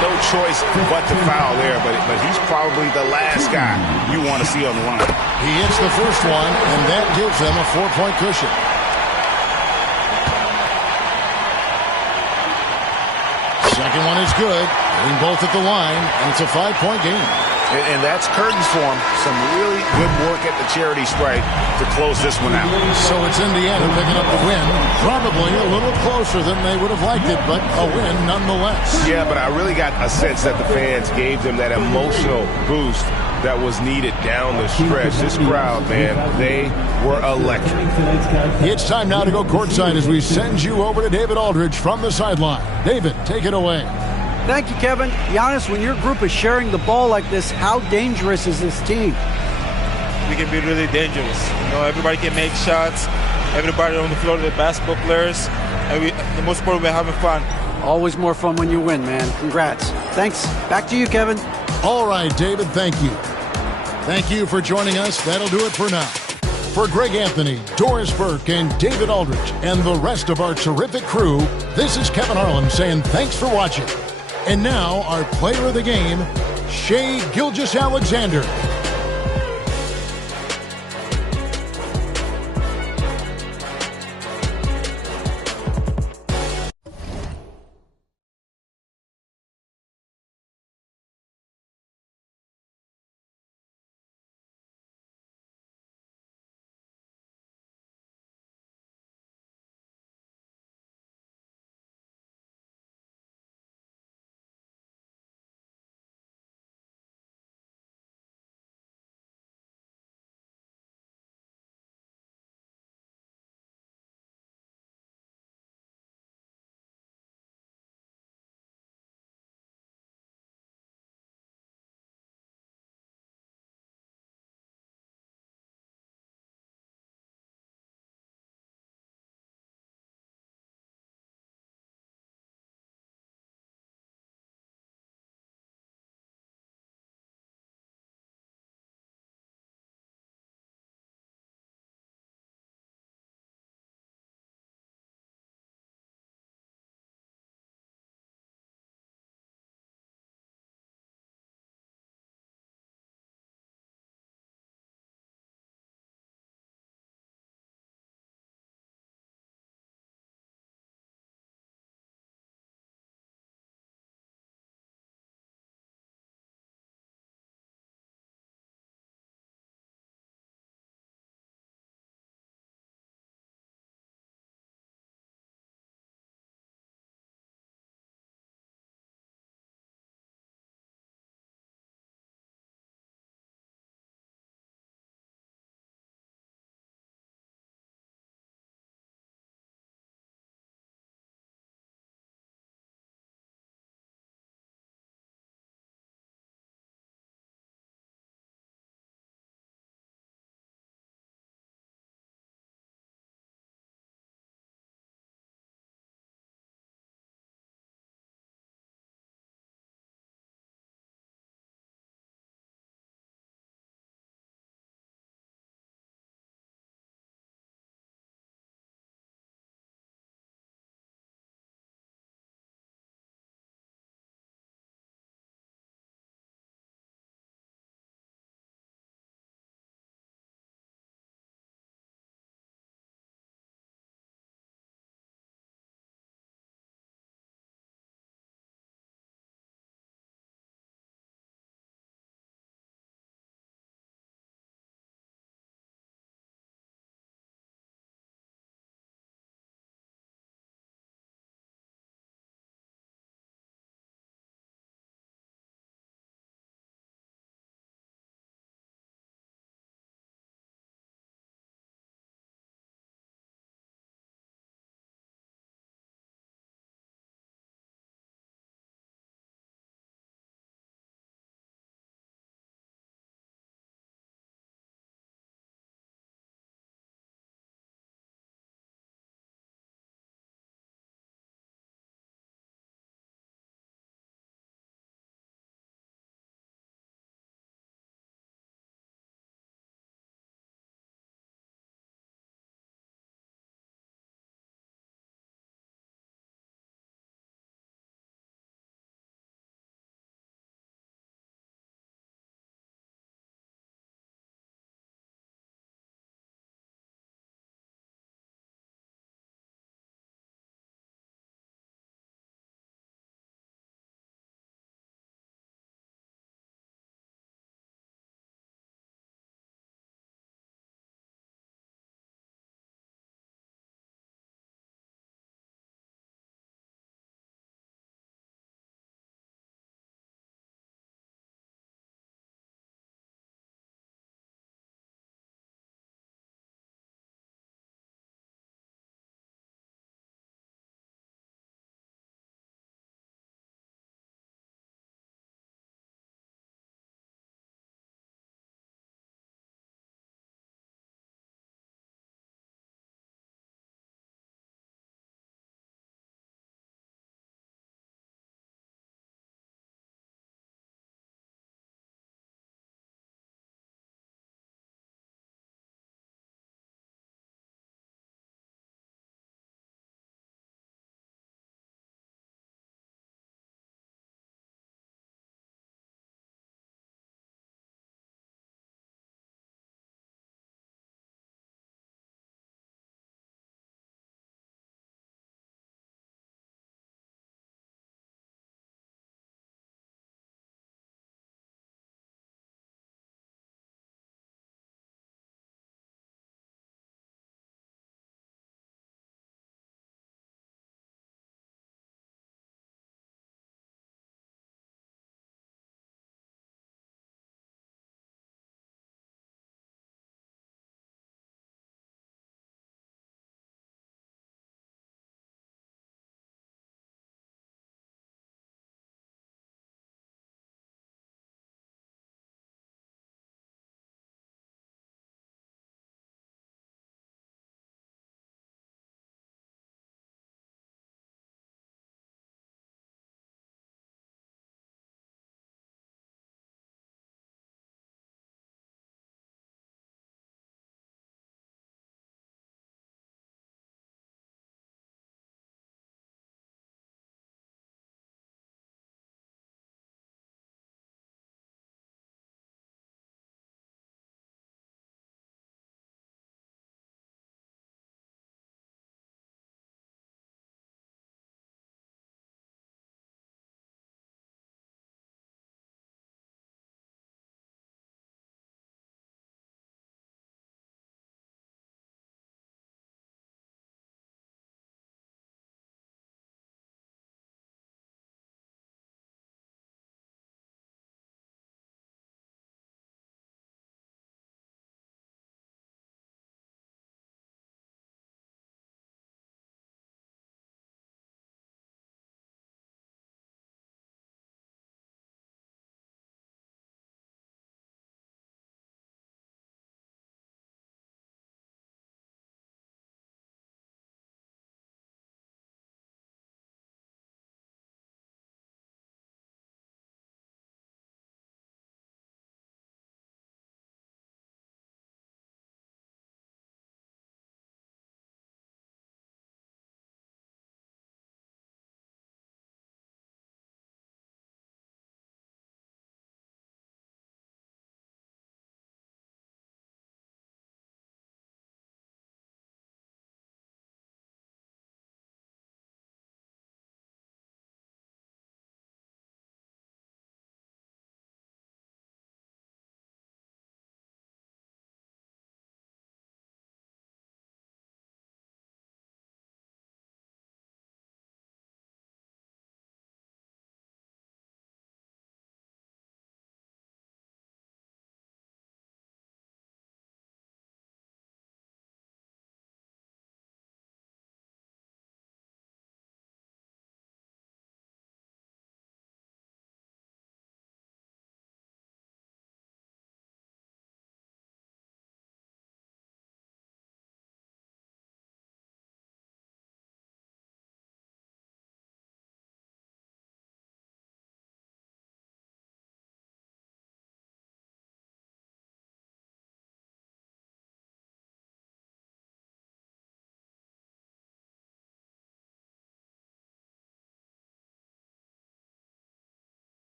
No choice but to foul there, but he's probably the last guy you want to see on the line. He hits the first one, and that gives them a 4-point cushion. Second one is good. Getting both at the line, and it's a 5-point game. And that's curtains for him. Some really good work at the charity stripe to close this one out. So it's Indiana picking up the win. Probably a little closer than they would have liked it, but a win nonetheless. Yeah, but I really got a sense that the fans gave them that emotional boost that was needed down the stretch. This crowd, man, they were electric. It's time now to go courtside as we send you over to David Aldridge from the sideline. David, take it away. Thank you, Kevin. Giannis, when your group is sharing the ball like this, how dangerous is this team? We can be really dangerous. You know, everybody can make shots. Everybody on the floor, the basketball players. And the most important, we're having fun. Always more fun when you win, man. Congrats. Thanks. Back to you, Kevin. All right, David, thank you. Thank you for joining us. That'll do it for now. For Greg Anthony, Doris Burke, and David Aldridge, and the rest of our terrific crew, this is Kevin Harlan saying thanks for watching. And now, our player of the game, Shai Gilgeous-Alexander.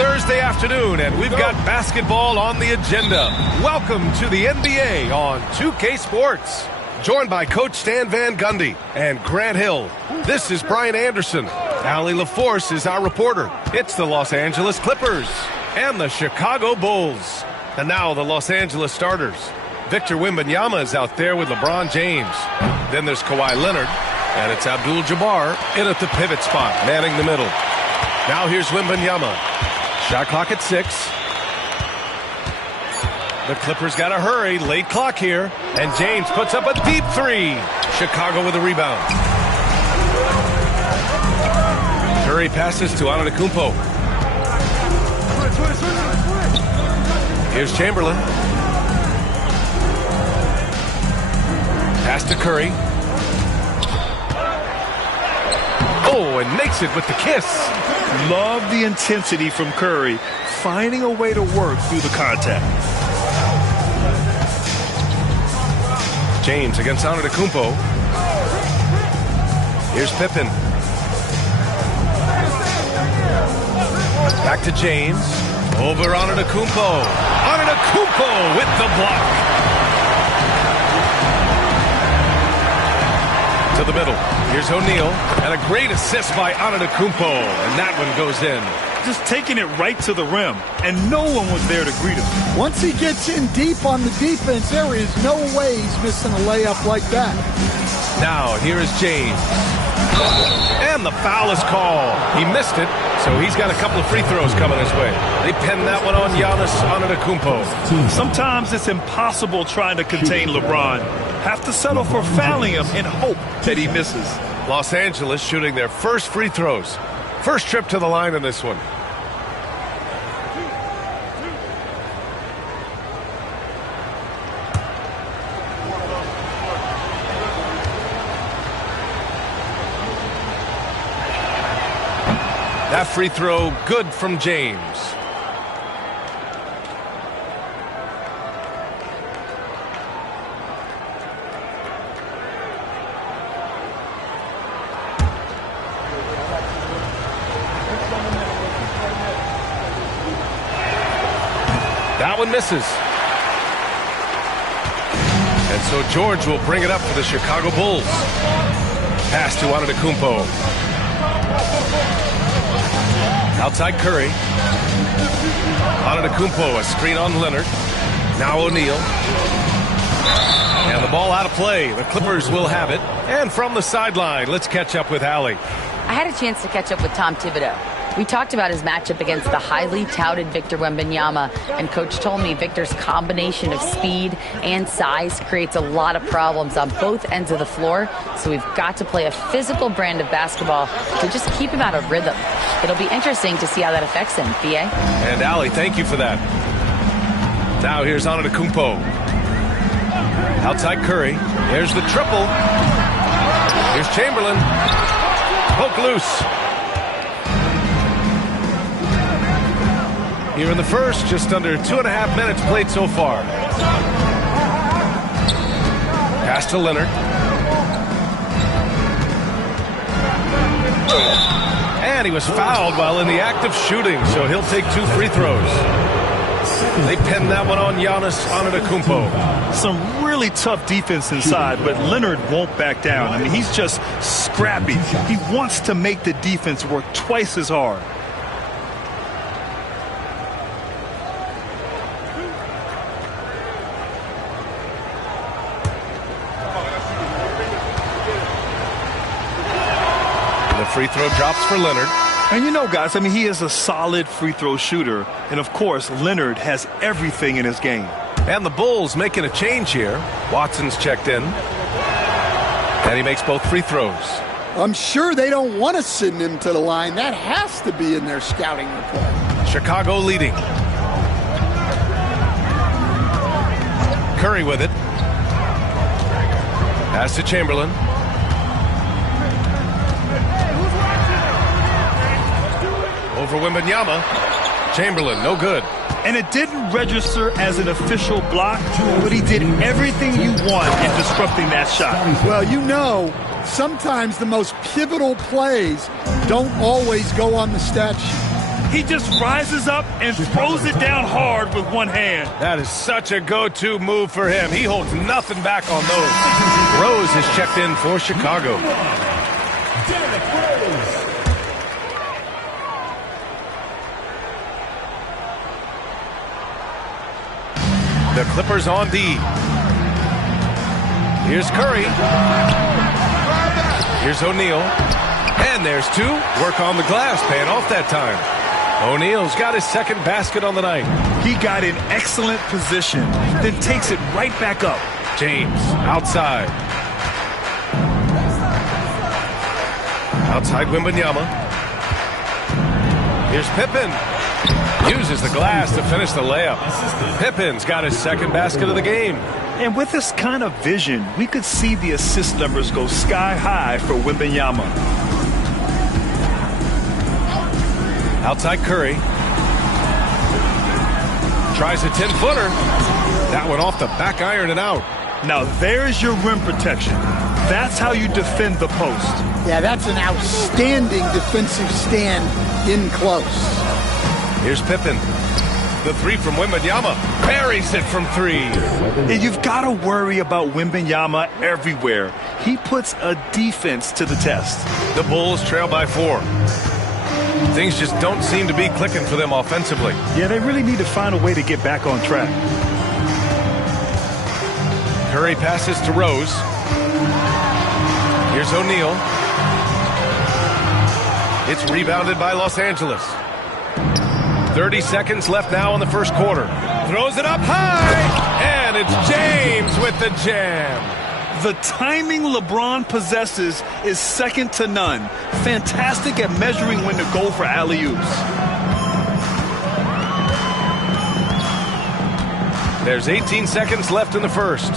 Thursday afternoon, and we've got basketball on the agenda. Welcome to the NBA on 2K Sports. Joined by Coach Stan Van Gundy and Grant Hill. This is Brian Anderson. Allie LaForce is our reporter. It's the Los Angeles Clippers and the Chicago Bulls. And now the Los Angeles starters. Victor Wembanyama is out there with LeBron James. Then there's Kawhi Leonard, and it's Abdul-Jabbar in at the pivot spot, manning the middle. Now here's Wembanyama. Shot clock at 6. The Clippers got to hurry. Late clock here. And James puts up a deep 3. Chicago with a rebound. Curry passes to Antetokounmpo. Here's Chamberlain. Pass to Curry. Oh, and makes it with the kiss. Love the intensity from Curry, finding a way to work through the contact. James against Antetokounmpo. Here's Pippen. Back to James. Over Antetokounmpo. Antetokounmpo with the block. To the middle. Here's O'Neal. And a great assist by Antetokounmpo. And that one goes in. Just taking it right to the rim, and no one was there to greet him. Once he gets in deep on the defense, there is no way he's missing a layup like that. Now, here is James. And the foul is called. He missed it, so he's got a couple of free throws coming his way. They pinned that one on Giannis Antetokounmpo. Sometimes it's impossible trying to contain LeBron. Have to settle for fouling him and hope that he misses. Los Angeles shooting their first free throws. First trip to the line in this one. That free throw good from James. That one misses. And so George will bring it up for the Chicago Bulls. Pass to Antetokounmpo. Outside Curry. Antetokounmpo, a screen on Leonard. Now O'Neal. And the ball out of play. The Clippers will have it. And from the sideline, let's catch up with Allie. I had a chance to catch up with Tom Thibodeau. We talked about his matchup against the highly touted Victor Wembanyama, and Coach told me Victor's combination of speed and size creates a lot of problems on both ends of the floor, so we've got to play a physical brand of basketball to just keep him out of rhythm. It'll be interesting to see how that affects him, B.A. And Allie, thank you for that. Now here's Antetokounmpo. Outside Curry. Here's the triple. Here's Chamberlain. Poke loose. Here in the first, just under 2.5 minutes played so far. Pass to Leonard. And he was fouled while in the act of shooting, so he'll take 2 free throws. They pinned that one on Giannis Antetokounmpo. Some really tough defense inside, but Leonard won't back down. I mean, he's just scrappy. He wants to make the defense work twice as hard. Free throw drops for Leonard. And you know, guys, I mean, he is a solid free throw shooter. And, of course, Leonard has everything in his game. And the Bulls making a change here. Watson's checked in. And he makes both free throws. I'm sure they don't want to send him to the line. That has to be in their scouting report. Chicago leading. Curry with it. Pass to Chamberlain. Over Wembanyama. Chamberlain, no good. And it didn't register as an official block, but he did everything you want in disrupting that shot. Well, you know, sometimes the most pivotal plays don't always go on the stat sheet. He just rises up and throws it down hard with one hand. That is such a go-to move for him. He holds nothing back on those. Rose is checked in for Chicago. The Clippers on D. Here's Curry. Here's O'Neal. And there's two. Work on the glass, paying off that time. O'Neal's got his second basket on the night. He got in excellent position, then takes it right back up. James, outside. Outside Wembanyama. Here's Pippen. Uses the glass to finish the layup. Pippen's got his second basket of the game. And with this kind of vision, we could see the assist numbers go sky high for Wembanyama. Outside Curry. Tries a 10-footer. That one off the back iron and out. Now there's your rim protection. That's how you defend the post. Yeah, that's an outstanding defensive stand in close. Here's Pippen. The three from Wembanyama. Buries it from three. And you've got to worry about Wembanyama everywhere. He puts a defense to the test. The Bulls trail by 4. Things just don't seem to be clicking for them offensively. Yeah, they really need to find a way to get back on track. Curry passes to Rose. Here's O'Neal. It's rebounded by Los Angeles. 30 seconds left now in the first quarter. Throws it up high, and it's James with the jam. The timing LeBron possesses is second to none. Fantastic at measuring when to go for alley-oops. There's 18 seconds left in the first.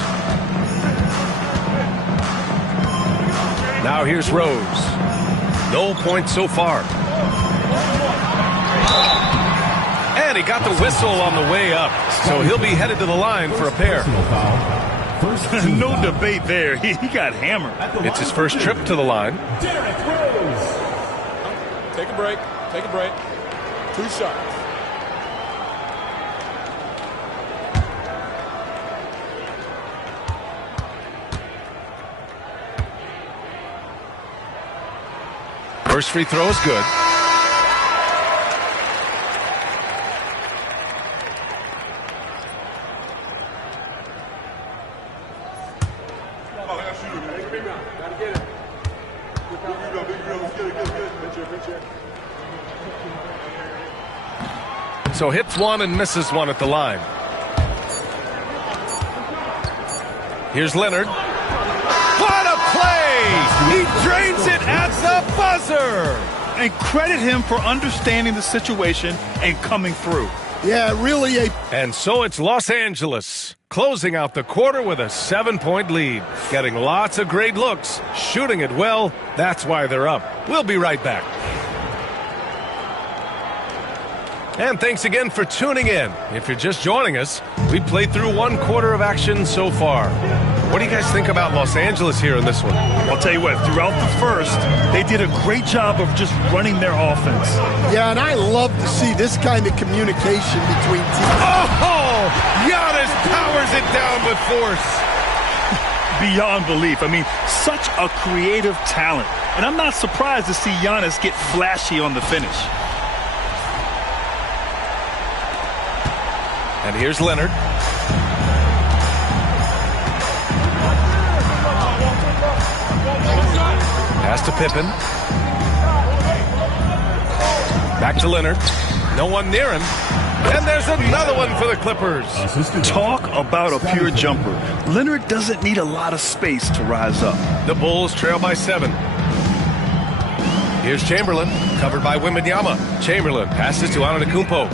Now here's Rose. No points so far. And he got the whistle on the way up, so he'll be headed to the line for a pair. No debate there. He got hammered. It's his first trip to the line. Take a break. Take a break. 2 shots. First free throw is good. So hits one and misses one at the line. Here's Leonard. What a play! He drains it at the buzzer! And credit him for understanding the situation and coming through. Yeah, really. And so it's Los Angeles closing out the quarter with a 7-point lead. Getting lots of great looks, shooting it well. That's why they're up. We'll be right back. And thanks again for tuning in. If you're just joining us, we played through 1 quarter of action so far. What do you guys think about Los Angeles here in this one? I'll tell you what, throughout the first, they did a great job of just running their offense. Yeah, and I love to see this kind of communication between teams. Oh! Giannis powers it down with force. Beyond belief. I mean, such a creative talent. And I'm not surprised to see Giannis get flashy on the finish. And here's Leonard. Pass to Pippen. Back to Leonard. No one near him. And there's another one for the Clippers. Talk about a pure jumper. Leonard doesn't need a lot of space to rise up. The Bulls trail by 7. Here's Chamberlain, covered by Wembanyama. Chamberlain passes to Antetokounmpo.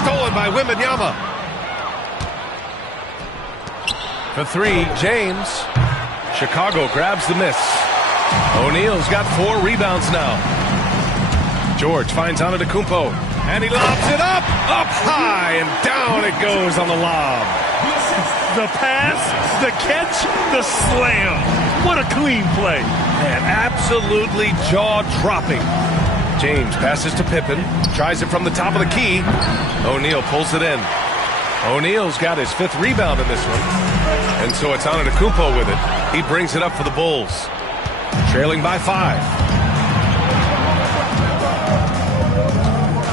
Stolen by Wembanyama. For 3, James. Chicago grabs the miss. O'Neal's got 4 rebounds now. George finds Antetokounmpo, and he lobs it up high, and down it goes on the lob. The pass, the catch, the slam. What a clean play. And absolutely jaw-dropping. James passes to Pippen. Tries it from the top of the key. O'Neal pulls it in. O'Neal's got his 5th rebound in this one. And so it's Antetokounmpo with it. He brings it up for the Bulls. Trailing by 5.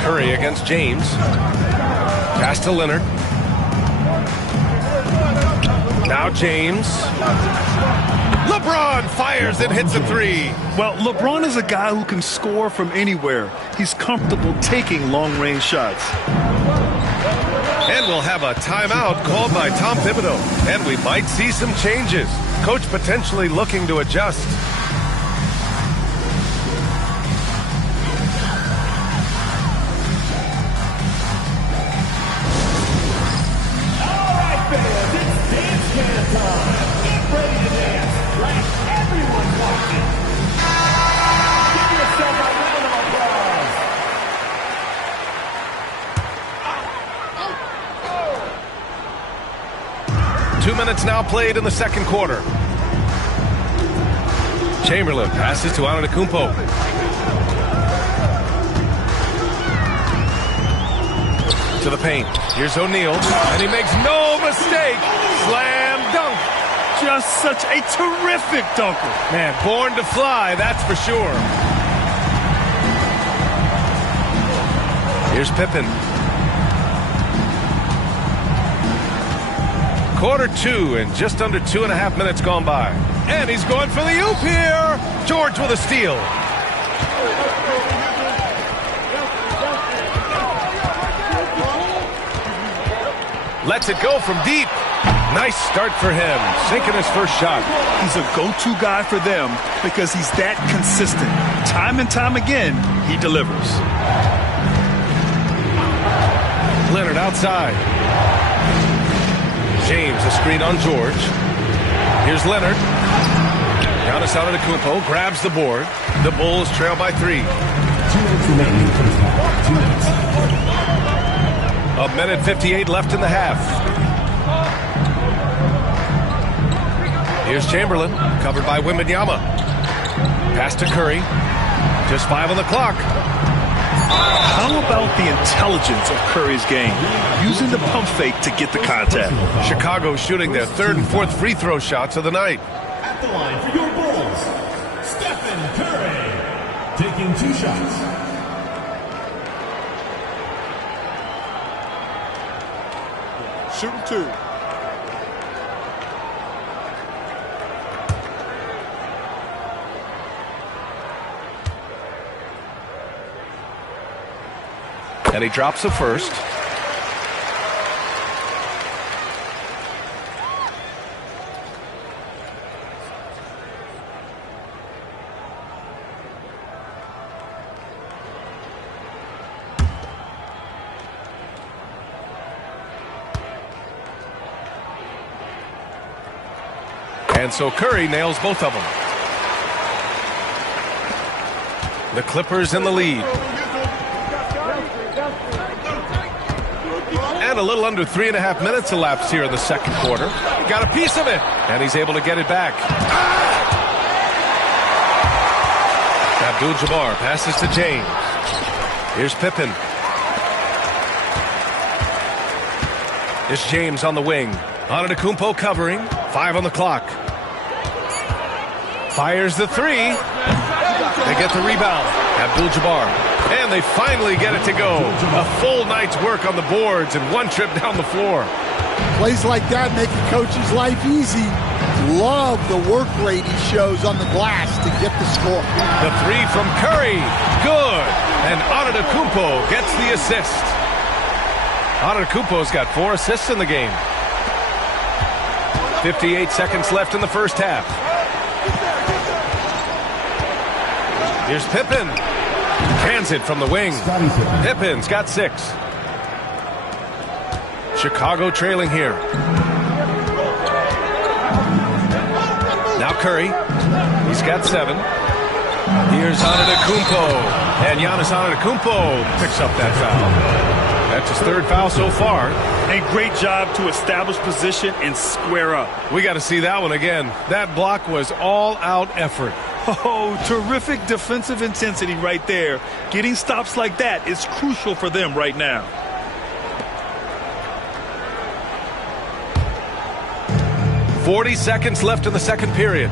Curry against James. Pass to Leonard. Now James. LeBron fires and hits a 3. Well, LeBron is a guy who can score from anywhere. He's comfortable taking long-range shots. And we'll have a timeout called by Tom Thibodeau. And we might see some changes. Coach potentially looking to adjust. Minutes now played in the second quarter. Chamberlain passes to Antetokounmpo. To the paint. Here's O'Neal, and he makes no mistake. Slam dunk. Just such a terrific dunker. Man, born to fly, that's for sure. Here's Pippen. Quarter 2 and just under 2.5 minutes gone by. And he's going for the oop here. George with a steal. Lets it go from deep. Nice start for him. Sinking his first shot. He's a go-to guy for them because he's that consistent. Time and time again, he delivers. Leonard outside. James, a screen on George. Here's Leonard. Giannis Antetokounmpo grabs the board. The Bulls trail by 3. 2 minutes remaining first half. 2 minutes. A minute 58 left in the half. Here's Chamberlain, covered by Wembanyama. Pass to Curry. Just 5 on the clock. How about the intelligence of Curry's game? Using the pump fake to get the contact. Chicago shooting their 3rd and 4th free throw shots of the night. At the line for your Bulls, Stephen Curry, taking 2 shots. Shooting 2. And he drops the first. And so Curry nails both of them. The Clippers in the lead. And a little under 3.5 minutes elapsed here in the second quarter. Got a piece of it, and he's able to get it back. Abdul-Jabbar passes to James. Here's Pippen. Here's James on the wing. Antetokounmpo covering. 5 on the clock. Fires the 3. They get the rebound. Abdul-Jabbar. And they finally get it to go. A full night's work on the boards and one trip down the floor. Plays like that make a coach's life easy. Love the work rate he shows on the glass to get the score. The 3 from Curry. Good. And Antetokounmpo gets the assist. Antetokounmpo's got 4 assists in the game. 58 seconds left in the first half. Here's Pippen. Hands it from the wing. Pippen's got 6. Chicago trailing here. Now Curry. He's got 7. Here's Antetokounmpo. And Giannis Antetokounmpo picks up that foul. That's his 3rd foul so far. A great job to establish position and square up. We got to see that one again. That block was all-out effort. Oh, terrific defensive intensity right there. Getting stops like that is crucial for them right now. "40 seconds left in the second period.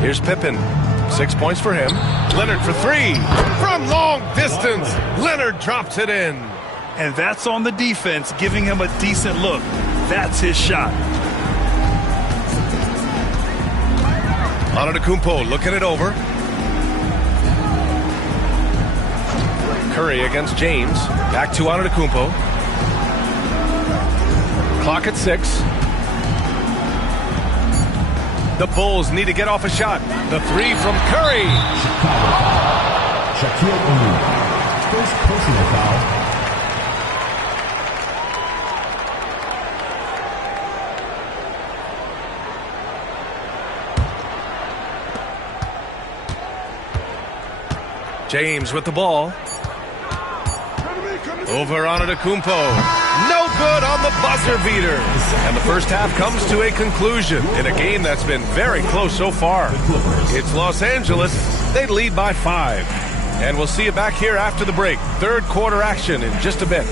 Here's Pippen. 6 points for him. Leonard for three. From long distance, Leonard drops it in. And that's on the defense, giving him a decent look. That's his shot. Antetokounmpo looking it over. Curry against James. Back to Antetokounmpo. Clock at 6. The Bulls need to get off a shot. The three from Curry. Shaquille O'Neal. First personal foul. James with the ball. Over Antetokounmpo. No good on the buzzer beater. And the first half comes to a conclusion in a game that's been very close so far. It's Los Angeles. They lead by 5. And we'll see you back here after the break. Third quarter action in just a bit.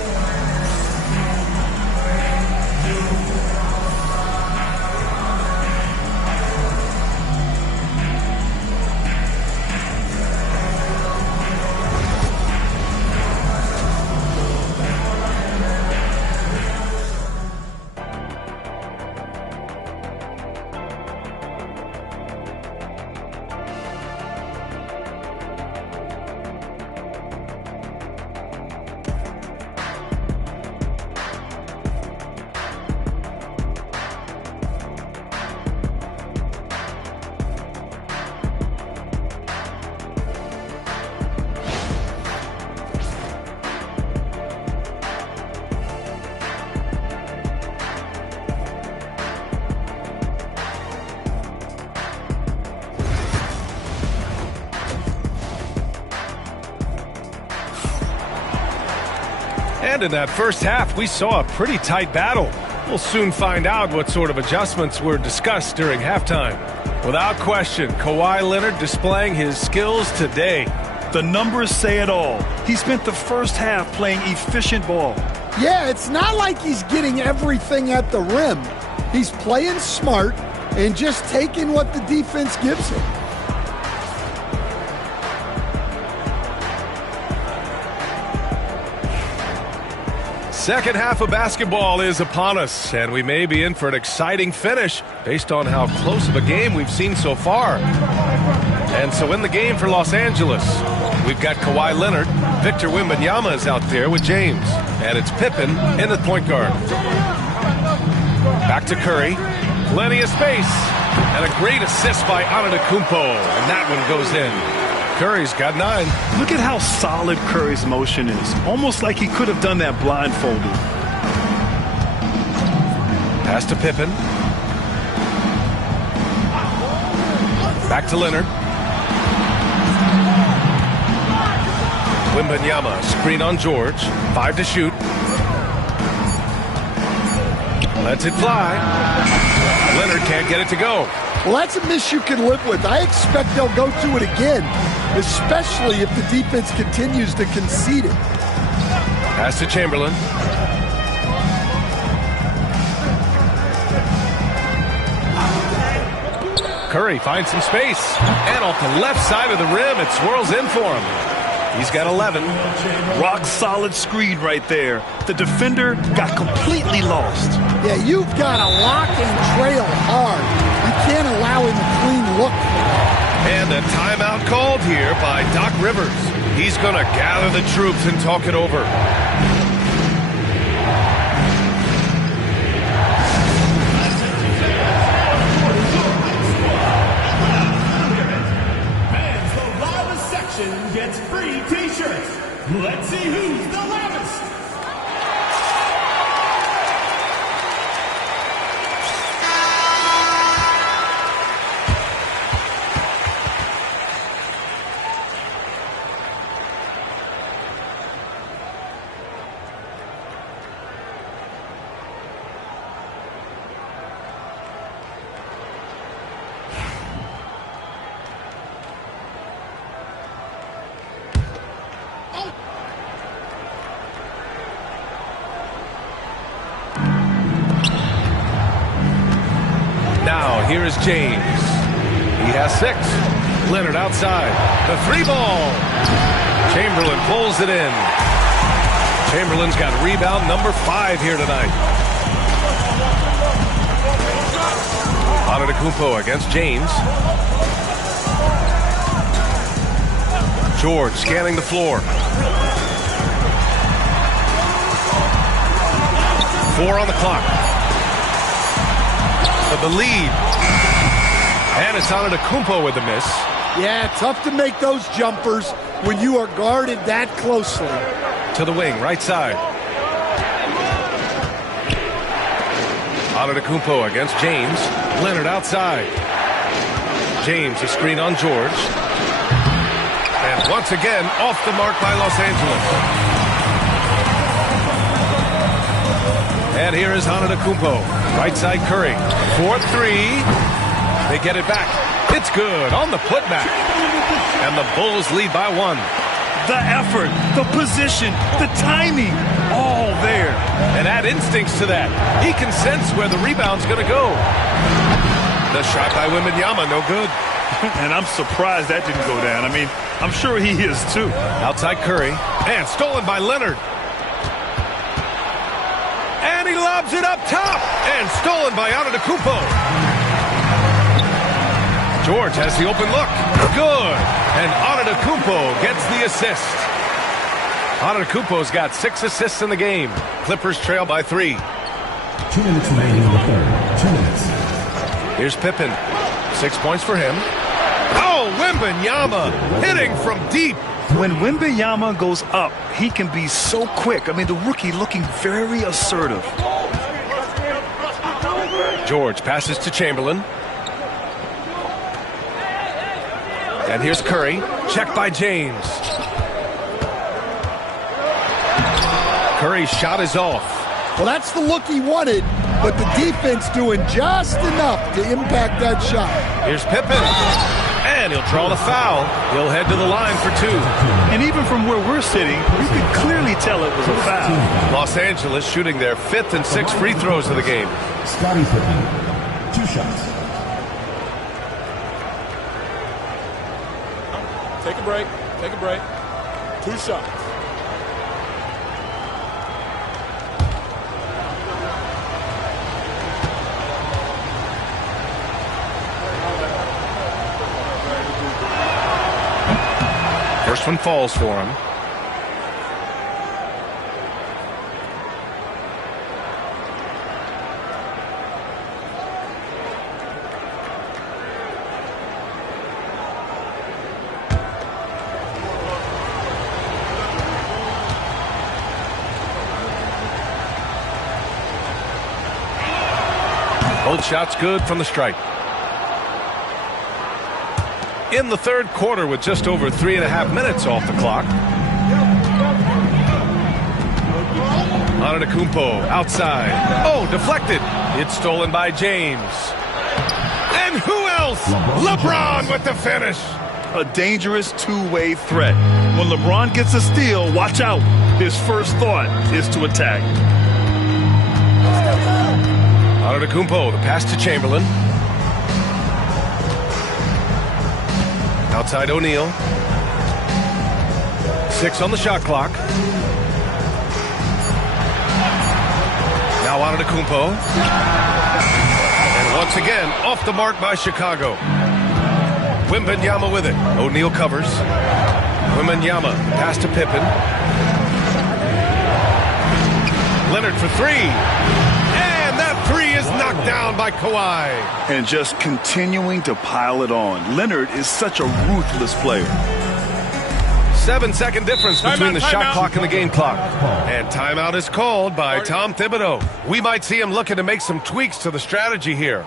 And in that first half, we saw a pretty tight battle. We'll soon find out what sort of adjustments were discussed during halftime. Without question, Kawhi Leonard displaying his skills today. The numbers say it all. He spent the first half playing efficient ball. Yeah, it's not like he's getting everything at the rim. He's playing smart and just taking what the defense gives him. Second half of basketball is upon us, and we may be in for an exciting finish based on how close of a game we've seen so far. And so in the game for Los Angeles, we've got Kawhi Leonard. Victor Wembanyama is out there with James. And it's Pippen in the point guard. Back to Curry. Plenty of space. And a great assist by Antetokounmpo. And that one goes in. Curry's got 9. Look at how solid Curry's motion is. Almost like he could have done that blindfolded. Pass to Pippen. Back to Leonard. Wembanyama, screen on George. 5 to shoot. Lets it fly. Leonard can't get it to go. Well, that's a miss you can live with. I expect they'll go to it again, especially if the defense continues to concede it. Pass to Chamberlain. Curry finds some space. And off the left side of the rim, it swirls in for him. He's got 11. Rock solid screen right there. The defender got completely lost. Yeah, you've got to lock and trail hard. You can't allow him a clean look. And a timeout called here by Doc Rivers. He's going to gather the troops and talk it over. Fans, the loudest section gets free t-shirts. Let's see who's the loudest. here is James. He has 6. Leonard outside. The 3 ball. Chamberlain pulls it in. Chamberlain's got rebound number 5 here tonight. Antetokounmpo against James. George scanning the floor. 4 on the clock. But the lead. And it's Antetokounmpo with the miss. Yeah, tough to make those jumpers when you are guarded that closely. To the wing, right side. Antetokounmpo against James. Leonard outside. James, a screen on George. And once again, off the mark by Los Angeles. And here is Antetokounmpo. Right side Curry. 4-3. They get it back. It's good on the putback. And the Bulls lead by 1. The effort, the position, the timing, all there. And add instincts to that. He can sense where the rebound's going to go. The shot by Wembanyama, no good. And I'm surprised that didn't go down. I mean, I'm sure he is too. Outside Curry. And stolen by Leonard. And he lobs it up top. And stolen by Antetokounmpo. George has the open look. Good. And Antetokounmpo gets the assist. Antetokounmpo's got 6 assists in the game. Clippers trail by 3. 2 minutes remaining in the third. 2 minutes. Here's Pippen. 6 points for him. Oh, Wembanyama hitting from deep. When Wembanyama goes up, he can be so quick. I mean, the rookie looking very assertive. George passes to Chamberlain. And here's Curry. Checked by James. Curry's shot is off. Well, that's the look he wanted, but the defense doing just enough to impact that shot. Here's Pippen. And he'll draw the foul. He'll head to the line for 2. And even from where we're sitting, you can clearly tell it was a foul. Los Angeles shooting their 5th and 6th free throws of the game. Scottie Pippen, 2 shots. Take a break. Take a break. 2 shots. First one falls for him. Both shots good from the stripe. In the third quarter with just over 3.5 minutes off the clock. Antetokounmpo outside. Oh, deflected. It's stolen by James. And who else? LeBron with the finish. A dangerous two-way threat. When LeBron gets a steal, watch out. His first thought is to attack. Antetokounmpo, the pass to Chamberlain. Outside O'Neal. 6 on the shot clock. Now Antetokounmpo. And once again, off the mark by Chicago. Wembanyama with it. O'Neal covers. Wembanyama, pass to Pippen. Leonard for 3. And that 3 is knocked down by Kawhi. And just continuing to pile it on. Leonard is such a ruthless player. 7-second difference between the shot clock and the game clock. And timeout is called by Tom Thibodeau. We might see him looking to make some tweaks to the strategy here.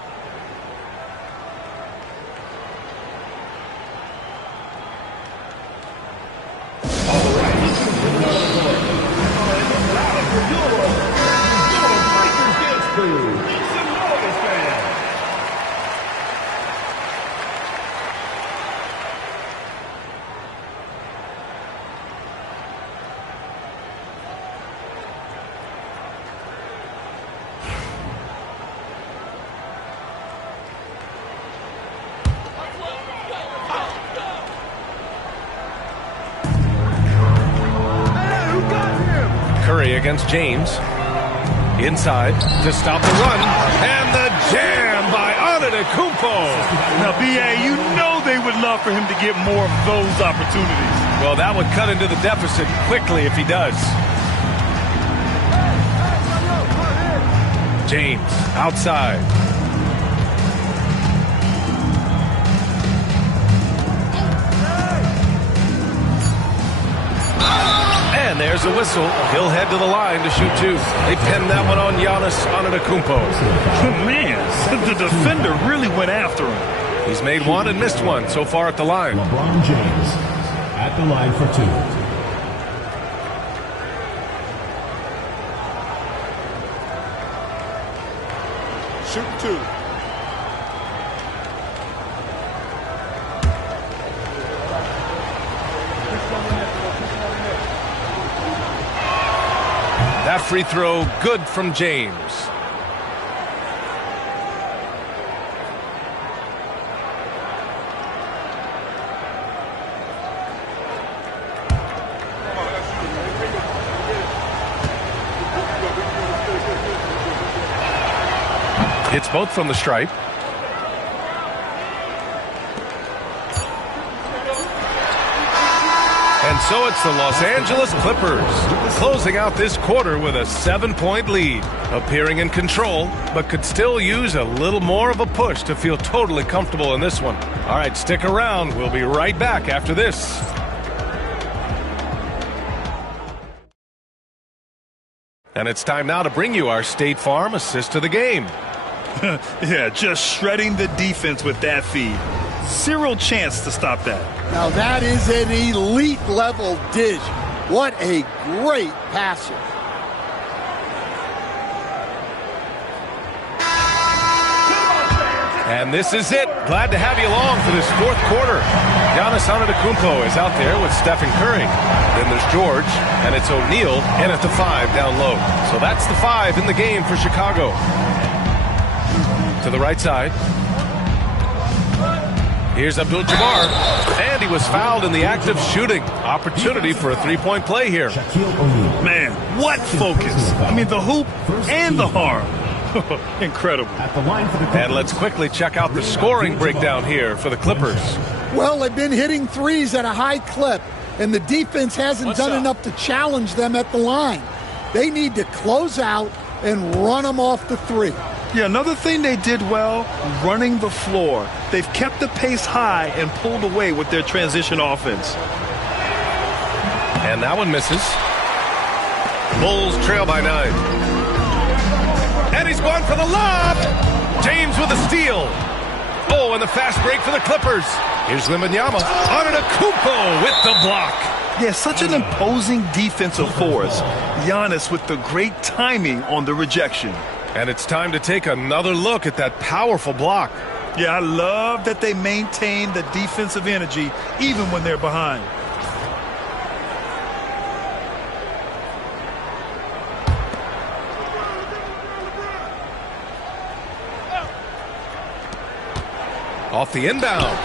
Curry against James. Inside to stop the run. And the jam by Antetokounmpo. Now, B.A., you know they would love for him to get more of those opportunities. Well, that would cut into the deficit quickly if he does. James outside. And there's a whistle. He'll head to the line to shoot two. They pinned that one on Giannis Antetokounmpo. Man, the defender really went after him. He's made one and missed one so far at the line. LeBron James at the line for two. Shooting two. That free throw good from James. It's both from the stripe. And so it's the Los Angeles Clippers closing out this quarter with a 7-point lead, appearing in control, but could still use a little more of a push to feel totally comfortable in this one. All right, stick around. We'll be right back after this. And it's time now to bring you our State Farm assist of the game. Yeah, just shredding the defense with that feed. Zero chance to stop that. Now that is an elite level dish. What a great passer. And this is it. Glad to have you along for this fourth quarter. Giannis Antetokounmpo is out there with Stephen Curry. Then there's George, and it's O'Neal in at the 5 down low. So that's the 5 in the game for Chicago. To the right side. Here's Abdul-Jabbar, and he was fouled in the act of shooting. Opportunity for a three-point play here. Man, what focus. I mean, the hoop and the harm. Incredible. And let's quickly check out the scoring breakdown here for the Clippers. Well, they've been hitting threes at a high clip, and the defense hasn't done enough to challenge them at the line. They need to close out and run them off the three. Yeah, another thing they did well, running the floor. They've kept the pace high and pulled away with their transition offense. And that one misses. Bulls trail by 9. And he's going for the lob. James with a steal. Oh, and the fast break for the Clippers. Here's Wembanyama. Antetokounmpo with the block. Yeah, such an imposing defensive force. Giannis with the great timing on the rejection. And it's time to take another look at that powerful block. Yeah, I love that they maintain the defensive energy even when they're behind. Off the inbound.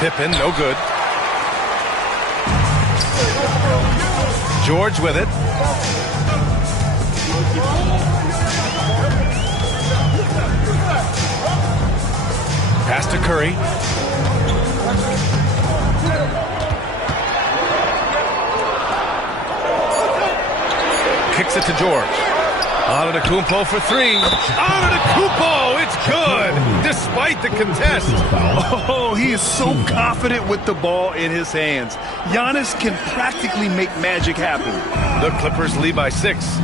Pippen, no good. George with it. Pass to Curry. Kicks it to George. Antetokounmpo for 3. Antetokounmpo, it's good, despite the contest. Oh, he is so confident with the ball in his hands. Giannis can practically make magic happen. The Clippers lead by 6.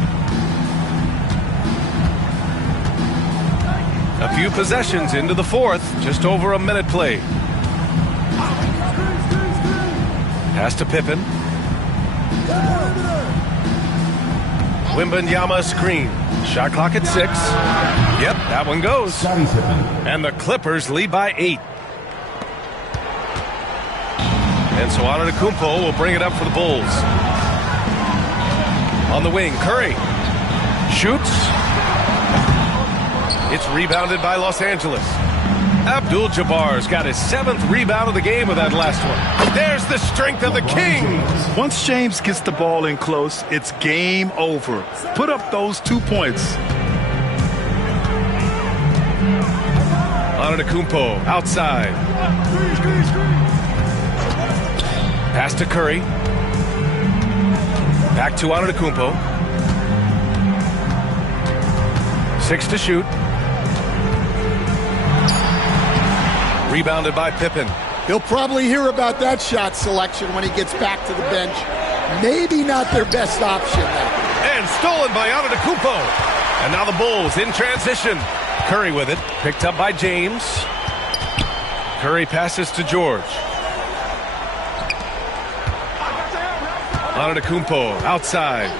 A few possessions into the fourth, just over a minute played. Pass to Pippen. Wembanyama screen. Shot clock at 6. Yep, that one goes. And the Clippers lead by 8. And so Antetokounmpo will bring it up for the Bulls. On the wing, Curry shoots. It's rebounded by Los Angeles. Abdul-Jabbar's got his 7th rebound of the game with that last one. There's the strength of the Kings. Once James gets the ball in close, it's game over. Put up those 2 points. Antetokounmpo outside. Pass to Curry. Back to Antetokounmpo. 6 to shoot. Rebounded by Pippen. He'll probably hear about that shot selection when he gets back to the bench. Maybe not their best option there. And stolen by Antetokounmpo. And now the Bulls in transition. Curry with it. Picked up by James. Curry passes to George. Antetokounmpo outside.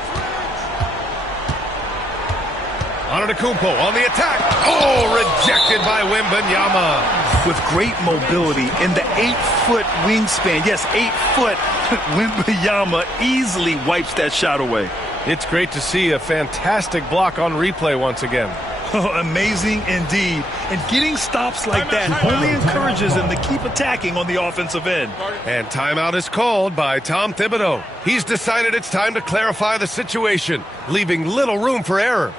Antetokounmpo on the attack. Oh, rejected by Wembanyama. With great mobility in the 8-foot wingspan. Yes, 8 foot. Wembanyama easily wipes that shot away. It's great to see a fantastic block on replay once again. Oh, amazing indeed. And getting stops like that only encourages him to keep attacking on the offensive end. And timeout is called by Tom Thibodeau. He's decided it's time to clarify the situation, leaving little room for error.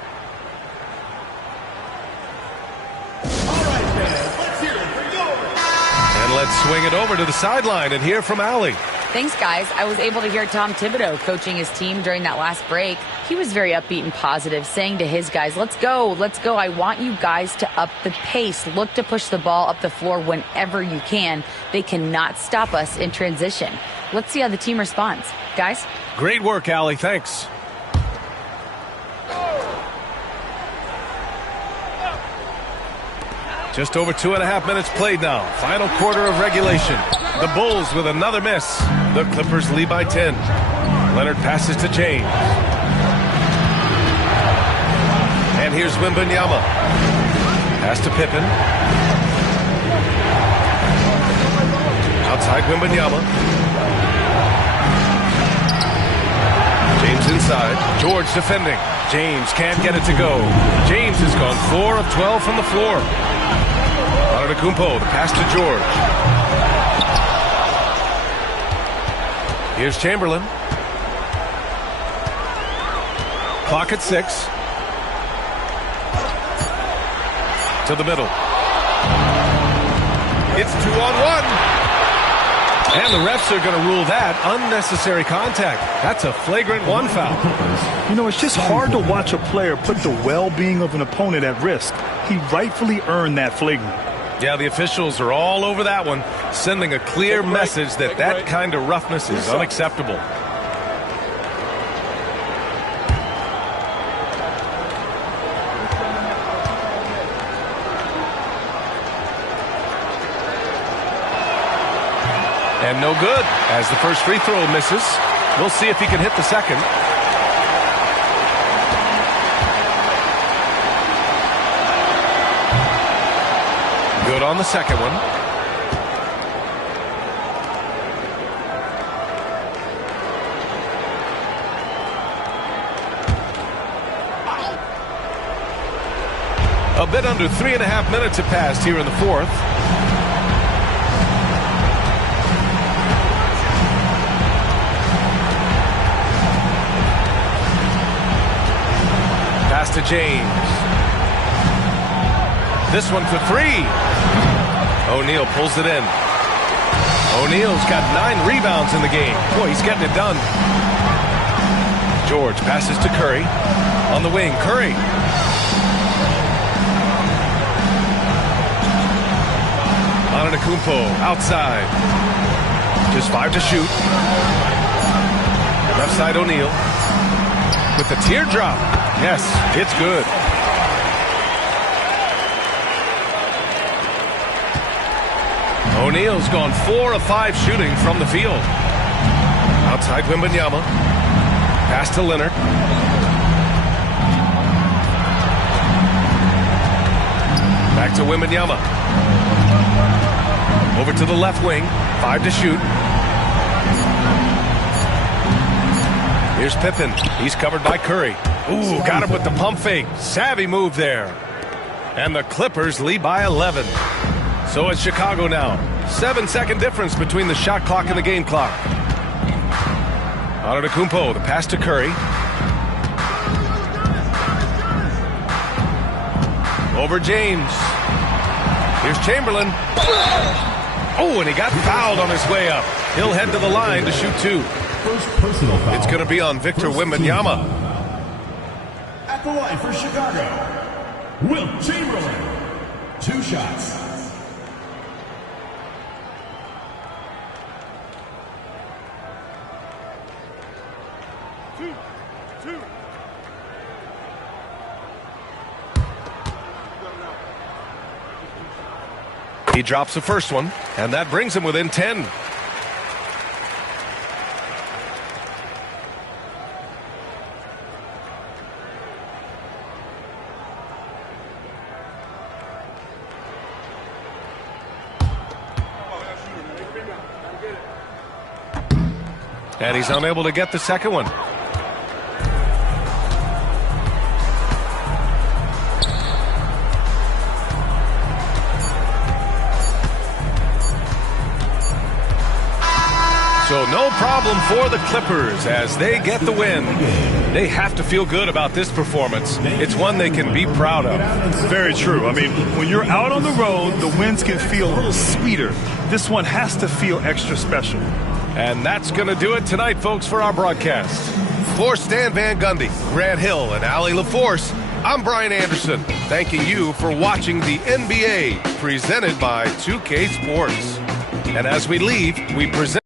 And let's swing it over to the sideline and hear from Allie. Thanks, guys. I was able to hear Tom Thibodeau coaching his team during that last break. He was very upbeat and positive, saying to his guys, let's go, let's go. I want you guys to up the pace. Look to push the ball up the floor whenever you can. They cannot stop us in transition. Let's see how the team responds. Guys? Great work, Allie. Thanks. Just over 2.5 minutes played now. Final quarter of regulation. The Bulls with another miss. The Clippers lead by 10. Leonard passes to James. And here's Wembanyama. Pass to Pippen. Outside Wembanyama. James inside. George defending. James can't get it to go. James has gone 4 of 12 from the floor. Antetokounmpo, the pass to George. Here's Chamberlain. Clock at 6. To the middle. It's 2-on-1. And the refs are going to rule that unnecessary contact. That's a flagrant 1 foul. You know, it's just hard to watch a player put the well-being of an opponent at risk. He rightfully earned that flagrant. Yeah, the officials are all over that one, sending a clear message that that kind of roughness is unacceptable. And no good, as the first free throw misses. We'll see if he can hit the second. Good on the second one. A bit under 3.5 minutes have passed here in the fourth. Pass to James. This one for 3. O'Neal pulls it in. O'Neal's got 9 rebounds in the game. Boy, he's getting it done. George passes to Curry. On the wing, Curry. Antetokounmpo outside. Just 5 to shoot. Left side O'Neal. With the teardrop. Yes, it's good. O'Neal's gone 4 of 5 shooting from the field. Outside Wembanyama. Pass to Leonard. Back to Wembanyama. Over to the left wing. 5 to shoot. Here's Pippen. He's covered by Curry. Ooh, got him with the pump fake. Savvy move there. And the Clippers lead by 11. So it's Chicago now. 7-second difference between the shot clock and the game clock. Antetokounmpo, the pass to Curry. Over James. Here's Chamberlain. Oh, and he got fouled on his way up. He'll head to the line to shoot 2. First personal foul. It's going to be on Victor Wembanyama. At the line for Chicago, Wilt Chamberlain. 2 shots. He drops the first one, and that brings him within 10. And he's unable to get the second one. So no problem for the Clippers as they get the win. They have to feel good about this performance. It's one they can be proud of. Very true. I mean, when you're out on the road, the wins can feel a little sweeter. This one has to feel extra special. And that's going to do it tonight, folks, for our broadcast. For Stan Van Gundy, Grant Hill, and Allie LaForce, I'm Brian Anderson, thanking you for watching the NBA presented by 2K Sports. And as we leave, we present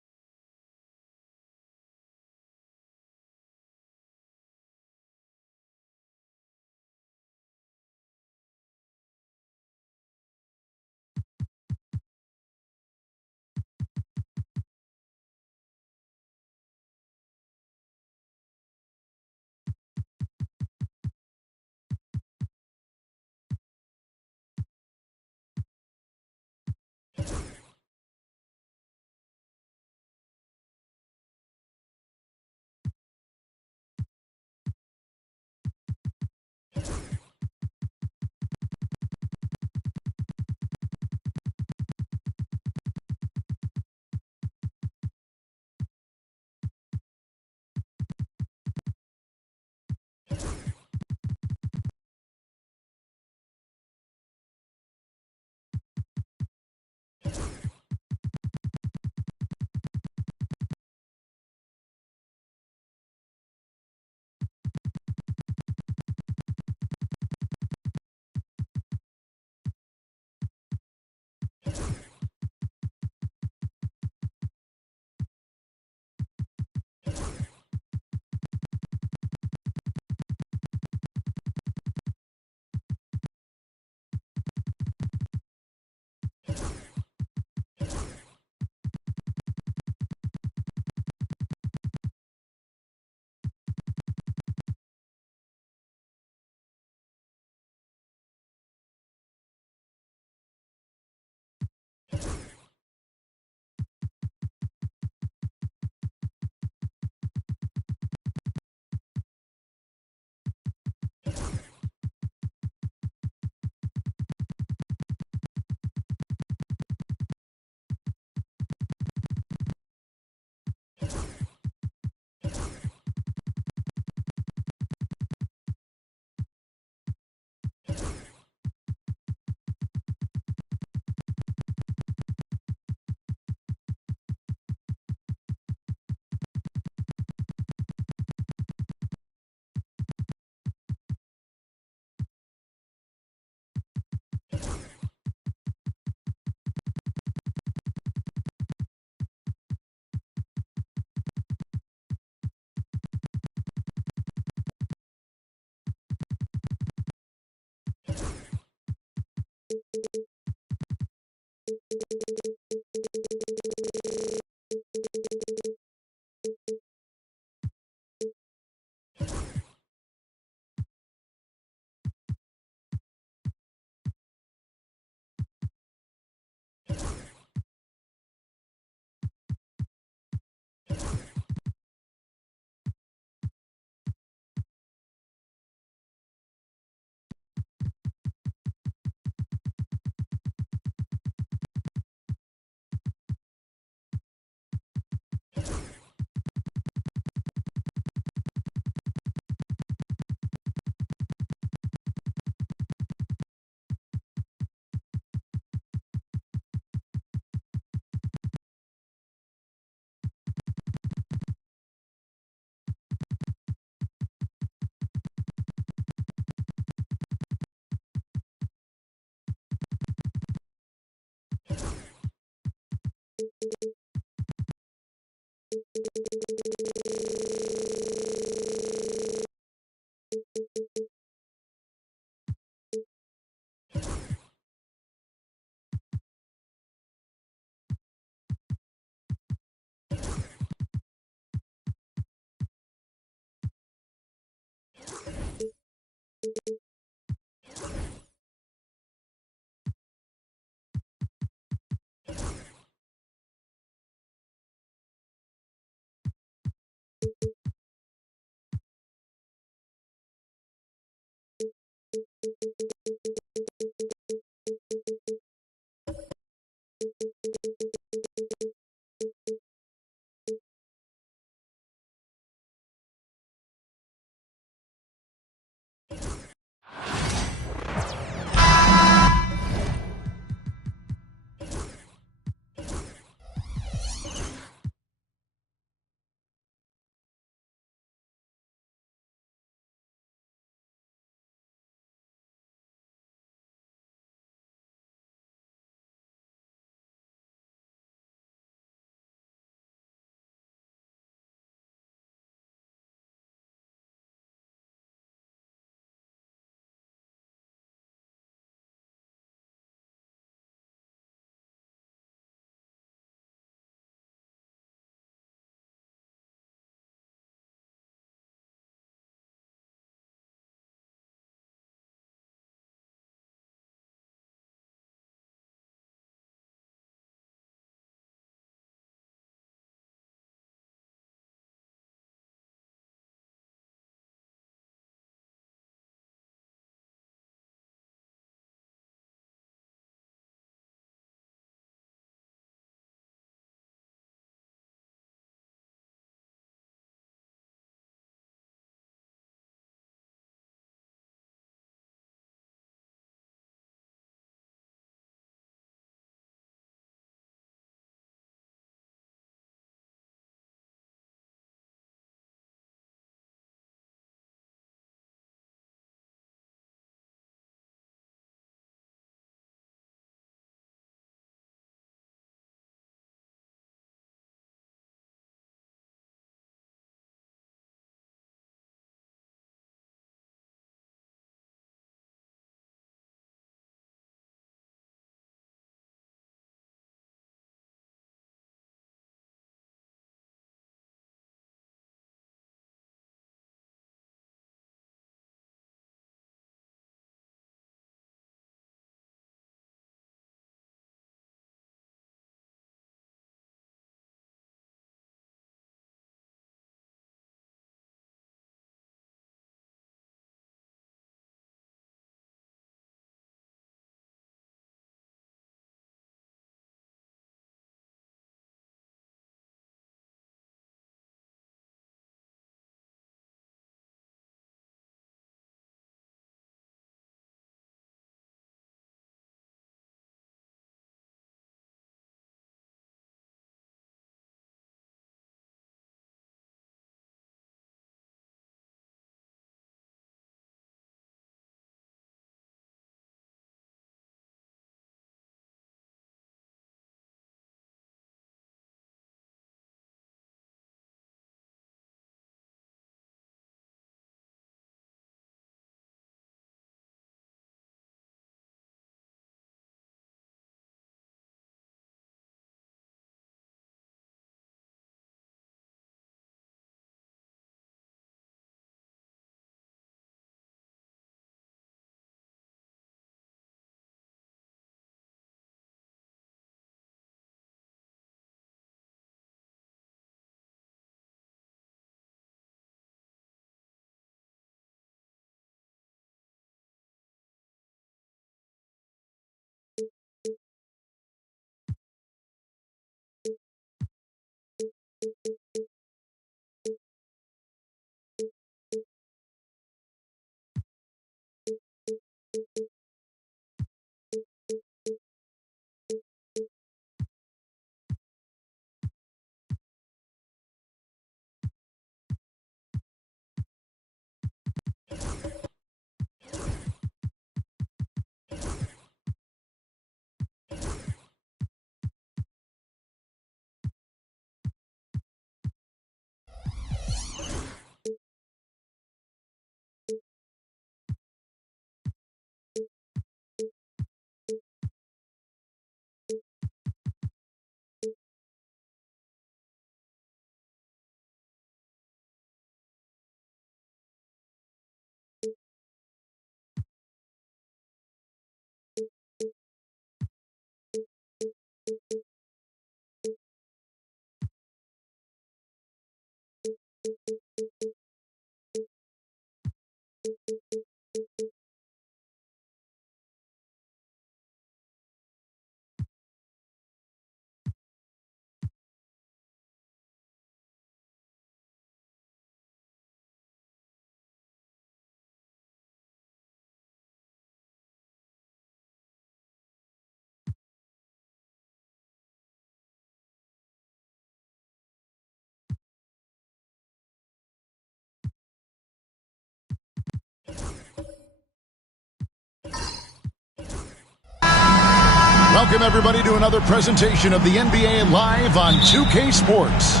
Welcome, everybody, to another presentation of the NBA Live on 2K Sports.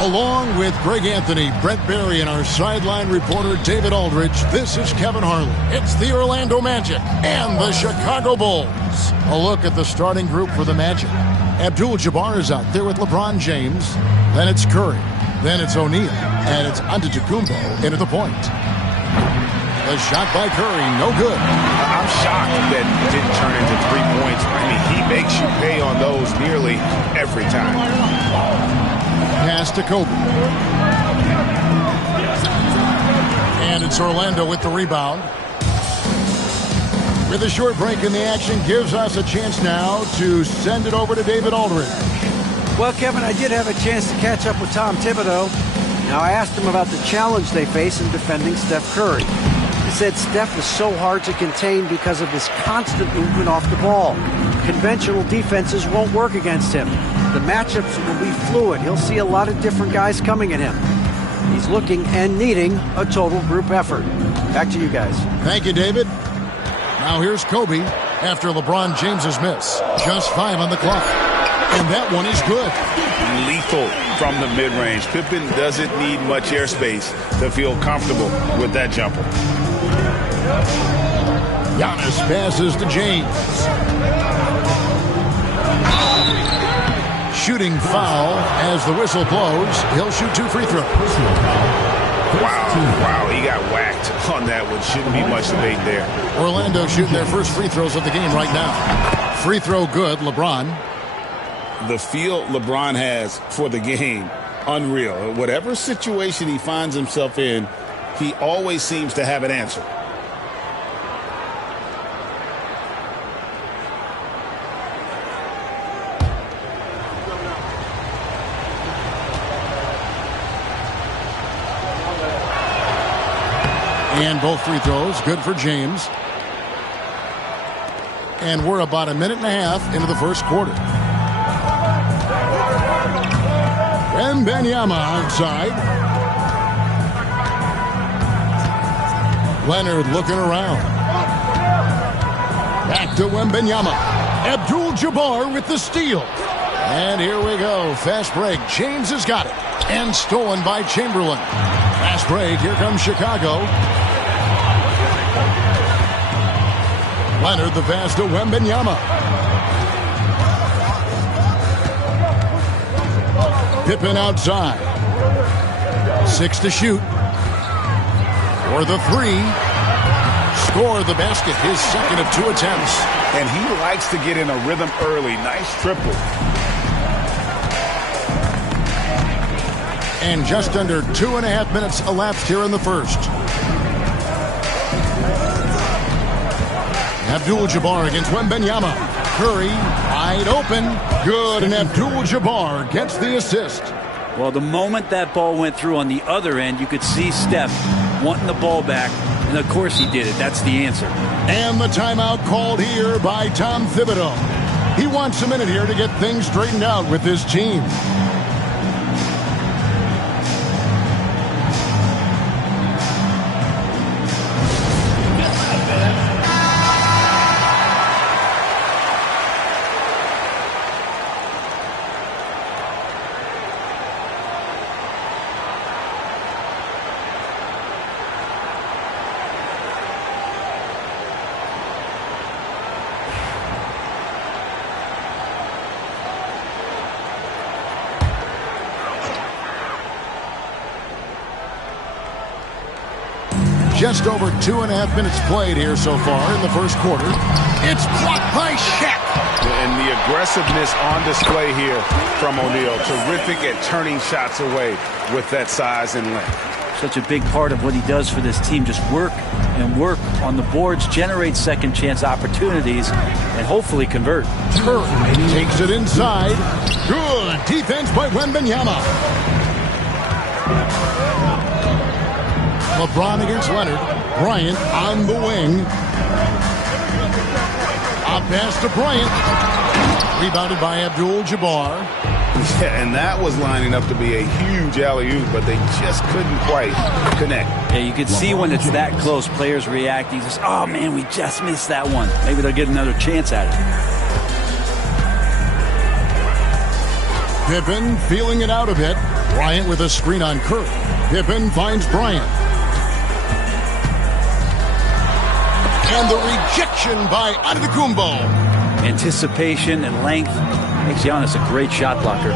Along with Greg Anthony, Brent Barry, and our sideline reporter, David Aldridge, this is Kevin Harlan. It's the Orlando Magic and the Chicago Bulls. A look at the starting group for the Magic. Abdul-Jabbar is out there with LeBron James. Then it's Curry. Then it's O'Neal. And it's Antetokounmpo in at the point. A shot by Curry, no good. I'm shocked that it didn't turn into 3 points. I mean, he makes you pay on those nearly every time. Pass to Kobe. And it's Orlando with the rebound. With a short break in the action, gives us a chance now to send it over to David Aldridge. Well, Kevin, I did have a chance to catch up with Tom Thibodeau. Now, I asked him about the challenge they face in defending Steph Curry. He said Steph is so hard to contain because of his constant movement off the ball. Conventional defenses won't work against him. The matchups will be fluid. He'll see a lot of different guys coming at him. He's looking and needing a total group effort. Back to you guys. Thank you, David. Now here's Kobe after LeBron James's miss. Just 5 on the clock. And that one is good. Lethal from the mid-range. Pippen doesn't need much airspace to feel comfortable with that jumper. Giannis passes to James. Shooting foul as the whistle blows. He'll shoot 2 free throws. Wow, he got whacked on that one. Shouldn't be much debate there. Orlando shooting their first free throws of the game right now. Free throw good, LeBron. The feel LeBron has for the game, unreal. Whatever situation he finds himself in, he always seems to have an answer. And both free throws, good for James. And we're about a minute and a half into the first quarter. Wembanyama outside. Leonard looking around. Back to Wembanyama. Abdul-Jabbar with the steal. And here we go. Fast break. James has got it. And stolen by Chamberlain. Fast break. Here comes Chicago. Leonard the pass to Wembanyama. Pippen outside. 6 to shoot. For the 3. Score the basket. His second of 2 attempts. And he likes to get in a rhythm early. Nice triple. And just under 2.5 minutes elapsed here in the first. Abdul-Jabbar against Wembanyama. Curry wide open. Good, and Abdul-Jabbar gets the assist. Well, the moment that ball went through on the other end, you could see Steph wanting the ball back, and of course he did it. That's the answer. And the timeout called here by Tom Thibodeau. He wants a minute here to get things straightened out with his team. Just over 2.5 minutes played here so far in the first quarter. It's blocked by Shaq. And the aggressiveness on display here from O'Neal. Terrific at turning shots away with that size and length. Such a big part of what he does for this team. Just work and work on the boards, generate second chance opportunities, and hopefully convert. Curry takes it inside. Good defense by Wembanyama. LeBron against Leonard. Bryant on the wing. Up pass to Bryant. Rebounded by Abdul-Jabbar. Yeah, and that was lining up to be a huge alley-oop, but they just couldn't quite connect. Yeah, you could see when it's that close, players reacting. Just, oh, man, we just missed that one. Maybe they'll get another chance at it. Pippen feeling it out a bit. Bryant with a screen on Curry. Pippen finds Bryant. And the rejection by Antetokounmpo. Anticipation and length makes Giannis a great shot blocker.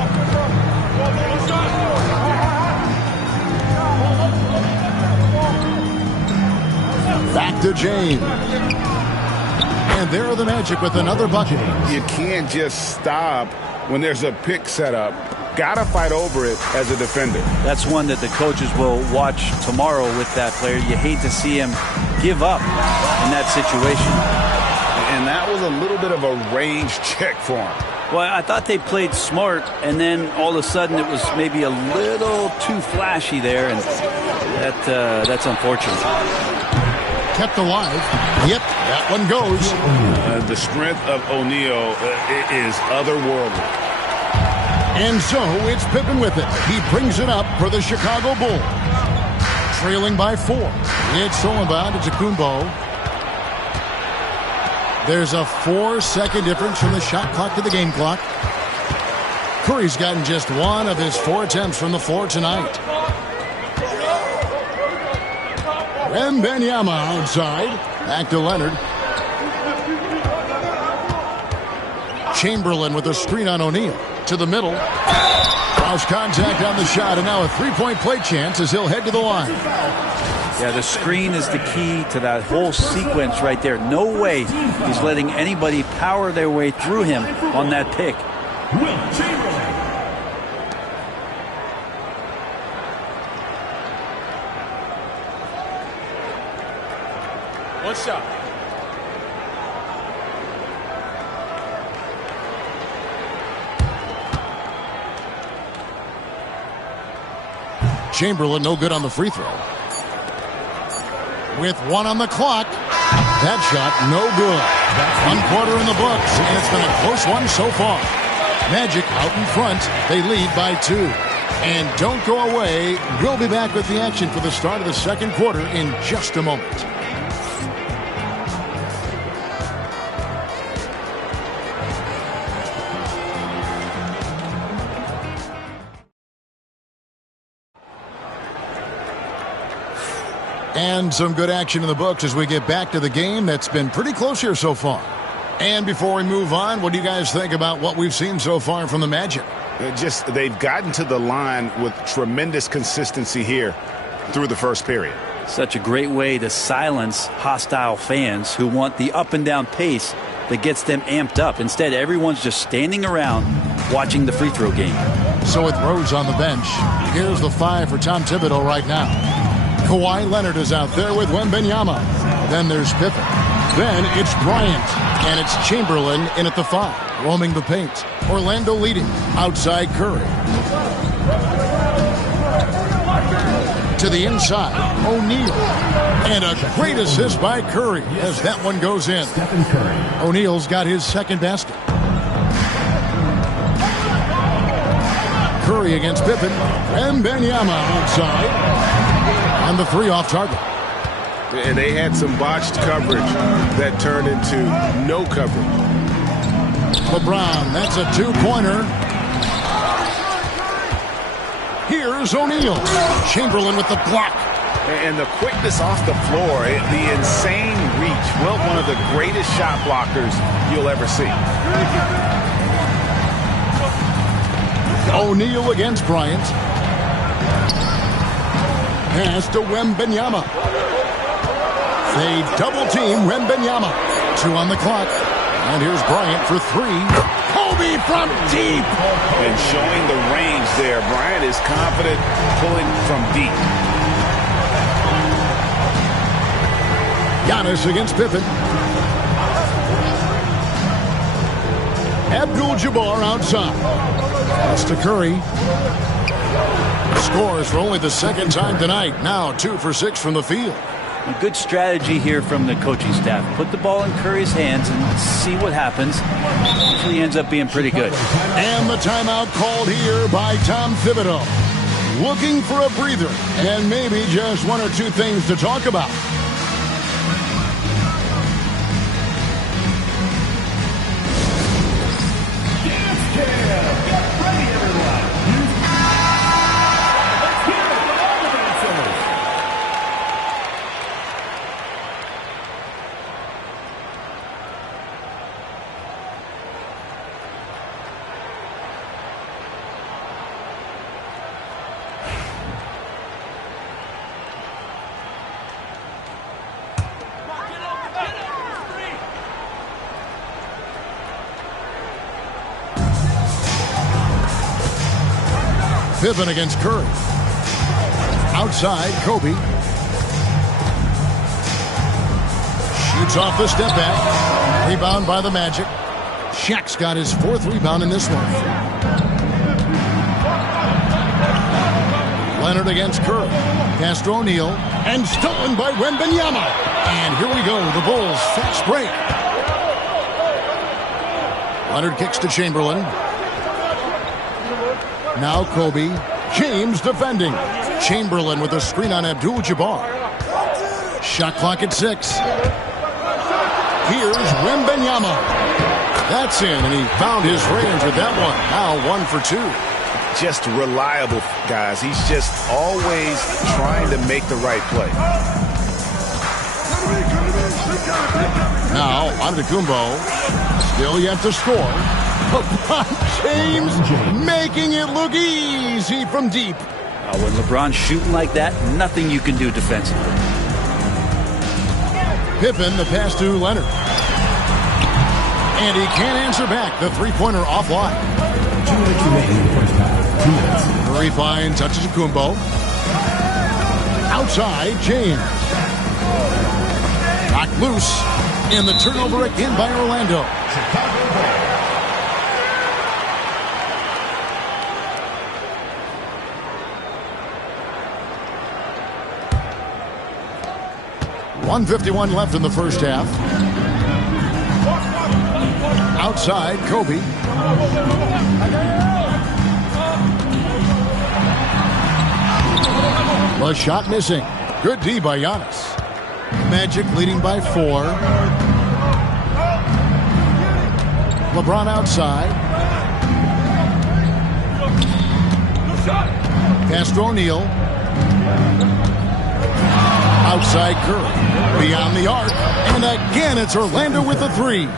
Back to James. And there are the Magic with another bucket. You can't just stop when there's a pick set up. Gotta fight over it as a defender. That's one that the coaches will watch tomorrow with that player. You hate to see him give up in that situation. And that was a little bit of a range check for him. Well, I thought they played smart, and then all of a sudden it was maybe a little too flashy there, and that's unfortunate. Kept alive. Yep, that one goes. The strength of O'Neal is otherworldly. And so it's Pippen with it. He brings it up for the Chicago Bulls. Trailing by 4. It's Solomon to Antetokounmpo. There's a 4-second difference from the shot clock to the game clock. Curry's gotten just 1 of his 4 attempts from the floor tonight. Wembanyama outside. Back to Leonard. Chamberlain with a screen on O'Neal. To the middle. Cross contact on the shot, and now a 3-point play chance as he'll head to the line. Yeah, the screen is the key to that whole sequence right there. No way he's letting anybody power their way through him on that pick. One shot. Chamberlain no good on the free throw. With 1 on the clock. That shot no good. That's 1 quarter in the books, and it's been a close one so far. Magic out in front. They lead by 2. And don't go away. We'll be back with the action for the start of the second quarter in just a moment. And some good action in the books as we get back to the game that's been pretty close here so far. And before we move on, what do you guys think about what we've seen so far from the Magic? They've gotten to the line with tremendous consistency here through the first period. Such a great way to silence hostile fans who want the up and down pace that gets them amped up. Instead, everyone's just standing around watching the free throw game. So with Rose on the bench, here's the 5 for Tom Thibodeau right now. Kawhi Leonard is out there with Wembanyama. Then there's Pippen. Then it's Bryant. And it's Chamberlain in at the 5, roaming the paint. Orlando leading. Outside Curry. To the inside, O'Neal. And a great assist by Curry as that one goes in. O'Neal's got his second basket. Curry against Pippen. Wembanyama outside. And the 3 off target. And they had some botched coverage that turned into no coverage. LeBron, that's a 2-pointer. Here's O'Neal. Chamberlain with the block. And the quickness off the floor, the insane reach. Well, one of the greatest shot blockers you'll ever see. O'Neal against Bryant. Pass to Wembanyama. They double-team Wembanyama. 2 on the clock. And here's Bryant for three. Kobe from deep. And showing the range there. Bryant is confident pulling from deep. Giannis against Pippen. Abdul-Jabbar outside. Pass to Curry. Scores for only the second time tonight. Now 2 for 6 from the field. A good strategy here from the coaching staff. Put the ball in Curry's hands and see what happens. Usually ends up being pretty good. And the timeout called here by Tom Thibodeau. Looking for a breather and maybe just one or two things to talk about. Pippen against Curry. Outside, Kobe. Shoots off the step back. Rebound by the Magic. Shaq's got his 4th rebound in this one. Leonard against Curry. Pass to O'Neal. And stolen by Wembanyama. And here we go. The Bulls fast break. Leonard kicks to Chamberlain. Now Kobe. James defending. Chamberlain with a screen on Abdul-Jabbar. Shot clock at 6. Here's Wembanyama. That's in, and he found his range with that one. Now 1 for 2. Just reliable, guys. He's just always trying to make the right play. Now, Antetokounmpo. Still yet to score. LeBron James making it look easy from deep. When LeBron's shooting like that, nothing you can do defensively. Pippen, the pass to Leonard. And he can't answer back. The three-pointer offline. 2 minutes remaining in the first half. 2 minutes. Murray finds Antetokounmpo. Outside, James. Knocked loose. And the turnover again by Orlando. Chicago. 1:51 left in the first half. Outside, Kobe. The shot missing. Good D by Giannis. Magic leading by 4. LeBron outside. Pass to O'Neal. Outside Curry. Beyond the arc. And again, it's Orlando with the 3.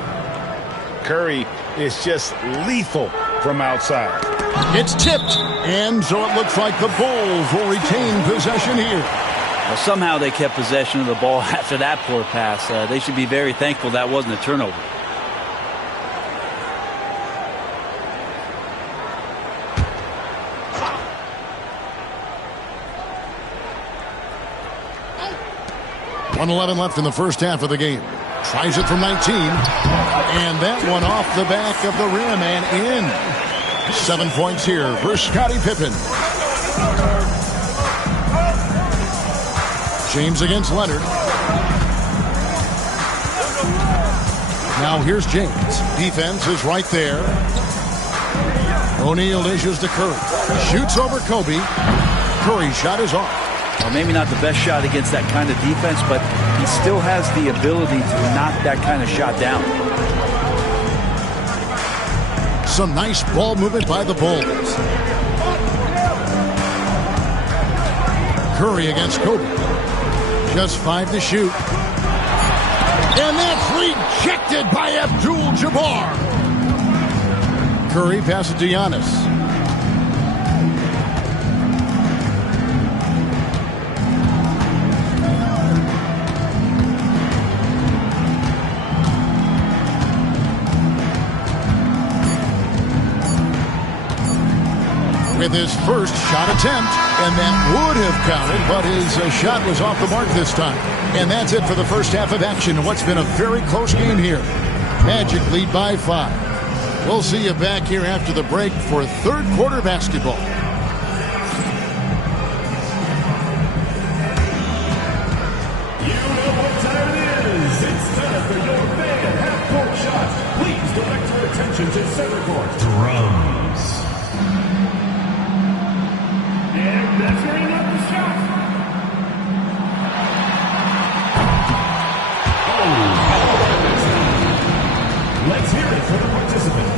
Curry is just lethal from outside. It's tipped. And so it looks like the Bulls will retain possession here. Well, somehow they kept possession of the ball after that poor pass. They should be very thankful that wasn't a turnover. .111 left in the first half of the game. Tries it from 19. And that one off the back of the rim and in. 7 points here for Scottie Pippen. James against Leonard. Now here's James. Defense is right there. O'Neal dishes to Curry. Shoots over Kobe. Curry's shot is off. Well, maybe not the best shot against that kind of defense, but he still has the ability to knock that kind of shot down. Some nice ball movement by the Bulls. Curry against Kobe. Just 5 to shoot. And that's rejected by Abdul-Jabbar. Curry passes to Giannis. with his first shot attempt, and that would have counted, but his shot was off the mark this time. And that's it for the first half of action in what's been a very close game here. Magic lead by 5. We'll see you back here after the break for third quarter basketball. You know what time it is. It's time for your fan half-court shots. Please direct your attention to center court. Drums. And that's where he left the shot. Oh, let's hear it for the participant.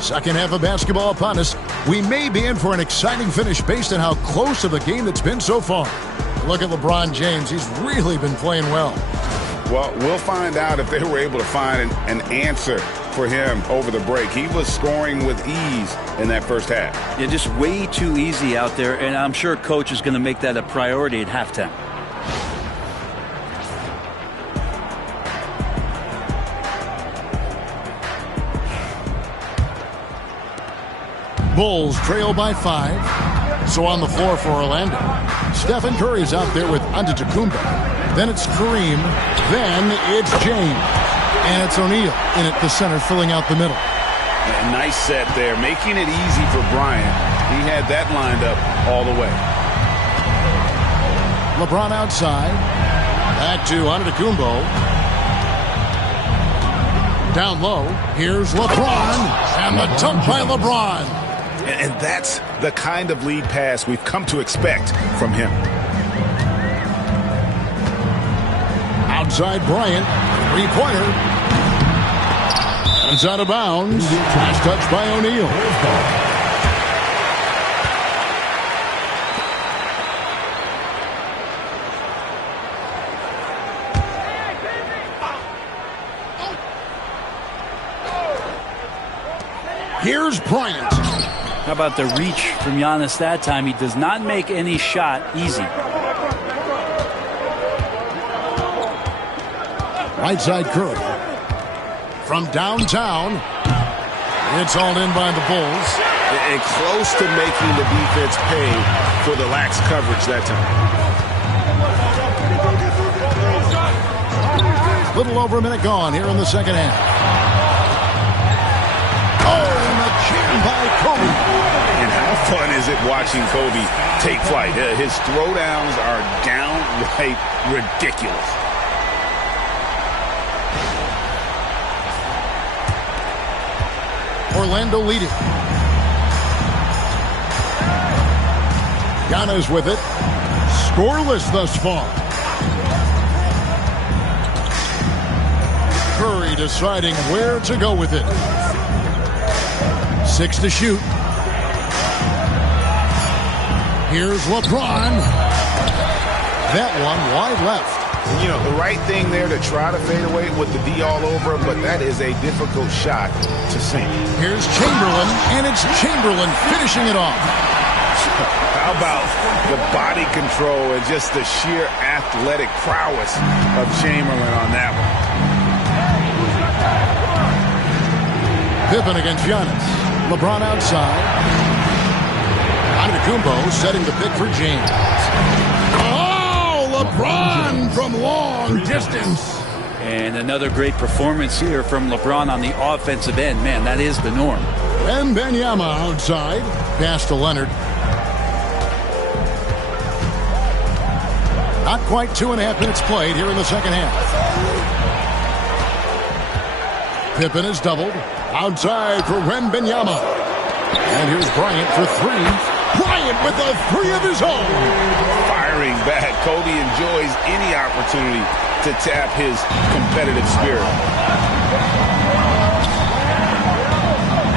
Second half of basketball upon us. We may be in for an exciting finish based on how close of a game it's been so far. Look at LeBron James. He's really been playing well. Well, we'll find out if they were able to find an answer for him over the break. He was scoring with ease in that first half. Yeah, just way too easy out there, and I'm sure Coach is going to make that a priority at halftime. Bulls trail by 5. So on the floor for Orlando. Stephen Curry's out there with Antetokounmpo. Then it's Kareem. Then it's James. And it's O'Neal in at the center, filling out the middle. Yeah, nice set there, making it easy for Bryant. He had that lined up all the way. LeBron outside. Back to Antetokounmpo. Down low. Here's LeBron. And the dunk by LeBron. And that's the kind of lead pass we've come to expect from him. Outside Bryant. Three-pointer. It's out of bounds. Last touch by O'Neal. Here's Bryant. How about the reach from Giannis that time? He does not make any shot easy. Right side Curry. From downtown. It's all in by the Bulls. And close to making the defense pay for the lax coverage that time. Little over a minute gone here in the second half. Oh, and the jam by Kobe. And how fun is it watching Kobe take flight? His throwdowns are downright ridiculous. Orlando leading. Giannis with it. Scoreless thus far. Curry deciding where to go with it. 6 to shoot. Here's LeBron. That one wide left. You know, the right thing there to try to fade away with the D all over, but that is a difficult shot to sink. Here's Chamberlain, and it's Chamberlain finishing it off. How about the body control and just the sheer athletic prowess of Chamberlain on that one. Pippen against Giannis. LeBron outside. Antetokounmpo setting the pick for James. Oh, LeBron from long distance. And another great performance here from LeBron on the offensive end. Man, that is the norm. Wembanyama outside. Pass to Leonard. Not quite 2.5 minutes played here in the second half. Pippen is doubled. Outside for Wembanyama. And here's Bryant for three. Bryant with a three of his own. Firing back. Kobe enjoys any opportunity to tap his competitive spirit.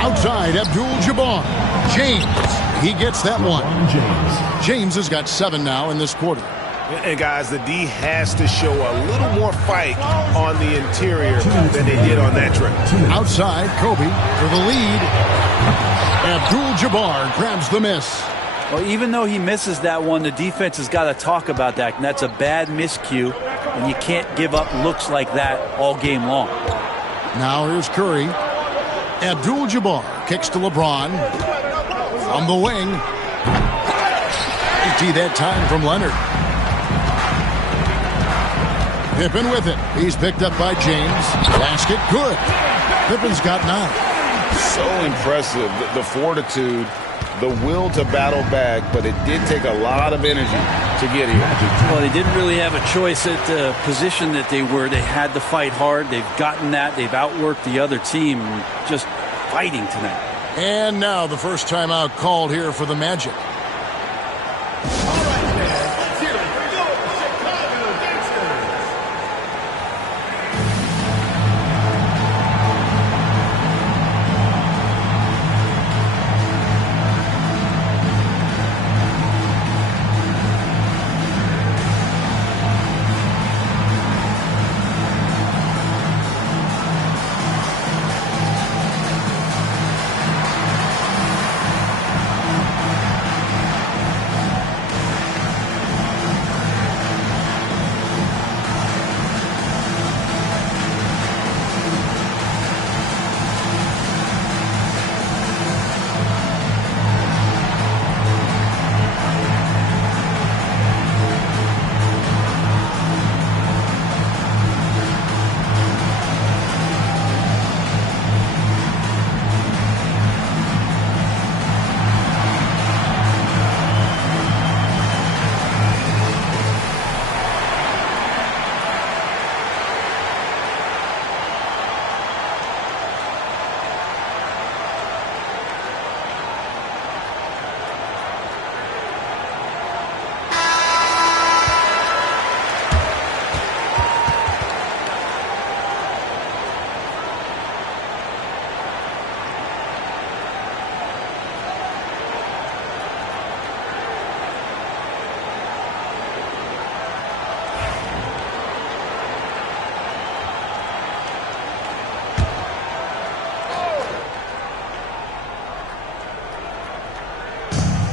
Outside, Abdul-Jabbar. James, he gets that one. James has got 7 now in this quarter. And guys, the D has to show a little more fight on the interior than they did on that trip. Outside, Kobe for the lead. Abdul-Jabbar grabs the miss. Well, even though he misses that one, the defense has got to talk about that, and that's a bad miscue, and you can't give up looks like that all game long. Now here's Curry. Abdul-Jabbar kicks to LeBron. From the wing. Empty that time from Leonard. Pippen with it. He's picked up by James. Basket good. Pippen's got 9. So impressive, the fortitude, the will to battle back, but it did take a lot of energy to get here. Well, they didn't really have a choice at the position that they were. They had to fight hard. They've gotten that. They've outworked the other team, just fighting tonight. And now the first timeout called here for the Magic.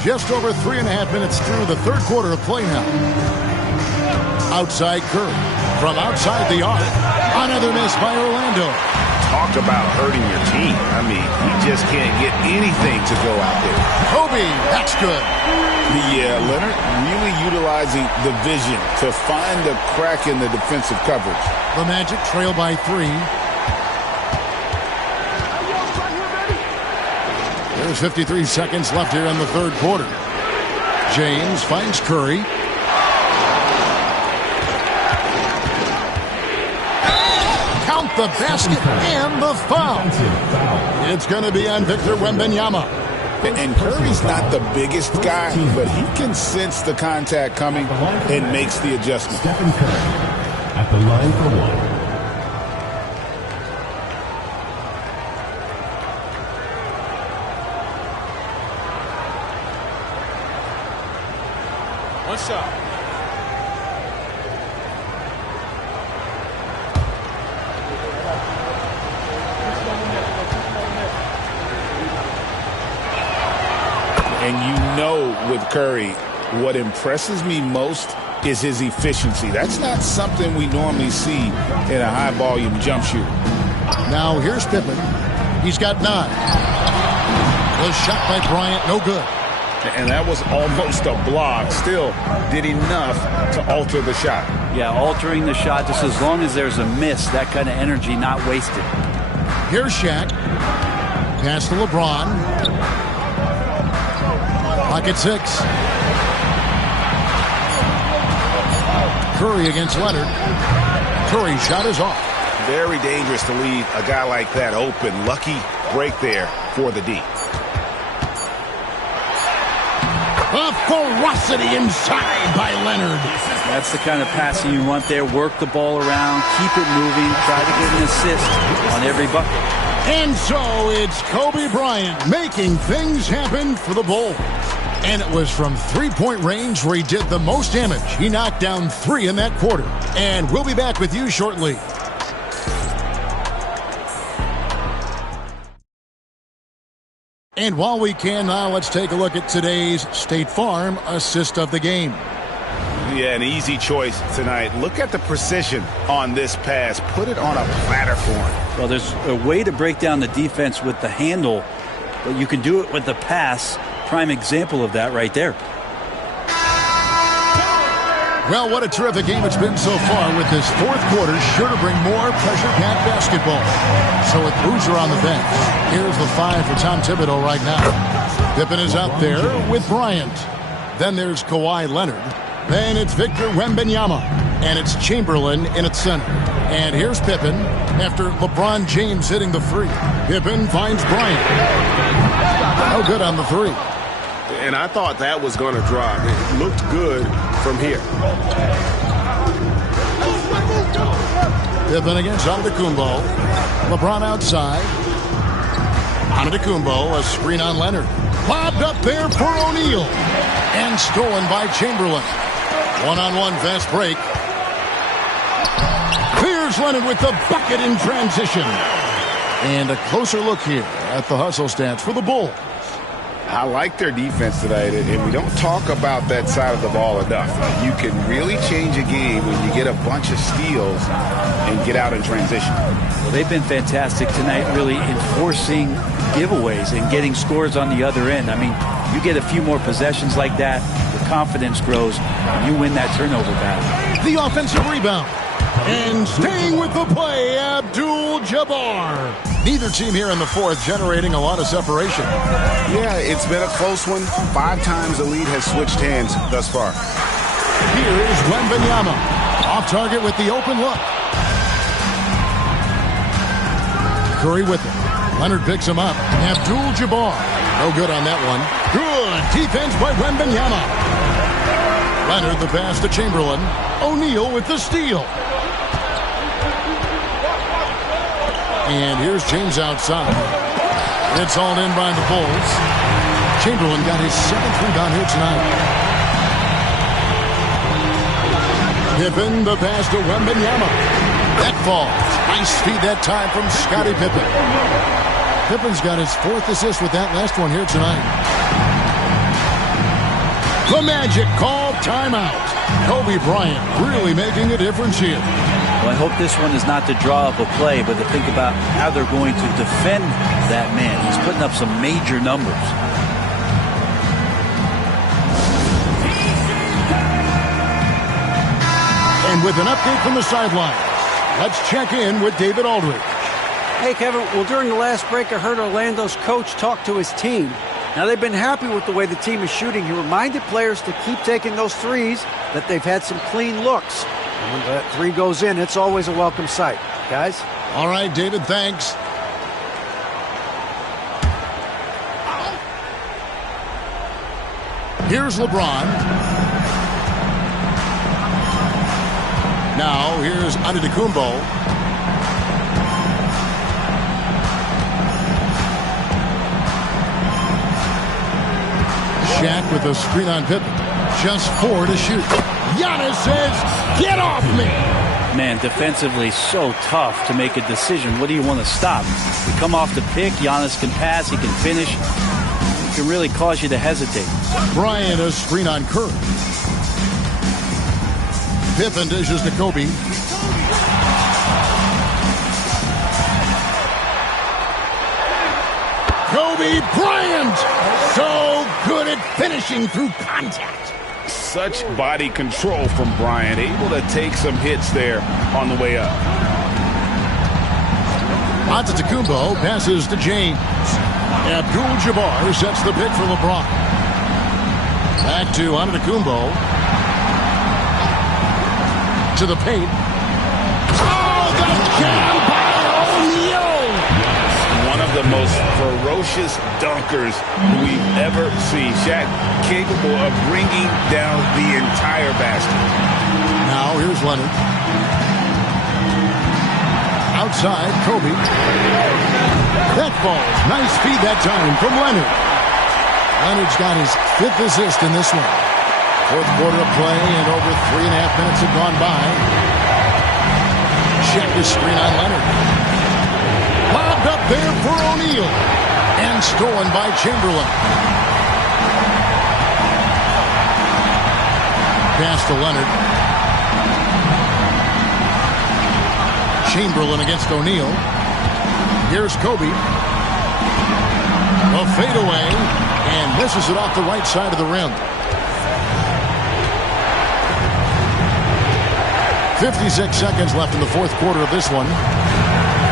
Just over 3.5 minutes through the third quarter of play now. Outside Curry. From outside the arc. Another miss by Orlando. Talk about hurting your team. I mean, you just can't get anything to go out there. Kobe, that's good. Yeah, Leonard really utilizing the vision to find the crack in the defensive coverage. The Magic trail by 3. There's 53 seconds left here in the third quarter. James finds Curry. Count the basket and the foul. It's going to be on Victor Wembanyama. And Curry's not the biggest guy, but he can sense the contact coming and makes the adjustment. Stephen Curry at the line for one. One shot. And you know with Curry, what impresses me most is his efficiency. That's not something we normally see in a high-volume jump shooter. Now here's Pippen. He's got 9. The shot by Bryant, no good. And that was almost a block. Still did enough to alter the shot. Yeah, altering the shot just as long as there's a miss, that kind of energy not wasted. Here's Shaq. Pass to LeBron. Pocket 6. Curry against Leonard. Curry's shot is off. Very dangerous to leave a guy like that open. Lucky break there for the D. A ferocity inside by Leonard. That's the kind of passing you want there. Work the ball around, keep it moving, try to get an assist on every bucket. And so it's Kobe Bryant making things happen for the Bulls. And it was from three-point range where he did the most damage. He knocked down 3 in that quarter. And we'll be back with you shortly. And while we can now, let's take a look at today's State Farm assist of the game. Yeah, an easy choice tonight. Look at the precision on this pass. Put it on a platter for him. Well, there's a way to break down the defense with the handle, but you can do it with the pass. Prime example of that right there. Well, what a terrific game it's been so far, with this fourth quarter sure to bring more pressure-packed basketball. So with Boozer on the bench, here's the 5 for Tom Thibodeau right now. Pippen is out there with Bryant. Then there's Kawhi Leonard. Then it's Victor Wembanyama. And it's Chamberlain in its center. And here's Pippen after LeBron James hitting the 3. Pippen finds Bryant. No good on the 3. And I thought that was going to drop. It looked good from here. Pippen against Antetokounmpo. LeBron outside. Antetokounmpo, a screen on Leonard. Lobbed up there for O'Neal. And stolen by Chamberlain. One-on-one fast break. Here's Leonard with the bucket in transition. And a closer look here at the hustle stats for the Bulls. I like their defense tonight, and we don't talk about that side of the ball enough. You can really change a game when you get a bunch of steals and get out in transition. Well, they've been fantastic tonight, really enforcing giveaways and getting scores on the other end. I mean, you get a few more possessions like that, your confidence grows, and you win that turnover battle. The offensive rebound. And staying with the play, Abdul-Jabbar. Neither team here in the fourth generating a lot of separation. Yeah, it's been a close one. 5 times the lead has switched hands thus far. Here is Wembanyama. Off target with the open look. Curry with it. Leonard picks him up. Abdul-Jabbar. No good on that one. Good defense by Wembanyama. Leonard the pass to Chamberlain. O'Neal with the steal. And here's James outside. It's all in by the Bulls. Chamberlain got his 7th rebound here tonight. Pippen, the pass to Wembanyama. That falls. Nice feed that time from Scottie Pippen. Pippen's got his 4th assist with that last one here tonight. The Magic call timeout. Kobe Bryant really making a difference here. Well, I hope this one is not to draw up a play, but to think about how they're going to defend that man. He's putting up some major numbers. And with an update from the sidelines, let's check in with David Aldridge. Hey, Kevin. Well, during the last break, I heard Orlando's coach talk to his team. Now, they've been happy with the way the team is shooting. He reminded players to keep taking those threes, that they've had some clean looks. And when that 3 goes in, it's always a welcome sight. Guys? All right, David, thanks. Here's LeBron. Now, here's Antetokounmpo. Shaq with a screen on Pippen. Just 4 to shoot. Giannis says, get off me. Man, defensively so tough to make a decision. What do you want to stop? You come off the pick, Giannis can pass, he can finish. It can really cause you to hesitate. Bryant a screen on Curry. Pippen dishes to Kobe. Kobe Bryant, so good at finishing through contact. Such body control from Bryant, able to take some hits there on the way up. Antetokounmpo passes to James. Abdul-Jabbar sets the pick for LeBron. Back to Antetokounmpo. to the paint. Oh, the jam by O'Neal! One of the most ferocious dunkers we've ever seen. Shaq capable of bringing down the entire basket. Now here's Leonard. Outside, Kobe. That falls. Nice feed that time from Leonard. Leonard's got his 5th assist in this one. 4th quarter of play, and over 3.5 minutes have gone by. Check the screen on Leonard. Lobbed up there for O'Neal. And stolen by Chamberlain. Pass to Leonard. Chamberlain against O'Neal. Here's Kobe. A fadeaway, and misses it off the right side of the rim. 56 seconds left in the 4th quarter of this one.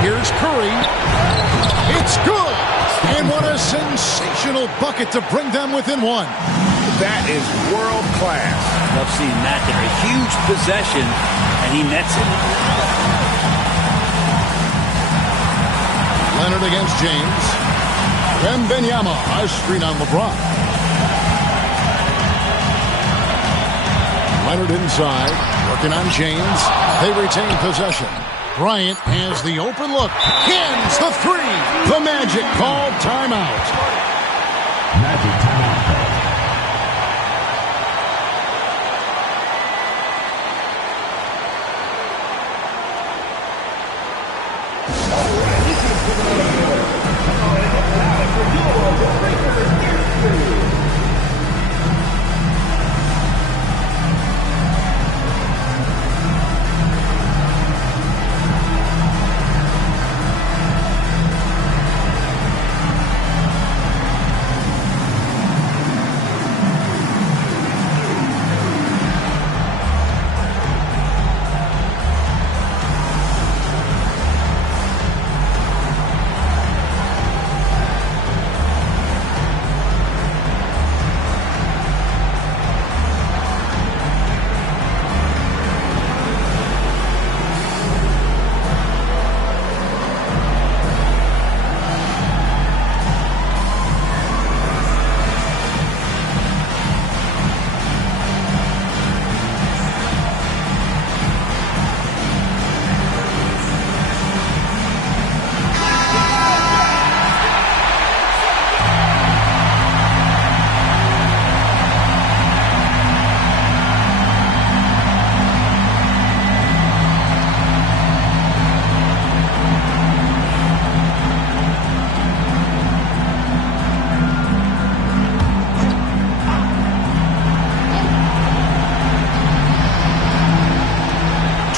Here's Curry. It's good! And what a sensational bucket to bring them within one. That is world class. Love seeing that there. A huge possession, and he nets it. Leonard against James. Wembanyama, a screen on LeBron. Leonard inside, working on James. They retain possession. Bryant has the open look. Hins the 3. The Magic called timeout. Magic timeout.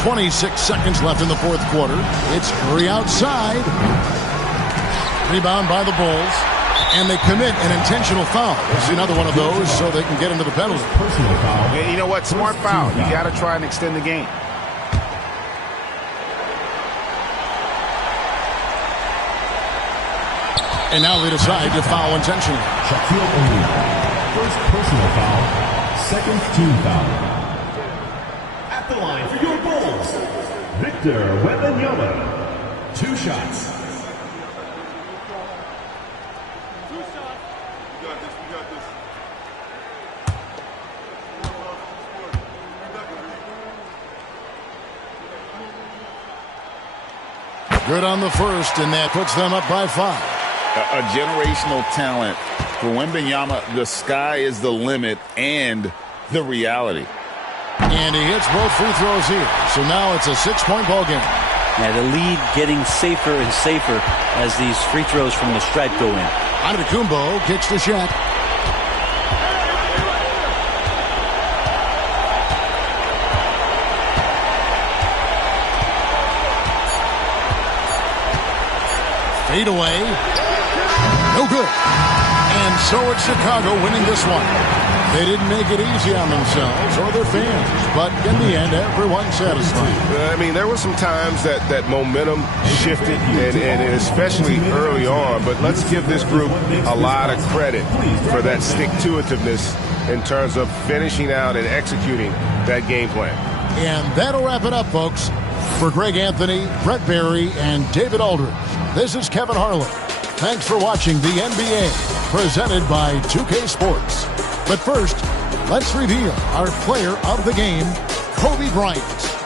.26 seconds left in the 4th quarter. It's Curry outside. Rebound by the Bulls. And they commit an intentional foul. It's another one of those so they can get into the penalty. Yeah, you know what? Smart foul. You got to try and extend the game. And now they decide to foul intentionally. Shaquille O'Neal. First personal foul. Second team foul. At the line for your Bulls, Victor Wembanyama. 2 shots. Good on the first, and that puts them up by 5. A generational talent for Wembanyama. The sky is the limit and the reality. And he hits both free throws here. So now it's a 6-point ball game. Yeah, the lead getting safer and safer as these free throws from the stripe go in. Antetokounmpo kicks to Shaq. Fade away. No good. And so it's Chicago winning this one. They didn't make it easy on themselves or their fans, but in the end, everyone's satisfied. I mean, there were some times that momentum shifted, and especially early on, but let's give this group a lot of credit for that stick-to-itiveness in terms of finishing out and executing that game plan. And that'll wrap it up, folks. For Greg Anthony, Brett Barry, and David Aldridge, this is Kevin Harlan. Thanks for watching the NBA, presented by 2K Sports. But first, let's reveal our player of the game, Kobe Bryant.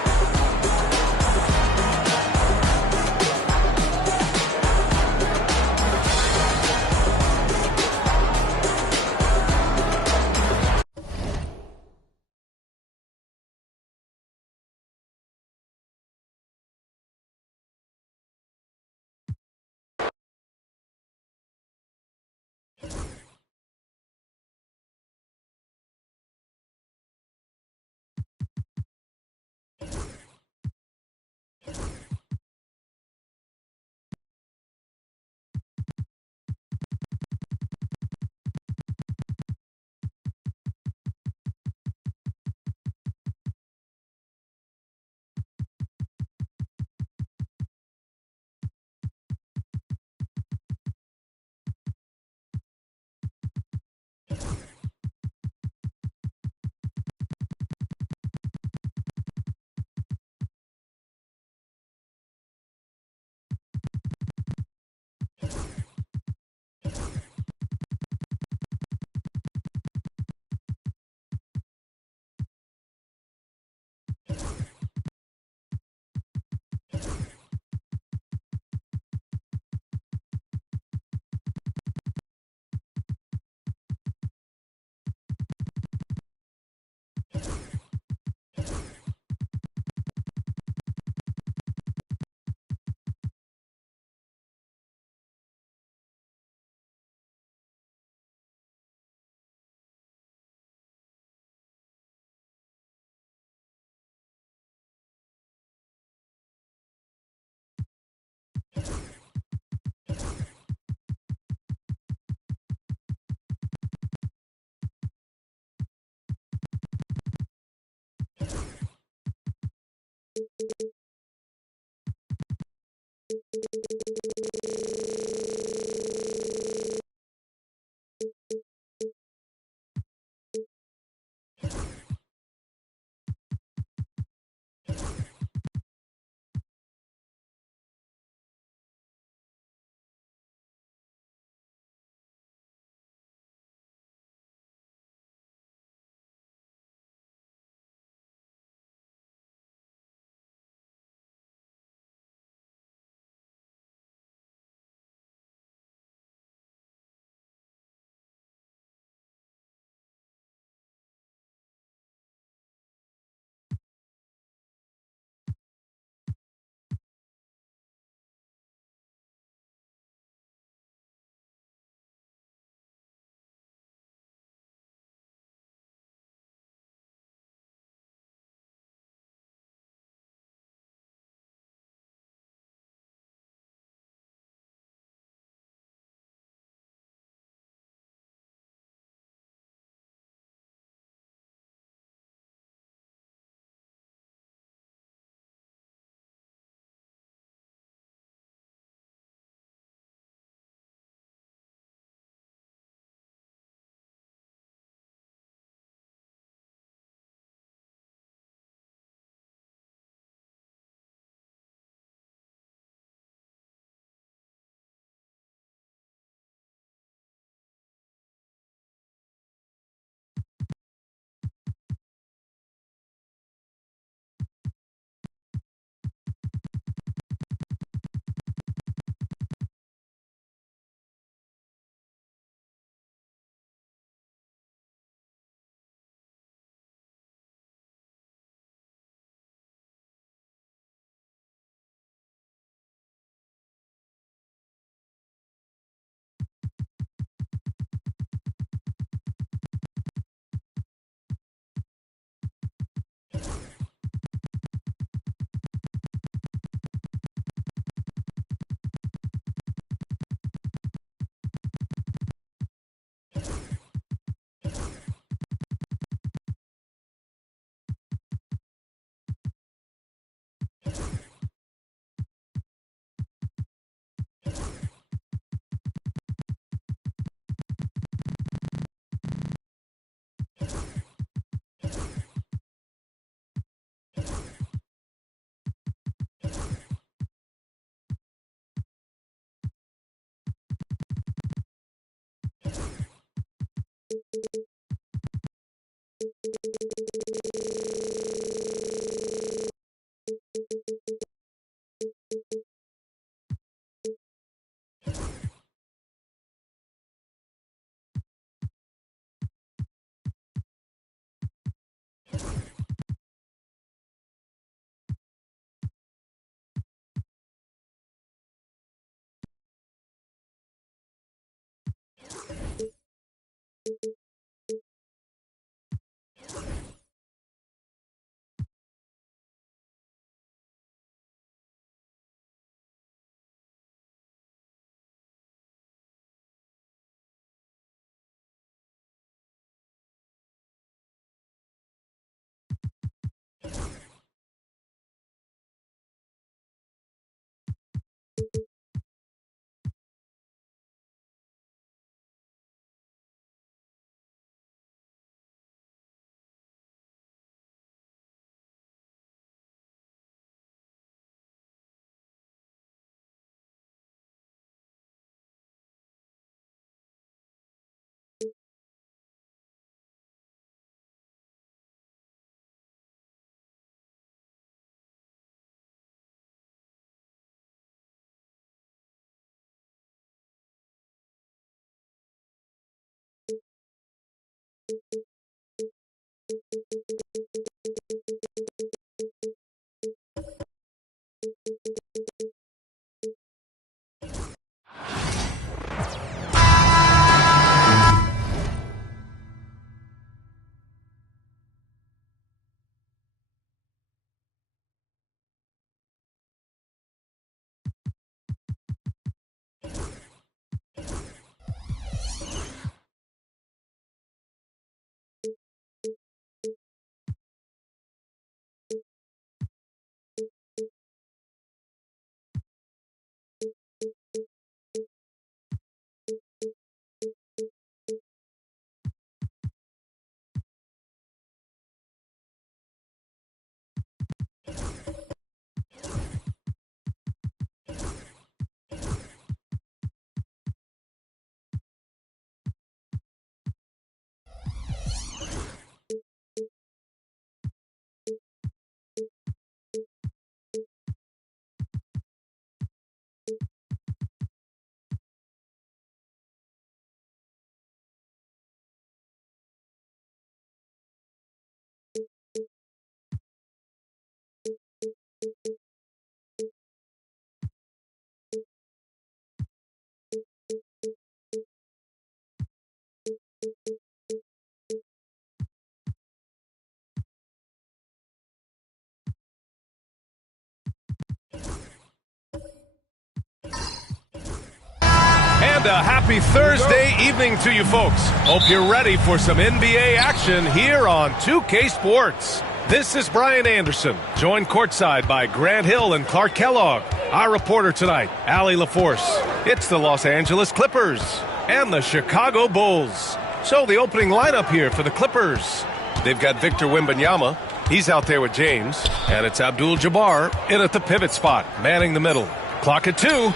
And a happy Thursday evening to you folks. Hope you're ready for some NBA action here on 2K Sports. This is Brian Anderson, joined courtside by Grant Hill and Clark Kellogg. Our reporter tonight, Allie LaForce. It's the Los Angeles Clippers and the Chicago Bulls. So the opening lineup here for the Clippers. They've got Victor Wembanyama. He's out there with James. And it's Abdul-Jabbar in at the pivot spot, manning the middle. Clock at 2.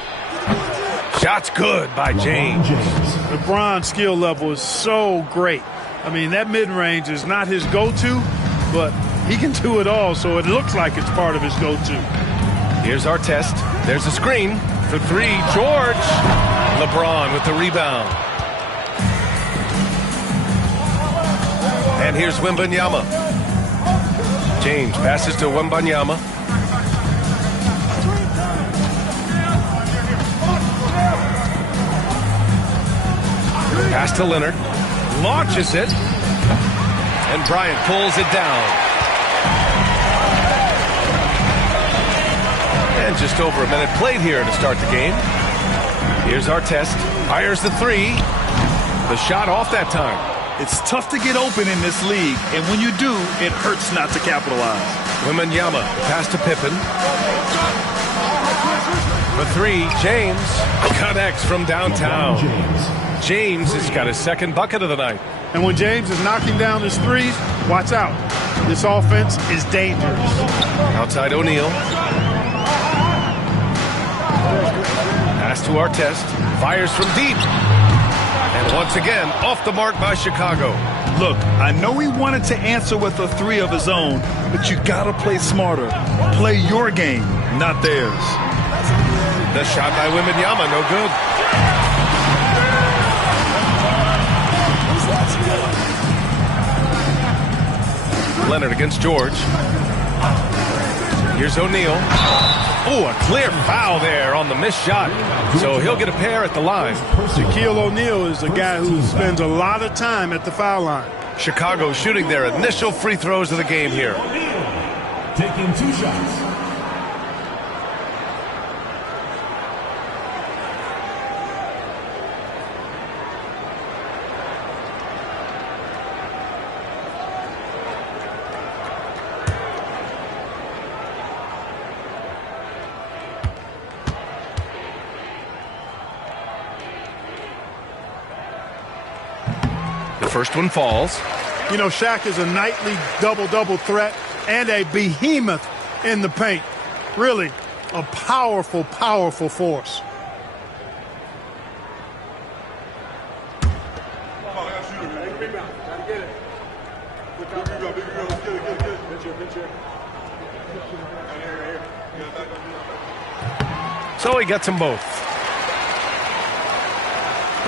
Shot's good by James. LeBron's skill level is so great. I mean, that mid-range is not his go-to, but he can do it all, so it looks like it's part of his go-to. Here's our test. There's a screen for 3. George. LeBron with the rebound. And here's Wembanyama. James passes to Wembanyama. Pass to Leonard. Launches it. And Bryant pulls it down. And just over a minute played here to start the game. Here's our test. Fires the 3. The shot off that time. It's tough to get open in this league, and when you do, it hurts not to capitalize. Wembanyama pass to Pippen. For 3, James connects from downtown. James has got his second bucket of the night. And when James is knocking down his threes, watch out. This offense is dangerous. Outside O'Neal. Pass to Artest. Fires from deep. And once again, off the mark by Chicago. Look, I know he wanted to answer with a 3 of his own, but you gotta play smarter. Play your game, not theirs. The shot by Wembanyama, no good. Leonard against George. Here's O'Neal. Oh, a clear foul there on the missed shot. So he'll get a pair at the line. Shaquille O'Neal is a guy who spends a lot of time at the foul line. Chicago shooting their initial free throws of the game here. Taking 2 shots. First one falls. You know, Shaq is a nightly double-double threat and a behemoth in the paint. Really a powerful, powerful force. So he gets them both.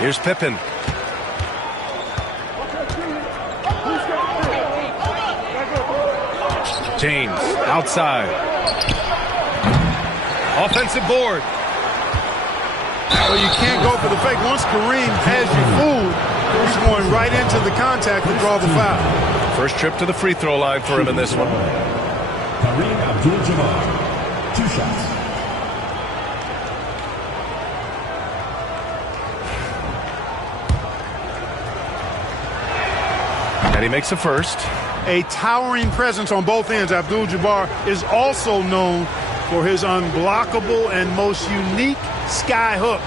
Here's Pippen. James outside. Offensive board. Well, you can't go for the fake. Once Kareem has you fooled, he's going right into the contact to draw the foul. First trip to the free throw line for him in this one. Kareem Abdul-Jabbar, 2 shots. And he makes the first. A towering presence on both ends. Abdul-Jabbar is also known for his unblockable and most unique sky hook.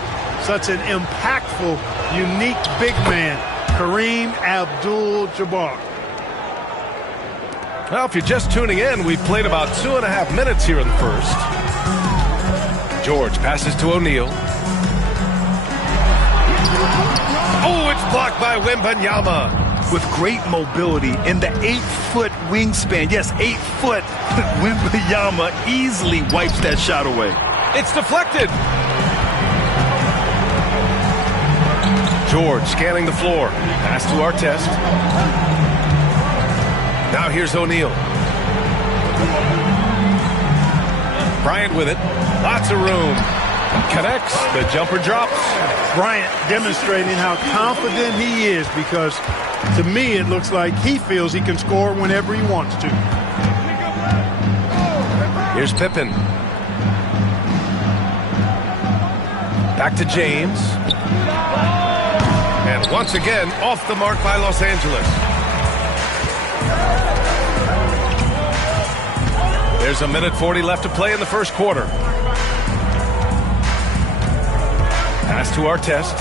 Such an impactful, unique big man, Kareem Abdul-Jabbar. Well, if you're just tuning in, we've played about 2.5 minutes here in the first. George passes to O'Neal. Oh, it's blocked by Wembanyama. With great mobility in the 8-foot wingspan. Yes, 8 foot. Wembanyama easily wipes that shot away. It's deflected. George scanning the floor. Pass to Artest. Now here's O'Neal. Bryant with it. Lots of room. Connects. The jumper drops. Bryant demonstrating how confident he is, because to me it looks like he feels he can score whenever he wants to. Here's Pippen. Back to James. And once again, off the mark by Los Angeles. There's 1:40 left to play in the first quarter. Pass to Artest.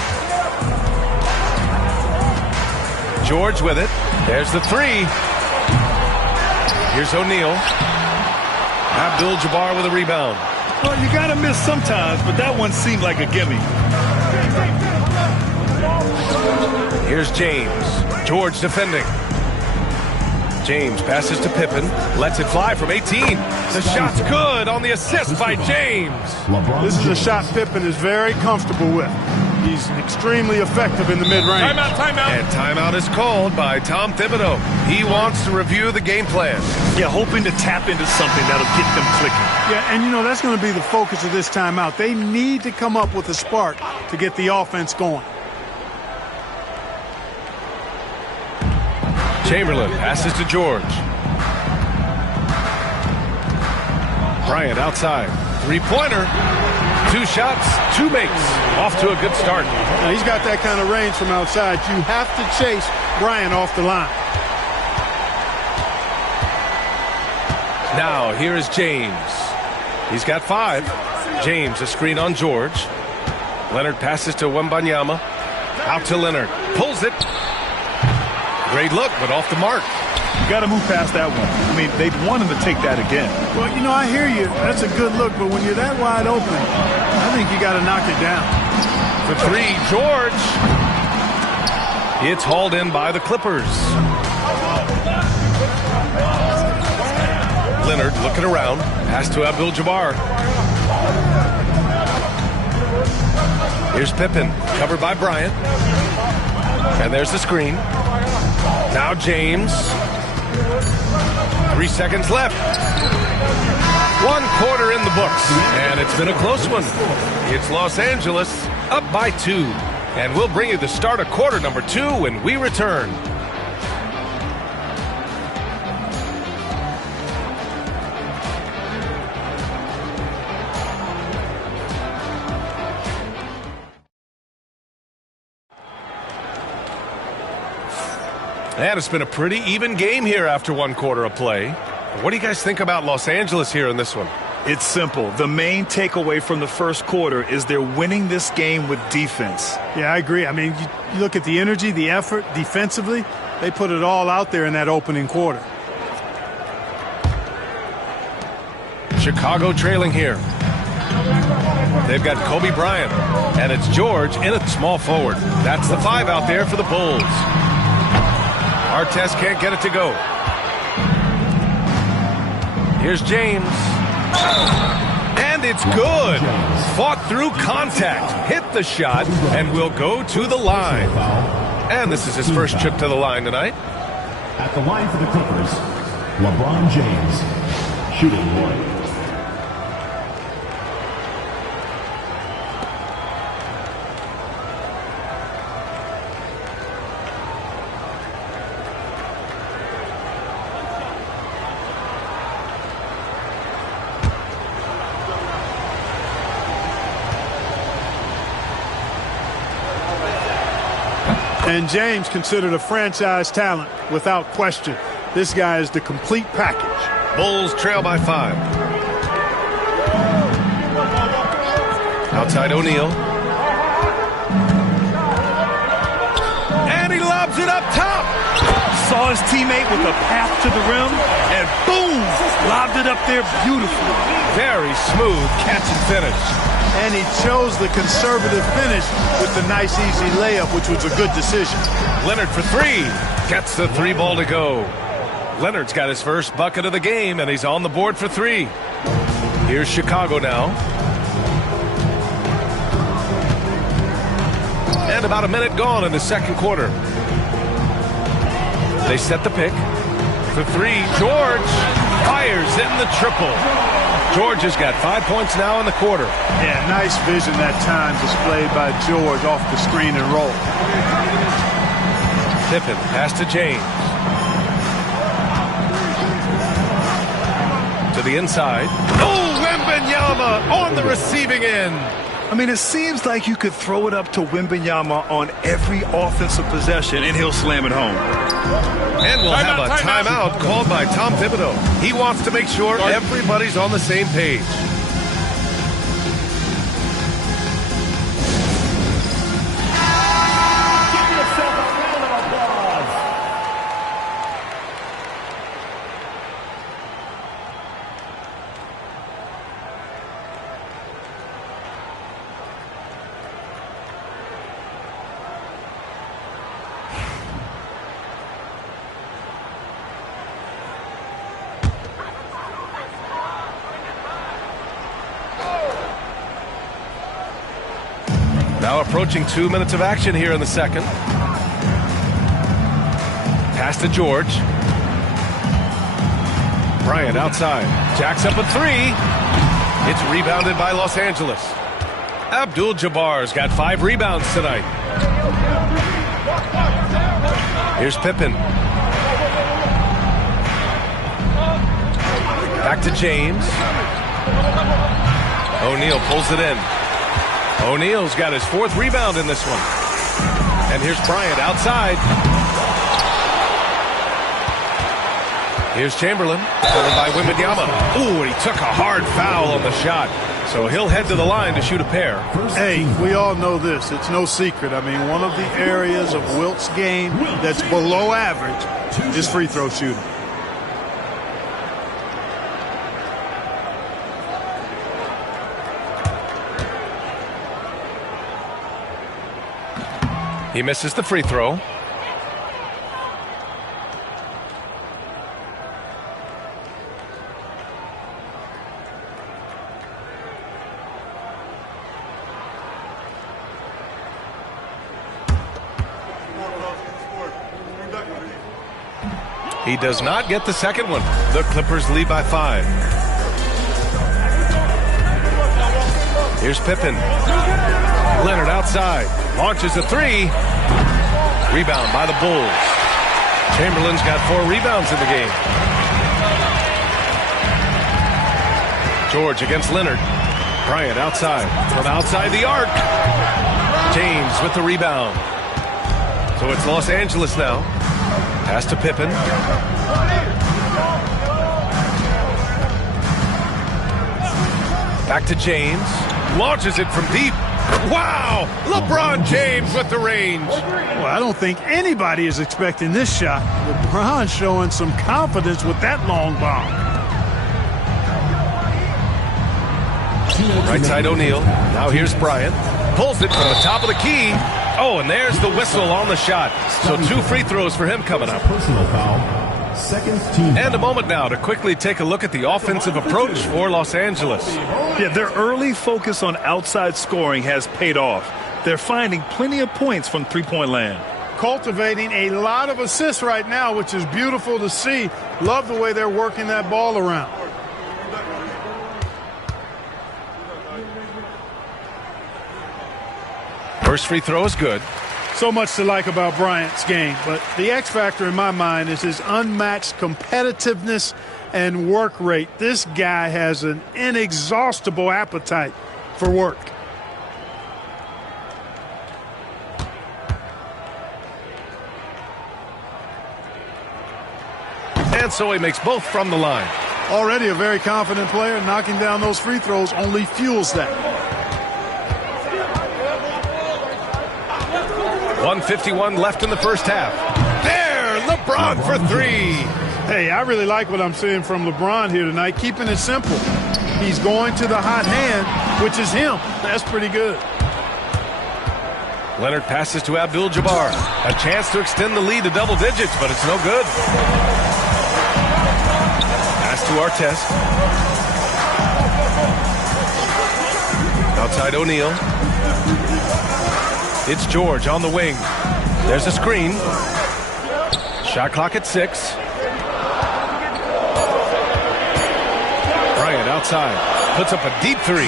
George with it. There's the 3. Here's O'Neal. Abdul-Jabbar with a rebound. Well, you got to miss sometimes, but that one seemed like a gimme. Here's James. George defending. James passes to Pippen. Lets it fly from 18. The shot's good on the assist by James. This is a shot Pippen is very comfortable with. He's extremely effective in the mid-range. Timeout, timeout. And timeout is called by Tom Thibodeau. He wants to review the game plan. Yeah, hoping to tap into something that'll get them clicking. Yeah, and you know, that's going to be the focus of this timeout. They need to come up with a spark to get the offense going. Chamberlain passes to George. Bryant outside. 3-pointer. 2 shots, 2 makes. Off to a good start. Now, he's got that kind of range from outside. You have to chase Bryant off the line. Now, here is James. He's got 5. James, a screen on George. Leonard passes to Wembanyama. Out to Leonard. Pulls it. Great look, but off the mark. You got to move past that one. I mean, they'd want him to take that again. Well, you know, I hear you. That's a good look, but when you're that wide open, I think you got to knock it down. For 3, George. It's hauled in by the Clippers. Leonard looking around. Pass to Abdul-Jabbar. Here's Pippen, covered by Bryant. And there's the screen. Now James. 3 seconds left. One quarter in the books, and it's been a close one. It's Los Angeles up by 2, and we'll bring you the start of quarter number 2 when we return. And it's been a pretty even game here after one quarter of play. What do you guys think about Los Angeles here in this one? It's simple. The main takeaway from the first quarter is they're winning this game with defense. Yeah, I agree. I mean, you look at the energy, the effort defensively, they put it all out there in that opening quarter. Chicago trailing here. They've got Kobe Bryant, and it's George in at small forward. That's the 5 out there for the Bulls. Artest can't get it to go. Here's James. And it's good. Fought through contact. Hit the shot and will go to the line. And this is his first trip to the line tonight. At the line for the Clippers, LeBron James, shooting 1. And James considered a franchise talent without question. This guy is the complete package. Bulls trail by 5. Outside O'Neal. And he lobs it up top. Saw his teammate with a path to the rim, and boom, lobbed it up there beautifully. Very smooth catch and finish. And he chose the conservative finish with the nice, easy layup, which was a good decision. Leonard for 3. Gets the 3 ball to go. Leonard's got his first bucket of the game, and he's on the board for 3. Here's Chicago now. And about a minute gone in the second quarter. They set the pick. For 3, George fires in the triple. George has got 5 points now in the quarter. Yeah, nice vision that time displayed by George off the screen and roll. Pippen, pass to James. To the inside. Oh, Wembanyama on the receiving end. I mean, it seems like you could throw it up to Wembanyama on every offensive possession, and he'll slam it home. And we'll have a timeout called by Tom Thibodeau. He wants to make sure everybody's on the same page. Now approaching 2 minutes of action here in the second. Pass to George. Bryant outside. Jacks up a 3. It's rebounded by Los Angeles. Abdul-Jabbar's got 5 rebounds tonight. Here's Pippen. Back to James. O'Neal pulls it in. O'Neal's got his 4th rebound in this one. And here's Bryant outside. Here's Chamberlain, followed by Wembanyama. Ooh, and he took a hard foul on the shot. So he'll head to the line to shoot a pair. Hey, we all know this. It's no secret. I mean, one of the areas of Wilt's game that's below average is free throw shooting. He misses the free throw. He does not get the second one. The Clippers lead by 5. Here's Pippen. Leonard outside. Launches a three. Rebound by the Bulls. Chamberlain's got 4 rebounds in the game. George against Leonard. Bryant outside. From outside the arc. James with the rebound. So it's Los Angeles now. Pass to Pippen. Back to James. Launches it from deep. Wow! LeBron James with the range. Well, I don't think anybody is expecting this shot. LeBron showing some confidence with that long bomb. Right side O'Neal. Now here's Bryant. Pulls it from the top of the key. Oh, and there's the whistle on the shot. So 2 free throws for him coming up. Personal foul. Second team. And a moment now to quickly take a look at the offensive approach for Los Angeles. Yeah, their early focus on outside scoring has paid off. They're finding plenty of points from three-point land. Cultivating a lot of assists right now, which is beautiful to see. Love the way they're working that ball around. First free throw is good. So much to like about Bryant's game, but the X factor in my mind is his unmatched competitiveness and work rate. This guy has an inexhaustible appetite for work. And so he makes both from the line. Already a very confident player. Knocking down those free throws only fuels that. 1:51 left in the first half. There, LeBron for 3. Hey, I really like what I'm seeing from LeBron here tonight, keeping it simple. He's going to the hot hand, which is him. That's pretty good. Leonard passes to Abdul-Jabbar. A chance to extend the lead to double digits, but it's no good. Pass to Artest. Outside O'Neal. It's George on the wing. There's a screen. Shot clock at 6. Bryant outside. Puts up a deep 3.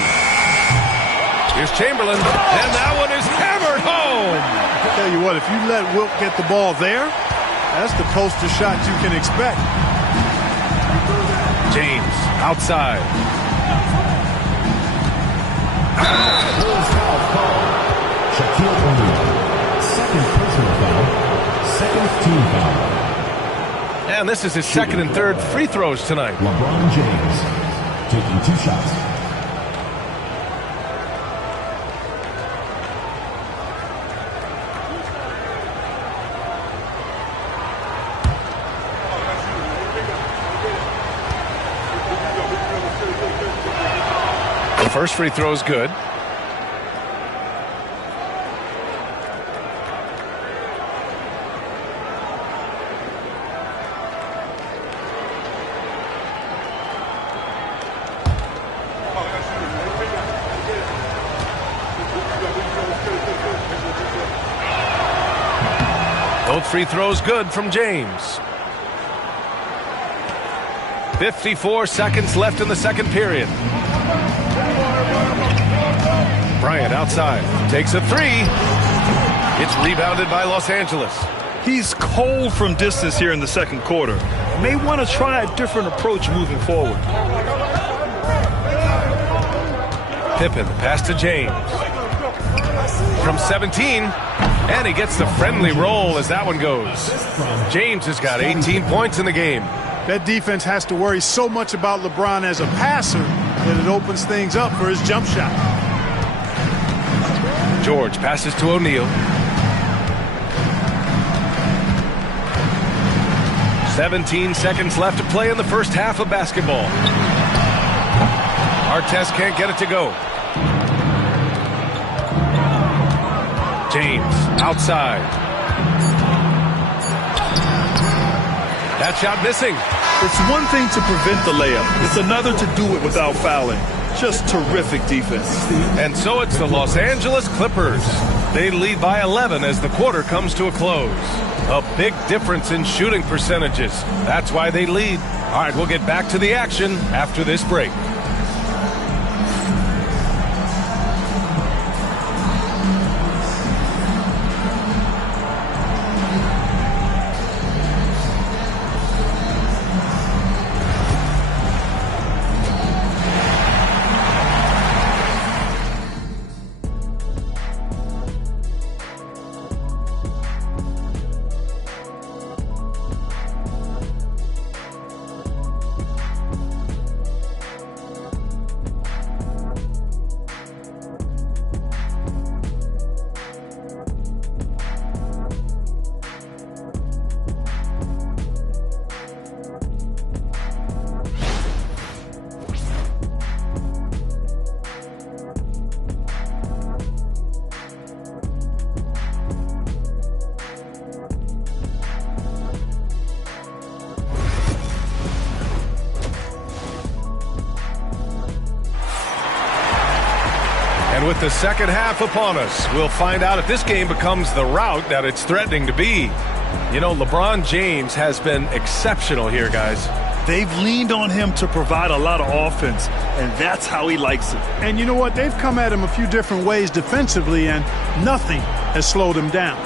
Here's Chamberlain. And that one is hammered home. I'll tell you what, if you let Wilt get the ball there, that's the poster shot you can expect. James outside. Shaquille O'Neal. Second personal foul. Second team foul. And this is his second and third free throws tonight. LeBron James taking 2 shots. The first free throw is good. Both free throws good from James. 54 seconds left in the second period. Bryant outside. Takes a 3. It's rebounded by Los Angeles. He's cold from distance here in the second quarter. May want to try a different approach moving forward. Pippen, pass to James. From 17. And he gets the friendly roll as that one goes. James has got 18 points in the game. That defense has to worry so much about LeBron as a passer that it opens things up for his jump shot. George passes to O'Neal. 17 seconds left to play in the first half of basketball. Artest can't get it to go. James outside. That shot missing. It's one thing to prevent the layup. It's another to do it without fouling. Just terrific defense. And so it's the Los Angeles Clippers. They lead by 11 as the quarter comes to a close. A big difference in shooting percentages. That's why they lead. All right, we'll get back to the action after this break. And with the second half upon us, we'll find out if this game becomes the rout that it's threatening to be. You know, LeBron James has been exceptional here, guys. They've leaned on him to provide a lot of offense, and that's how he likes it. And you know what? They've come at him a few different ways defensively, and nothing has slowed him down.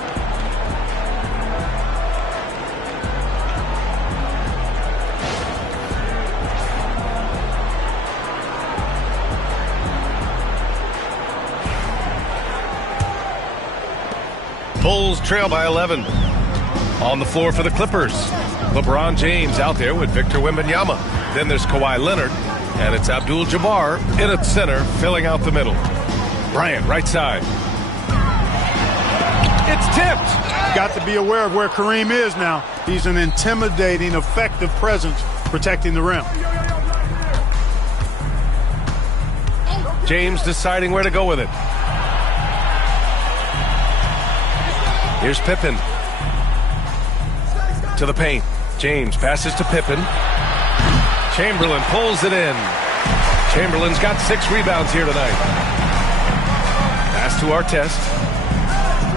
Bulls trail by 11. On the floor for the Clippers, LeBron James out there with Victor Wembanyama. Then there's Kawhi Leonard, and it's Abdul-Jabbar in at center, filling out the middle. Bryant, right side. It's tipped. Got to be aware of where Kareem is now. He's an intimidating, effective presence protecting the rim. James deciding where to go with it. Here's Pippen. To the paint. James passes to Pippen. Chamberlain pulls it in. Chamberlain's got 6 rebounds here tonight. Pass to Artest.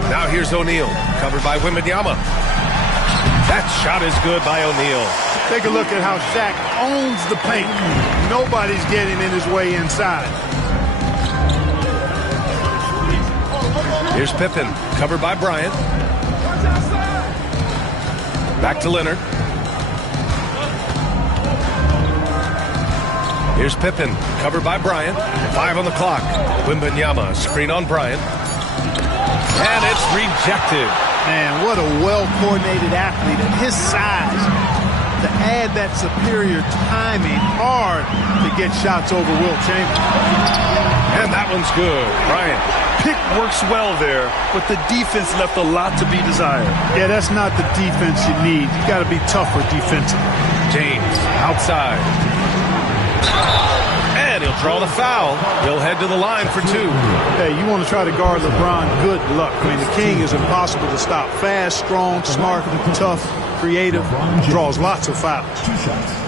Now here's O'Neal, covered by Wembanyama. That shot is good by O'Neal. Take a look at how Shaq owns the paint. Nobody's getting in his way inside. Here's Pippen, covered by Bryant. Back to Leonard. Here's Pippen, covered by Bryant. 5 on the clock. Wembanyama, screen on Bryant. And it's rejected. Man, what a well-coordinated athlete at his size. To add that superior timing, hard to get shots over Wilt Chamberlain. And that one's good. Bryant. Pick works well there, but the defense left a lot to be desired. Yeah, that's not the defense you need. You got to be tougher defensively. James outside. And he'll draw the foul. He'll head to the line for 2. Hey, you want to try to guard LeBron, good luck. I mean, the king is impossible to stop. Fast, strong, smart, tough, creative, draws lots of fouls. 2 shots.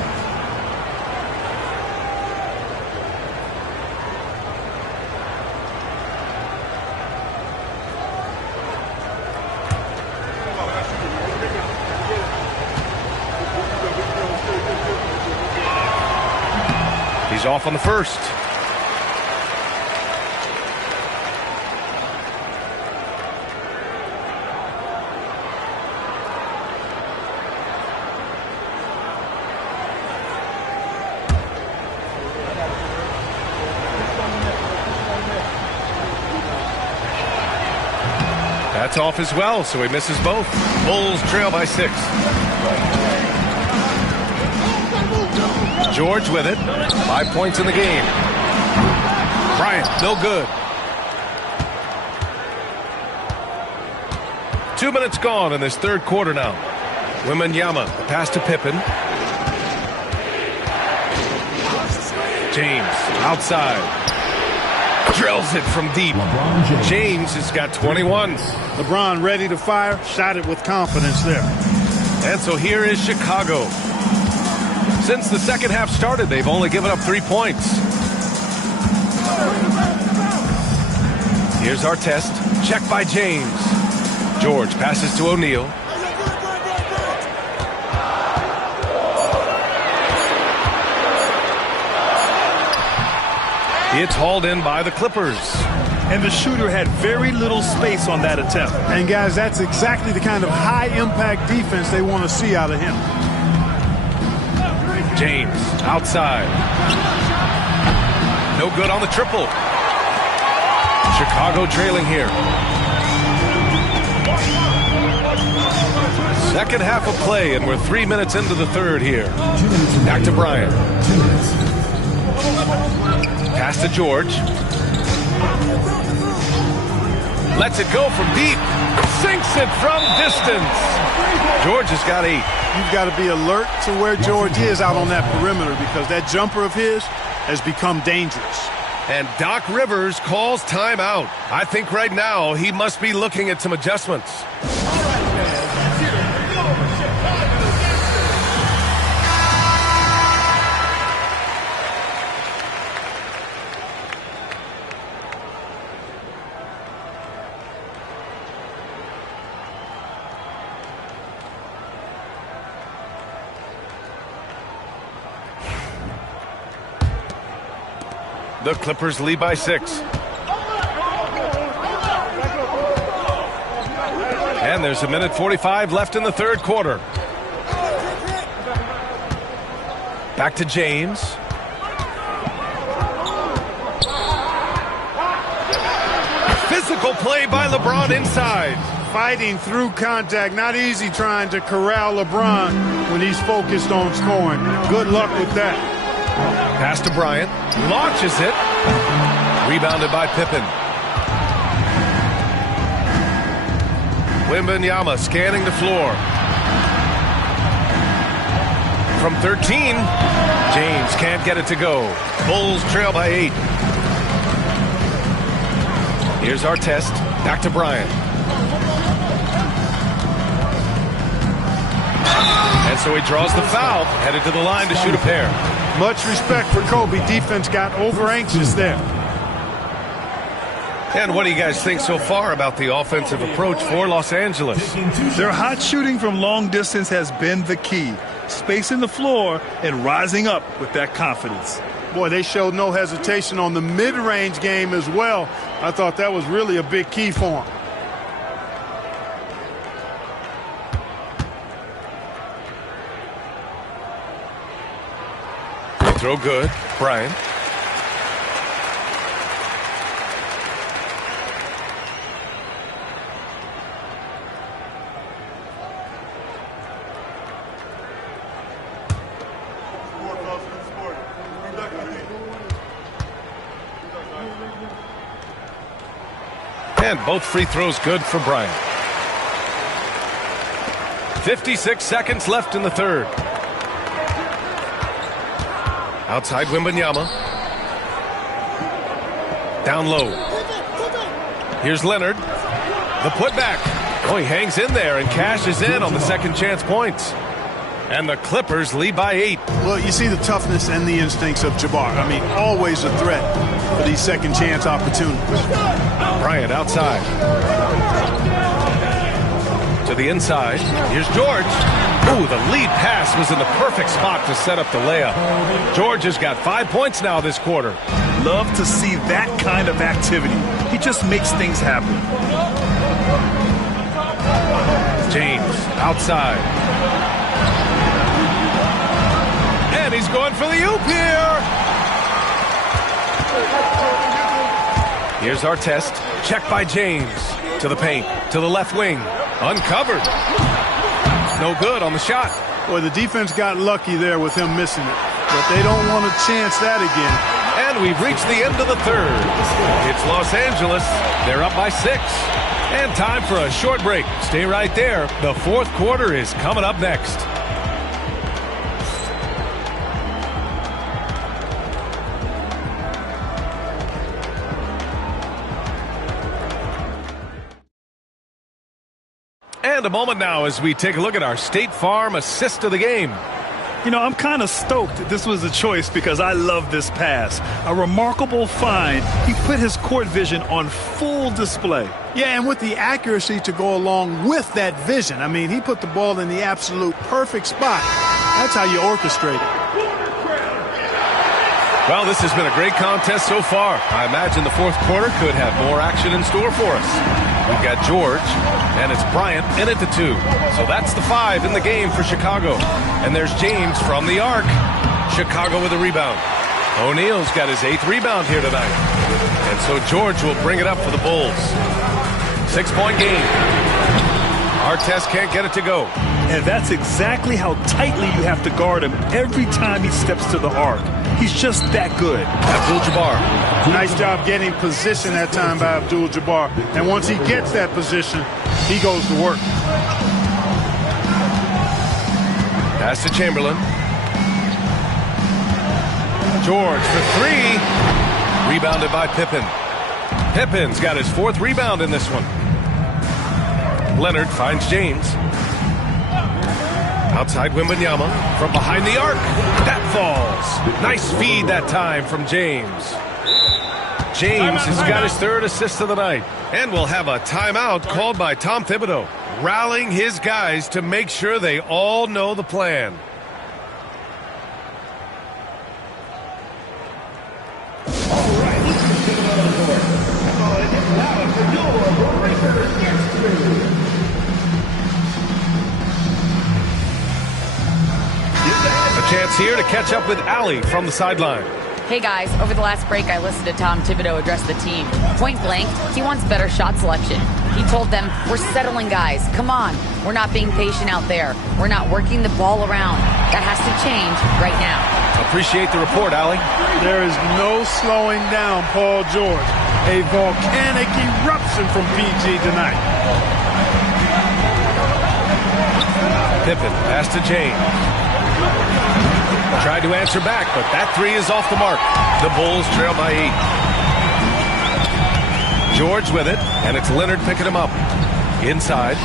He's off on the first. That's off as well, so he misses both. Bulls trail by 6. George with it. 5 points in the game. Bryant, no good. 2 minutes gone in this third quarter now. Wembanyama, the pass to Pippen. James, outside. Drills it from deep. James has got 21. LeBron ready to fire, shot it with confidence there. And so here is Chicago. Since the second half started, they've only given up 3 points. Here's Artest. Check by James. George passes to O'Neal. It's hauled in by the Clippers. And the shooter had very little space on that attempt. And guys, that's exactly the kind of high-impact defense they want to see out of him. James, outside. No good on the triple. Chicago trailing here. Second half of play, and we're 3 minutes into the third here. Back to Bryant. Pass to George. Lets it go from deep. Sinks it from distance. George has got 8. You've got to be alert to where George is out on that perimeter because that jumper of his has become dangerous. And Doc Rivers calls timeout. I think right now he must be looking at some adjustments. The Clippers lead by 6. And there's 1:45 left in the third quarter. Back to James. Physical play by LeBron inside. Fighting through contact. Not easy trying to corral LeBron when he's focused on scoring. Good luck with that. Pass to Bryant. Launches it. Rebounded by Pippen. Wembanyama scanning the floor. From 13, James can't get it to go. Bulls trail by 8. Here's Artest. Back to Bryant. And so he draws the foul, headed to the line to shoot a pair. Much respect for Kobe. Defense got over anxious there. And what do you guys think so far about the offensive approach for Los Angeles? Their hot shooting from long distance has been the key. Spacing the floor and rising up with that confidence. Boy, they showed no hesitation on the mid-range game as well. I thought that was really a big key for them. Throw good. Bryant. And both free throws good for Bryant. 56 seconds left in the third. Outside Wembanyama. Down low. Here's Leonard. The putback. Oh, he hangs in there and cashes in on the second chance points. And the Clippers lead by 8. Well, you see the toughness and the instincts of Jabbar. I mean, always a threat for these second chance opportunities. Bryant outside. To the inside. Here's George. Ooh, the lead pass was in the perfect spot to set up the layup. George has got 5 points now this quarter. Love to see that kind of activity. He just makes things happen. James outside. And he's going for the oop here. Here's Artest. Check by James. To the paint. To the left wing. Uncovered. No good on the shot. Boy, the defense got lucky there with him missing it. But they don't want to chance that again. And we've reached the end of the third. It's Los Angeles. They're up by 6. And time for a short break. Stay right there. The fourth quarter is coming up next. And a moment now as we take a look at our State Farm assist of the game. You know, I'm kind of stoked that this was a choice because I love this pass. A remarkable find. He put his court vision on full display. Yeah, and with the accuracy to go along with that vision. I mean, he put the ball in the absolute perfect spot. That's how you orchestrate it. Well, this has been a great contest so far. I imagine the fourth quarter could have more action in store for us. We've got George, and it's Bryant in at the 2. So that's the 5 in the game for Chicago. And there's James from the arc. Chicago with a rebound. O'Neal's got his 8th rebound here tonight. And so George will bring it up for the Bulls. 6-point game. Artest can't get it to go. And that's exactly how tightly you have to guard him every time he steps to the arc. He's just that good. Abdul-Jabbar. Nice job getting position that time by Abdul-Jabbar. And once he gets that position, he goes to work. Pass to Chamberlain. George for 3. Rebounded by Pippen. Pippen's got his 4th rebound in this one. Leonard finds James. Outside Wembanyama from behind the arc. That falls. Nice feed that time from James. James has got his 3rd assist of the night. And we'll have a timeout called by Tom Thibodeau, rallying his guys to make sure they all know the plan. Let's hear to catch up with Allie from the sideline. Hey guys, over the last break I listened to Tom Thibodeau address the team. Point blank, he wants better shot selection. He told them, we're settling guys, come on. We're not being patient out there. We're not working the ball around. That has to change right now. Appreciate the report, Allie. There is no slowing down Paul George. A volcanic eruption from PG tonight. Pippen, pass to James. Tried to answer back, but that three is off the mark. The Bulls trail by 8. George with it, and it's Leonard picking him up. Inside,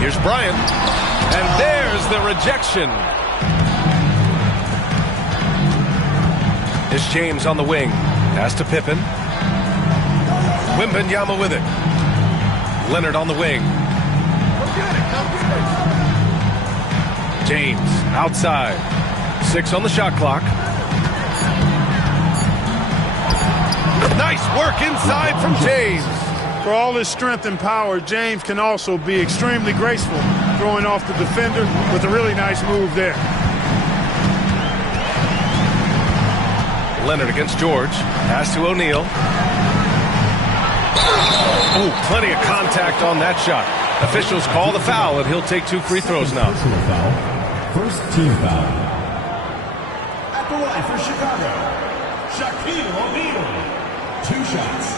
here's Bryant, and there's the rejection. Here's James on the wing. Pass to Pippen. Wembanyama with it. Leonard on the wing. James outside. 6 on the shot clock. Nice work inside from James. For all his strength and power, James can also be extremely graceful, throwing off the defender with a really nice move there. Leonard against George. Pass to O'Neal. Ooh, plenty of contact on that shot. Officials call the foul, and he'll take 2 free throws now. First team foul. At the line for Chicago, Shaquille O'Neal. 2 shots.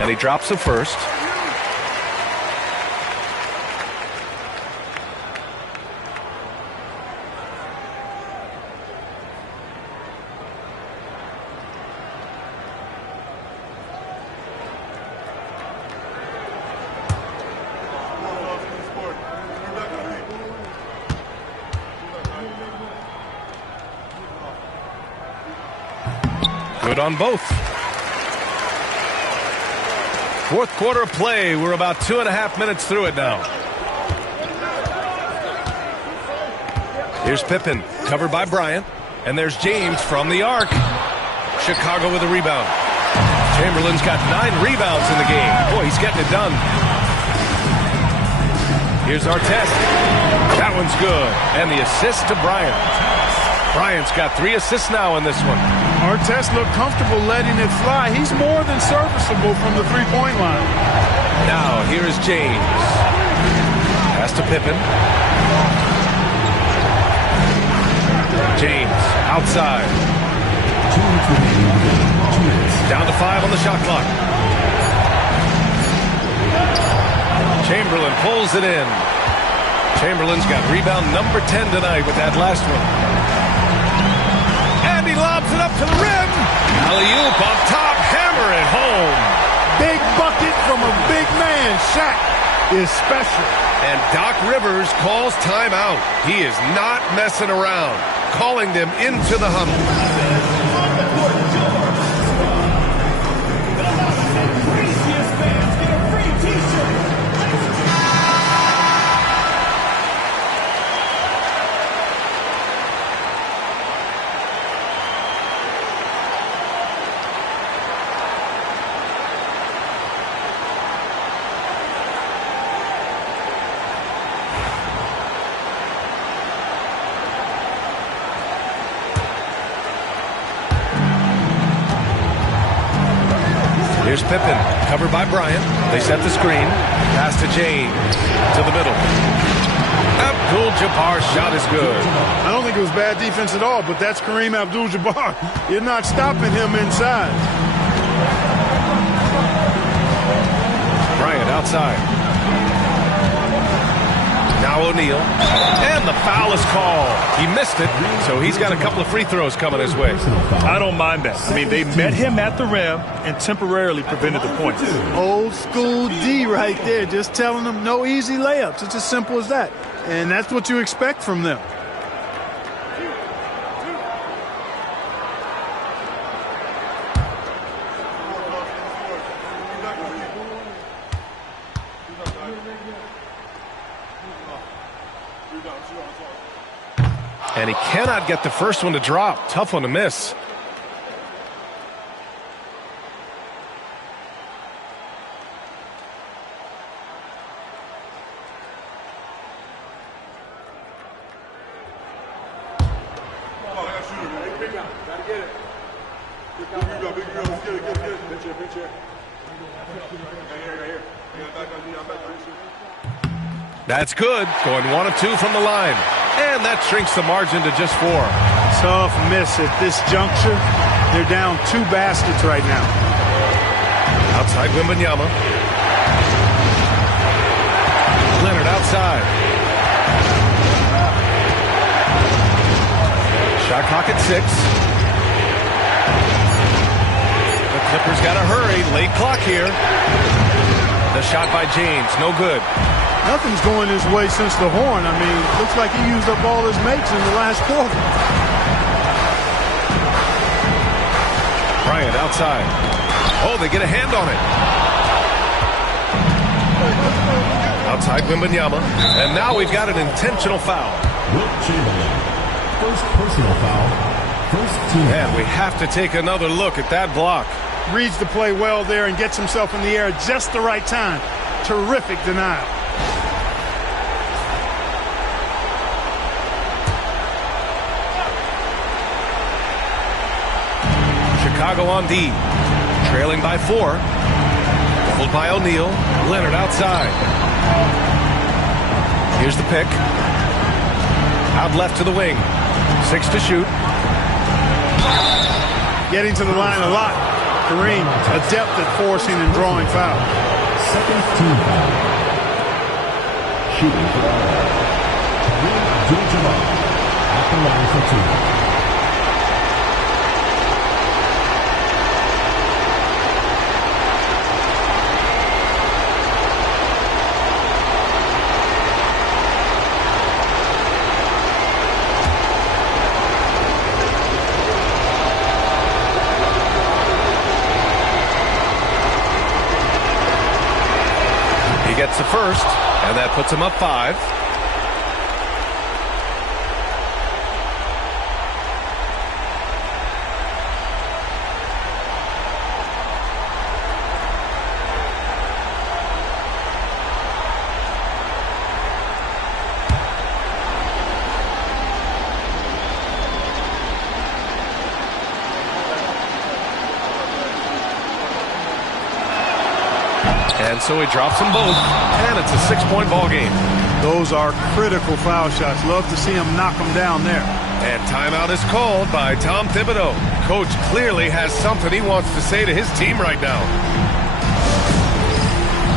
And he drops the first. Good on both. Fourth quarter of play. We're about 2.5 minutes through it now. Here's Pippen, covered by Bryant. And there's James from the arc. Chicago with a rebound. Chamberlain's got 9 rebounds in the game. Boy, he's getting it done. Here's Artest. That one's good. And the assist to Bryant. Bryant's got 3 assists now in this one. Artest looked comfortable letting it fly. He's more than serviceable from the three-point line. Now, here is James. Pass to Pippen. James, outside. Down to 5 on the shot clock. Chamberlain pulls it in. Chamberlain's got rebound number 10 tonight with that last one. And he lobs it up to the rim. Alley-oop up top, hammer it home. Big bucket from a big man. Shaq is special. And Doc Rivers calls timeout. He is not messing around, calling them into the huddle. Here's Pippen, covered by Bryant. They set the screen. Pass to James. To the middle. Abdul-Jabbar's shot is good. I don't think it was bad defense at all, but that's Kareem Abdul-Jabbar. You're not stopping him inside. Bryant outside. Now O'Neal. And the foul is called. He missed it, so he's got a couple of free throws coming his way. I don't mind that. I mean, they met him at the rim and temporarily prevented the points. Old school D right there, just telling them no easy layups. It's as simple as that. And that's what you expect from them. And he cannot get the first one to drop. Tough one to miss. That's good. Going 1 of 2 from the line. And that shrinks the margin to just 4. Tough miss at this juncture. They're down 2 baskets right now. Outside Wembanyama. Leonard outside. Shot clock at 6. The Clippers got to hurry. Late clock here. The shot by James. No good. Nothing's going his way since the horn. I mean, looks like he used up all his makes in the last quarter. Bryant outside. Oh, they get a hand on it. Outside Wembanyama. And now we've got an intentional foul. Wilt Chamberlain. First personal foul. First team. And we have to take another look at that block. Reads the play well there and gets himself in the air at just the right time. Terrific denial. Chicago on D. Trailing by 4. Pulled by O'Neal. Leonard outside. Here's the pick. Out left to the wing. 6 to shoot. Getting to the line a lot. Kareem, adept at forcing and drawing foul. Second team foul. Shooting for Kareem Abdul-Jabbar at the line for 2. Gets the first, and that puts him up 5. And so he drops them both, and it's a 6-point ball game. Those are critical foul shots. Love to see him knock them down there. And timeout is called by Tom Thibodeau. Coach clearly has something he wants to say to his team right now.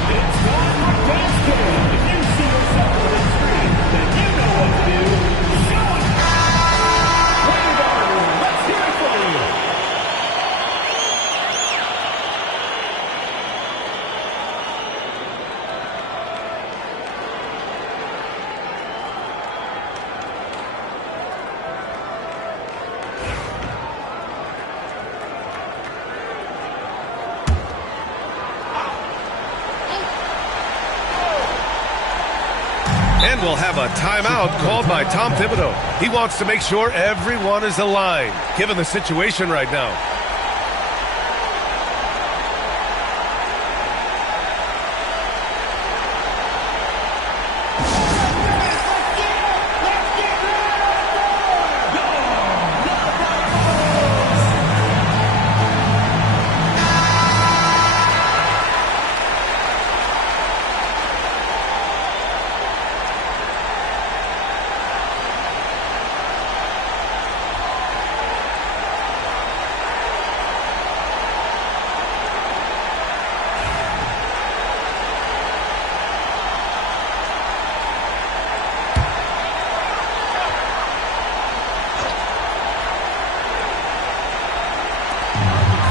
It's time for basket. If you see yourself on the screen, then you know what to do. Show it! Let's hear it for you. And we'll have a timeout called by Tom Thibodeau. He wants to make sure everyone is aligned, given the situation right now.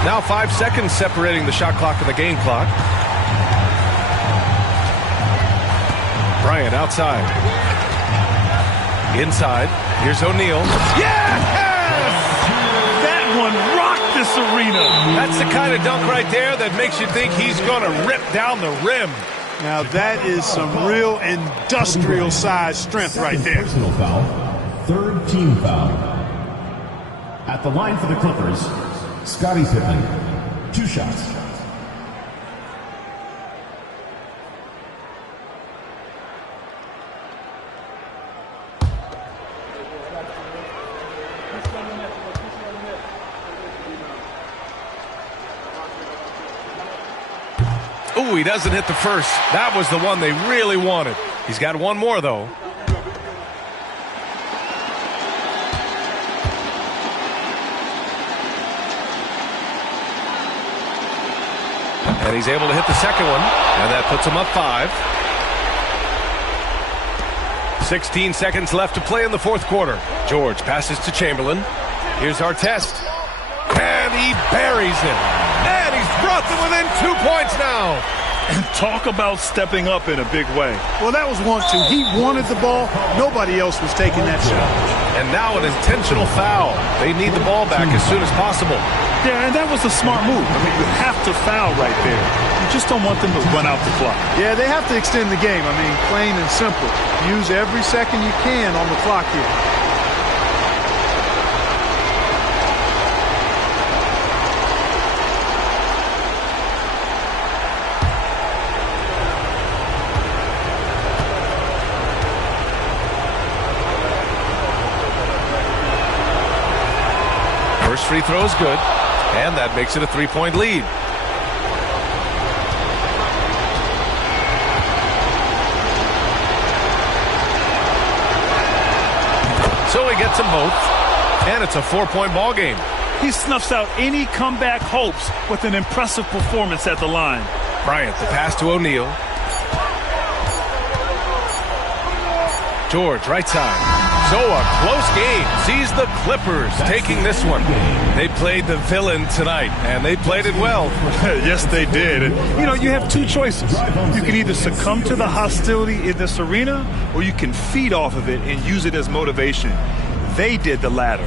Now 5 seconds separating the shot clock and the game clock. Bryant outside. Inside. Here's O'Neal. Yes! That one rocked this arena. That's the kind of dunk right there that makes you think he's going to rip down the rim. Now that is some real industrial size strength right there. Personal foul. third team foul. At the line for the Clippers, Scottie Pippen, 2 shots. Ooh, he doesn't hit the first. That was the one they really wanted. He's got one more, though. And he's able to hit the second one, and that puts him up 5. 16 seconds left to play in the fourth quarter. George passes to Chamberlain. Here's Artest. And he buries it. And he's brought them within 2 points now. And talk about stepping up in a big way. Well, that was 1-2. He wanted the ball. Nobody else was taking that shot. And now an intentional foul. They need the ball back as soon as possible. Yeah, and that was a smart move. I mean, you have to foul right there. You just don't want them to run out the clock. Yeah, they have to extend the game. I mean, plain and simple. Use every second you can on the clock here. First free throw is good, and that makes it a 3-point lead. So he gets them both, and it's a 4-point ball game. He snuffs out any comeback hopes with an impressive performance at the line. Bryant, the pass to O'Neal. George, right side. So a close game sees the Clippers taking this one. They played the villain tonight, and they played it well. Yes, they did. And, you know, you have 2 choices. You can either succumb to the hostility in this arena, or you can feed off of it and use it as motivation. They did the latter.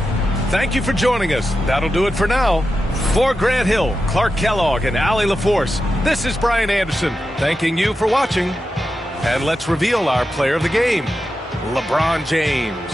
Thank you for joining us. That'll do it for now. For Grant Hill, Clark Kellogg, and Allie LaForce, this is Brian Anderson thanking you for watching. And let's reveal our player of the game, LeBron James.